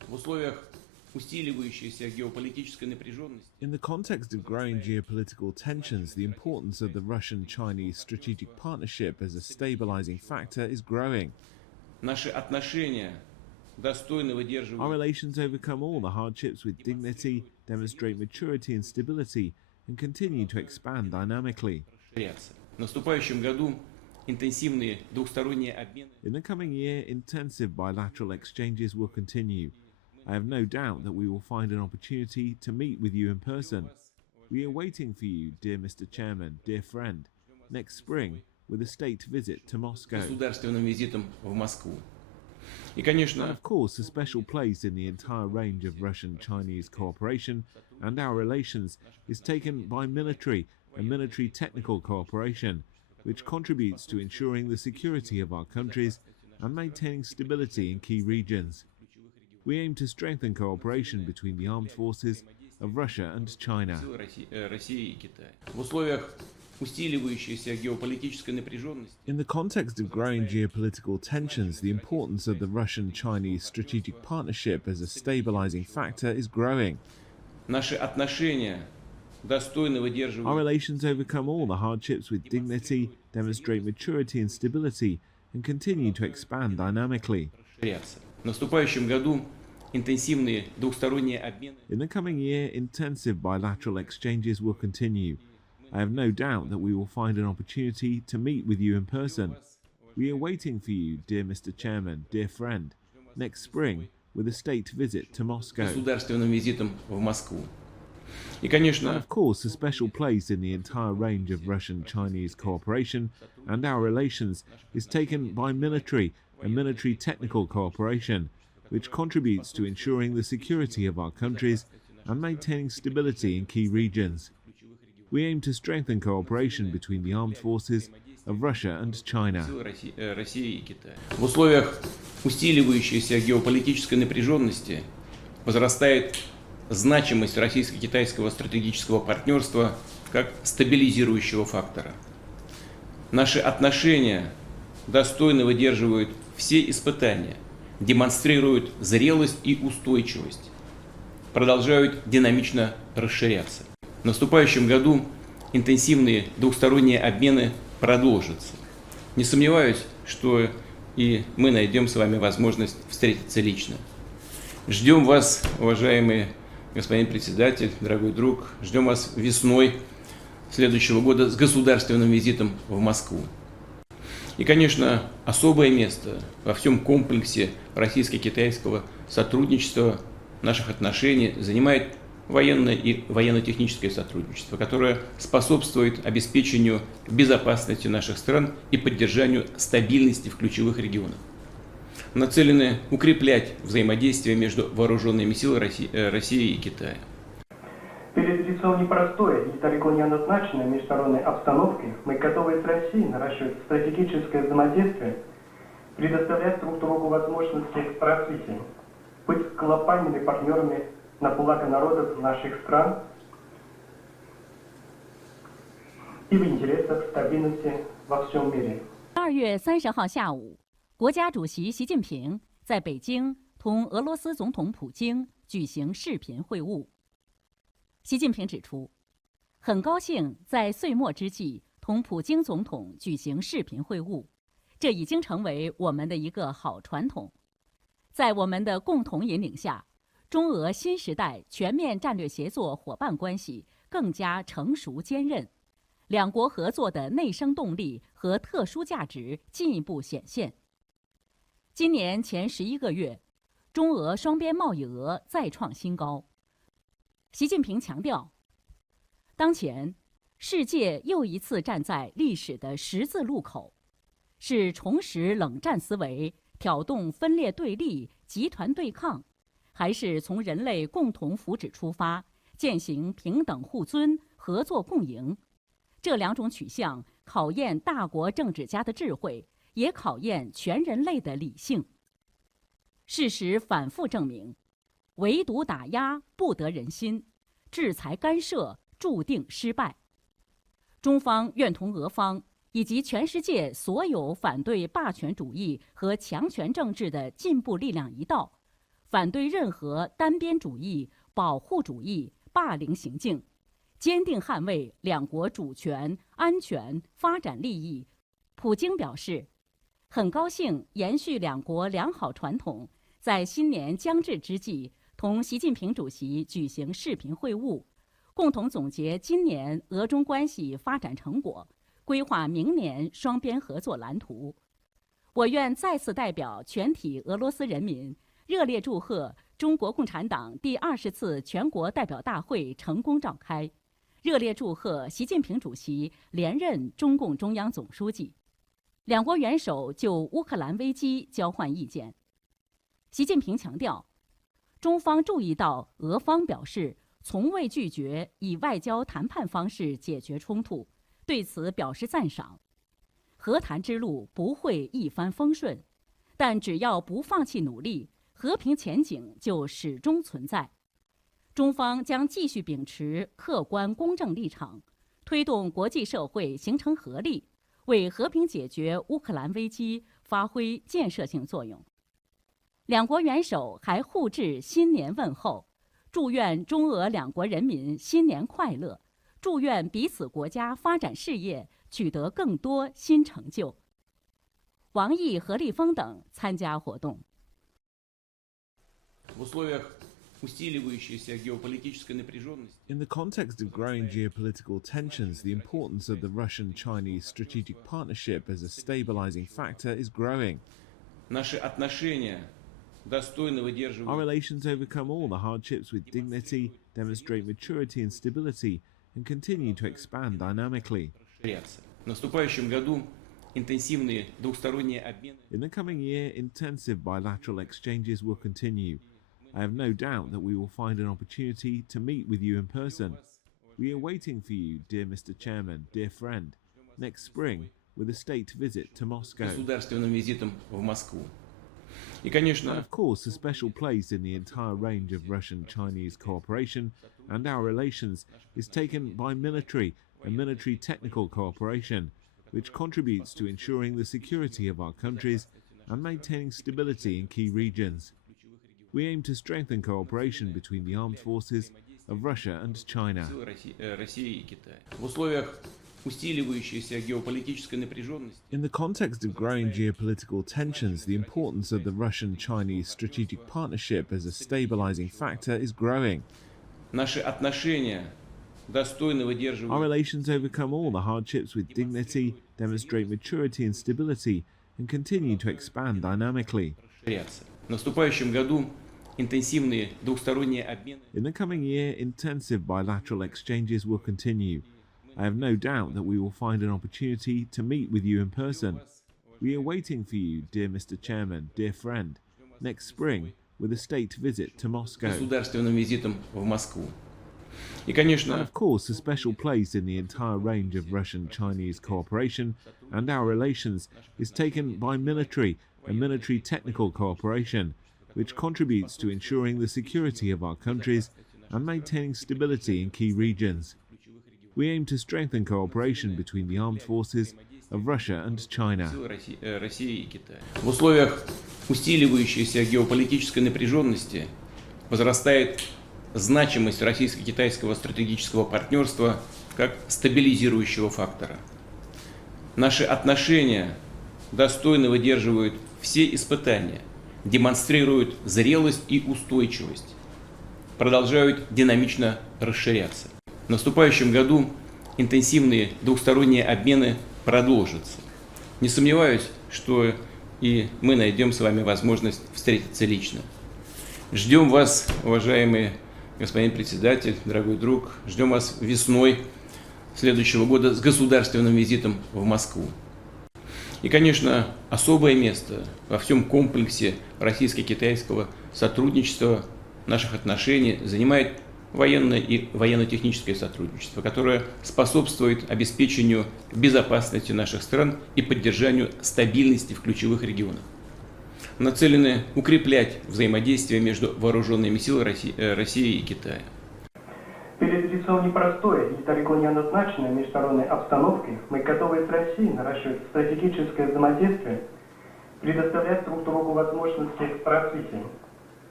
В условиях усиливающейся геополитической напряженности In the context of growing geopolitical tensions, the importance of the Russian-Chinese strategic partnership as a stabilizing factor is growing. наши отношения достойно Our выдерживают relations overcome all the hardships with dignity, demonstrate maturity and stability, and continue to expand dynamically. расширяться. В наступающем году интенсивные двухсторонние обмены In the coming year, intensive bilateral exchanges will continue. I have no doubt that we will find an opportunity to meet with you in person. We are waiting for you, dear Mr. Chairman, dear friend, next spring with a state visit to Moscow. государственным визитом в Москву. И, And конечно, of course, a special place in the entire range of Russian-Chinese cooperation and our relations is taken by military and military technical cooperation, which contributes to ensuring the security of our countries and maintaining stability in key regions. We aim to strengthen cooperation between the armed forces of Russia and China. силы России и Китая. В условиях усиливающейся геополитической напряженности In the context of growing geopolitical tensions, the importance of the Russian-Chinese strategic partnership as a stabilizing factor is growing. наши отношения достойно Our выдерживают relations overcome all the hardships with dignity, demonstrate maturity and stability, and continue to expand dynamically. расширяться. В наступающем году интенсивные двухсторонние обмены In the coming year, intensive bilateral exchanges will continue. I have no doubt that we will find an opportunity to meet with you in person. We are waiting for you, dear Mr. Chairman, dear friend, next spring with a state visit to Moscow. государственным визитом в Москву. И, And конечно, of course, a special place in the entire range of Russian-Chinese cooperation and our relations is taken by military and military technical cooperation, which contributes to ensuring the security of our countries and maintaining stability in key regions. We aim to strengthen cooperation between the armed forces of Russia and China. силы России и Китая. В условиях усиливающейся геополитической напряженности возрастает значимость российско-китайского стратегического партнерства как стабилизирующего фактора. Наши отношения достойно выдерживают все испытания, демонстрируют зрелость и устойчивость, продолжают динамично расширяться. В наступающем году интенсивные двухсторонние обмены продолжатся. Не сомневаюсь, что и мы найдем с вами возможность встретиться лично. Ждем вас, уважаемый господин председатель, дорогой друг, ждем вас весной следующего года с государственным визитом в Москву. И, конечно, особое место во всем комплексе российско-китайского сотрудничества, наших отношений занимает военное и военно-техническое сотрудничество, которое способствует обеспечению безопасности наших стран и поддержанию стабильности в ключевых регионах. Нацелены укреплять взаимодействие между вооруженными силами России и Китая. Перед лицом непростой и далеко не однозначной международной обстановки мы готовы с Россией наращивать стратегическое взаимодействие, предоставлять друг другу возможности развития, быть глобальными партнерами на благо народов наших стран и в интересах стабильности во всем мире. 2月30号下午，国家主席习近平在北京同俄罗斯总统普京举行视频会晤。习近平指出，很高兴在岁末之际同普京总统举行视频会晤，这已经成为我们的一个好传统。在我们的共同引领下，中俄新时代全面战略协作伙伴关系更加成熟坚韧，两国合作的内生动力和特殊价值进一步显现。今年前11个月，中俄双边贸易额再创新高。习近平强调，当前世界又一次站在历史的十字路口，是重拾冷战思维、挑动分裂对立、集团对抗，还是从人类共同福祉出发，践行平等互尊、合作共赢？这两种取向考验大国政治家的智慧，也考验全人类的理性。事实反复证明，唯独打压不得人心，制裁干涉注定失败。中方愿同俄方以及全世界所有反对霸权主义和强权政治的进步力量一道，反对任何单边主义、保护主义、霸凌行径，坚定捍卫两国主权、安全、发展利益。普京表示，很高兴延续两国良好传统，在新年将至之际，同习近平主席举行视频会晤，共同总结今年俄中关系发展成果，规划明年双边合作蓝图。我愿再次代表全体俄罗斯人民，热烈祝贺中国共产党第20次全国代表大会成功召开，热烈祝贺习近平主席连任中共中央总书记。两国元首就乌克兰危机交换意见。习近平强调，中方注意到俄方表示从未拒绝以外交谈判方式解决冲突，对此表示赞赏。和谈之路不会一帆风顺，但只要不放弃努力，和平前景就始终存在。中方将继续秉持客观公正立场，推动国际社会形成合力，为和平解决乌克兰危机发挥建设性作用。两国元首还互致新年问候，祝愿中俄两国人民新年快乐，祝愿彼此国家发展事业取得更多新成就。王毅、何立峰等参加活动。In the context of growing geopolitical tensions, the importance of the Russian-Chinese strategic partnership as a stabilizing factor is growing. Our relations overcome all the hardships with dignity, demonstrate maturity and stability, and continue to expand dynamically. In the coming year, intensive bilateral exchanges will continue. I have no doubt that we will find an opportunity to meet with you in person. We are waiting for you, dear Mr. Chairman, dear friend, next spring with a state visit to Moscow. And of course, a special place in the entire range of Russian-Chinese cooperation and our relations is taken by military and military technical cooperation, which contributes to ensuring the security of our countries and maintaining stability in key regions. We aim to strengthen cooperation between the armed forces of Russia and China. In the context of growing geopolitical tensions, the importance of the Russian-Chinese strategic partnership as a stabilizing factor is growing. Our relations overcome all the hardships with dignity, demonstrate maturity and stability, and continue to expand dynamically. In the coming year, intensive bilateral exchanges will continue. I have no doubt that we will find an opportunity to meet with you in person. We are waiting for you, dear Mr. Chairman, dear friend, next spring with a state visit to Moscow. And of course, a special place in the entire range of Russian-Chinese cooperation and our relations is taken by military and military technical cooperation, which contributes to ensuring the security of our countries and maintaining stability in key regions. We aim to strengthen cooperation between the armed forces of Russia and China. В условиях усиливающейся геополитической напряженности возрастает значимость российско-китайского стратегического партнерства как стабилизирующего фактора. Наши отношения достойно выдерживают все испытания, демонстрируют зрелость и устойчивость, продолжают динамично расширяться. В наступающем году интенсивные двухсторонние обмены продолжатся. Не сомневаюсь, что и мы найдем с вами возможность встретиться лично. Ждем вас, уважаемый господин председатель, дорогой друг, ждем вас весной следующего года с государственным визитом в Москву. И, конечно, особое место во всем комплексе российско-китайского сотрудничества, наших отношений занимает военное и военно-техническое сотрудничество, которое способствует обеспечению безопасности наших стран и поддержанию стабильности в ключевых регионах. Нацелены укреплять взаимодействие между вооруженными силами России и Китая. Перед лицом непростой и далеко не однозначной международной обстановки мы готовы с Россией наращивать стратегическое взаимодействие, предоставлять друг другу возможности развития.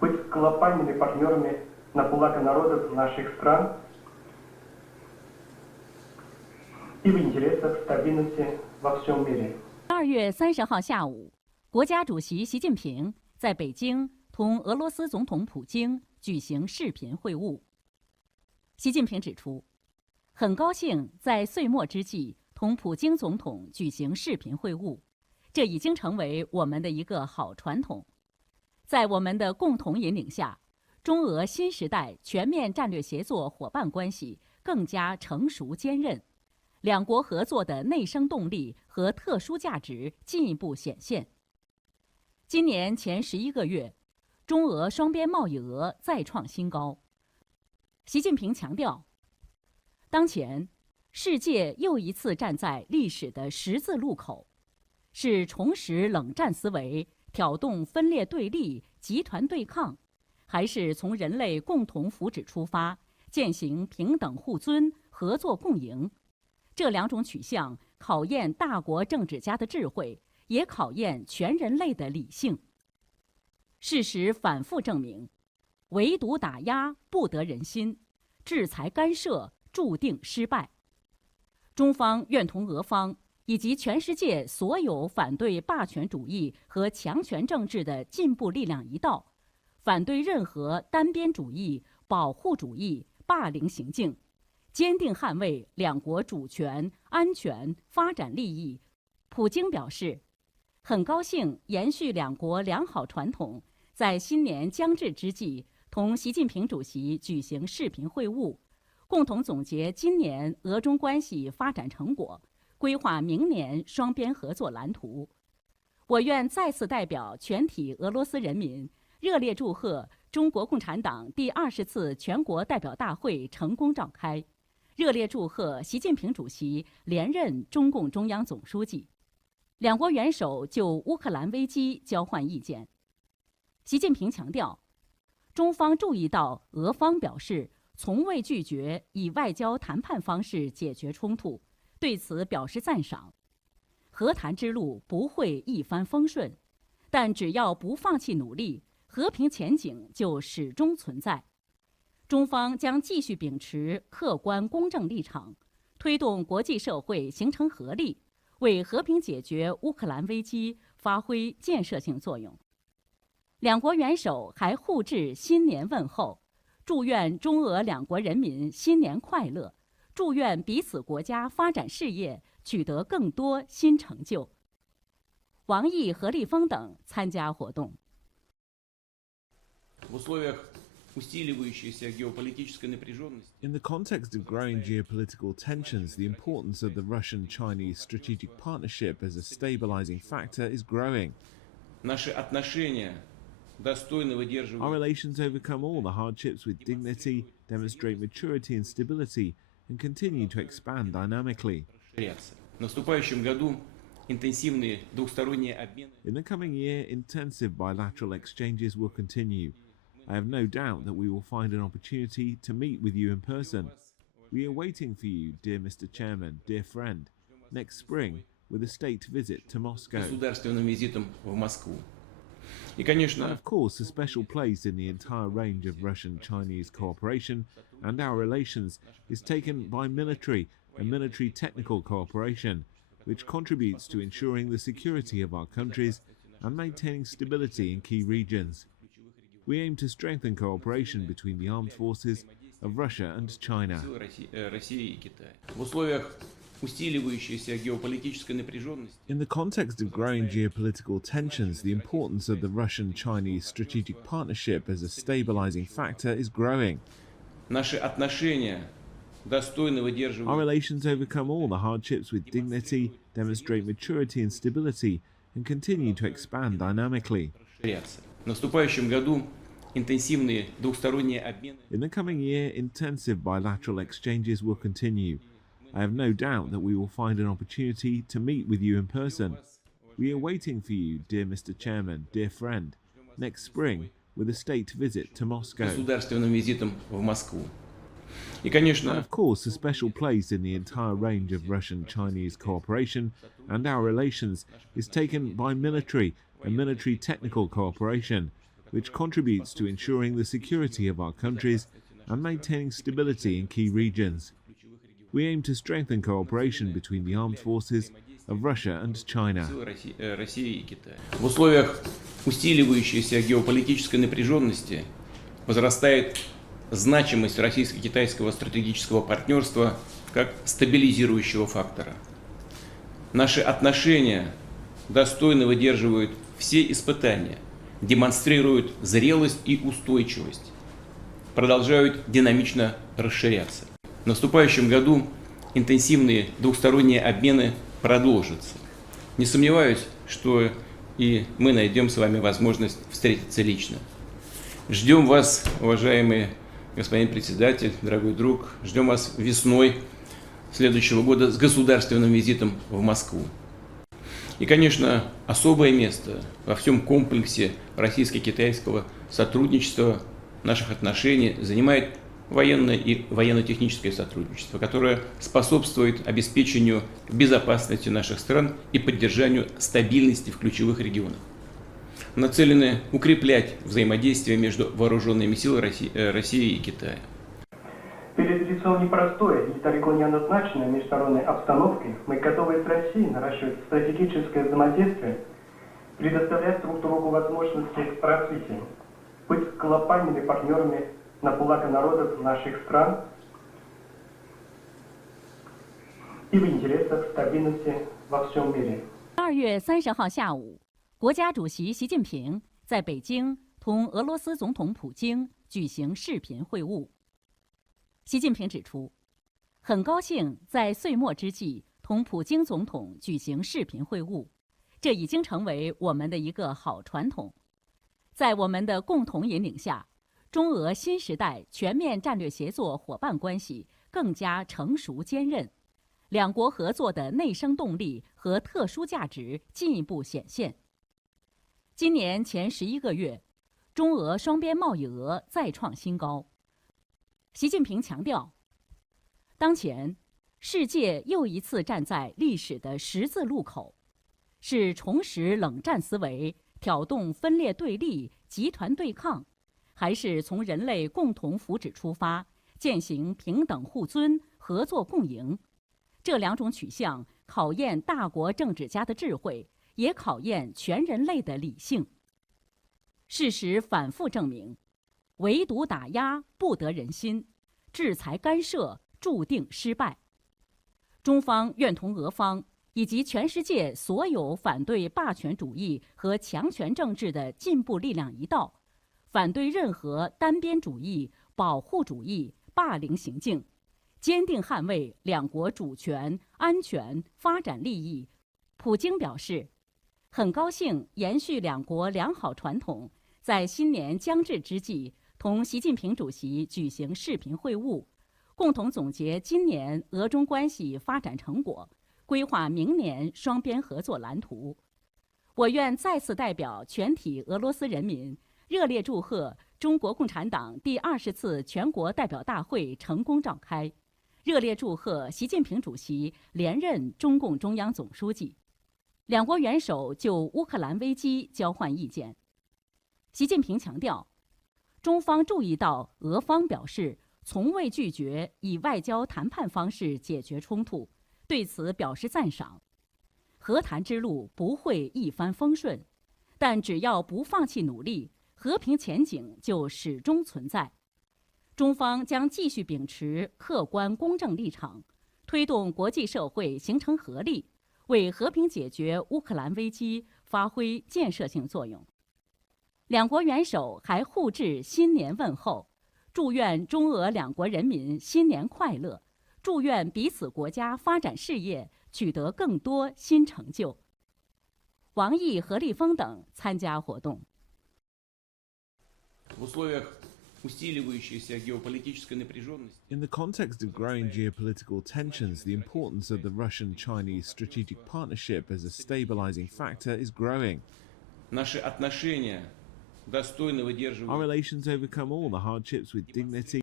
быть глобальными партнерами на благо народов наших стран и в интересах стабильности во всем мире. 2月30号下午，国家主席习近平在北京同俄罗斯总统普京举行视频会晤。习近平指出，很高兴在岁末之际同普京总统举行视频会晤，这已经成为我们的一个好传统。在我们的共同引领下，中俄新时代全面战略协作伙伴关系更加成熟坚韧，两国合作的内生动力和特殊价值进一步显现。今年前11个月，中俄双边贸易额再创新高。习近平强调，当前世界又一次站在历史的十字路口，是重拾冷战思维，挑动分裂对立、集团对抗，还是从人类共同福祉出发，践行平等互尊、合作共赢？这两种取向考验大国政治家的智慧，也考验全人类的理性。事实反复证明，围堵打压不得人心，制裁干涉注定失败。中方愿同俄方以及全世界所有反对霸权主义和强权政治的进步力量一道，反对任何单边主义、保护主义、霸凌行径，坚定捍卫两国主权、安全、发展利益。普京表示，很高兴延续两国良好传统，在新年将至之际，同习近平主席举行视频会晤，共同总结今年俄中关系发展成果，规划明年双边合作蓝图。我愿再次代表全体俄罗斯人民，热烈祝贺中国共产党第20次全国代表大会成功召开，热烈祝贺习近平主席连任中共中央总书记。两国元首就乌克兰危机交换意见。习近平强调，中方注意到俄方表示从未拒绝以外交谈判方式解决冲突，对此表示赞赏。和谈之路不会一帆风顺，但只要不放弃努力，和平前景就始终存在。中方将继续秉持客观公正立场，推动国际社会形成合力，为和平解决乌克兰危机发挥建设性作用。两国元首还互致新年问候，祝愿中俄两国人民新年快乐，祝愿彼此国家发展事业取得更多新成就。王毅、何立峰等参加活动。In the context of growing geopolitical tensions, the importance of the Russian-Chinese strategic partnership as a stabilizing factor is growing. Our relations overcome all the hardships with dignity, demonstrate maturity and stability, and continue to expand dynamically. In the coming year, intensive bilateral exchanges will continue. I have no doubt that we will find an opportunity to meet with you in person. We are waiting for you, dear Mr. Chairman, dear friend, next spring with a state visit to Moscow. And of course, a special place in the entire range of Russian-Chinese cooperation and our relations is taken by military and military technical cooperation, which contributes to ensuring the security of our countries and maintaining stability in key regions. We aim to strengthen cooperation between the armed forces of Russia and China. In the context of growing geopolitical tensions, the importance of the Russian-Chinese strategic partnership as a stabilizing factor is growing. Our relations overcome all the hardships with dignity, demonstrate maturity and stability, and continue to expand dynamically. In the coming year, intensive bilateral exchanges will continue. I have no doubt that we will find an opportunity to meet with you in person. We are waiting for you, dear Mr. Chairman, dear friend, next spring with a state visit to Moscow. And of course, a special place in the entire range of Russian-Chinese cooperation and our relations is taken by military and military technical cooperation, which contributes to ensuring the security of our countries and maintaining stability in key regions. We aim to strengthen cooperation between the armed forces of Russia and China. В условиях усиливающейся геополитической напряженности возрастает значимость российско-китайского стратегического партнерства как стабилизирующего фактора. Наши отношения достойно выдерживают все испытания, демонстрируют зрелость и устойчивость, продолжают динамично расширяться. В наступающем году интенсивные двухсторонние обмены продолжатся. Не сомневаюсь, что и мы найдем с вами возможность встретиться лично. Ждем вас, уважаемый господин председатель, дорогой друг, ждем вас весной следующего года с государственным визитом в Москву. И, конечно, особое место во всем комплексе российско-китайского сотрудничества, наших отношений занимает военное и военно-техническое сотрудничество, которое способствует обеспечению безопасности наших стран и поддержанию стабильности в ключевых регионах. Нацелены укреплять взаимодействие между вооруженными силами России и Китая. Перед лицом непростой и далеко не однозначной международной обстановки мы готовы с Россией наращивать стратегическое взаимодействие, предоставлять друг другу возможности развития, быть глобальными партнерами на благо народов наших стран и в интересах стабильности во всем мире. 2月30号下午，国家主席习近平在北京同俄罗斯总统普京举行视频会晤。习近平指出，很高兴在岁末之际同普京总统举行视频会晤，这已经成为我们的一个好传统。在我们的共同引领下，中俄新时代全面战略协作伙伴关系更加成熟坚韧，两国合作的内生动力和特殊价值进一步显现。今年前11个月，中俄双边贸易额再创新高。习近平强调，当前世界又一次站在历史的十字路口，是重拾冷战思维，挑动分裂对立、集团对抗，还是从人类共同福祉出发，践行平等互尊、合作共赢？这两种取向考验大国政治家的智慧，也考验全人类的理性。事实反复证明，唯独打压不得人心，制裁干涉注定失败。中方愿同俄方以及全世界所有反对霸权主义和强权政治的进步力量一道，反对任何单边主义、保护主义、霸凌行径，坚定捍卫两国主权、安全、发展利益。普京表示，很高兴延续两国良好传统，在新年将至之际，同习近平主席举行视频会晤，共同总结今年俄中关系发展成果，规划明年双边合作蓝图。我愿再次代表全体俄罗斯人民，热烈祝贺中国共产党第20次全国代表大会成功召开，热烈祝贺习近平主席连任中共中央总书记。两国元首就乌克兰危机交换意见。习近平强调，中方注意到俄方表示从未拒绝以外交谈判方式解决冲突，对此表示赞赏。和谈之路不会一帆风顺，但只要不放弃努力，和平前景就始终存在。中方将继续秉持客观公正立场，推动国际社会形成合力，为和平解决乌克兰危机发挥建设性作用。两国元首还互致新年问候，祝愿中俄两国人民新年快乐，祝愿彼此国家发展事业取得更多新成就。王毅、何立峰等参加活动。In the context of growing geopolitical tensions, the importance of the Russian-Chinese strategic partnership as a stabilizing factor is growing. Our relations overcome all the hardships with dignity